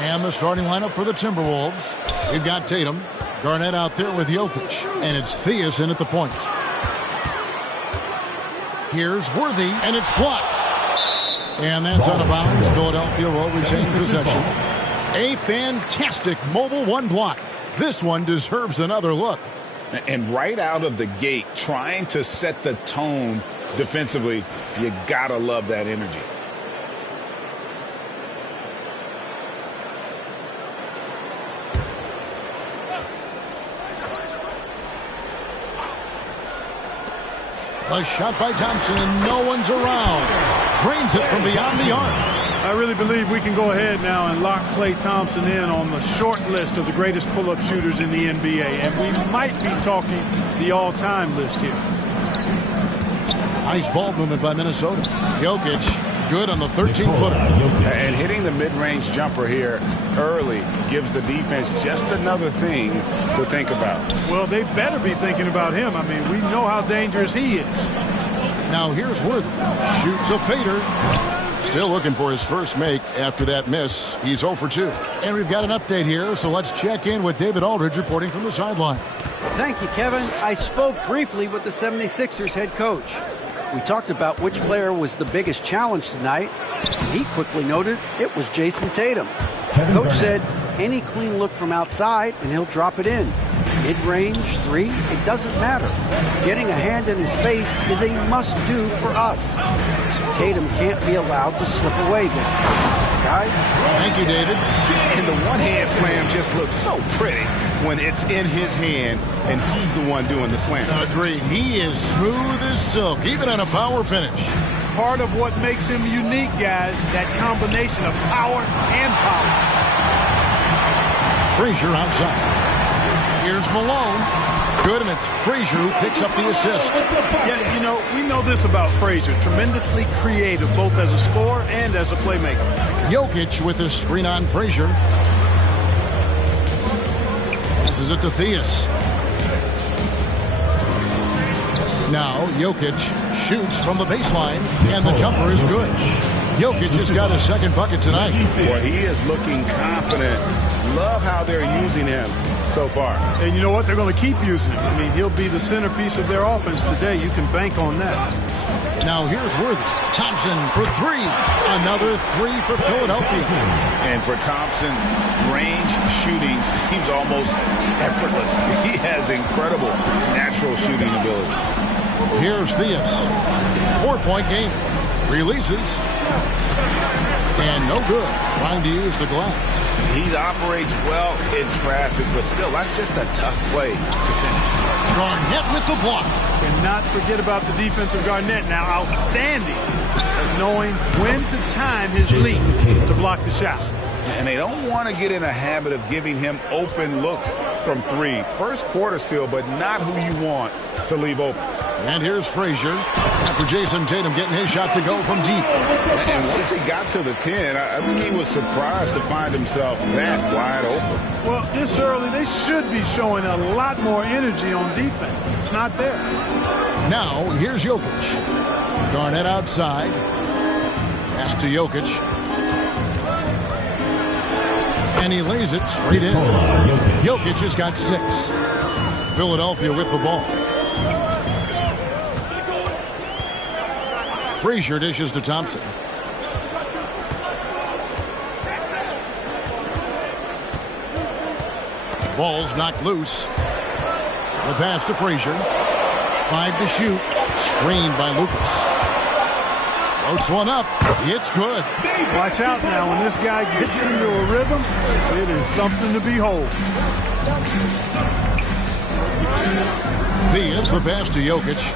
And the starting lineup for the Timberwolves. We've got Tatum, Garnett out there with Jokic, and it's Theus in at the point. Here's Worthy, and it's blocked. And that's out of bounds. Philadelphia will retain possession. A fantastic mobile one block. This one deserves another look. And right out of the gate, trying to set the tone defensively, you gotta love that energy. A shot by Thompson, and no one's around. Drains it from beyond the arc. I really believe we can go ahead now and lock Klay Thompson in on the short list of the greatest pull-up shooters in the NBA. And we might be talking the all-time list here. Nice ball movement by Minnesota. Jokic, good on the 13-footer. And hitting the mid-range jumper here early gives the defense just another thing to think about. Well, they better be thinking about him. I mean, we know how dangerous he is. Now here's Worthy. Shoots a fader. Still looking for his first make after that miss. He's 0 for 2. And we've got an update here, so let's check in with David Aldridge reporting from the sideline. Thank you, Kevin. I spoke briefly with the 76ers head coach. We talked about which player was the biggest challenge tonight, and he quickly noted it was Jason Tatum. Coach said any clean look from outside, and he'll drop it in. Mid-range, three, it doesn't matter. Getting a hand in his face is a must-do for us. Tatum can't be allowed to slip away this time. Guys? Thank you, David. And the one-hand slam just looks so pretty when it's in his hand and he's the one doing the slam. Agreed. He is smooth as silk, even on a power finish. Part of what makes him unique, guys, that combination of power and power. Frazier outside. Here's Malone. Good, and it's Frazier who picks up the assist. Yeah, you know, we know this about Frazier. Tremendously creative, both as a scorer and as a playmaker. Jokic with the screen on Frazier. Passes it to Theus. Now Jokic shoots from the baseline, and the jumper is good. Jokic has got his second bucket tonight. Boy, he is looking confident. Love how they're using him so far. And you know what? They're going to keep using him. I mean, he'll be the centerpiece of their offense today. You can bank on that. Now here's Worthy. Thompson for three. Another three for Philadelphia. And for Thompson, range shooting seems almost effortless. He has incredible natural shooting ability. Here's Theus. 4-point game. Releases. And no good. Trying to use the glass. He operates well in traffic, but still, that's just a tough play to finish. Garnett with the block. And not forget about the defense of Garnett now. Outstanding of knowing when to time his leap to block the shot. And they don't want to get in a habit of giving him open looks from three. First quarter still, but not who you want to leave open. And here's Frazier after Jason Tatum getting his shot to go from deep. And once he got to the 10, I think he was surprised to find himself that wide open. Well, this early, they should be showing a lot more energy on defense. It's not there. Now, here's Jokic. Garnett outside. Pass to Jokic. And he lays it straight in. Jokic has got 6. Philadelphia with the ball. Frazier dishes to Thompson. Ball's knocked loose. The pass to Frazier. 5 to shoot. Screened by Lucas. Floats one up. It's good. Watch out now. When this guy gets into a rhythm, it is something to behold. Diaz the pass to Jokic.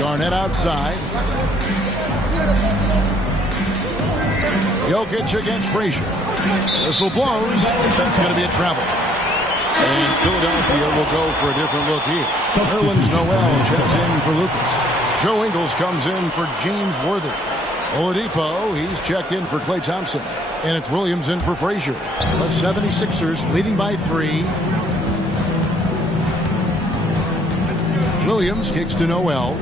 Garnett outside. Jokic against Frazier. Whistle blows. That's going to be a travel. And Philadelphia will go for a different look here. Nerlens Noel checks in for Lucas. Joe Ingles comes in for James Worthy. Oladipo, he's checked in for Klay Thompson. And it's Williams in for Frazier. The 76ers leading by 3. Williams kicks to Noel.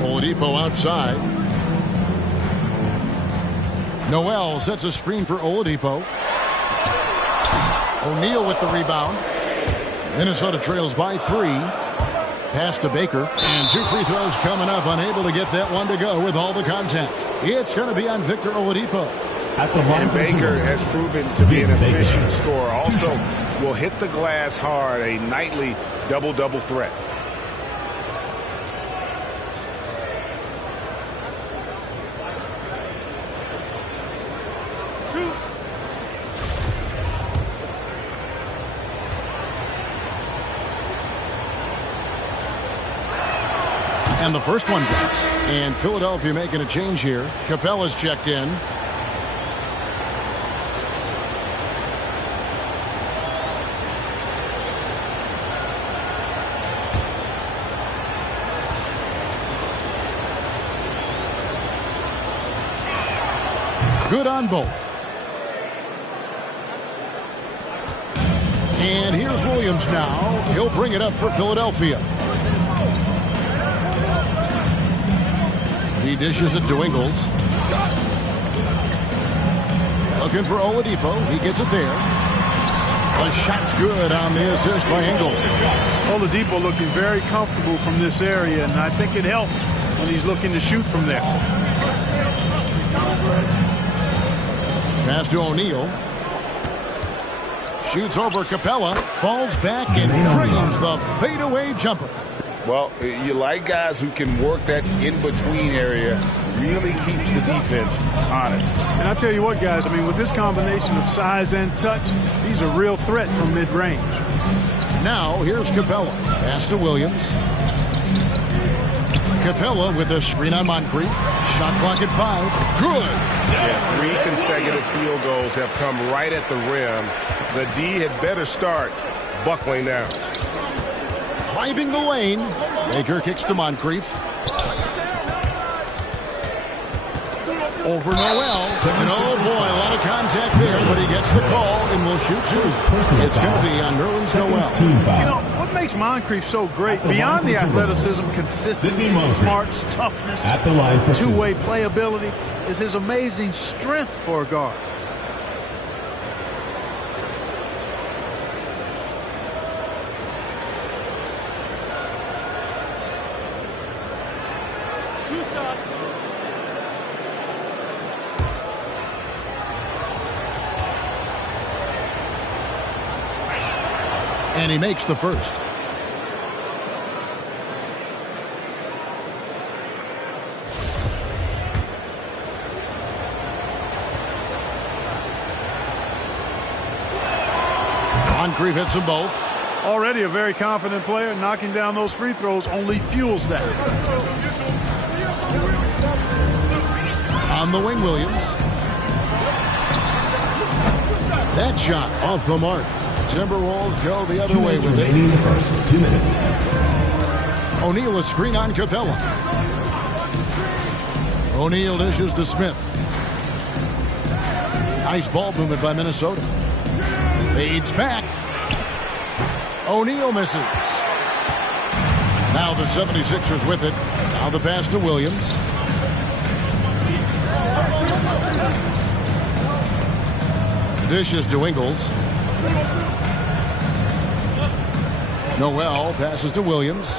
Oladipo outside. Noel sets a screen for Oladipo. O'Neal with the rebound. Minnesota trails by 3. Pass to Baker. And 2 free throws coming up. Unable to get that one to go with all the contact. It's going to be on Victor Oladipo. And Baker has proven to be an efficient scorer. Also will hit the glass hard. A nightly double-double threat. And the first one drops. And Philadelphia making a change here. Capella's checked in. Good on both. And here's Williams now. He'll bring it up for Philadelphia. He dishes it to Ingles. Looking for Oladipo. He gets it there. The shot's good on the assist by Ingles. Oladipo looking very comfortable from this area, and I think it helps when he's looking to shoot from there. Pass to O'Neal. Shoots over Capella. Falls back and drains the fadeaway jumper. Well, you like guys who can work that in-between area. Really keeps the defense honest. And I tell you what, guys, I mean, with this combination of size and touch, he's a real threat from mid-range. Now, here's Capella. Pass to Williams. Capella with a screen on Moncrief. Shot clock at 5. Good. Yeah, 3 consecutive field goals have come right at the rim. The D had better start buckling down. Driving the lane. Baker kicks to Moncrief. Over Noel. And oh boy, a lot of contact there, but he gets the call and will shoot 2. It's going to be on Nerlens Noel. You know, what makes Moncrief so great, beyond the athleticism, consistency, smarts, toughness, two-way playability, is his amazing strength for a guard. And he makes the first. Moncrief hits them both. Already a very confident player. Knocking down those free throws only fuels that. On the wing, Williams. That shot off the mark. Timberwolves go the other way with it. The first 2 minutes. O'Neal a screen on Capella. O'Neal dishes to Smith. Nice ball movement by Minnesota. Fades back. O'Neal misses. Now the 76ers with it. Now the pass to Williams. Dishes to Ingles. Noel passes to Williams.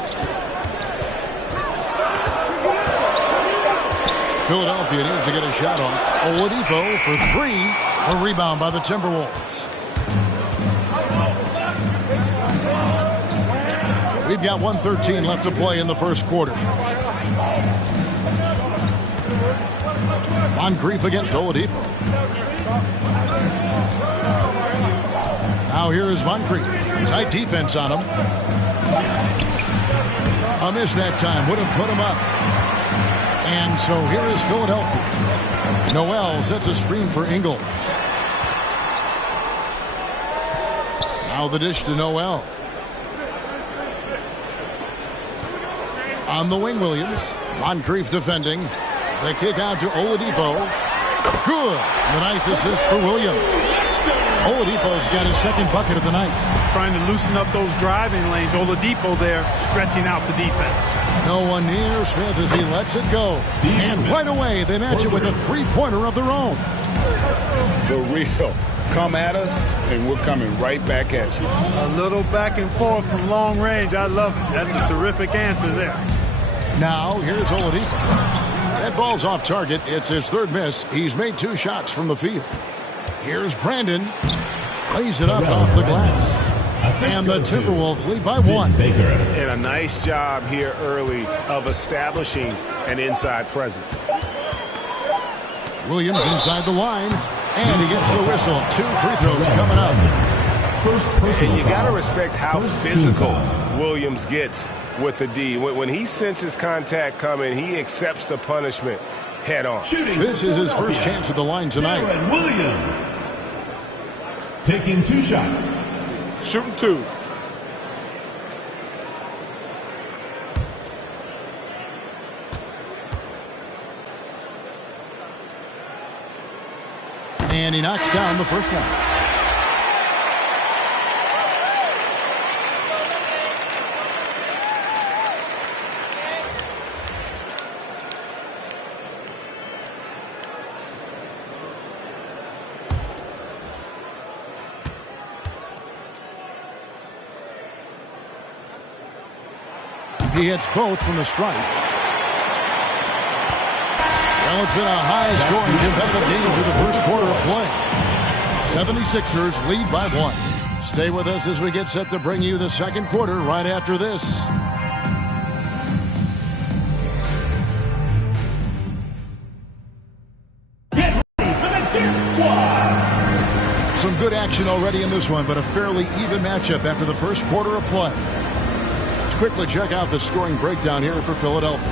Philadelphia needs to get a shot off. Oladipo for three. A rebound by the Timberwolves. We've got 1:13 left to play in the first quarter. Moncrief against Oladipo. Now here is Moncrief. Tight defense on him. A miss that time. Would have put him up. And so here is Philadelphia. Noel sets a screen for Ingles. Now the dish to Noel. On the wing, Williams. Moncrief defending. The kick out to Oladipo. Good. The nice assist for Williams. Oladipo's got his second bucket of the night. Trying to loosen up those driving lanes. Oladipo there stretching out the defense. No one near Smith as he lets it go. And right away they match it with a three-pointer of their own. The real. Come at us, and we're coming right back at you. A little back and forth from long range. I love it. That's a terrific answer there. Now here's Oladipo. That ball's off target. It's his third miss. He's made 2 shots from the field. Here's Brandon. Lays it up off the glass. And the Timberwolves lead by 1. And a nice job here early of establishing an inside presence. Williams inside the line. And he gets the whistle. 2 free throws coming up. And you got to respect how physical Williams gets with the D. When he senses contact coming, he accepts the punishment head on. This is his first chance at the line tonight. Williams taking 2 shots. Shooting 2. And he knocks down the first one. He hits both from the stripe. Well, it's been a high-scoring competitive game through the first quarter of play. 76ers lead by 1. Stay with us as we get set to bring you the second quarter right after this. Get ready for the Gear Squad. Some good action already in this one, but a fairly even matchup after the first quarter of play. Let's quickly check out the scoring breakdown here for Philadelphia.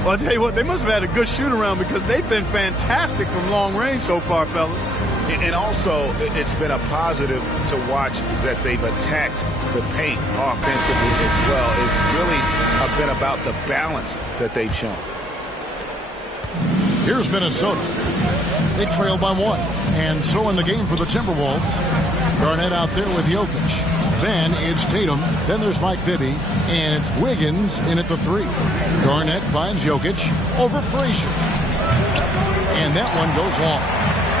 Well, I'll tell you what, they must have had a good shoot-around because they've been fantastic from long range so far, fellas. And also, it's been a positive to watch that they've attacked the paint offensively as well. It's really been about the balance that they've shown. Here's Minnesota. They trail by 1. And so in the game for the Timberwolves, Garnett out there with Jokic. Then it's Tatum. Then there's Mike Bibby. And it's Wiggins in at the 3. Garnett finds Jokic over Frazier. And that one goes long.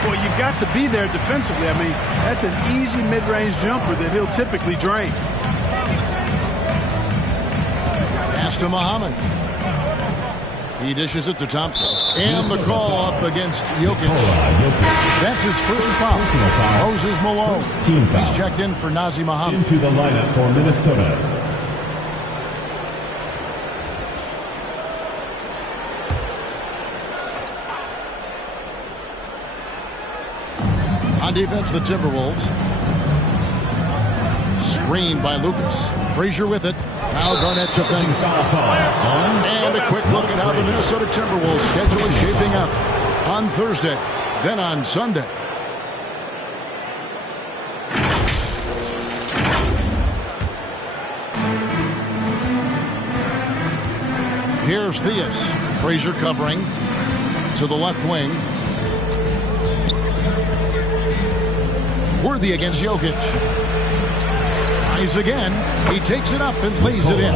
Well, you've got to be there defensively. I mean, that's an easy mid-range jumper that he'll typically drain. Pass to Muhammad. He dishes it to Thompson. And the call up against Jokic. That's his first foul. Moses Malone. He's checked in for Nazir Muhammad. Into the lineup for Minnesota. On defense, the Timberwolves. screen by Lucas. Frazier with it. Now Garnett defending. And a quick look at how the Minnesota Timberwolves schedule is shaping up on Thursday, then on Sunday. Here's Theus. Frazier covering to the left wing. Worthy against Jokic. Tries again. He takes it up and lays it in.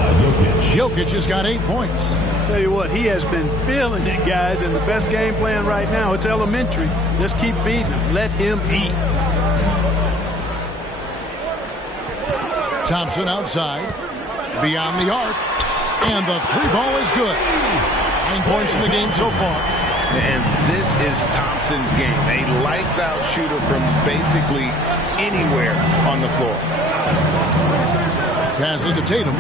Jokic has got 8 points. Tell you what, he has been feeling it, guys, and the best game plan right now, it's elementary. Just keep feeding him. Let him eat. Thompson outside. Beyond the arc. And the 3 ball is good. 9 points in the game so far. And this is Thompson's game. A lights-out shooter from basically anywhere on the floor. Passes to Tatum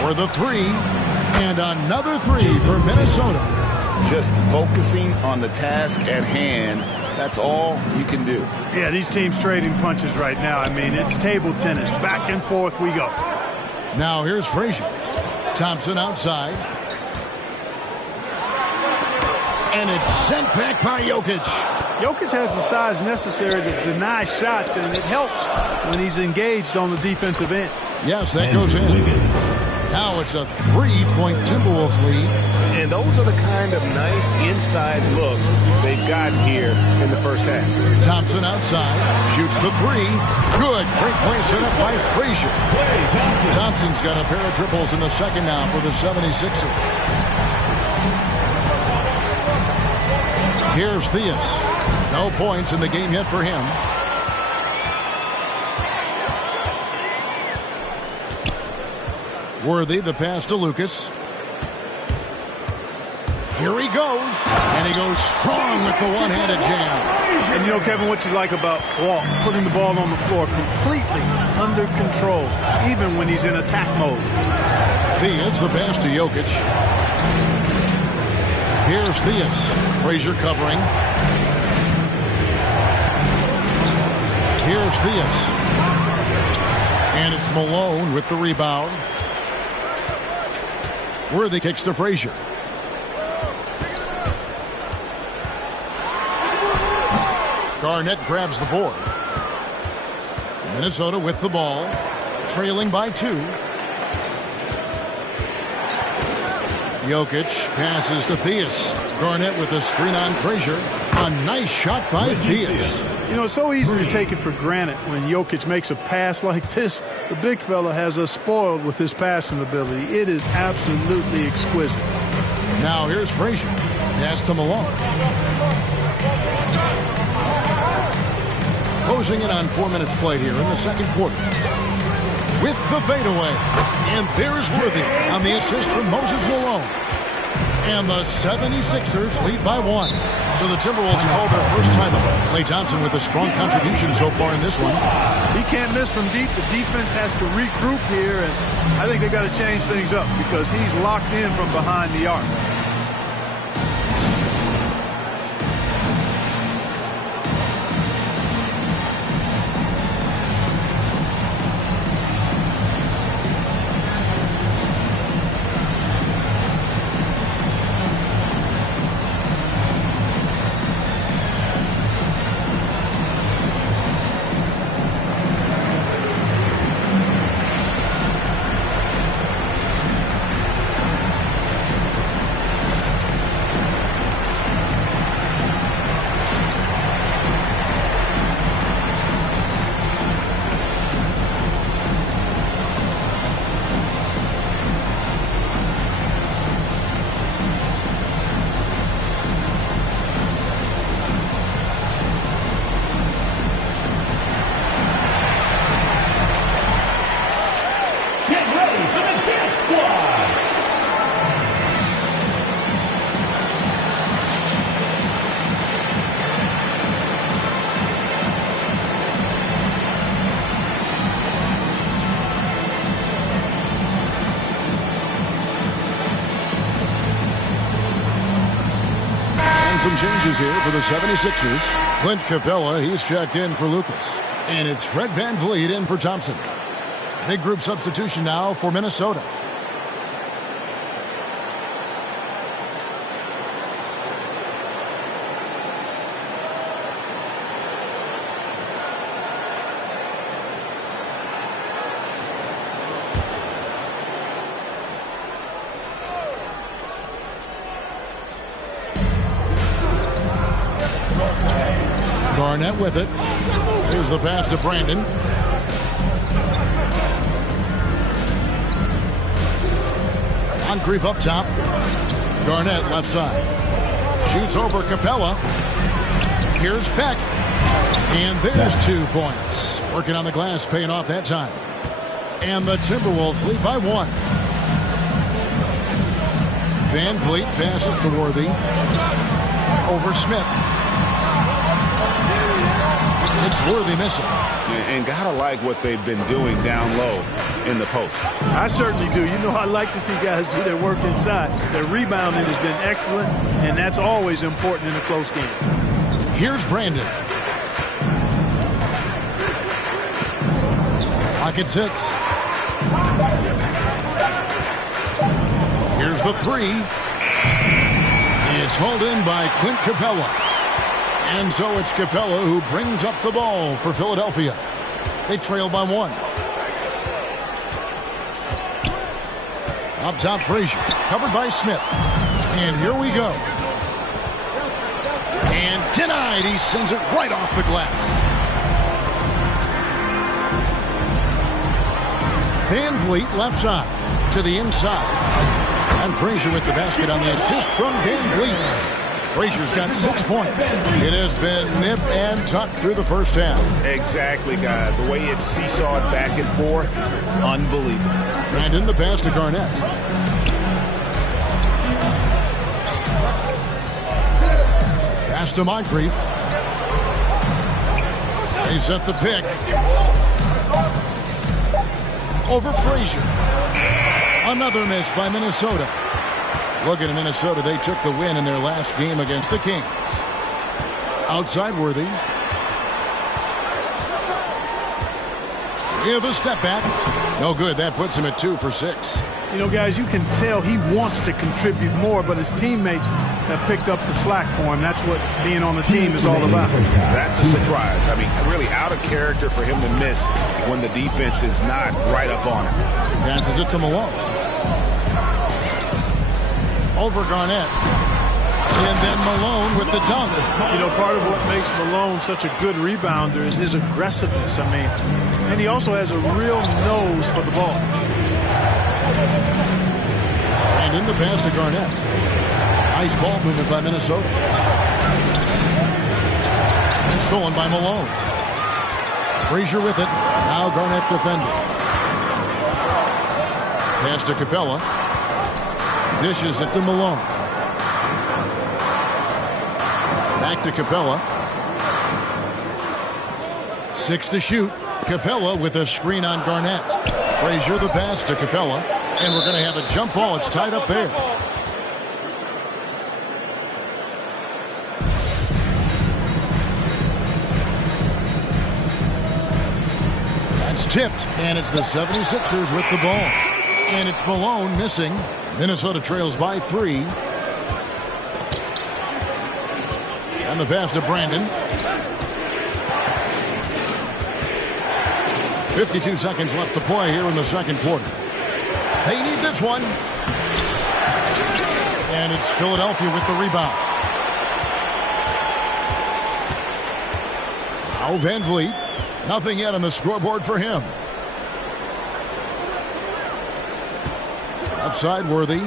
for the 3. And another 3 for Minnesota. Just focusing on the task at hand. That's all you can do. Yeah, these teams trading punches right now. I mean, it's table tennis. Back and forth we go. Now here's Frazier. Thompson outside. And it's sent back by Jokic. Jokic has the size necessary to deny shots, and it helps when he's engaged on the defensive end. Yes, that goes in. Now it's a 3-point Timberwolves lead. And those are the kind of nice inside looks they've gotten here in the first half. Thompson outside. Shoots the 3. Good. Great play set up by Frazier. Thompson's got a pair of triples in the second now for the 76ers. Here's Theus. No points in the game yet for him. Worthy, the pass to Lucas. Here he goes. And he goes strong with the one-handed jam. And you know, Kevin, what you like about Walt, putting the ball on the floor completely under control, even when he's in attack mode. Theus, the pass to Jokic. Here's Theus. Frazier covering. Here's Theus. And it's Malone with the rebound. Worthy kicks to Frazier. Garnett grabs the board. Minnesota with the ball, trailing by 2. Jokic passes to Theus. Garnett with a screen on Frazier. A nice shot by Theus. You know, it's so easy to take it for granted when Jokic makes a pass like this. The big fella has us spoiled with his passing ability. It is absolutely exquisite. Now here's Frazier. Pass to Malone. Closing in on 4 minutes played here in the second quarter. With the fadeaway. And there's Worthy on the assist from Moses Malone. And the 76ers lead by 1. So the Timberwolves call their first timeout. Klay Thompson with a strong contribution so far in this one. He can't miss from deep. The defense has to regroup here, and I think they got to change things up because he's locked in from behind the arc. Some changes here for the 76ers. Clint Capella, he's checked in for Lucas. And it's Fred VanVleet in for Thompson. Big group substitution now for Minnesota. Garnett with it. Here's the pass to Brandon. Moncrief up top. Garnett left side. Shoots over Capella. Here's Peck. And there's 2 points. Working on the glass, paying off that time. And the Timberwolves lead by 1. Van Vliet passes to Worthy. Over Smith. It's Worthy missing. And gotta like what they've been doing down low in the post. I certainly do. You know, I like to see guys do their work inside. Their rebounding has been excellent, and that's always important in a close game. Here's Brandon. Pocket 6. Here's the 3. It's hauled in by Clint Capella. And so it's Capella who brings up the ball for Philadelphia. They trail by 1. Up top, Frazier. Covered by Smith. And here we go. And denied. He sends it right off the glass. Van Vliet left side to the inside. And Frazier with the basket on the assist from Van Vliet. Frazier's got 6 points. It has been nip and tuck through the first half. Exactly, guys. The way it's seesawed back and forth, unbelievable. Brandon, the pass to Garnett. Pass to Moncrief. They set the pick. Over Frazier. Another miss by Minnesota. Looking at Minnesota, they took the win in their last game against the Kings. Outside Worthy. Yeah, the step back. No good. That puts him at 2 for 6. You know, guys, you can tell he wants to contribute more, but his teammates have picked up the slack for him. That's what being on the team is all about. That's a surprise. I mean, really out of character for him to miss when the defense is not right up on him. Passes it to Malone. Over Garnett. And then Malone with the dunk. You know, part of what makes Malone such a good rebounder is his aggressiveness. I mean, and he also has a real nose for the ball. And in the pass to Garnett. Nice ball movement by Minnesota. And stolen by Malone. Frazier with it. Now Garnett defending. Pass to Capella. Dishes it to Malone. Back to Capella. 6 to shoot. Capella with a screen on Garnett. Frazier the pass to Capella. And we're going to have a jump ball. It's tied up there. That's tipped. And it's the 76ers with the ball. And it's Malone missing. Minnesota trails by 3. And the pass to Brandon. 52 seconds left to play here in the second quarter. They need this one. And it's Philadelphia with the rebound. Now Van Vliet. Nothing yet on the scoreboard for him. Left side Worthy.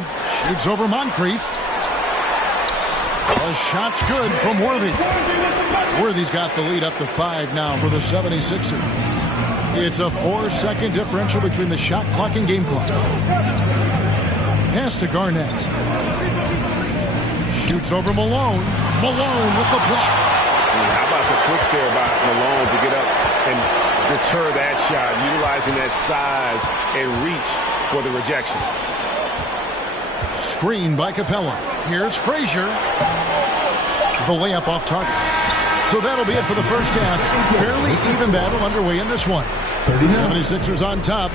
Shoots over Moncrief. The shot's good from Worthy. Worthy's got the lead up to 5 now for the 76ers. It's a 4-second differential between the shot clock and game clock. Pass to Garnett. Shoots over Malone. Malone with the block. How about the quicks there by Malone to get up and deter that shot, utilizing that size and reach for the rejection. Screen by Capella. Here's Frazier. The layup off target. So that'll be it for the first half. Fairly even battle underway in this one. 76ers on top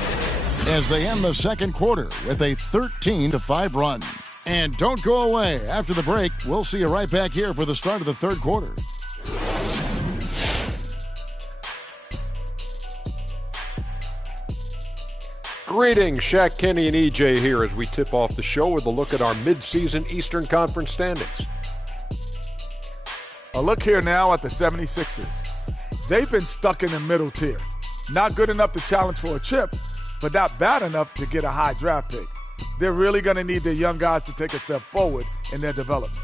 as they end the second quarter with a 13-5 run. And don't go away. After the break, we'll see you right back here for the start of the third quarter. Greetings, Shaq, Kenny, and EJ here as we tip off the show with a look at our midseason Eastern Conference standings. A look here now at the 76ers. They've been stuck in the middle tier. Not good enough to challenge for a chip, but not bad enough to get a high draft pick. They're really going to need their young guys to take a step forward in their development.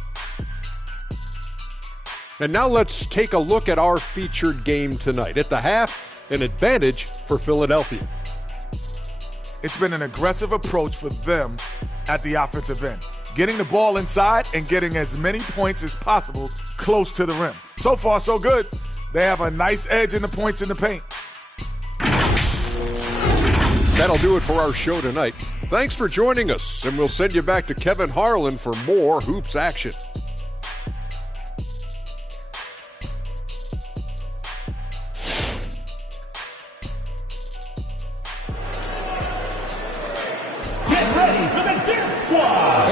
And now let's take a look at our featured game tonight. At the half, an advantage for Philadelphia. It's been an aggressive approach for them at the offensive end, getting the ball inside and getting as many points as possible close to the rim. So far, so good. They have a nice edge in the points in the paint. That'll do it for our show tonight. Thanks for joining us, and we'll send you back to Kevin Harlan for more hoops action.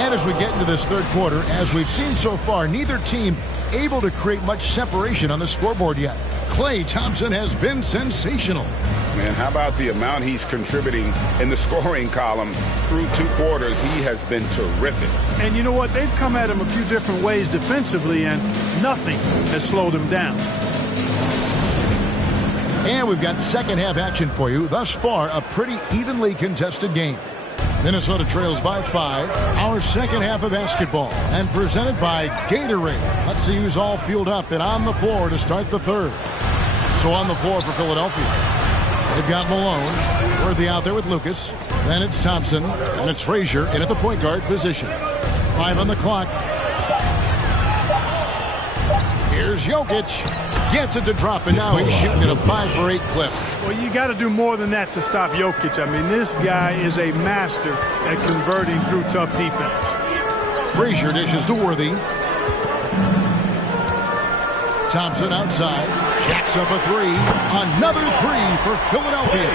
And as we get into this third quarter, as we've seen so far, neither team able to create much separation on the scoreboard yet. Klay Thompson has been sensational. Man, how about the amount he's contributing in the scoring column through two quarters? He has been terrific. And you know what? They've come at him a few different ways defensively, and nothing has slowed him down. And we've got second half action for you. Thus far, a pretty evenly contested game. Minnesota trails by 5. Our second half of basketball, and presented by Gatorade. Let's see who's all fueled up and on the floor to start the third. So on the floor for Philadelphia, they've got Malone. Worthy out there with Lucas. Then it's Thompson, and it's Frazier in at the point guard position. 5 on the clock. Here's Jokic. Gets it to drop, and now he's shooting at a 5-for-8 clip. Well, you got to do more than that to stop Jokic. I mean, this guy is a master at converting through tough defense. Frazier dishes to Worthy. Thompson outside. Jacks up a 3. Another 3 for Philadelphia.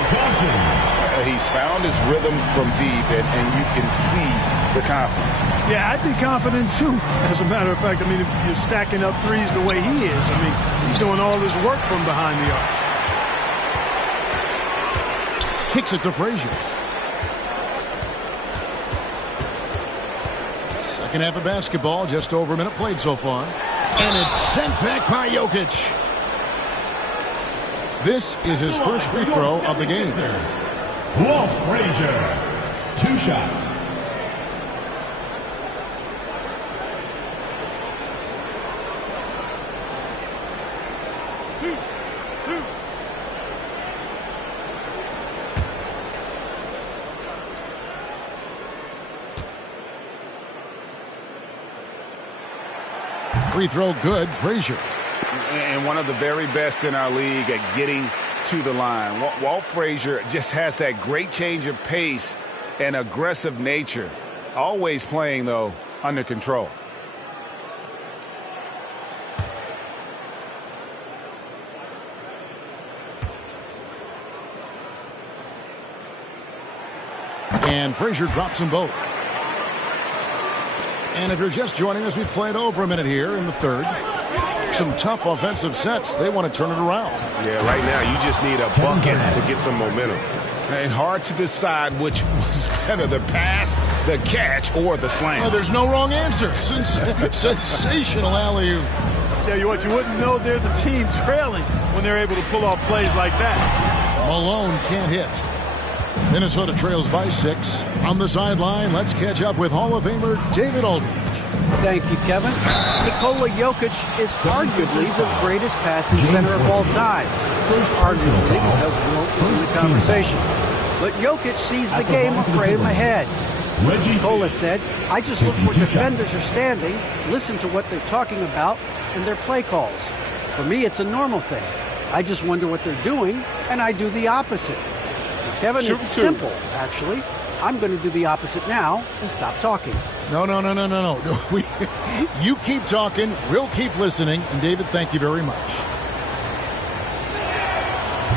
He's found his rhythm from deep, and you can see the confidence. Yeah, I'd be confident, too. As a matter of fact, I mean, if you're stacking up threes the way he is, I mean, he's doing all his work from behind the arc. Kicks it to Frazier. Second half of basketball, just over a minute played so far. And it's sent back by Jokic. This is his first free throw of the game. Walt Frazier, 2 shots. Free throw good, Frazier. And one of the very best in our league at getting to the line. Walt Frazier just has that great change of pace and aggressive nature. Always playing, though, under control. And Frazier drops them both. And if you're just joining us, we've played over a minute here in the third. Some tough offensive sets. They want to turn it around. Yeah, right now you just need a bucket to get some momentum. And hard to decide which was better, the pass, the catch, or the slam. Oh, there's no wrong answer. Sensational alley-oop. Tell you what, you wouldn't know they're the team trailing when they're able to pull off plays like that. Malone can't hit. Minnesota trails by 6. On the sideline, let's catch up with Hall of Famer David Aldridge. Thank you, Kevin. Nikola Jokic is arguably the greatest passing center of all time. Arguably because Wilt is in the conversation. But Jokic sees the game a frame ahead. Nikola said, I just look where defenders are standing, listen to what they're talking about, and their play calls. For me, it's a normal thing. I just wonder what they're doing, and I do the opposite. Kevin, it's simple, actually. I'm going to do the opposite now and stop talking. No. You keep talking. We'll keep listening. And, David, thank you very much.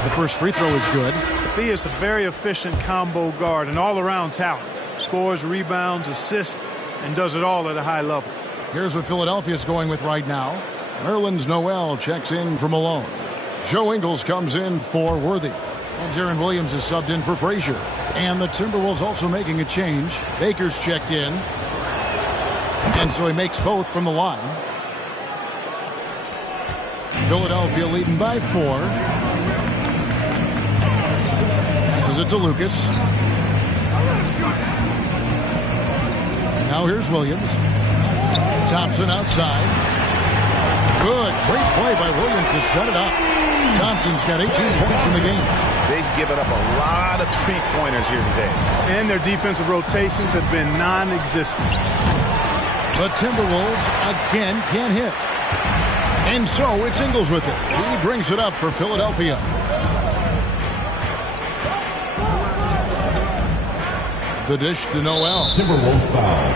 The first free throw is good. He is a very efficient combo guard and all-around talent. Scores, rebounds, assists, and does it all at a high level. Here's what Philadelphia's going with right now. Nerlens Noel checks in for Malone. Joe Ingles comes in for Worthy. And Deron Williams is subbed in for Frazier. And the Timberwolves also making a change. Baker's checked in. And so he makes both from the line. Philadelphia leading by 4. Passes it to Lucas. Now here's Williams. Thompson outside. Good. Great play by Williams to set it up. Thompson's got 18 points in the game. They've given up a lot of three-pointers here today. And their defensive rotations have been non-existent. The Timberwolves again can't hit. And so it's Ingles with it. He brings it up for Philadelphia. The dish to Noel. Timberwolves foul.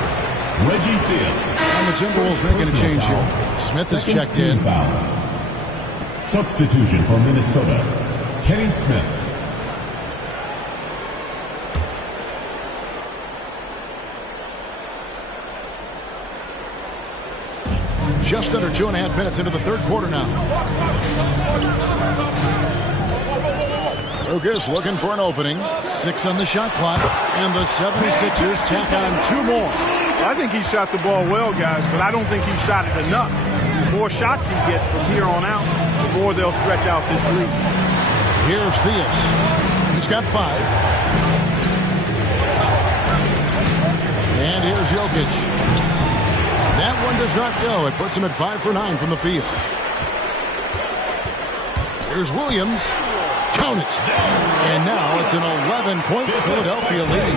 Reggie Theus. And the Timberwolves making a change here. Smith is checked in. Foul. Substitution for Minnesota. Kenny Smith. Just under 2.5 minutes into the third quarter now. Lucas looking for an opening. 6 on the shot clock. And the 76ers tack on 2 more. I think he shot the ball well, guys, but I don't think he shot it enough. The more shots he gets from here on out, the more they'll stretch out this lead. Here's Theus. He's got 5. And here's Jokic. That one does not go. It puts him at 5 for 9 from the field. Here's Williams. Count it. And now it's an 11-point Philadelphia lead.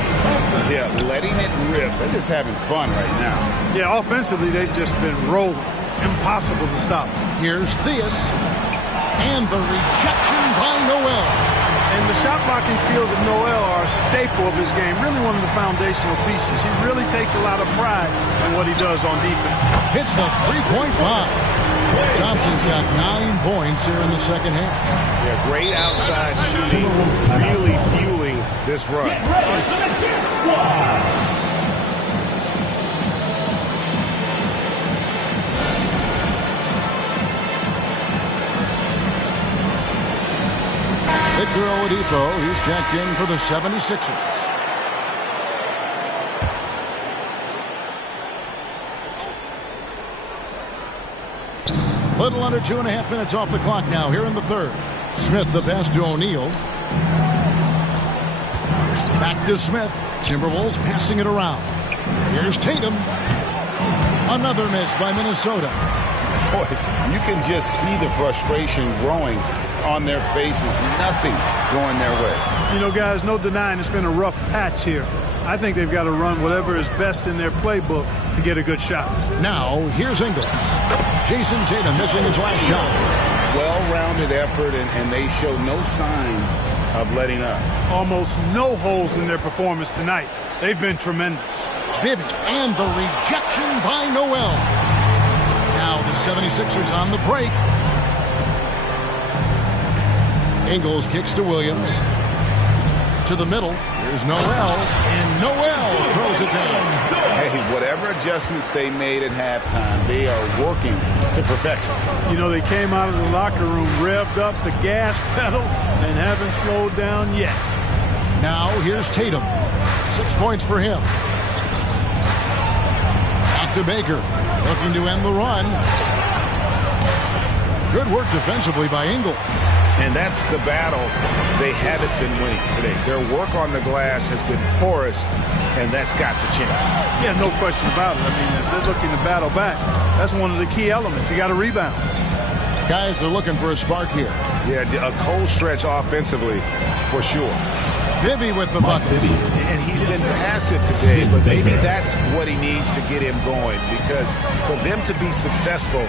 Yeah, letting it rip. They're just having fun right now. Yeah, offensively, they've just been rolling. Impossible to stop. Here's Theus. And the rejection by Noel. And the shot blocking skills of Noel are a staple of his game. Really one of the foundational pieces. He really takes a lot of pride in what he does on defense. Hits the three-point bomb. Thompson's got 9 points here in the second half. Yeah, great outside shooting, really fueling this run. Get ready for the Death Squad. Victor Oladipo, he's checked in for the 76ers. Little under 2.5 minutes off the clock now here in the third. Smith the pass to O'Neal. Back to Smith. Timberwolves passing it around. Here's Tatum. Another miss by Minnesota. Boy, you can just see the frustration growing on their faces. Nothing going their way. You know, guys, no denying it's been a rough patch here. I think they've got to run whatever is best in their playbook to get a good shot. Now, here's Ingles. Jason Tatum missing his last shot. Well-rounded effort, and they show no signs of letting up. Almost no holes in their performance tonight. They've been tremendous. Bibby and the rejection by Noel. Now the 76ers on the break. Ingles kicks to Williams. To the middle. Here's Noel. And Noel throws it down. Hey, whatever adjustments they made at halftime, they are working to perfection. You know, they came out of the locker room, revved up the gas pedal, and haven't slowed down yet. Now here's Tatum. 6 points for him. Back to Baker. Looking to end the run. Good work defensively by Ingles. And that's the battle they haven't been winning today. Their work on the glass has been porous, and that's got to change. Yeah, no question about it. I mean, as they're looking to battle back, that's one of the key elements. You got to rebound. Guys are looking for a spark here. Yeah, a cold stretch offensively for sure. Bibby with the bucket. And he's been passive today, but maybe that's what he needs to get him going, because for them to be successful,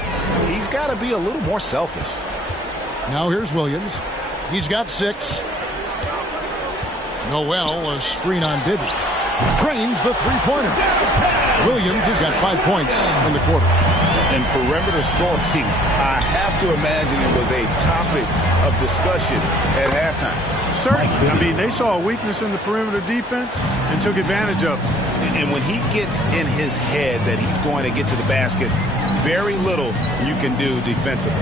he's got to be a little more selfish. Now here's Williams. He's got 6. Noel, a screen on Bibby. Drains the three-pointer. Williams has got 5 points in the quarter. And perimeter scoring, I have to imagine it was a topic of discussion at halftime. Certainly. I mean, they saw a weakness in the perimeter defense and took advantage of it. And when he gets in his head that he's going to get to the basket, very little you can do defensively.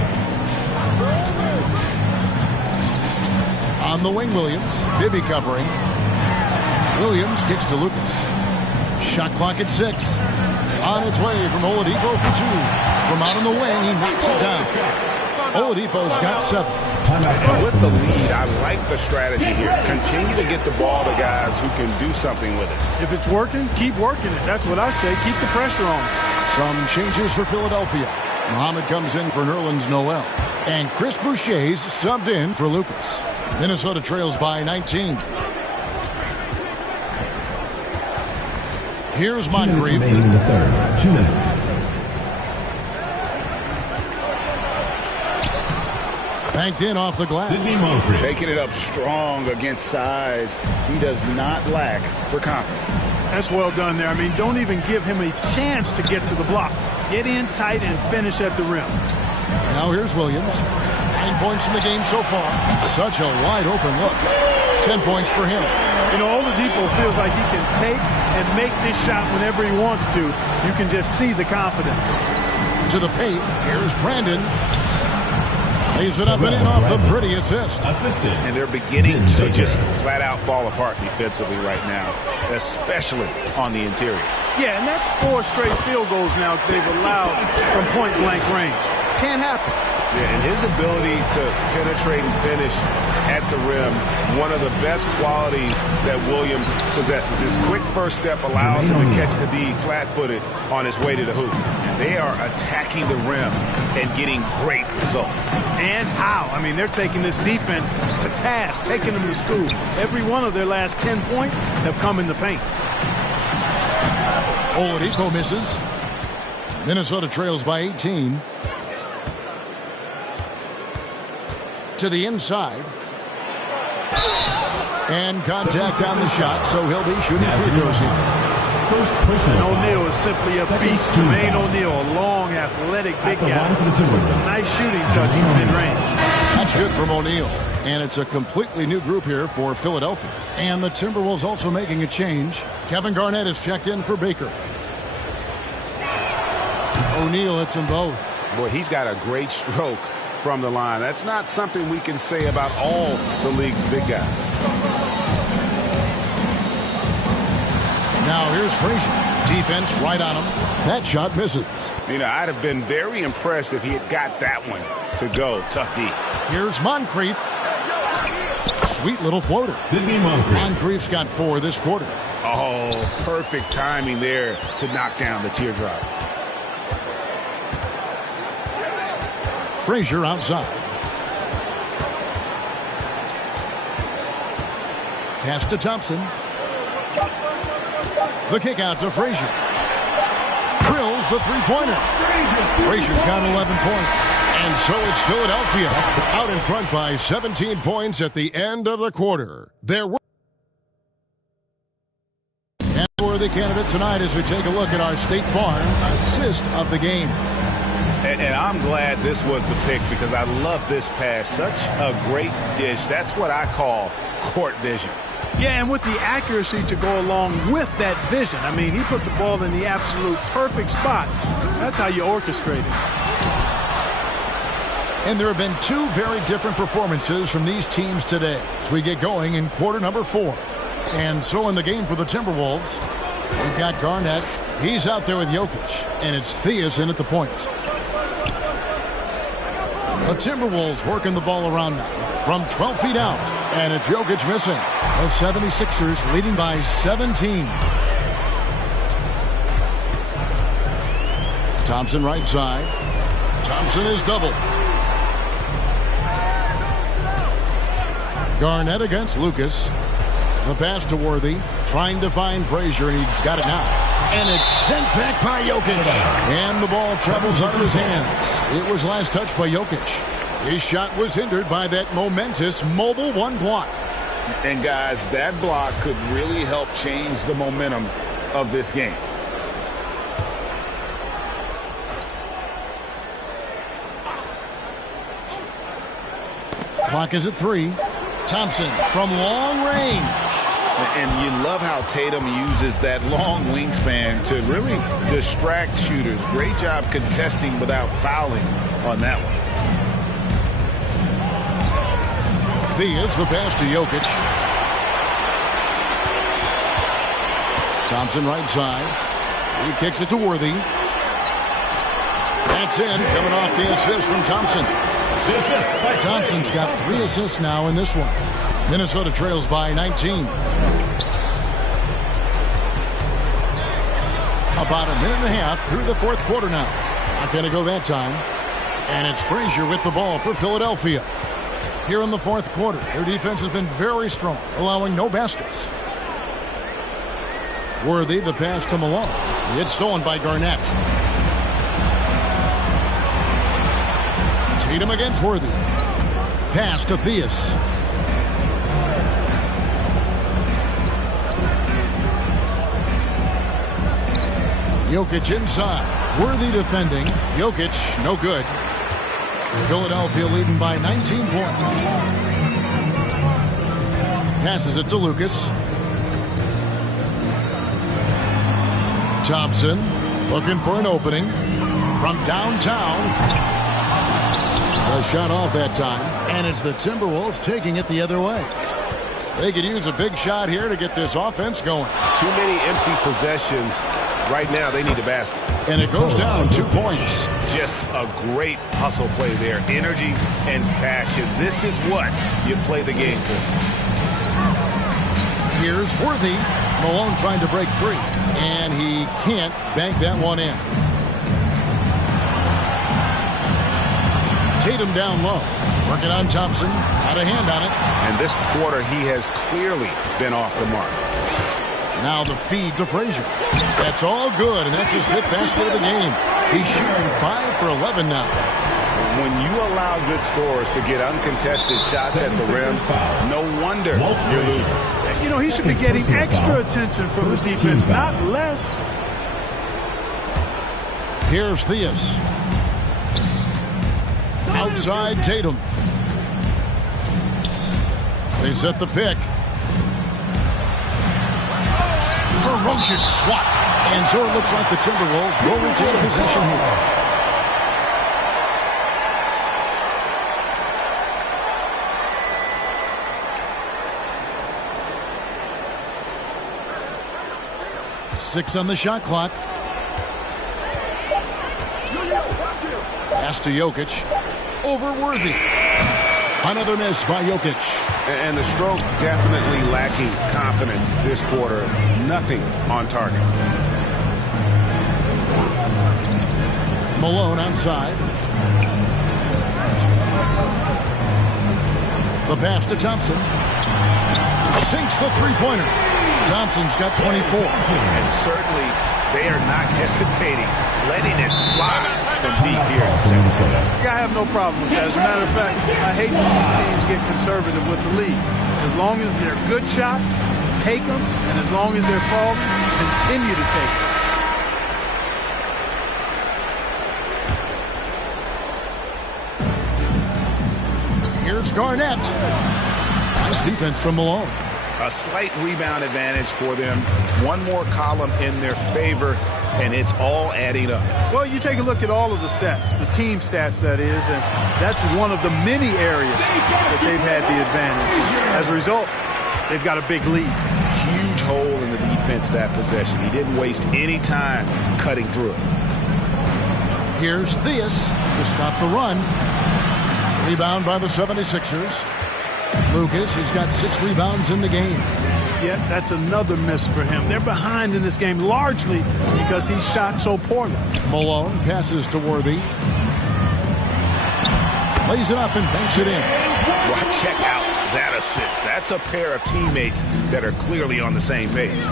On the wing, Williams. Bibby covering. Williams kicks to Lucas. Shot clock at 6. On its way from Oladipo for 2. From out on the wing, he knocks it down. Oladipo's got 7. And with the lead, I like the strategy here. Continue to get the ball to guys who can do something with it. If it's working, keep working it. That's what I say. Keep the pressure on. Some changes for Philadelphia. Muhammad comes in for Nerlens Noel. And Chris Boucher's subbed in for Lucas. Minnesota trails by 19. Here's Moncrief. 2 minutes remaining in the third. 2 minutes. Banked in off the glass. Taking it up strong against size. He does not lack for confidence. That's well done there. I mean, don't even give him a chance to get to the block. Get in tight and finish at the rim. Now here's Williams. 9 points in the game so far. Such a wide open look. 10 points for him. You know, Oladipo feels like he can take and make this shot whenever he wants to. You can just see the confidence. To the paint. Here's Brandon. Lays it up and in off the pretty assist. And they're beginning to just flat out fall apart defensively right now, especially on the interior. Yeah, and that's 4 straight field goals now they've allowed from point-blank range. Can't happen. Yeah, and his ability to penetrate and finish at the rim, one of the best qualities that Williams possesses. His quick first step allows him to catch the D flat-footed on his way to the hoop. And they are attacking the rim and getting great results. And how? I mean, they're taking this defense to task, taking them to school. Every one of their last 10 points have come in the paint. Oladipo misses. Minnesota trails by 18. To the inside. And contact on the shot, so he'll be shooting free throws here. And O'Neal is simply a beast. Jermaine O'Neal, a long, athletic, big guy. Nice shooting touch from mid-range. That's good from O'Neal. And it's a completely new group here for Philadelphia. And the Timberwolves also making a change. Kevin Garnett is checked in for Baker. O'Neal hits them both. Boy, he's got a great stroke from the line. That's not something we can say about all the league's big guys. Now here's Frazier. Defense right on him. That shot misses. You know, I'd have been very impressed if he had got that one to go. Tough D. Here's Moncrief. Sweet little floater. Moncrief's got 4 this quarter. Oh, perfect timing there to knock down the teardrop. Frazier outside. Pass to Thompson. The kick out to Frazier. Drills the three-pointer. Frazier's got 11 points. And so it's Philadelphia out in front by 17 points at the end of the quarter. There were and worthy candidate tonight as we take a look at our State Farm assist of the game. And I'm glad this was the pick because I love this pass. Such a great dish. That's what I call court vision. Yeah, and with the accuracy to go along with that vision. I mean, he put the ball in the absolute perfect spot. That's how you orchestrate it. And there have been 2 very different performances from these teams today as we get going in quarter number 4. And so in the game for the Timberwolves, we've got Garnett. He's out there with Jokic, and it's Theus in at the point. The Timberwolves working the ball around now from 12 feet out, and it's Jokic missing. The 76ers leading by 17. Thompson right side. Thompson is doubled. Garnett against Lucas. The pass to Worthy, trying to find Frazier, and he's got it now. And it's sent back by Jokic. And the ball travels out of his hands. It was last touched by Jokic. His shot was hindered by that momentous mobile 1 block. And guys, that block could really help change the momentum of this game. Clock is at 3. Thompson from long range. And you love how Tatum uses that long wingspan to really distract shooters. Great job contesting without fouling on that one. Thea's the pass to Jokic. Thompson right side. He kicks it to Worthy. That's in, coming off the assist from Thompson. Thompson's got 3 assists now in this one. Minnesota trails by 19. About a minute and a half through the fourth quarter now. Not going to go that time. And it's Frazier with the ball for Philadelphia. Here in the fourth quarter, their defense has been very strong, allowing no baskets. Worthy, the pass to Malone. It's stolen by Garnett. Tatum against Worthy. Pass to Theus. Jokic inside. Worthy defending. Jokic, no good. Philadelphia leading by 19 points. Passes it to Lucas. Thompson looking for an opening from downtown. A shot off that time, and it's the Timberwolves taking it the other way. They could use a big shot here to get this offense going. Too many empty possessions. Right now, they need a basket. And it goes down 2 points. Just a great hustle play there. Energy and passion. This is what you play the game for. Here's Worthy. Malone trying to break free, and he can't bank that one in. Tatum down low. Working on Thompson. Out of hand on it. And this quarter, he has clearly been off the mark. Now the feed to Frazier. That's all good, and that's his 5th basket of the game. He's shooting 5 for 11 now. When you allow good scorers to get uncontested shots at the rim, no wonder you're losing. You know, he should be getting extra attention from the defense, not less. Here's Theus. Outside Tatum. They set the pick. Ferocious swat. And so it looks like the Timberwolves will retain possession here. Six on the shot clock. Pass to Jokic. Over Worthy. Another miss by Jokic. And the stroke definitely lacking confidence this quarter. Nothing on target. Malone outside. The pass to Thompson. Sinks the three-pointer. Thompson's got 24. And certainly they are not hesitating, letting it fly from deep here in the second. Yeah, I have no problem with that. As a matter of fact, I hate to see teams get conservative with the lead. As long as they're good shots, take them, and as long as they're falling, continue to take them. Here's Garnett. Nice defense from Malone. A slight rebound advantage for them. One more column in their favor, and it's all adding up. Well, you take a look at all of the stats, the team stats, that is, and that's one of the many areas that they've had the advantage. As a result, they've got a big lead. Huge hole in the defense that possession. He didn't waste any time cutting through it. Here's Theus to stop the run. Rebound by the 76ers. Lucas has got 6 rebounds in the game. Yeah, that's another miss for him. They're behind in this game largely because he shot so poorly. Malone passes to Worthy. Lays it up and banks it in. Well, check out that assist. That's a pair of teammates that are clearly on the same page.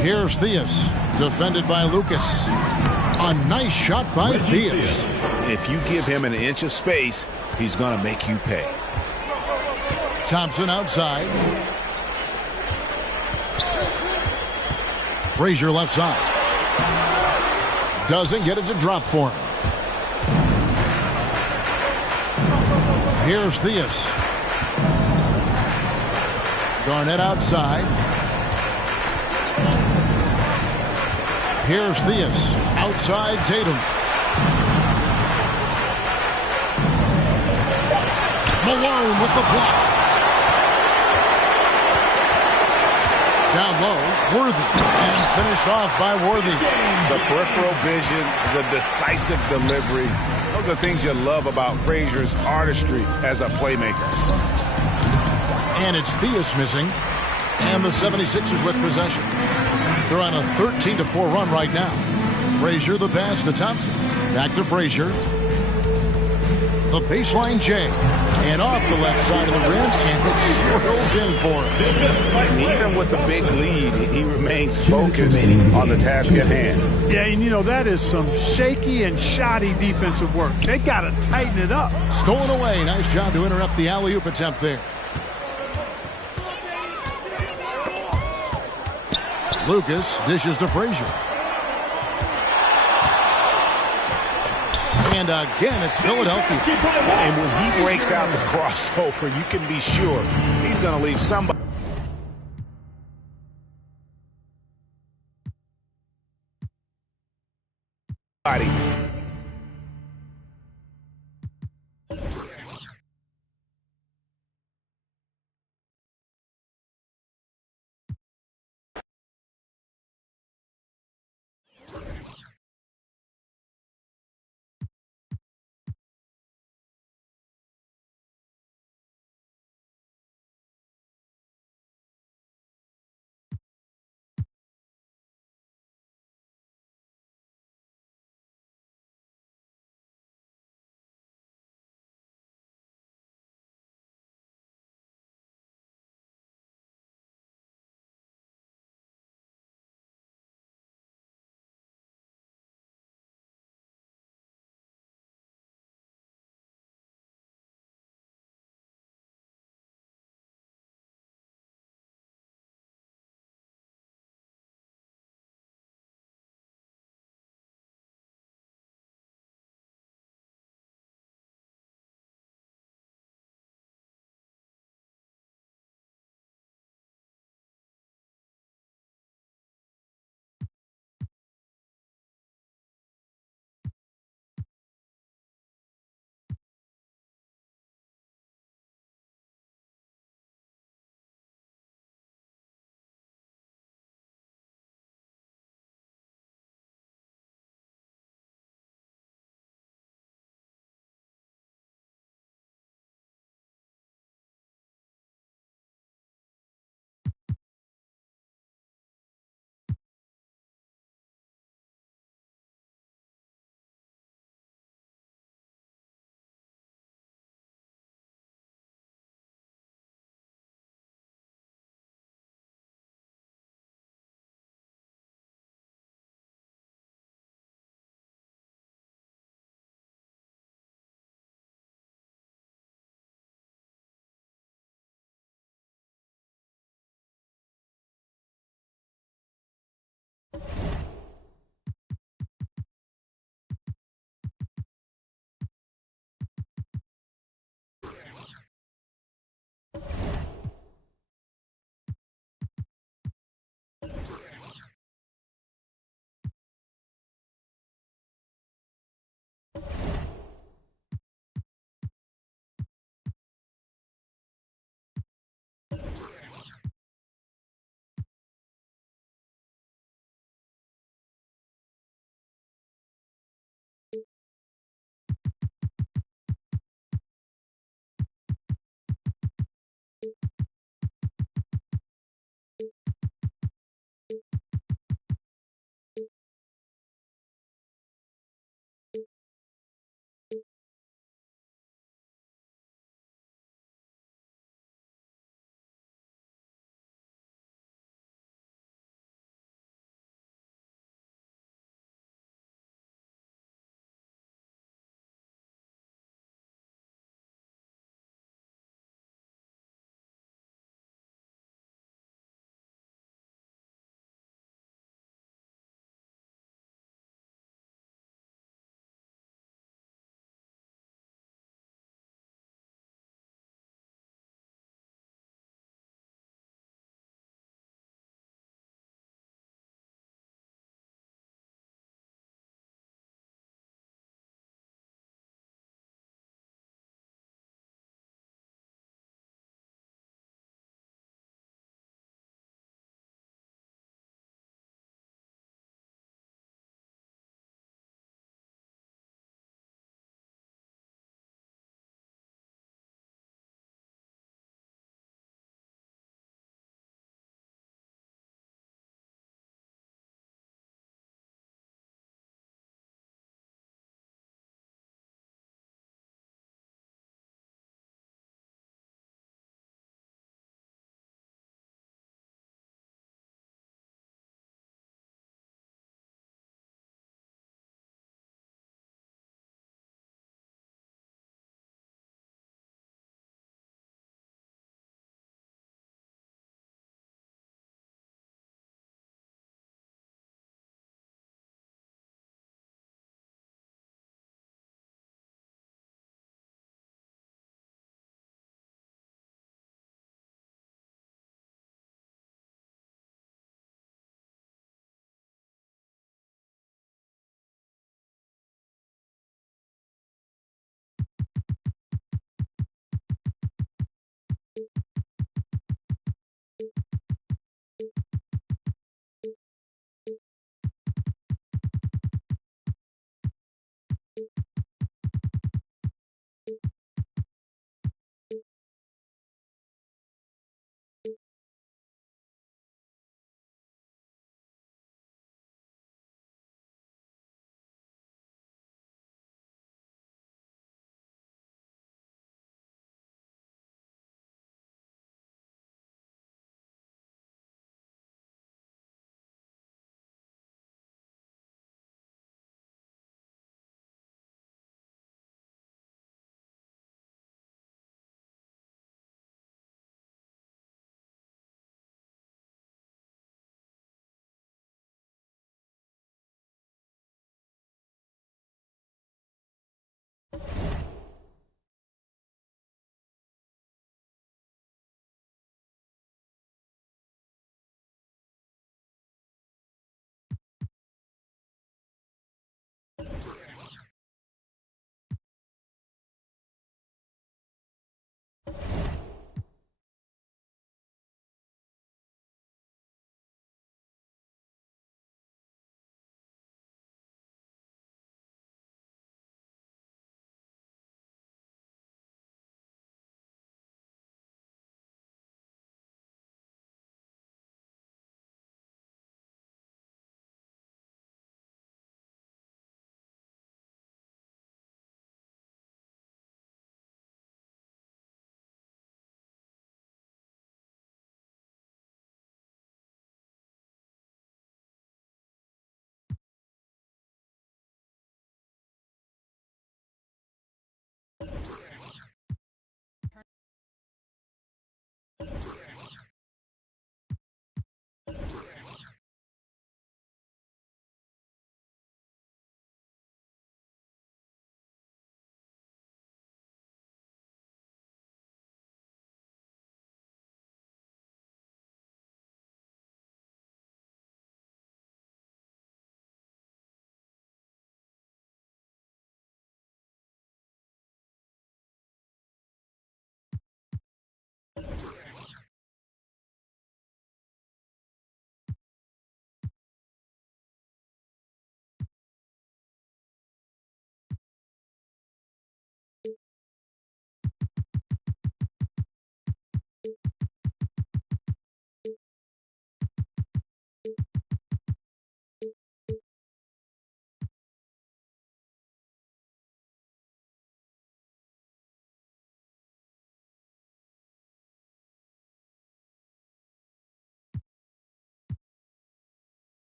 Here's Theus, defended by Lucas. A nice shot by Theus. If you give him an inch of space, he's going to make you pay. Thompson outside. Frazier left side. Doesn't get it to drop for him. Here's Theus. Garnett outside. Here's Theus. Outside Tatum. Malone with the block. Down low, Worthy. And finished off by Worthy. The peripheral vision, the decisive delivery. Those are things you love about Frazier's artistry as a playmaker. And it's Theus missing. And the 76ers with possession. They're on a 13-4 run right now. Frazier the pass to Thompson. Back to Frazier. The baseline J. And off the left side of the rim, and it swirls in for him. Even with a big lead, he remains focused on the task at hand. Yeah, and you know, that is some shaky and shoddy defensive work. They got to tighten it up. Stolen away. Nice job to interrupt the alley-oop attempt there. Lucas dishes to Frazier. And again, it's Philadelphia. And when he breaks out the crossover, you can be sure he's going to leave somebody.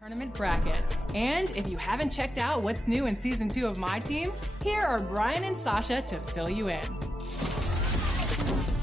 Tournament bracket. And if you haven't checked out what's new in Season 2 of My Team, here are Brian and Sasha to fill you in.